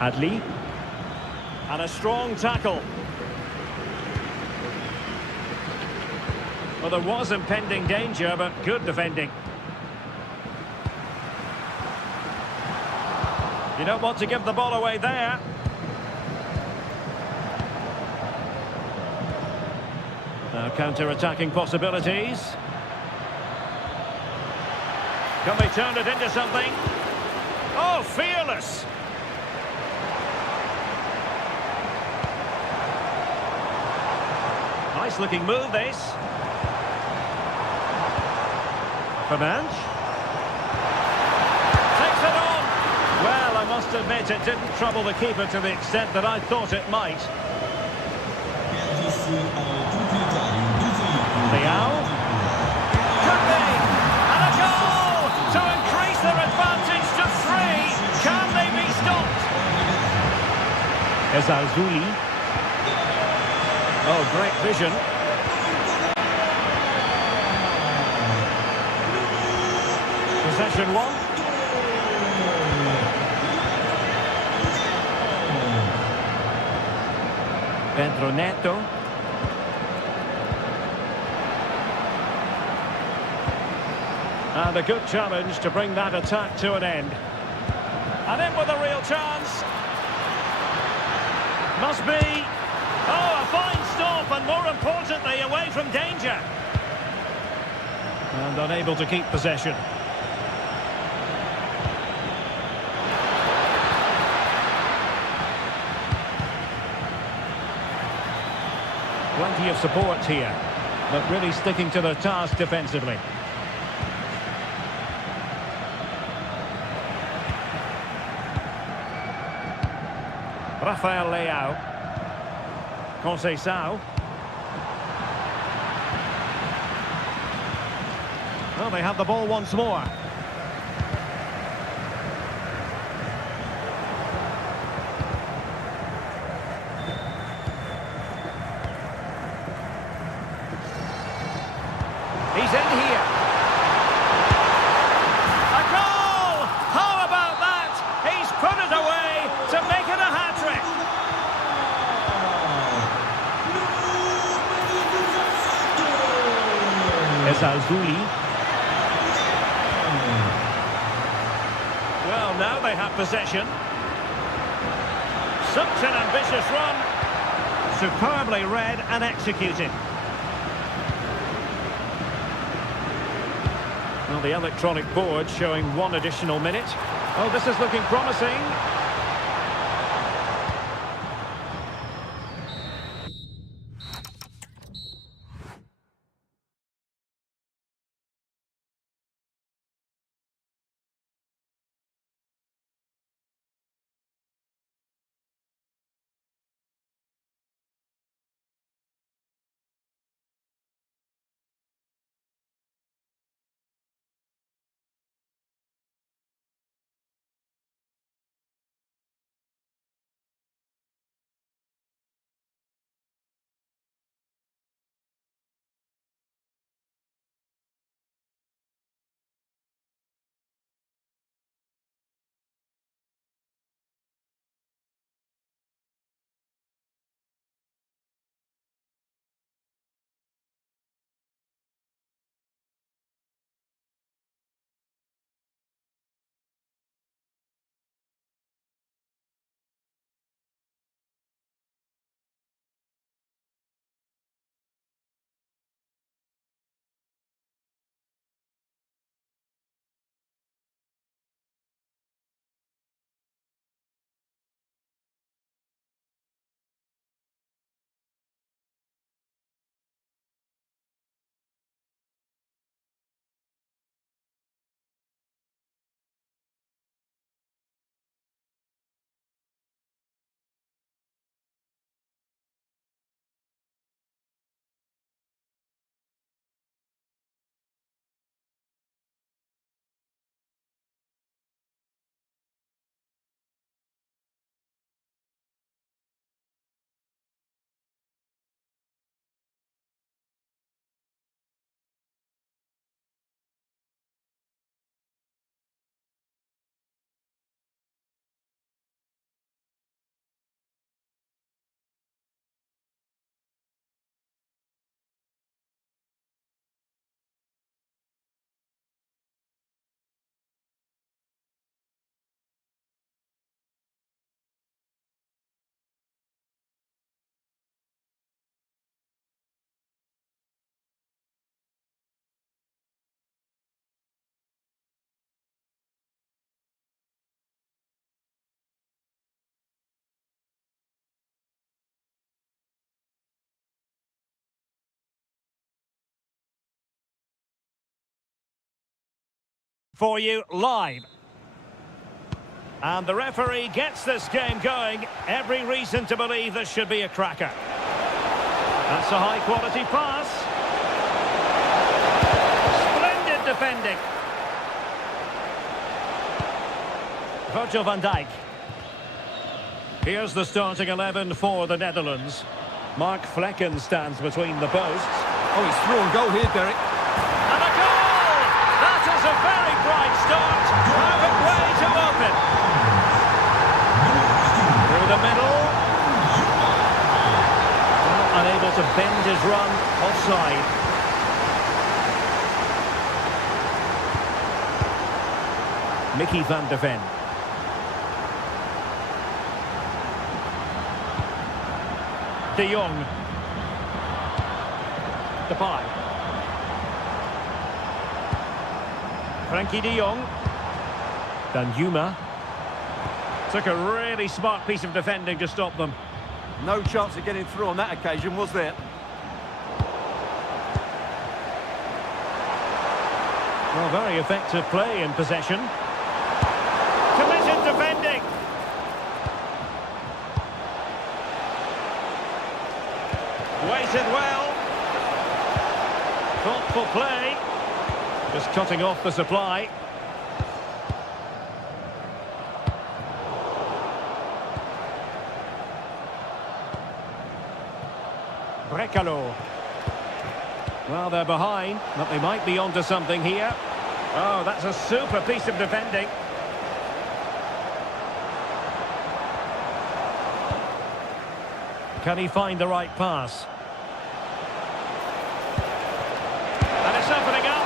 Adli. And a strong tackle. Well, there was impending danger, but good defending. You don't want to give the ball away there. Now counter-attacking possibilities. Can they turn it into something? Oh, fearless! Nice looking move, this. Fernandes. Takes it on. Well, I must admit it didn't trouble the keeper to the extent that I thought it might. Leao. Could be. And a goal to increase their advantage to 3. Can they be stopped? Ezazuli. Oh, great vision. Possession 1. Pedro Neto. And a good challenge to bring that attack to an end. And in with a real chance. Must be. Oh, a fine stop, and more importantly, away from danger. And unable to keep possession. Plenty of support here, but really sticking to their task defensively. Rafael Leao. Conceição. Well, they have the ball once more. He's in here. A goal! How about that? He's put it away to make it a hat-trick. Ezazuli. Well, now they have possession. Such an ambitious run. Superbly read and executed. Well, the electronic board showing 1 additional minute. Oh, this is looking promising. for you live. And the referee gets this game going. Every reason to believe this should be a cracker. That's a high-quality pass. Splendid defending. Virgil van Dijk. Here's the starting 11 for the Netherlands. Mark Vlekken stands between the posts. Oh, he's through and goal here, Derek. And a goal! That is a very bright start. Perfect way to open. Through the middle. Well, unable to bend his run. Offside. Mickey van de Ven. De Jong. Depay. Frankie de Jong. Danjuma. Took a really smart piece of defending to stop them. No chance of getting through on that occasion, was there? Well, very effective play in possession. Committed defending. Waited well. Thoughtful play. Just cutting off the supply. Brekalo. Well, they're behind, but they might be onto something here. Oh, that's a super piece of defending. Can he find the right pass? And it's opening up.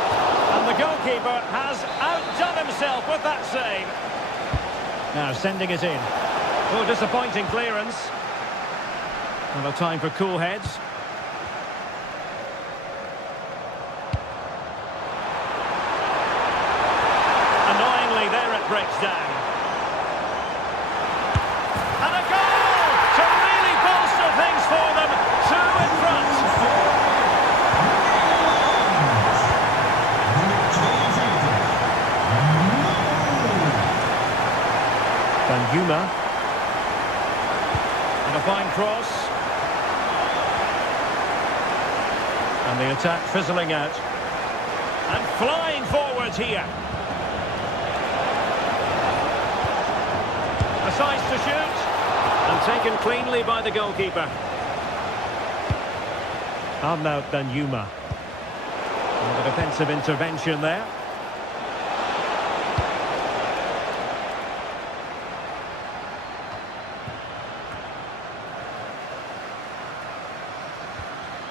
And the goalkeeper has outdone himself with that save. Now sending it in. Oh, disappointing clearance. And a time for cool heads. Annoyingly, there it breaks down. And a goal to really bolster things for them. Two in front. Danjuma. And a fine cross. And the attack fizzling out. And flying forwards here. A size to shoot. And taken cleanly by the goalkeeper. And now Danjuma. And the defensive intervention there.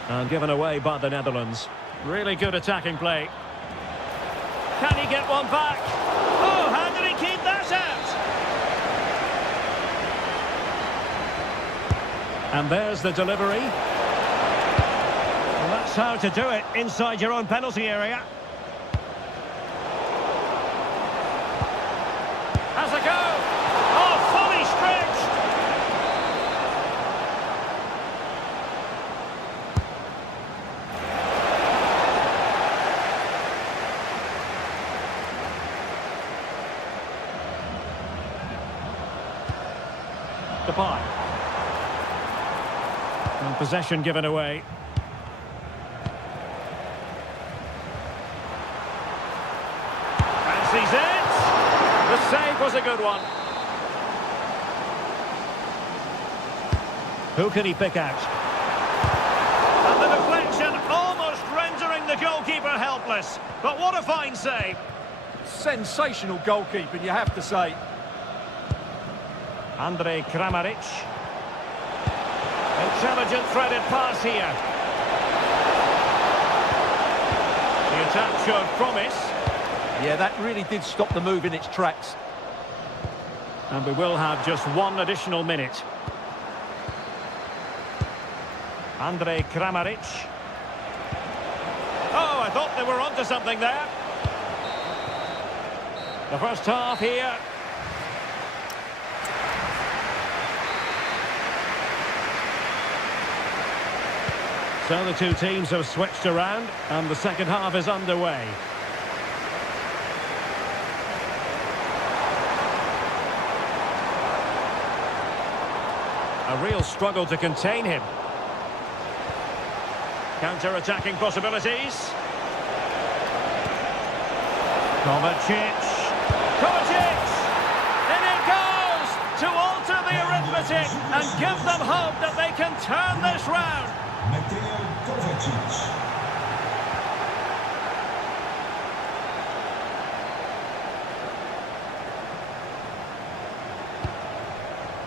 And given away by the Netherlands. Really good attacking play. Can he get one back? Oh, how did he keep that out? And there's the delivery. Well, that's how to do it inside your own penalty area. Has a go. Oh, fully stretched. Depay. And possession given away. Fancies it. The save was a good one. Who can he pick out? And the deflection almost rendering the goalkeeper helpless. But what a fine save. Sensational goalkeeping, you have to say. Andrej Kramaric. Intelligent threaded pass here. The attack showed promise. Yeah, that really did stop the move in its tracks. And we will have just one additional minute. Andrej Kramaric. Oh, I thought they were onto something there. The first half here. So the two teams have switched around and the second half is underway. A real struggle to contain him. Counter-attacking possibilities. Kovacic. Kovacic! In it goes! To alter the arithmetic and give them hope that they can turn this round. Mateo Kovacic.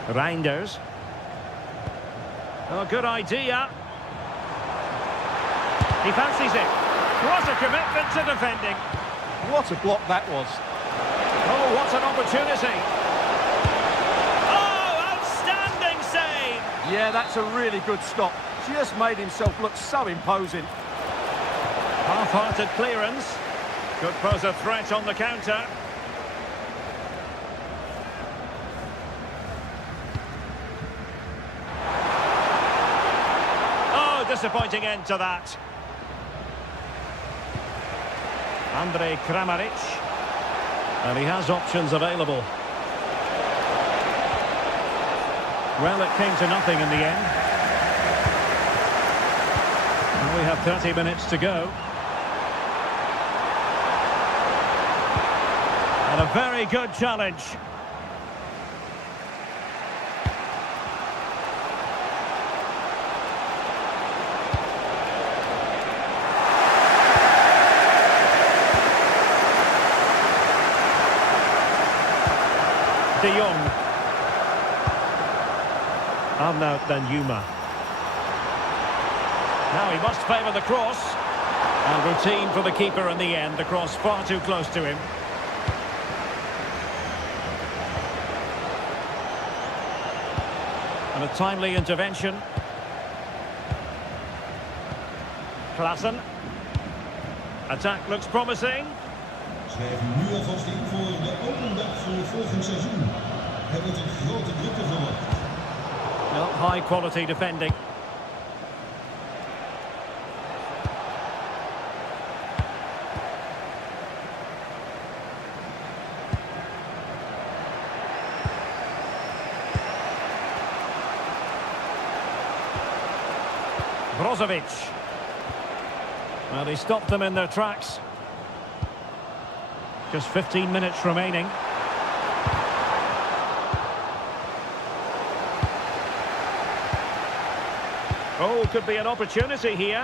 Reinders. Oh, good idea. He fancies it. What a commitment to defending. What a block that was. Oh, what an opportunity. Oh, outstanding save! Yeah, that's a really good stop. Just made himself look so imposing. Half-hearted clearance. Could pose a threat on the counter. Oh, disappointing end to that. Andrej Kramaric. And he has options available. Well, it came to nothing in the end. And we have 30 minutes to go. And a very good challenge. De Jong. Arnaud Danjuma. Now he must favour the cross. And routine for the keeper in the end. The cross far too close to him. And a timely intervention. Klaassen. Attack looks promising. Schrijf nu alvast in voor de open dag voor volgend seizoen. Er wordt een grote drukte verwacht. Well, high quality defending. Brozovic. Well, he stopped them in their tracks. Just 15 minutes remaining. Oh, could be an opportunity here.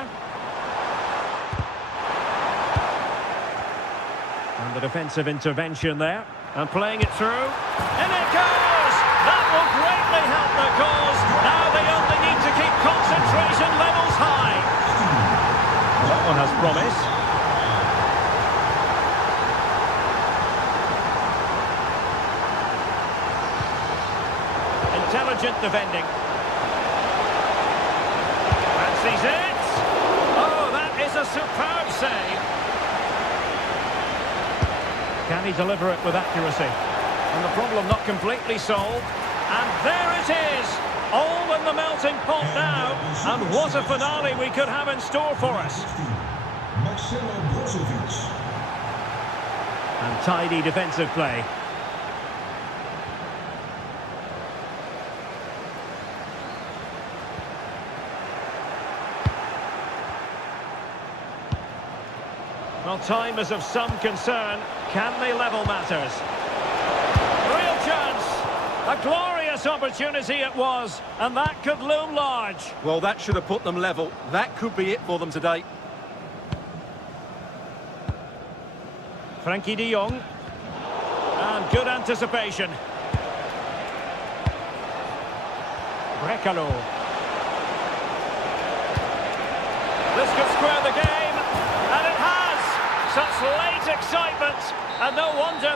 And the defensive intervention there. And playing it through. In it goes! That will greatly help the cause. Now they only need to keep concentration levels high. That one has promise. Intelligent defending. Fancies it. Oh, that is a superb save. Can he deliver it with accuracy? And the problem not completely solved. And there it is. All in the melting pot now. And what a finale we could have in store for us. And tidy defensive play. Well, time is of some concern. Can they level matters? Real chance. A glorious opportunity it was. And that could loom large. Well, that should have put them level. That could be it for them today. Frankie de Jong. And good anticipation. Brekalo. This could square the game. And it has. Such late excitement, and no wonder.